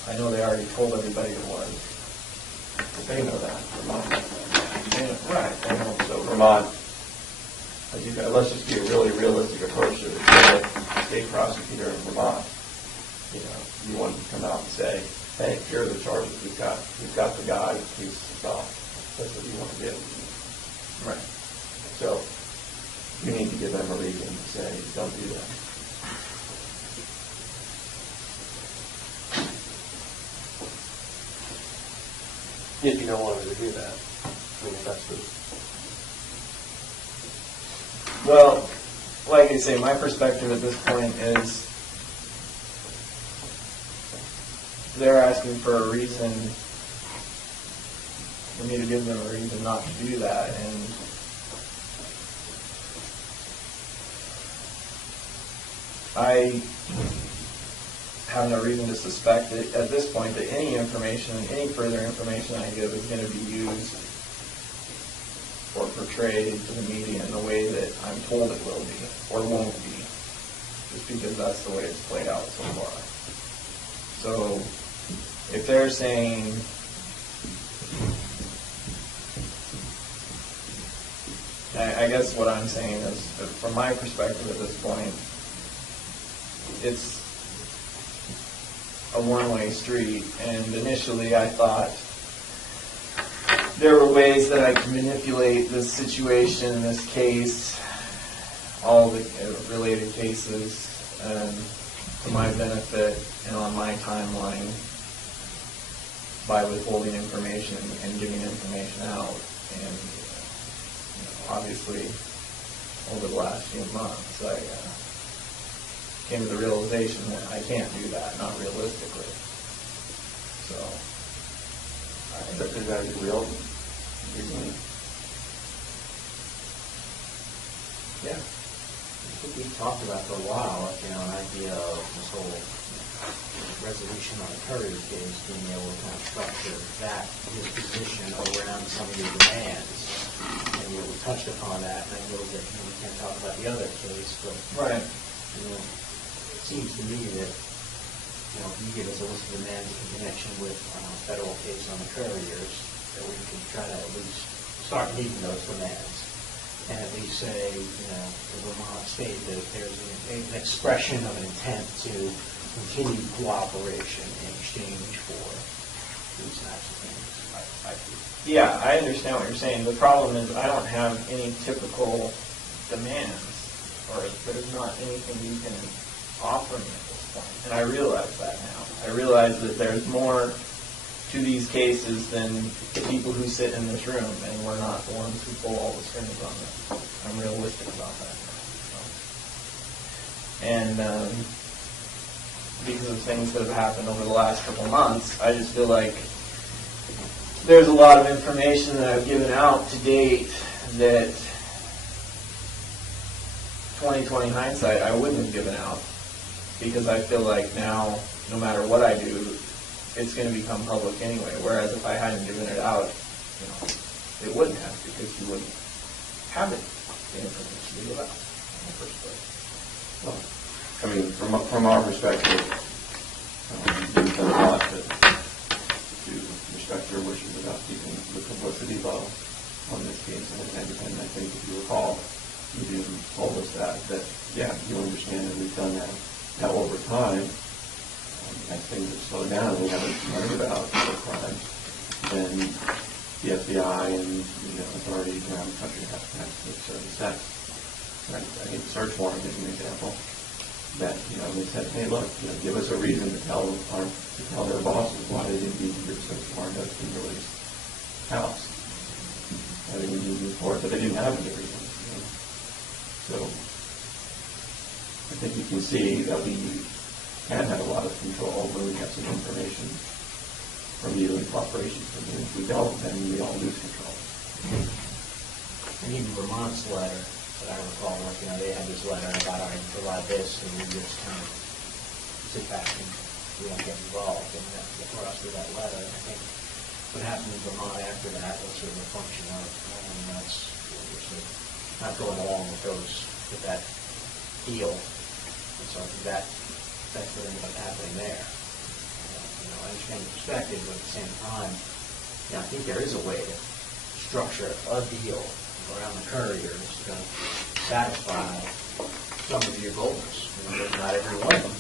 I know they already told everybody it was. But they know that. Vermont knows that. Right. They know. So Vermont, as you guys, let's just be a really realistic approach to it. You're a state prosecutor in Vermont. You know, you want to come out and say, hey, here are the charges we've got. We've got the guy, he's solved. That's what you want to do. Right. So you need to give them a reason to say, don't do that. If you don't want them to do that. I mean, if that's the... Well, like I say, my perspective at this point is they're asking for a reason, for me to give them a reason not to do that, and I have no reason to suspect that at this point that any information, any further information I give is going to be used or portrayed to the media in the way that I'm told it will be or won't be, just because that's the way it's played out so far. So if they're saying I guess what I'm saying is, that from my perspective at this point, it's a one-way street, and initially I thought there were ways that I could manipulate this situation, this case, all the related cases, to my benefit and on my timeline by withholding information and giving information out. And obviously, over the last few months, I came to the realization that I can't do that, not realistically. So, Is that a real reason? Yeah. I think we've talked about for a while, an idea of this whole resolution on the Currier case, being able to kind of structure that, his position around some of the demands. And we touched upon that, and I know that we can't talk about the other case, but right. It seems to me that if you give us a list of demands in connection with federal case on the Curriers, that we can try to at least start meeting those demands. And at least say, the Vermont state that there's an expression of an intent to continue cooperation in exchange for these types of things. Yeah, I understand what you're saying. The problem is I don't have any typical demands, or there's not anything you can offer me at this point. And I realize that now. I realize that there's more to these cases than the people who sit in this room, and we're not the ones who pull all the strings on them. I'm realistic about that. And because of things that have happened over the last couple months, I just feel like there's a lot of information that I've given out to date that 20/20 hindsight I wouldn't have given out, because I feel like now, no matter what I do, it's going to become public anyway. Whereas if I hadn't given it out, it wouldn't have, because you wouldn't have it, the information to give out in the first place. Well, I mean, from our perspective, we've done a lot to respect your wishes about keeping the publicity low on this case, and I think if you recall, you told us that yeah, you understand that we've done that. Now over time, as things have slowed down, we haven't learned about the crimes, then the FBI and authorities around the country have to take certain steps. Right? I think the search warrant is an example that they said, hey, look, give us a reason to tell their bosses why they didn't need your search warrant at Kimberly's house. Why they didn't need the report, but they didn't have any reason. So I think you can see that we can have a lot of control when we have some information from you and cooperation from you. If we don't, then we all lose control. And even Vermont's letter that I recall, they had this letter about, all right, provide this, and we just kind of sit back and we don't get involved. And for us with that letter, I think what happened in Vermont after that was sort of a function of, that's we're sort of not going along with that deal. And so I think that's what ended up happening there. I understand the perspective, but at the same time, I think there is a way to structure a deal around the Curriers to satisfy some of your goals. Not every one of them,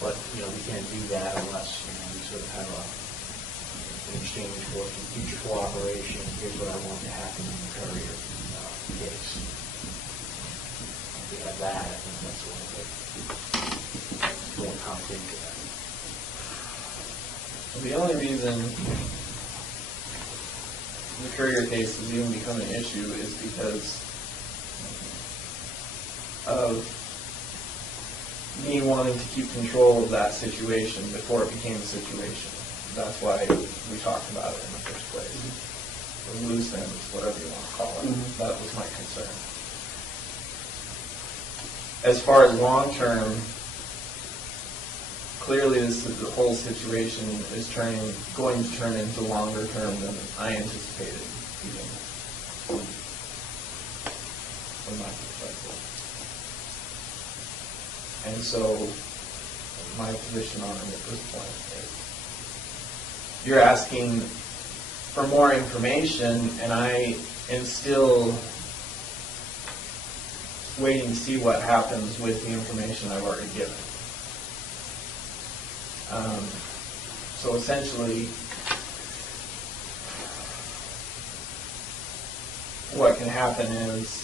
but we can't do that unless we sort of have an exchange for some future cooperation. Here's what I want to happen in the Currier case. If we have that, I think that's a little bit more concrete to that. The only reason the Currier case has even become an issue is because of me wanting to keep control of that situation before it became a situation. That's why we talked about it in the first place. Or loose ends, whatever you want to call it. Mm-hmm. That was my concern. As far as long-term, clearly the whole situation is going to turn into longer term than I anticipated, even from my perspective. And so my position on it at this point is, you're asking for more information, and I am still waiting to see what happens with the information I've already given. So essentially, what can happen is,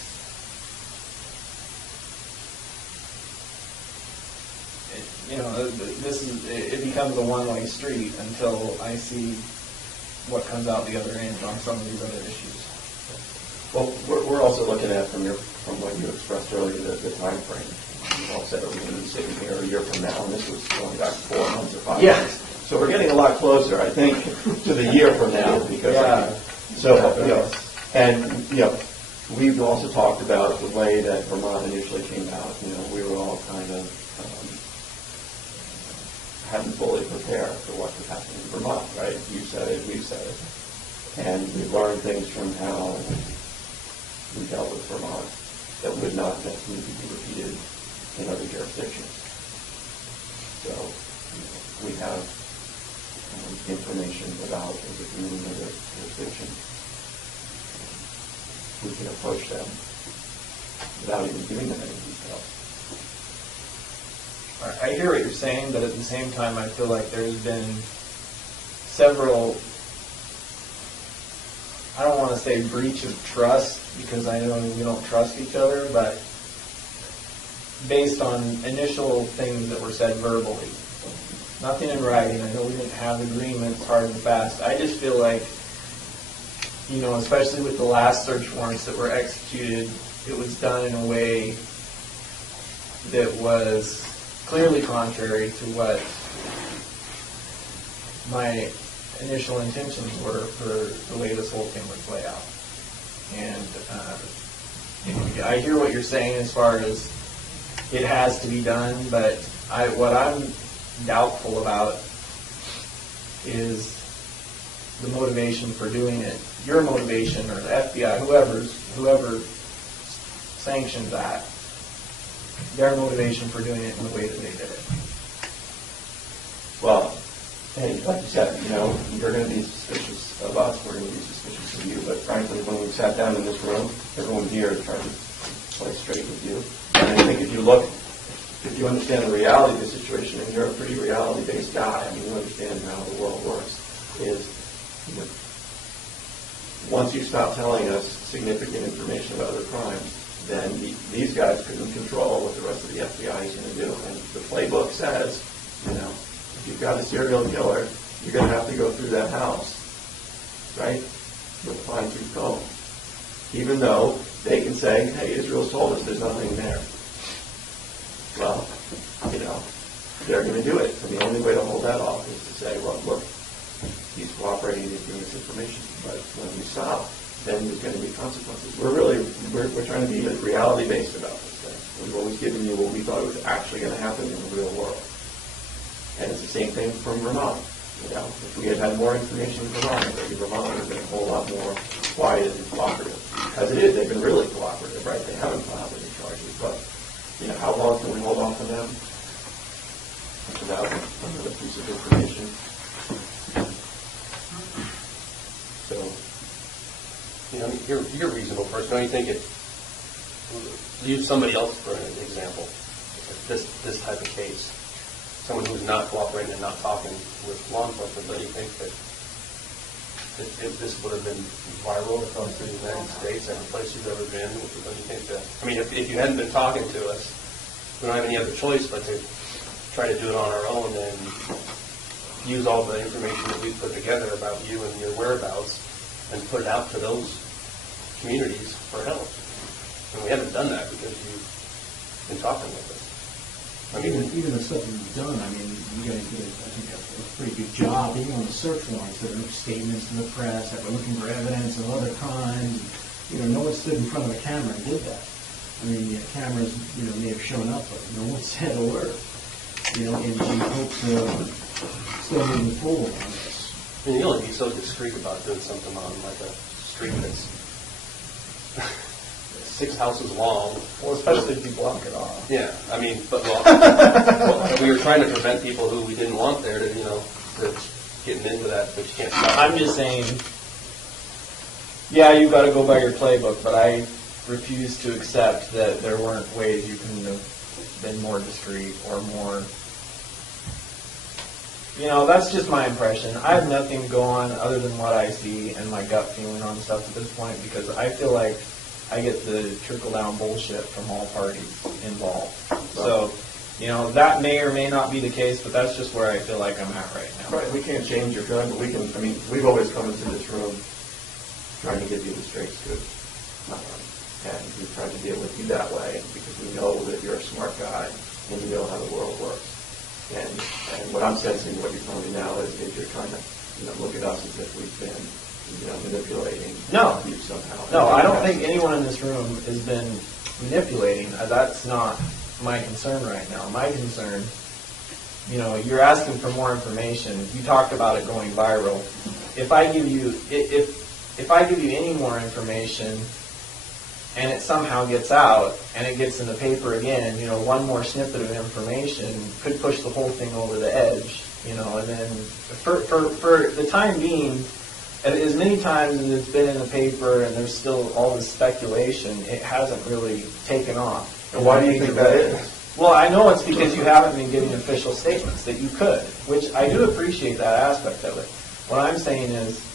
it becomes a one-way street until I see what comes out the other end on some of these other issues. Well, we're also looking at, from what you expressed earlier, the time frame. You all said, are we going to be sitting here a year from now? And this was going back 4 months or 5 months. So we're getting a lot closer, I think, to the year from now. Because we've also talked about the way that Vermont initially came out. We were all kind of hadn't fully prepared for what could happen in Vermont, right? You said it, we said it. And we learned things from how we dealt with Vermont that would not necessarily be repeated in other jurisdictions. So we have information about if it's in another jurisdiction. We can approach them without even giving them any details. I hear what you're saying, but at the same time, I feel like there's been several, I don't want to say breach of trust, because I know we don't trust each other, but based on initial things that were said verbally, nothing in writing. I know we didn't have agreements hard and fast. I just feel like, you know, especially with the last search warrants that were executed, it was done in a way that was clearly contrary to what my initial intentions were for the way this whole thing would play out. And I hear what you're saying as far as it has to be done, but what I'm doubtful about is the motivation for doing it. Your motivation, or the FBI, whoever sanctioned that, their motivation for doing it in the way that they did it. Well, hey, like you said, you know, you're going to be suspicious of us, we're going to be suspicious of you, but frankly, when we sat down in this room, everyone here tried to play straight with you. And I think if you understand the reality of the situation, and you're a pretty reality-based guy, I mean, you understand how the world works, is, you know, once you stop telling us significant information about other crimes, then these guys couldn't control what the rest of the FBI is going to do. And the playbook says, you know, if you've got a serial killer, you're going to have to go through that house, right, with a fine-tooth comb. Even though they can say, hey, Israel's told us there's nothing there. Well, you know, they're going to do it. And the only way to hold that off is to say, well, look, he's cooperating, he's giving us information. But when we stop, then there's going to be consequences. We're trying to be reality-based about this thing. We've always given you what we thought was actually going to happen in the real world. And it's the same thing from Vermont. You know, if we had had more information in Vermont, I think Vermont would have been a whole lot more quiet and cooperative. As it is, they've been really cooperative, right? They haven't filed any charges, but you know, how long can we hold on to them without another piece of information? So, You know, you're a reasonable person. Don't you think it? Use somebody else for an example. This type of case, someone who's not cooperating and not talking with law enforcement. Don't you think that if this would have been viral across the United States, every place you've ever been? Don't you think that? I mean, if you hadn't been talking to us, we don't have any other choice but to try to do it on our own and use all the information that we've put together about you and your whereabouts and put it out to those communities for help. And we haven't done that because you've been talking with us. I mean, even the stuff that you've done, I mean, you guys did, I think, a pretty good job, even on the search warrants. There are statements to the press that we're looking for evidence of other crimes. You know, no one stood in front of a camera and did that. I mean, the cameras, you know, may have shown up, but no one said a word. You know, and we hope to still moving forward on this. and you only be so discreet about doing something on like a street that's 6 houses long. Well, especially if you block it off. Yeah, I mean, but well, we were trying to prevent people who we didn't want there to, you know, to getting into that, but you can't stop. I'm just saying, yeah, you've got to go by your playbook, but I refuse to accept that there weren't ways you couldn't have been more discreet or more. You know, that's just my impression. I have nothing to go on other than what I see and my gut feeling on stuff at this point, because I feel like I get the trickle-down bullshit from all parties involved. So, you know, that may or may not be the case, but that's just where I feel like I'm at right now. Right, we can't change your feeling, but we can, I mean, we've always come into this room trying to give you the straight scoop. And we've tried to deal with you that way because we know that you're a smart guy and you know how the world works. And what I'm sensing, what you're telling me now is that you're trying to, you know, look at us as if we've been, you know, manipulating you somehow. No, I don't think anyone in this room has been manipulating. That's not my concern right now. My concern, you know, you're asking for more information. You talked about it going viral. If I give you, if I give you any more information and it somehow gets out and it gets in the paper again, you know, one more snippet of information could push the whole thing over the edge, you know, and then for the time being, as many times as it's been in the paper and there's still all this speculation, it hasn't really taken off. And why do you think that is? Well, I know it's because you haven't been giving official statements that you could, which I do appreciate that aspect of it. What I'm saying is,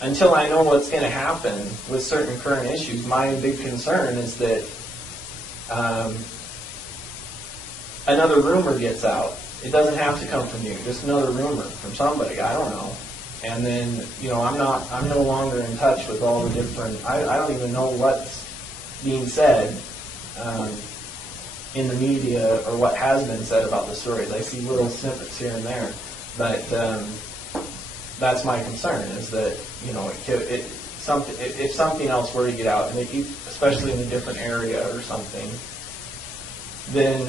until I know what's going to happen with certain current issues, my big concern is that another rumor gets out it doesn't have to come from you, just another rumor from somebody, I don't know. And then, I'm no longer in touch with all the different, I don't even know what's being said in the media or what has been said about the stories. I see little snippets here and there, but that's my concern, is that, if something else were to get out, and especially in a different area or something, then,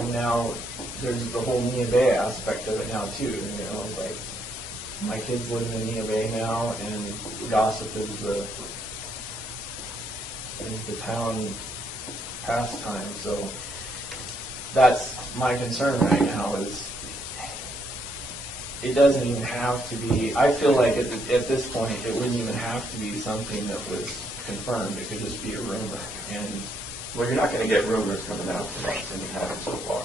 and now there's the whole Nia Bay aspect of it now too. Like my kids live in Nia Bay now, and gossip is the town pastime. So that's my concern right now. Is it doesn't even have to be. I feel like at this point it wouldn't even have to be something that was confirmed. It could just be a rumor. And well, you're not going to get rumors coming out from us, and you haven't so far.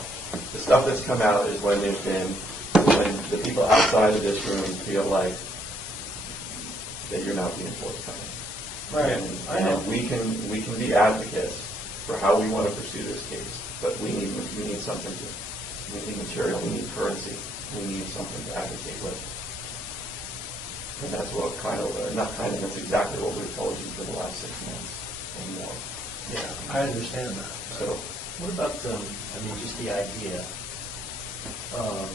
The stuff that's come out is when when the people outside of this room feel like that you're not being forthcoming. Right. And we can be advocates for how we want to pursue this case, but we need something we need material, we need currency, we need something to advocate with. And that's what that's exactly what we've told you for the last 6 months and more. yeah, I understand that. So What about, just the idea of,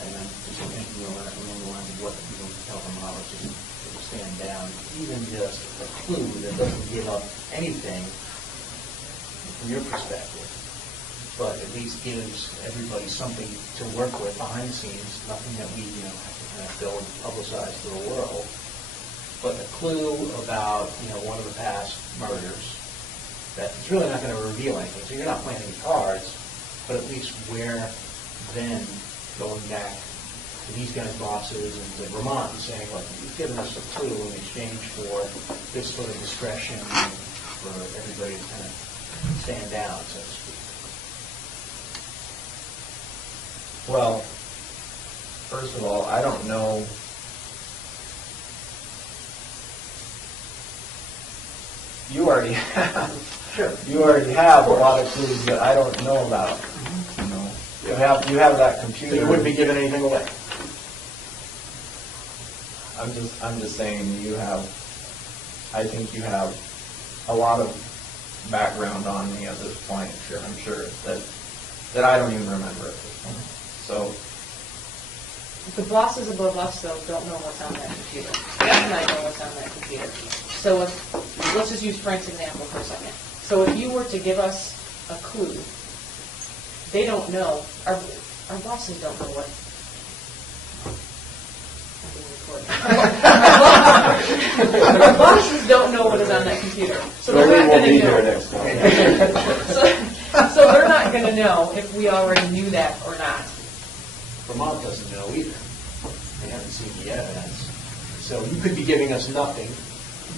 and I'm just thinking along the lines of what ophthalmologists will stand down, even just a clue that doesn't give up anything from your perspective, but at least gives everybody something to work with behind the scenes, nothing that we, have to kind of go and publicize to the world, but a clue about, one of the past murders, that it's really not going to reveal anything. So you're not playing any cards, but at least where then going back to these guys' bosses and to Vermont and saying, look, you've given us a clue in exchange for this sort of discretion for everybody to kind of stand down, so to speak. Well, first of all, I don't know. You already have. Sure. You already have a lot of clues that I don't know about. You have that computer. So you wouldn't be giving anything away. I'm just saying I think you have a lot of background on me at this point. I'm sure that I don't even remember at this point. So. The bosses above us, though, don't know what's on that computer. Jeff and I know what's on that computer. So let's just use Frank's example for a second. So if you were to give us a clue, they don't know. Our bosses don't know what. I'm being recorded. Our bosses don't know what is on that computer. So they're not going to know. Next time. So they're not going to know if we already knew that or not. Vermont doesn't know either. They haven't seen the evidence. So you could be giving us nothing,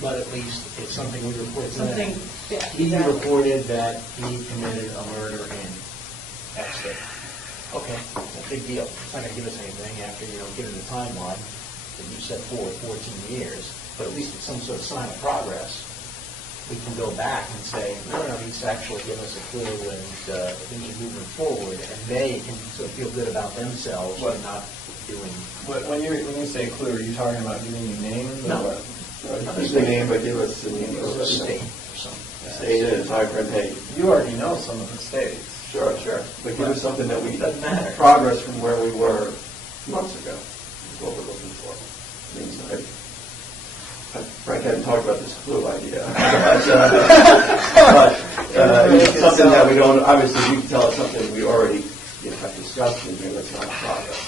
but at least it's something we report to them. Yeah, He exactly. reported that he committed a murder in Essex. Okay, a big deal. It's not going to give us anything after, given the timeline that you set forward, 14 years. But at least it's some sort of sign of progress. We can go back and say, no, he's actually given us a clue and things are moving forward, and they can sort of feel good about themselves and not doing. When you say clue, are you talking about giving me names? No. Not just the name, but give us the name of a the state or something. state and a time frame. Hey, You already know some of the states. sure. But give us something that we Doesn't matter. progress from where we were months ago. Is what we're looking for. Frank hadn't talked about this clue idea, but it's something that we don't. Obviously, you can tell us something we already have discussed in here. That's not progress.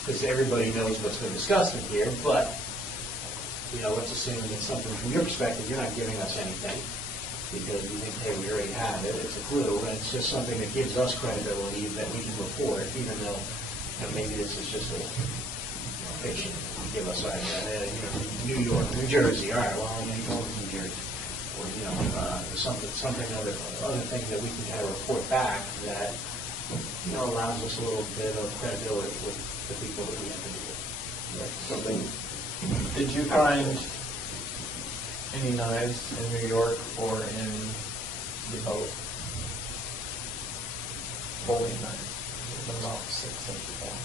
Because everybody knows what's been discussed in here, but, let's assume that something from your perspective, you're not giving us anything, because you think, hey, we already have it, it's a clue, and it's just something that gives us credibility that we can report, even though, maybe this is just a fiction. Give us New York, New Jersey, all right, well, I'm going to go to New Jersey. Or, something other thing that we can kind of report back that, allows us a little bit of credibility with the people that we have to deal with. Something. Did you find any knives in New York or in the boat? folding knife. It was about 6 inches long.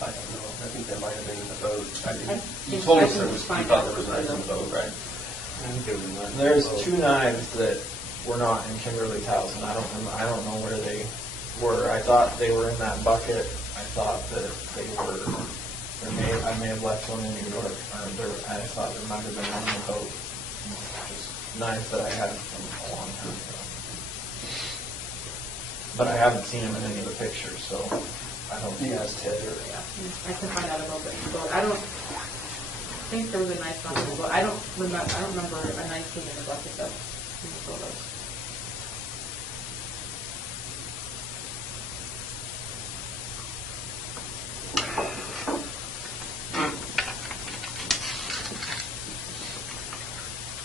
I don't know, I think that might have been in the boat. You think- told I us think there was, you find thought out there was a knife in the boat, right? There's 2 knives that were not in Kimberly's house, and I don't know where they were. I thought they were in that bucket. I thought that they were, I may have left one in New York. I thought there might have been one in the boat. Just knives that I had from a long time ago. But I haven't seen them in any of the pictures, so I don't think that's Ted or, yeah. I can find out about that boat. I don't think there was a knife on the boat. I don't remember a knife being in the bucket though, in the photos.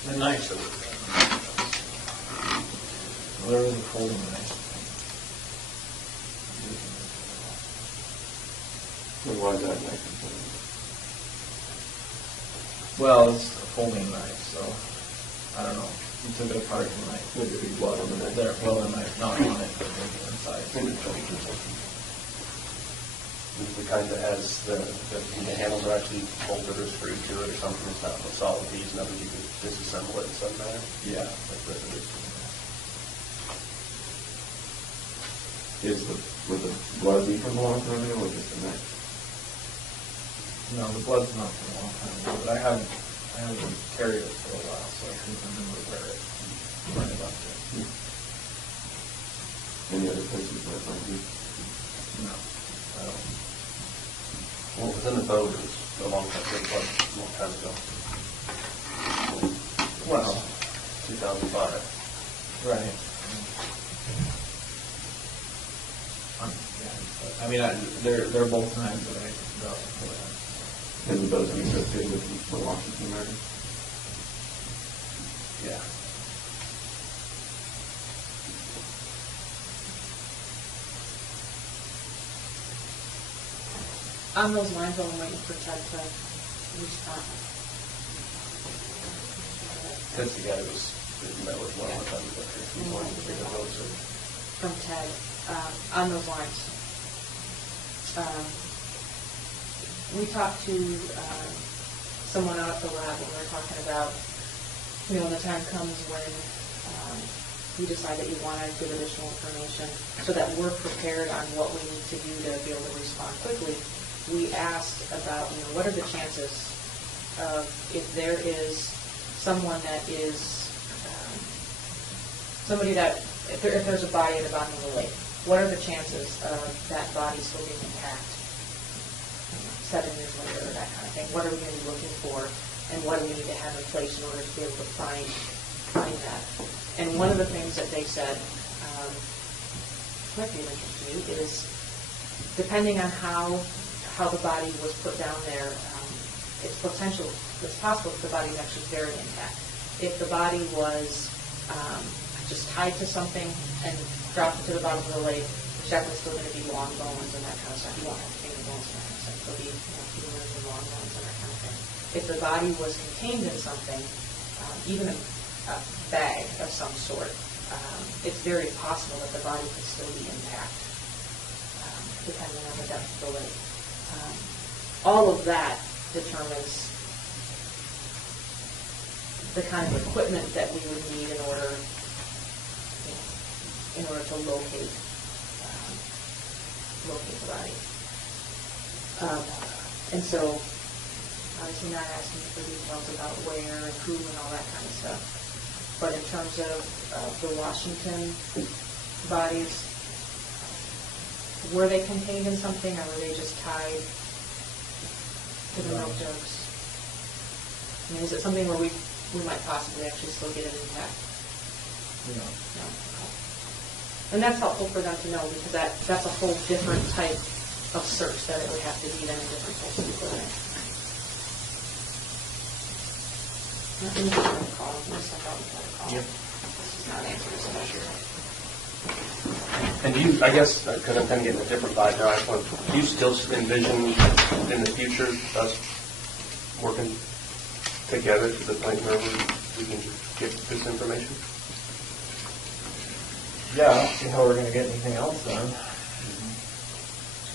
The knives that were Well, there was a folding knife. Why is that knife important? Well, it's a folding knife, so I don't know. You took it apart and like Would there be blood on the knife? there, well, the knife not on it, but maybe inside. the kind that has the handles are actually bolted or screwed to it or something. It's not a solid piece, nothing you can disassemble it in some manner. Yeah. Like this it is. Would the blood be from a long time ago or just the knife? No, the blood's not from a long time ago, but I haven't carried it for a while, so I couldn't remember where it left it. Any other places that might be? No, I don't. Well, it was in the boat, it was a long time ago. Well, 2005. right. Yeah, I mean, they're both knives that I got before that. And those are associated with the Washington murder? Yeah. On those lines, I'm waiting for Ted to respond. That's the guy that was, that met with one of the times, like, he wanted to take a vote, so. From Ted, on those lines. We talked to someone out at the lab and we were talking about, you know, when the time comes when you decide that you want to give additional information so that we're prepared on what we need to do to be able to respond quickly. We asked about, you know, what are the chances of if there is someone that is, somebody that, if there's a body at the bottom of the lake, what are the chances of that body still being intact 7 years later, or that kind of thing? What are we going to be looking for, and what do we need to have in place in order to be able to find that? And one of the things that they said, might be of interest to you, is depending on how the body was put down there, it's possible that the body is actually very intact. If the body was just tied to something and dropped it to the bottom of the lake, there's definitely still going to be long bones and that kind of stuff. You won't have finger bones and that kind of stuff. There'll be femurs and long bones and that kind of thing. If the body was contained in something, even a bag of some sort, it's very possible that the body could still be intact, depending on the depth of the lake. All of that determines the kind of equipment that we would need in order to locate the body. And so, obviously not asking for details about where and who and all that kind of stuff. But in terms of the Washington bodies, were they contained in something, or were they just tied to the milk jugs? I mean, is it something where we might possibly actually still get it intact? No. No. And that's helpful for them to know, because that's a whole different type of search that it would have to be, then a different type of equipment. Let me just call. I'm going to step out and try to call. Yep. This is not answering this question. And do you, I guess, because I'm kind of getting a different vibe now, do you still envision in the future us working together to the point where we can get this information? yeah, I don't see how we're gonna get anything else done.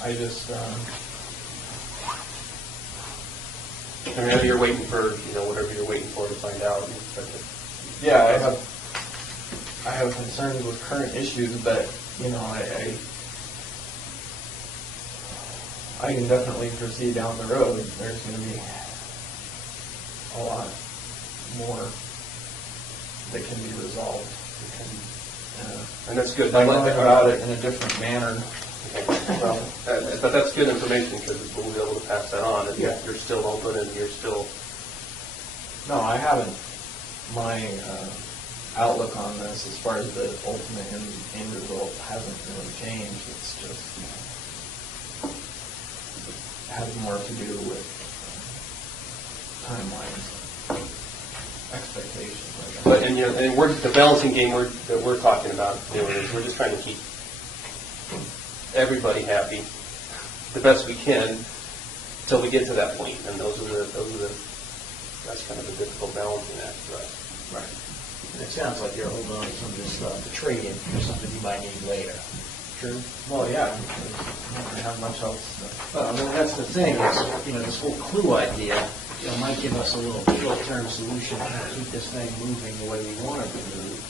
I just, I mean, you're waiting for, whatever you're waiting for to find out. yeah, I have concerns with current issues, but, I can definitely foresee down the road, there's gonna be a lot more that can be resolved. And that's good. If I can think about it in a different manner. Well, but that's good information because we'll be able to pass that on. And Yeah. you're still open and you're still. No, I haven't. My outlook on this, as far as the ultimate end result, hasn't really changed. It's just has more to do with timelines, expectations. I guess. But and we're the balancing game that we're talking about doing is we're just trying to keep everybody happy the best we can till we get to that point. And that's kind of a difficult balancing act for us. Right. And it sounds like you're holding on to some of this stuff to trade in for something you might need later. True? Well, yeah, I don't have much else. Well, I mean, that's the thing, is, this whole clue idea, might give us a little short-term solution to kind of keep this thing moving the way we want it to move.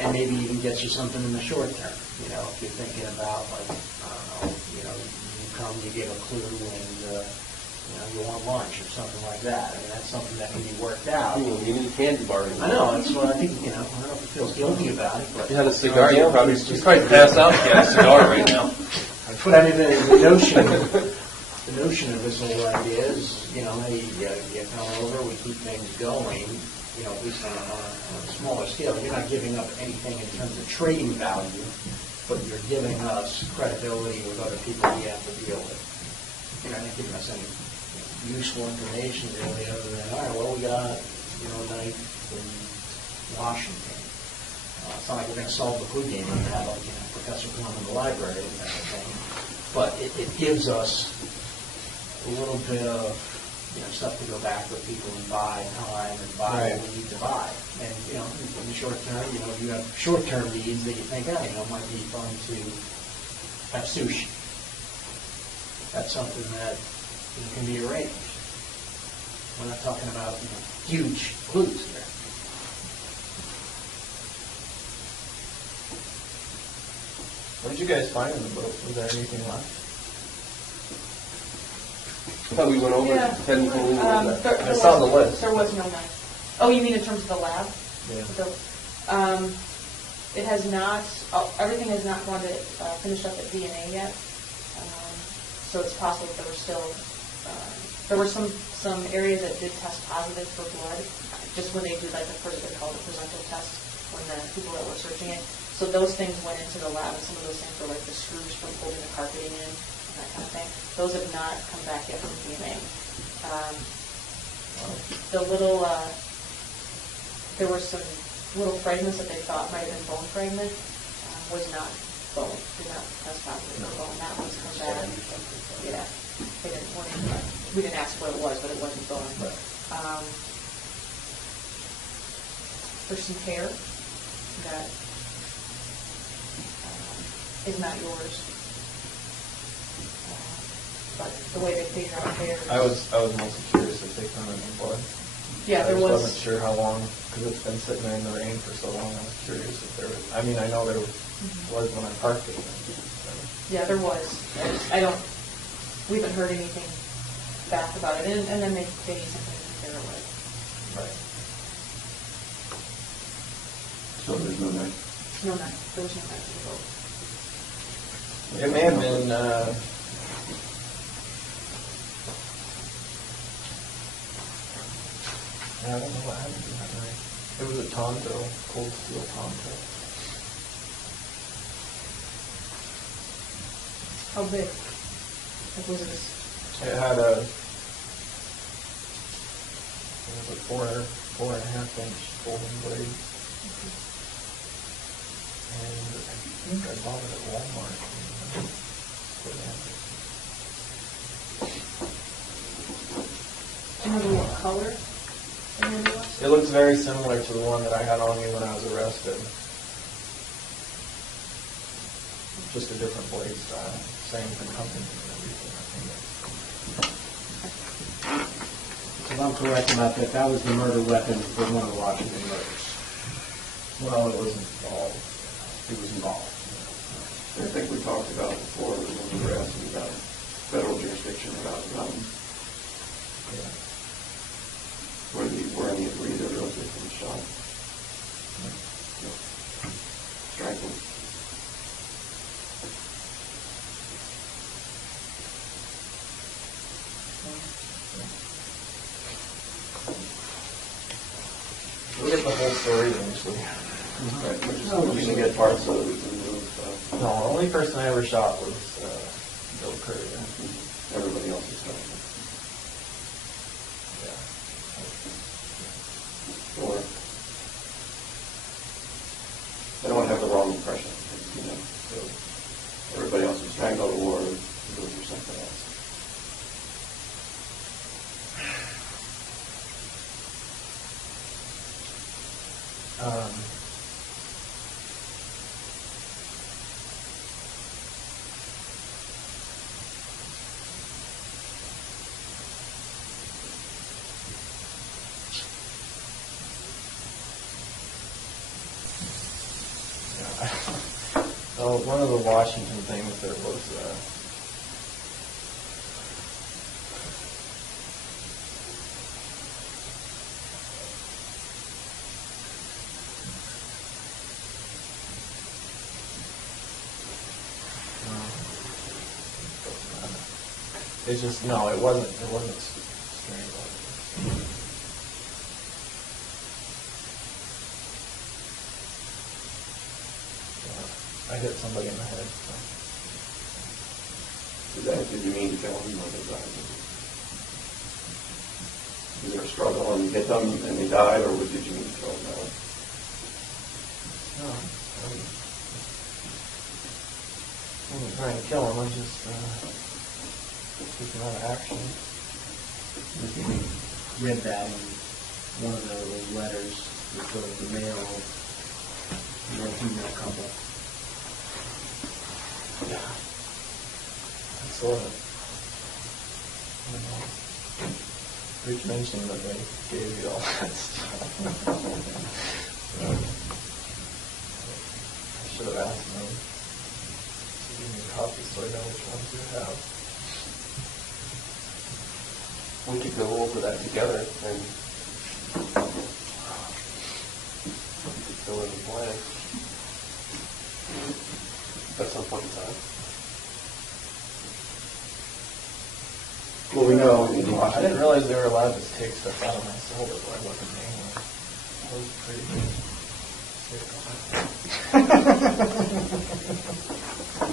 And maybe even get you something in the short term, if you're thinking about, like, I don't know, you come, you give a clue, and, you want lunch or something like that. I mean, that's something that can be worked out. You need a candy bar. I know, that's what I think, I don't know if he feels guilty about it, but. If you had a cigar, you'd probably pass out if you had a cigar right now. But I mean, the notion of this whole idea is, hey, you come over, we keep things going, at least on a smaller scale. You're not giving up anything in terms of trading value, but you're giving us credibility with other people we have to deal with. You're not giving us any useful information really, other than, all right, well, we got, a night in Washington. It's not like we're going to solve the clue game and have, Professor come in the library and that kind of thing. But it gives us a little bit of, stuff to go back with people and buy time and buy what we need to buy. And, in the short term, if you have short-term needs that you think, it might be fun to have sushi. That's something that can be arranged. We're not talking about huge clues here. What did you guys find in the boat? Was there anything left? I thought we went over Yeah. technically. I saw the list. There was no knife. Oh, you mean in terms of the lab? Yeah. So, it has not, everything has not gone to, finished up at DNA yet. So it's possible that there were some areas that did test positive for blood, just when they do like they call it the presental test, when the people that were searching it. So those things went into the lab, and some of those things were like the screws from holding the carpeting in, and that kind of thing. Those have not come back yet from DNA. The little, there were some little fragments that they thought might have been bone fragment, was not bone, did not test positive for bone. That one's come back. Yeah, we didn't ask what it was, but it wasn't bone. There's some hair that is not yours. But the way they figure out hair. I was mostly curious if they found any blood. Yeah, there I was. wasn't sure how long, because it's been sitting there in the rain for so long. I was curious if there was. I mean, I know there was when I parked it. Yeah, there was. We haven't heard anything back about it, and then they need something to compare it with. Right. So there's no knife? No knife. There was no knife in the boat. It may have been. I don't know what happened to that knife. It was a Tonto, cold steel Tonto. How big? Like, was it It had a 4.5 inch folding blade. And I think I bought it at Walmart. do you remember what color the one was? It looks very similar to the one that I had on me when I was arrested. just a different place, same company and everything, I think. If I'm correct about that, that was the murder weapon for one of the Washington murders. Well, it was involved. It was involved. I think we talked about before, when we were asking about federal jurisdiction about Yeah. where any agreed that those victims shot. Strangling. We'll get the whole story eventually. Right, we're just get parts so that we can move. No, the only person I ever shot was Bill Currier. Everybody else is done. Yeah. Or I don't want to have the wrong impression. So everybody else was strangled or those or something else. So one of the Washington things there was it's just no, it wasn't strangled. I hit somebody in the head. So. Did you mean to kill them when they died? Was there a struggle and you hit them and they died, or did you mean to kill them? No, I wasn't trying to kill him. I just took him out of action. We read that in one of those letters with the male and female couple. Yeah. That's sort of. Rich mentioned that they gave you all that stuff. I should have asked them to give me a copy so I know which ones you have. We could go over that together and we could fill in the blank at some point in time. Well, we know in I Washington. didn't realize they were allowed to take stuff out of my folder, but I wasn't paying them. That was pretty good.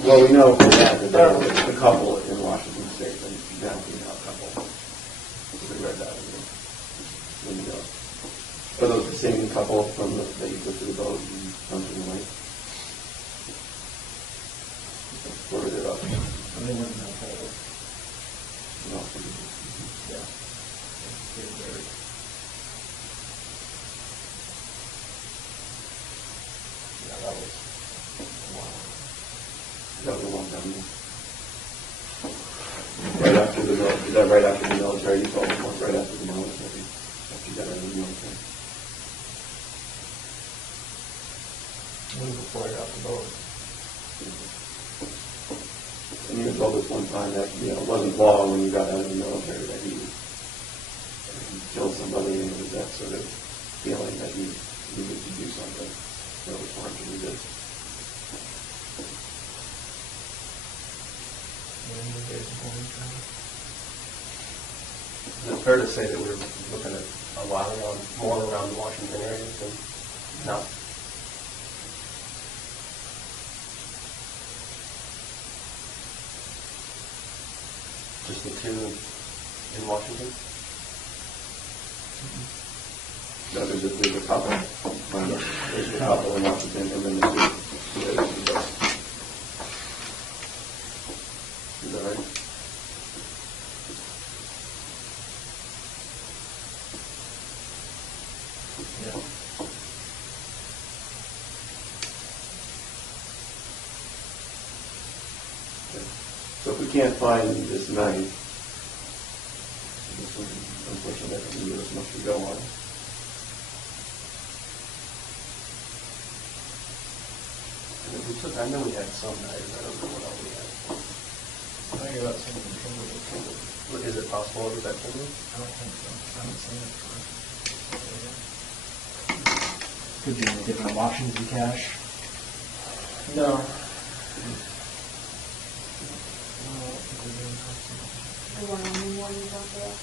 Well, we know for that there was a couple in Washington State, and now we know a couple. So we read that when you go. Are those the same couple from that you took to the boat and dumped in the lake? Where were they up? And they went in that hole. No. Yeah. They were buried. Yeah, that was wow. That was a long time ago. Right after the military, is that right after the military? You told them right after the military. After you got out of the military. It was before I got the boat. And you told us one time that, it wasn't long when you got out of the military that you killed somebody, and it was that sort of feeling that you needed to do something that was hard to resist. Is it fair to say that we're looking at a lot more around the Washington area than not? Just the two in Washington? No, there's a couple. There's a couple in Washington, and then there's two. Is that right? Yeah. can't find this many. This one, unfortunately, I don't give us much to go on. I know we had some knives, I don't know what else we had. I think about something Kimberly. Is it possible to get that from you? I don't think so. I haven't seen it for. Could be in the different auctions and cash. No. The one on the one you got there.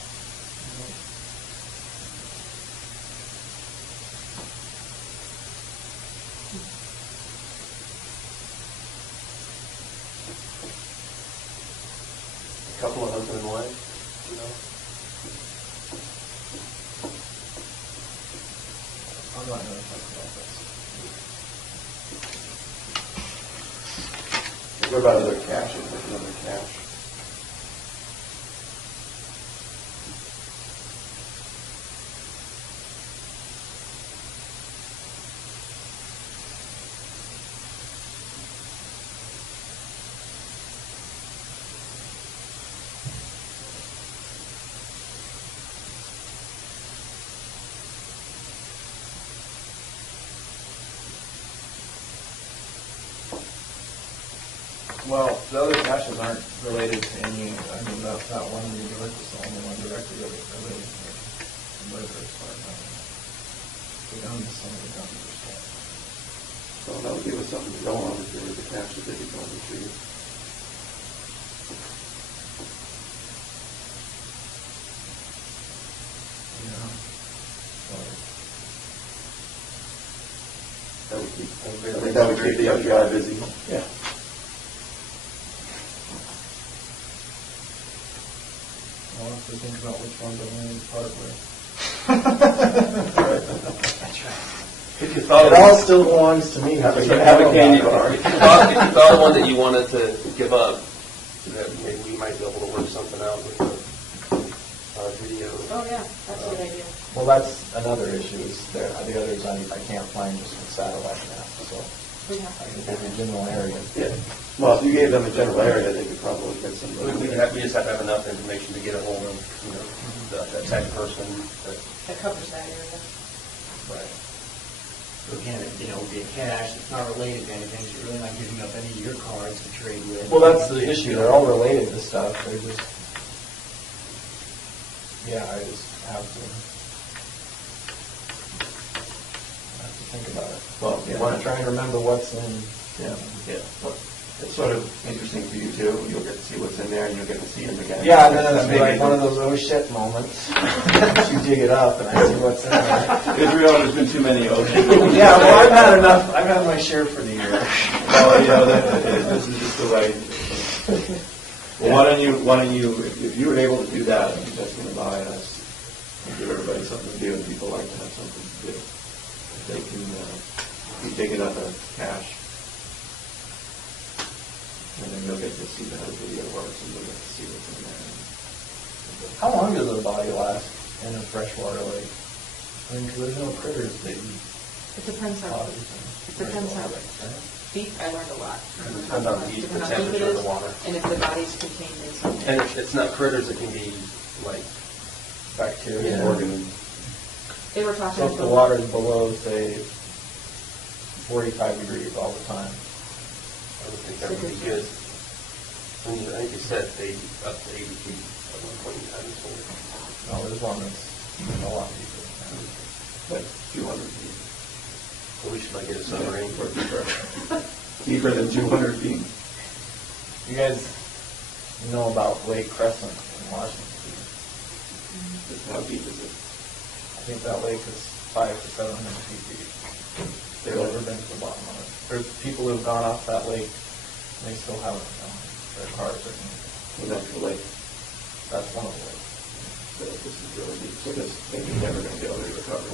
A couple of husband and wife, you know? I'm not going to talk about this. What about other caches, like another cache? Well, the other caches aren't related to any, I mean, that one you direct is the only one directly related to the murder as far as I know. The guns, some of the guns are stolen. So that would give us something to go on if there was a cache that they could go and retrieve. Yeah. That would keep, I think that would keep the FBI busy. Yeah. I'll have to think about which one to only part with. That's right. If you thought It all still belongs to me. have a candy bar. If you thought one that you wanted to give up, that maybe we might be able to work something out with the video. Oh, yeah, that's a good idea. Well, that's another issue, is the others I can't find just with satellite maps, so We have I to can do give you that. general area. Yeah. Well, if you gave them a general area, they could probably get some. We just have to have enough information to get a hold of, you know, that type of person. That covers that area. Right. So again, you know, with the cash, it's not related to anything, so you're really not giving up any of your cards to trade with. Well, that's the issue, they're all related to stuff, they're just, yeah, I just have to think about it. Well, I want to try and remember what's in. Yeah. Well, it's sort of interesting for you too. You'll get to see what's in there, and you'll get to see them again. Yeah, and then it's Maybe like one of those oh shit moments. You dig it up and I see what's in there. Israel, there's been too many oceans. Yeah, well, I've had enough, I've had my share for the year. Well, you know, this is just the way. Well, why don't you, if you were able to do that, I think that's going to buy us, and give everybody something to do, and people like to have something to do. If they can be digging up a cache, and then you'll get to see how the video works, and you'll get to see what's in there. How long does a body last in a freshwater lake? I mean, 'cause there's no critters that eat It depends on, bodies. it depends on deep, I learned a lot. Depends on the Depends temperature how deep it of is, the water. and if the body's contained in something. And it's not critters, it can be like Bacteria. Organisms. They were talking. So if the water's below, say, 45 degrees all the time. I would think that would be good. I think you said up to 80 feet at one point in time. So No, there's one that's a lot deeper. Like 200 feet. we should like get a submarine. Or deeper. Deeper than 200 feet. You guys know about Lake Crescent in Washington State? How deep is it? I think that lake is 500 to 700 feet deep. They've never been to the bottom of it. There's people who've gone off that lake, and they still haven't found their cars or anything. Well, that's the lake. That's one of the lakes. This is really deep. So this thing is never going to be able to recover.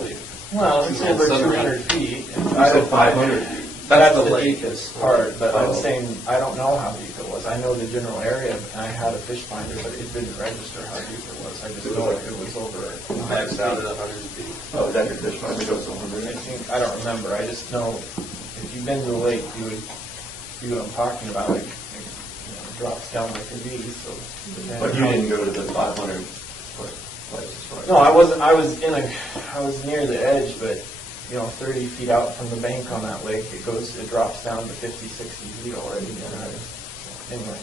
Well, it's over Submarine. 200 feet. I said 500 feet. That's the the lake. deepest part, but I'm Oh. saying, I don't know how deep it was. I know the general area, and I had a fish finder, but it didn't register how deep it was. I just know it was over. Maxed out at 100 feet. Oh, that your fish finally goes to 100. I don't remember. I just know if you've been to the lake, you would see what I'm talking about. Like, you know, drops down like a V, so. But you didn't go to the 500-foot place, right? No, I wasn't, I was near the edge, but, 30 feet out from the bank on that lake, it drops down to 50, 60 feet already. Anyway,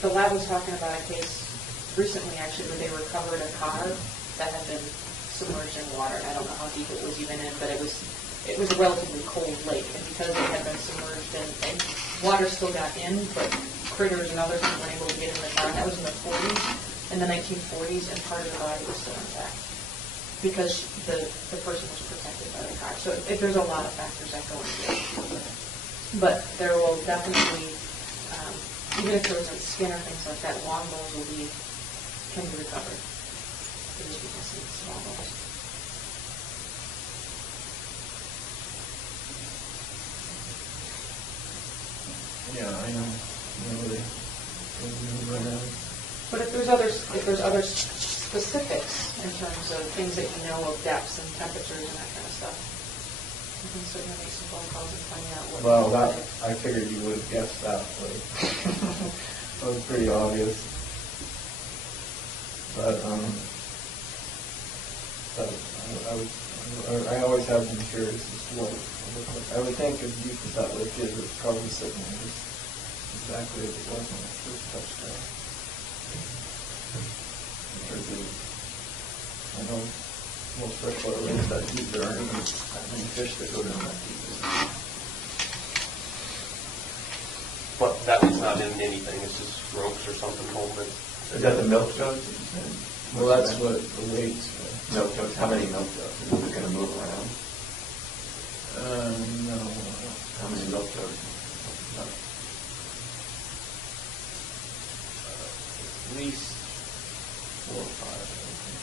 The lab was talking about a case recently, actually, where they recovered a car that had been submerged in water. I don't know how deep it was even in, but it was a relatively cold lake, and because it had been submerged and water still got in, but critters and others weren't able to get in the car. And that was in the 40s, in the 1940s, and part of the body was still intact because the person was protected by the car. So there's a lot of factors that go into it. But there will definitely, even if there wasn't skin or things like that, long bones can be recovered. It is because it's small bones. yeah, I know. But if there's other specifics in terms of things that you know of depths and temperatures and that kind of stuff, you can certainly make some phone calls and find out what. Well, I figured you would have guessed that. That was pretty obvious. But I always have been curious as to what I would think as deep as that lake is, it's probably sitting there just exactly as it was when it first touched down. I know most freshwater lakes that deep, there aren't even that many fish that go down that deep. But that one's not in anything, it's just ropes or something holding it. Is that the milk jugs that you said? Well, that's what the weights were. Milk jugs, how many milk jugs? Is it going to move around? No. How many milk jugs? At least 4 or 5, I think.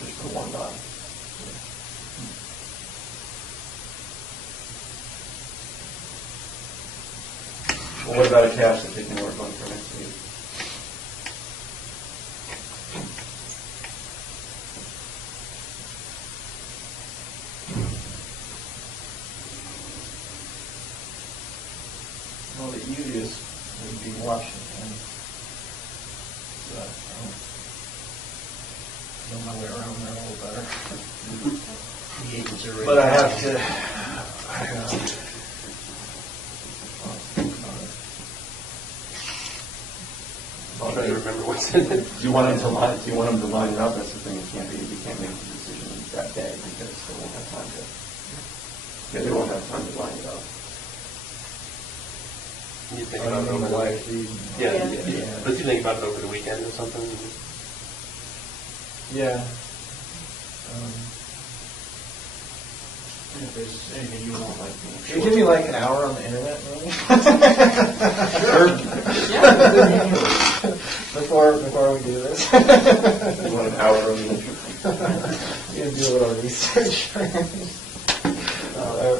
Just for one body? Well, what about a cache that they can work on for next week? Well, the easiest would be Washington. But I know my way around there a little better. The agents are ready. But I have to. I'll try to remember what's in it. Do you want them to line it up? That's the thing. You can't make the decision that day because they won't have time to. Yeah, they won't have time to line it up. You think I about don't it know over why the it's easy. Yeah. But you think about it over the weekend or something? Yeah. If there's anything you want, like, Can you give me like an hour on the internet, maybe? Before we do this. You want an hour on the internet? You do a little research.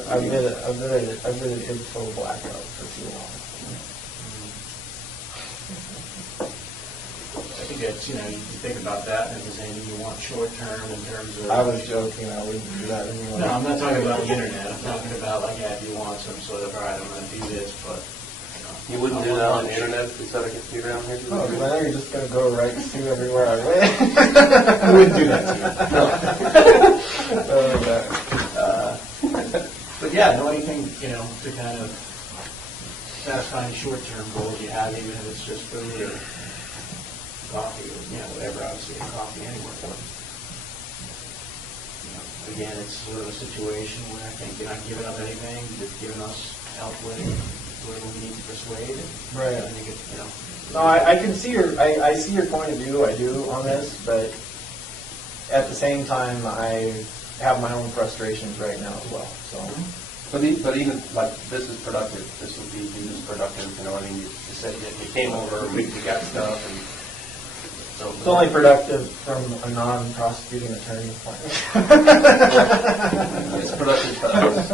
I've been an info blackout for too long. I think that's, you think about that, and if there's anything you want short-term in terms of... I was joking, I wouldn't do that anyway. No, I'm not talking about the internet. I'm talking about, like, if you want some sort of, all right, I'm going to do this, but... You wouldn't do that on the internet if we set a computer down here? Oh, because I know you're just going to go right to everywhere I went. I wouldn't do that to you. But yeah, know anything, to kind of satisfy any short-term goals you have, even if it's just food or coffee or, whatever, obviously, coffee anywhere. Again, it's sort of a situation where I think you're not giving up anything, you're just giving us help with whatever we need to persuade. Right. I think it's, No, I can see I see your point of view, I do, on this, but at the same time, I have my own frustrations right now as well, so. But even, like, this is productive, this would be used productive, you said you came over, we got stuff, and so. It's only productive from a non-prosecuting attorney point of view. It's productive to us.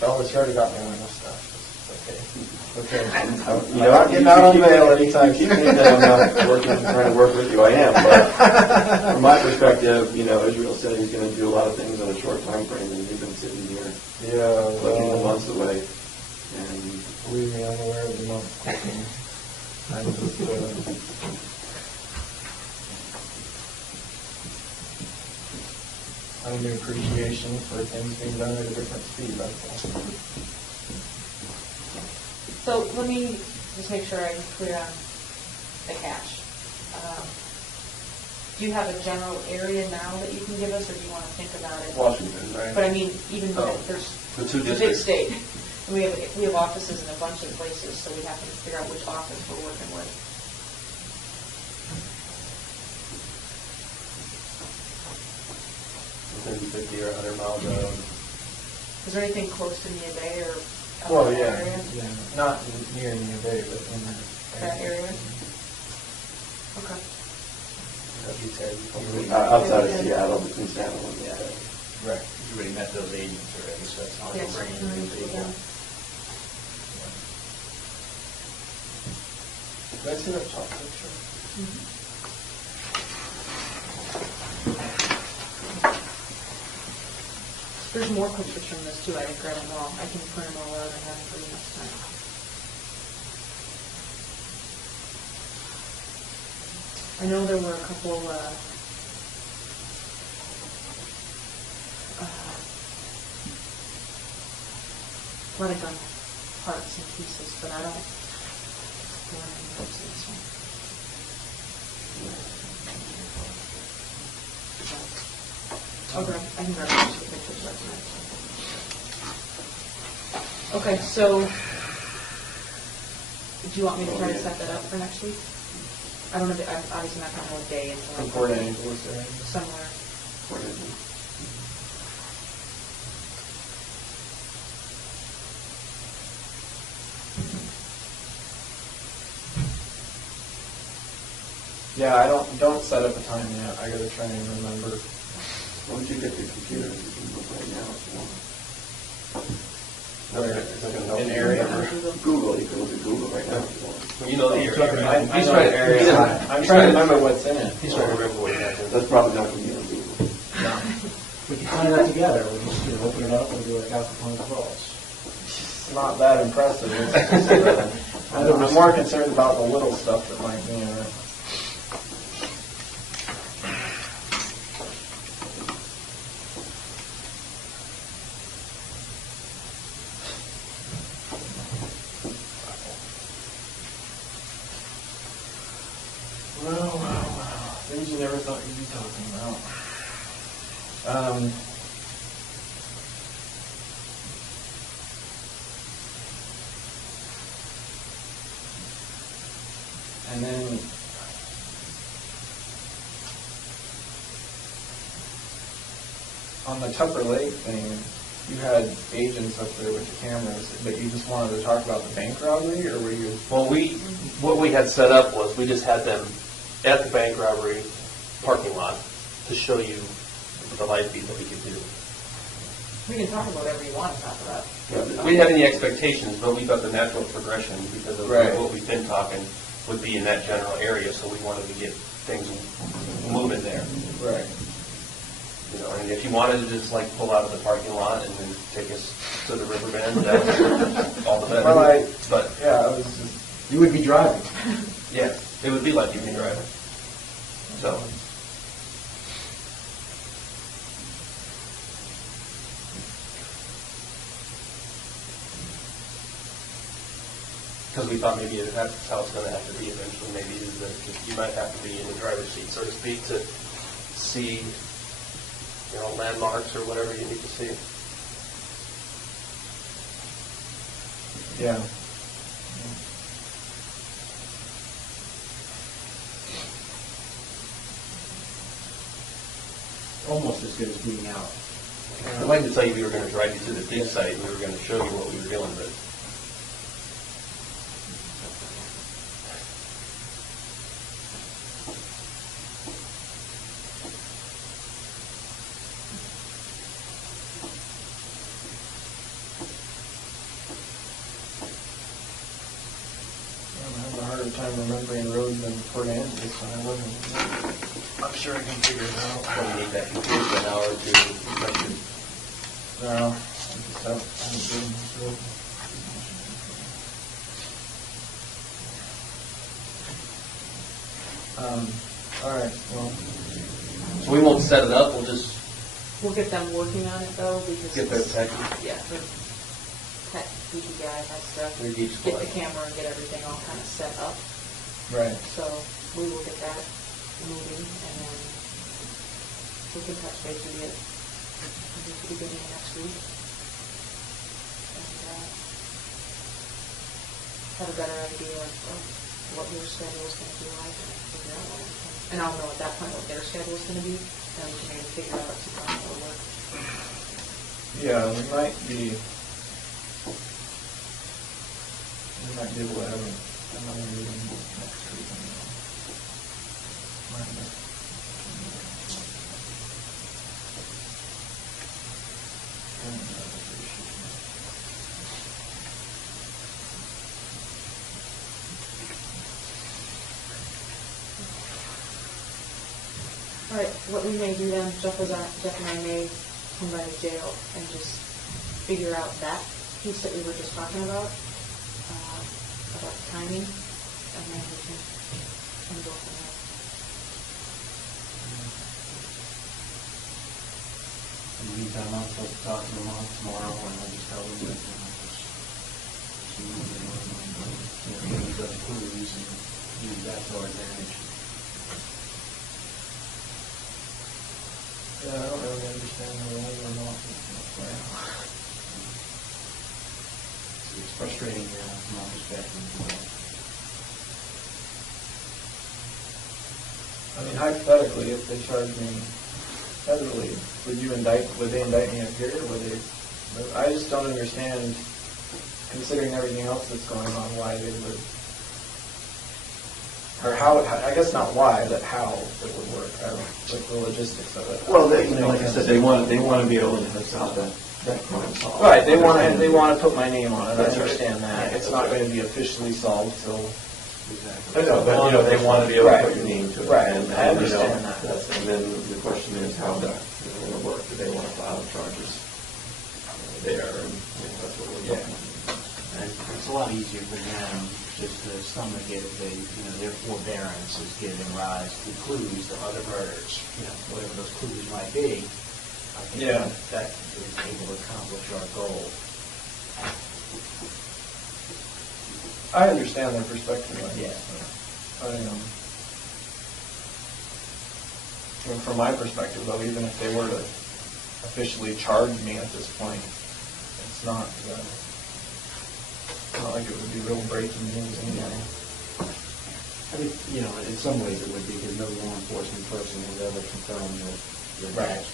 Well, it's already got me on this stuff. Okay. I'm not getting out on bail anytime you keep saying that I'm not trying to work with you. I am, but from my perspective, Israel said he's going to do a lot of things on a short time frame, and you've been sitting here looking the months away. And Believe me, I'm aware of the month clicking. I'm just, I have an appreciation for things being done at a different speed, that's all. So let me just make sure I'm clear on the cash. Do you have a general area now that you can give us, or do you want to think about it? Washington, right? But I mean, even Oh, there's, the two it's a big districts. state. And we have offices in a bunch of places, so we have to figure out which office we're working with. Maybe 50 or 100 miles out. Is there anything close to Nia Bay or Well, that yeah, area? yeah, not near Nia Bay, but in That area? Okay. That'd be 10. outside of Seattle, between Seattle and Seattle. Right. You already met those agents already, so that's not like Yes. a brand new people. Can I see that top picture? There's more pictures from this too. I didn't grab them all. I can print them all out and have them for you next time. I know there were a couple, a lot of gun parts and pieces, but I don't. Go ahead and go to this one. Okay, I can grab the pictures right now. Okay, so do you want me to try to set that up for next week? I don't know, I'm obviously not gonna know what day until From I Port Angeles there. somewhere. Yeah, I don't set up a time yet. I gotta try and remember. Once you get the computer, you can look right now if you want. Where, It's not gonna help an you area? remember. Google, you can look at Google right now if you want. Well, you know the area. I He's know trying the area. I'm trying to remember what's in it. He's trying to remember what he has. That's probably not going to be on Google. We can find that together. We'll just, open it up and do like Al Capone's vaults. It's not that impressive. It's just, I'm more concerned about the little stuff that might be in it. Well. Things you never thought you'd be talking about. And then on the Tupper Lake thing, you had agents up there with the cameras, but you just wanted to talk about the bank robbery, or were you? Well, what we had set up was we just had them at the bank robbery parking lot to show you the live feed that we could do. We can talk about whatever you want to talk about. We didn't have any expectations, but we thought the natural progression, because of Right. what we've been talking, would be in that general area, so we wanted to get things moving there. Right. You know, and if you wanted to just like pull out of the parking lot and then take us to the river bend, that was all the better. Well, But yeah, I was just. You would be driving. yeah, it would be like you'd be driving. So. Because we thought maybe that's how it's going to have to be eventually. Maybe is that you might have to be in the driver's seat, so to speak, to see, landmarks or whatever you need to see. Yeah. Almost as good as being out. I'd like to tell you we were going to drive you to the dig site and we were going to show you what we were doing, but I'm having a harder time remembering roads than Port Angeles when I live in. I'm sure I can figure it out. when you need that computer for an hour or two. No, I just haven't been this road. All right, well, So we won't set it up, we'll just We'll get them working on it though, because. get their tech. Yeah, the tech DP guy has to Their geek get squad. the camera and get everything all kind of set up. right. So we will get that moving, and then we can touch base with you at the beginning of next week. And have a better idea of what your schedule is going to be like, and figure out what, and I'll know at that point what their schedule is going to be, and we can maybe figure out some time for work. Yeah, we might be able to have another meeting next week. All right, what we may do then, Jeff and I may come by the jail and just figure out that piece that we were just talking about timing, and then we can go from there. In the meantime, I'm supposed to talk to them all tomorrow, and I'll just tell them that, use other clues and use that to our advantage. Yeah, I don't really understand the role or not. It's frustrating from my perspective. I mean, hypothetically, if they charge me federally, would they indict me up here, or would they? I just don't understand, considering everything else that's going on, why they would, or how, I guess not why, but how it would work, like the logistics of it. Well, like I said, they want to be able to stop that crime solved. Right, they want to put my name on it, I understand that. It's not going to be officially solved till. I know, but they want to be able to put your name to it. Right, And, I understand that. And then the question is how that going to work. Do they want to file charges there? And that's what we're looking at. And it's a lot easier for them just to stomach it if they, their forbearance is giving rise to clues to other murders, whatever those clues might be. I think that is able to accomplish our goal. I understand their perspective on Yeah. From my perspective, though, even if they were to officially charge me at this point, it's not like it would be real breaking news anyway. I think, in some ways it would be, because no law enforcement person has ever confirmed that Right.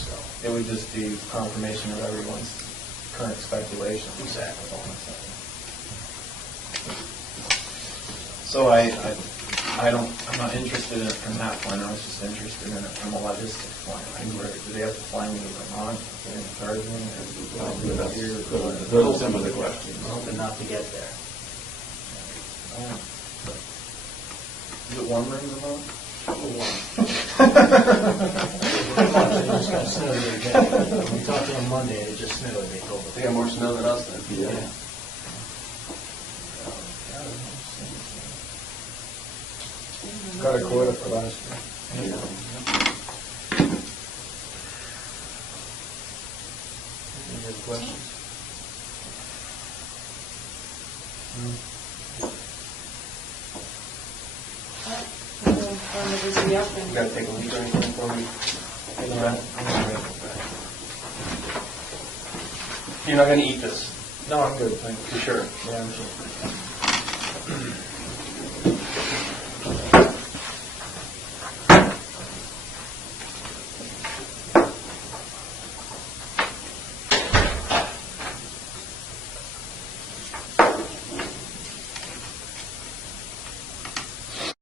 So It would just be confirmation of everyone's current speculation. Exactly. So I'm not interested in it from that point. I was just interested in it from a logistics point. Like, do they have to fly me to Vermont? Do they charge me? Those are some of the questions. I'm hoping not to get there. Is it warmer in Vermont? It just got snow the other day. When we talked to them Monday, it just snowed, they told us. They got more snow than us then. Yeah. Got a quota for last year. Any other questions? You gotta take a leak or anything for me? You're not gonna eat this? No, I'm good, thank you. You sure? Yeah, I'm sure.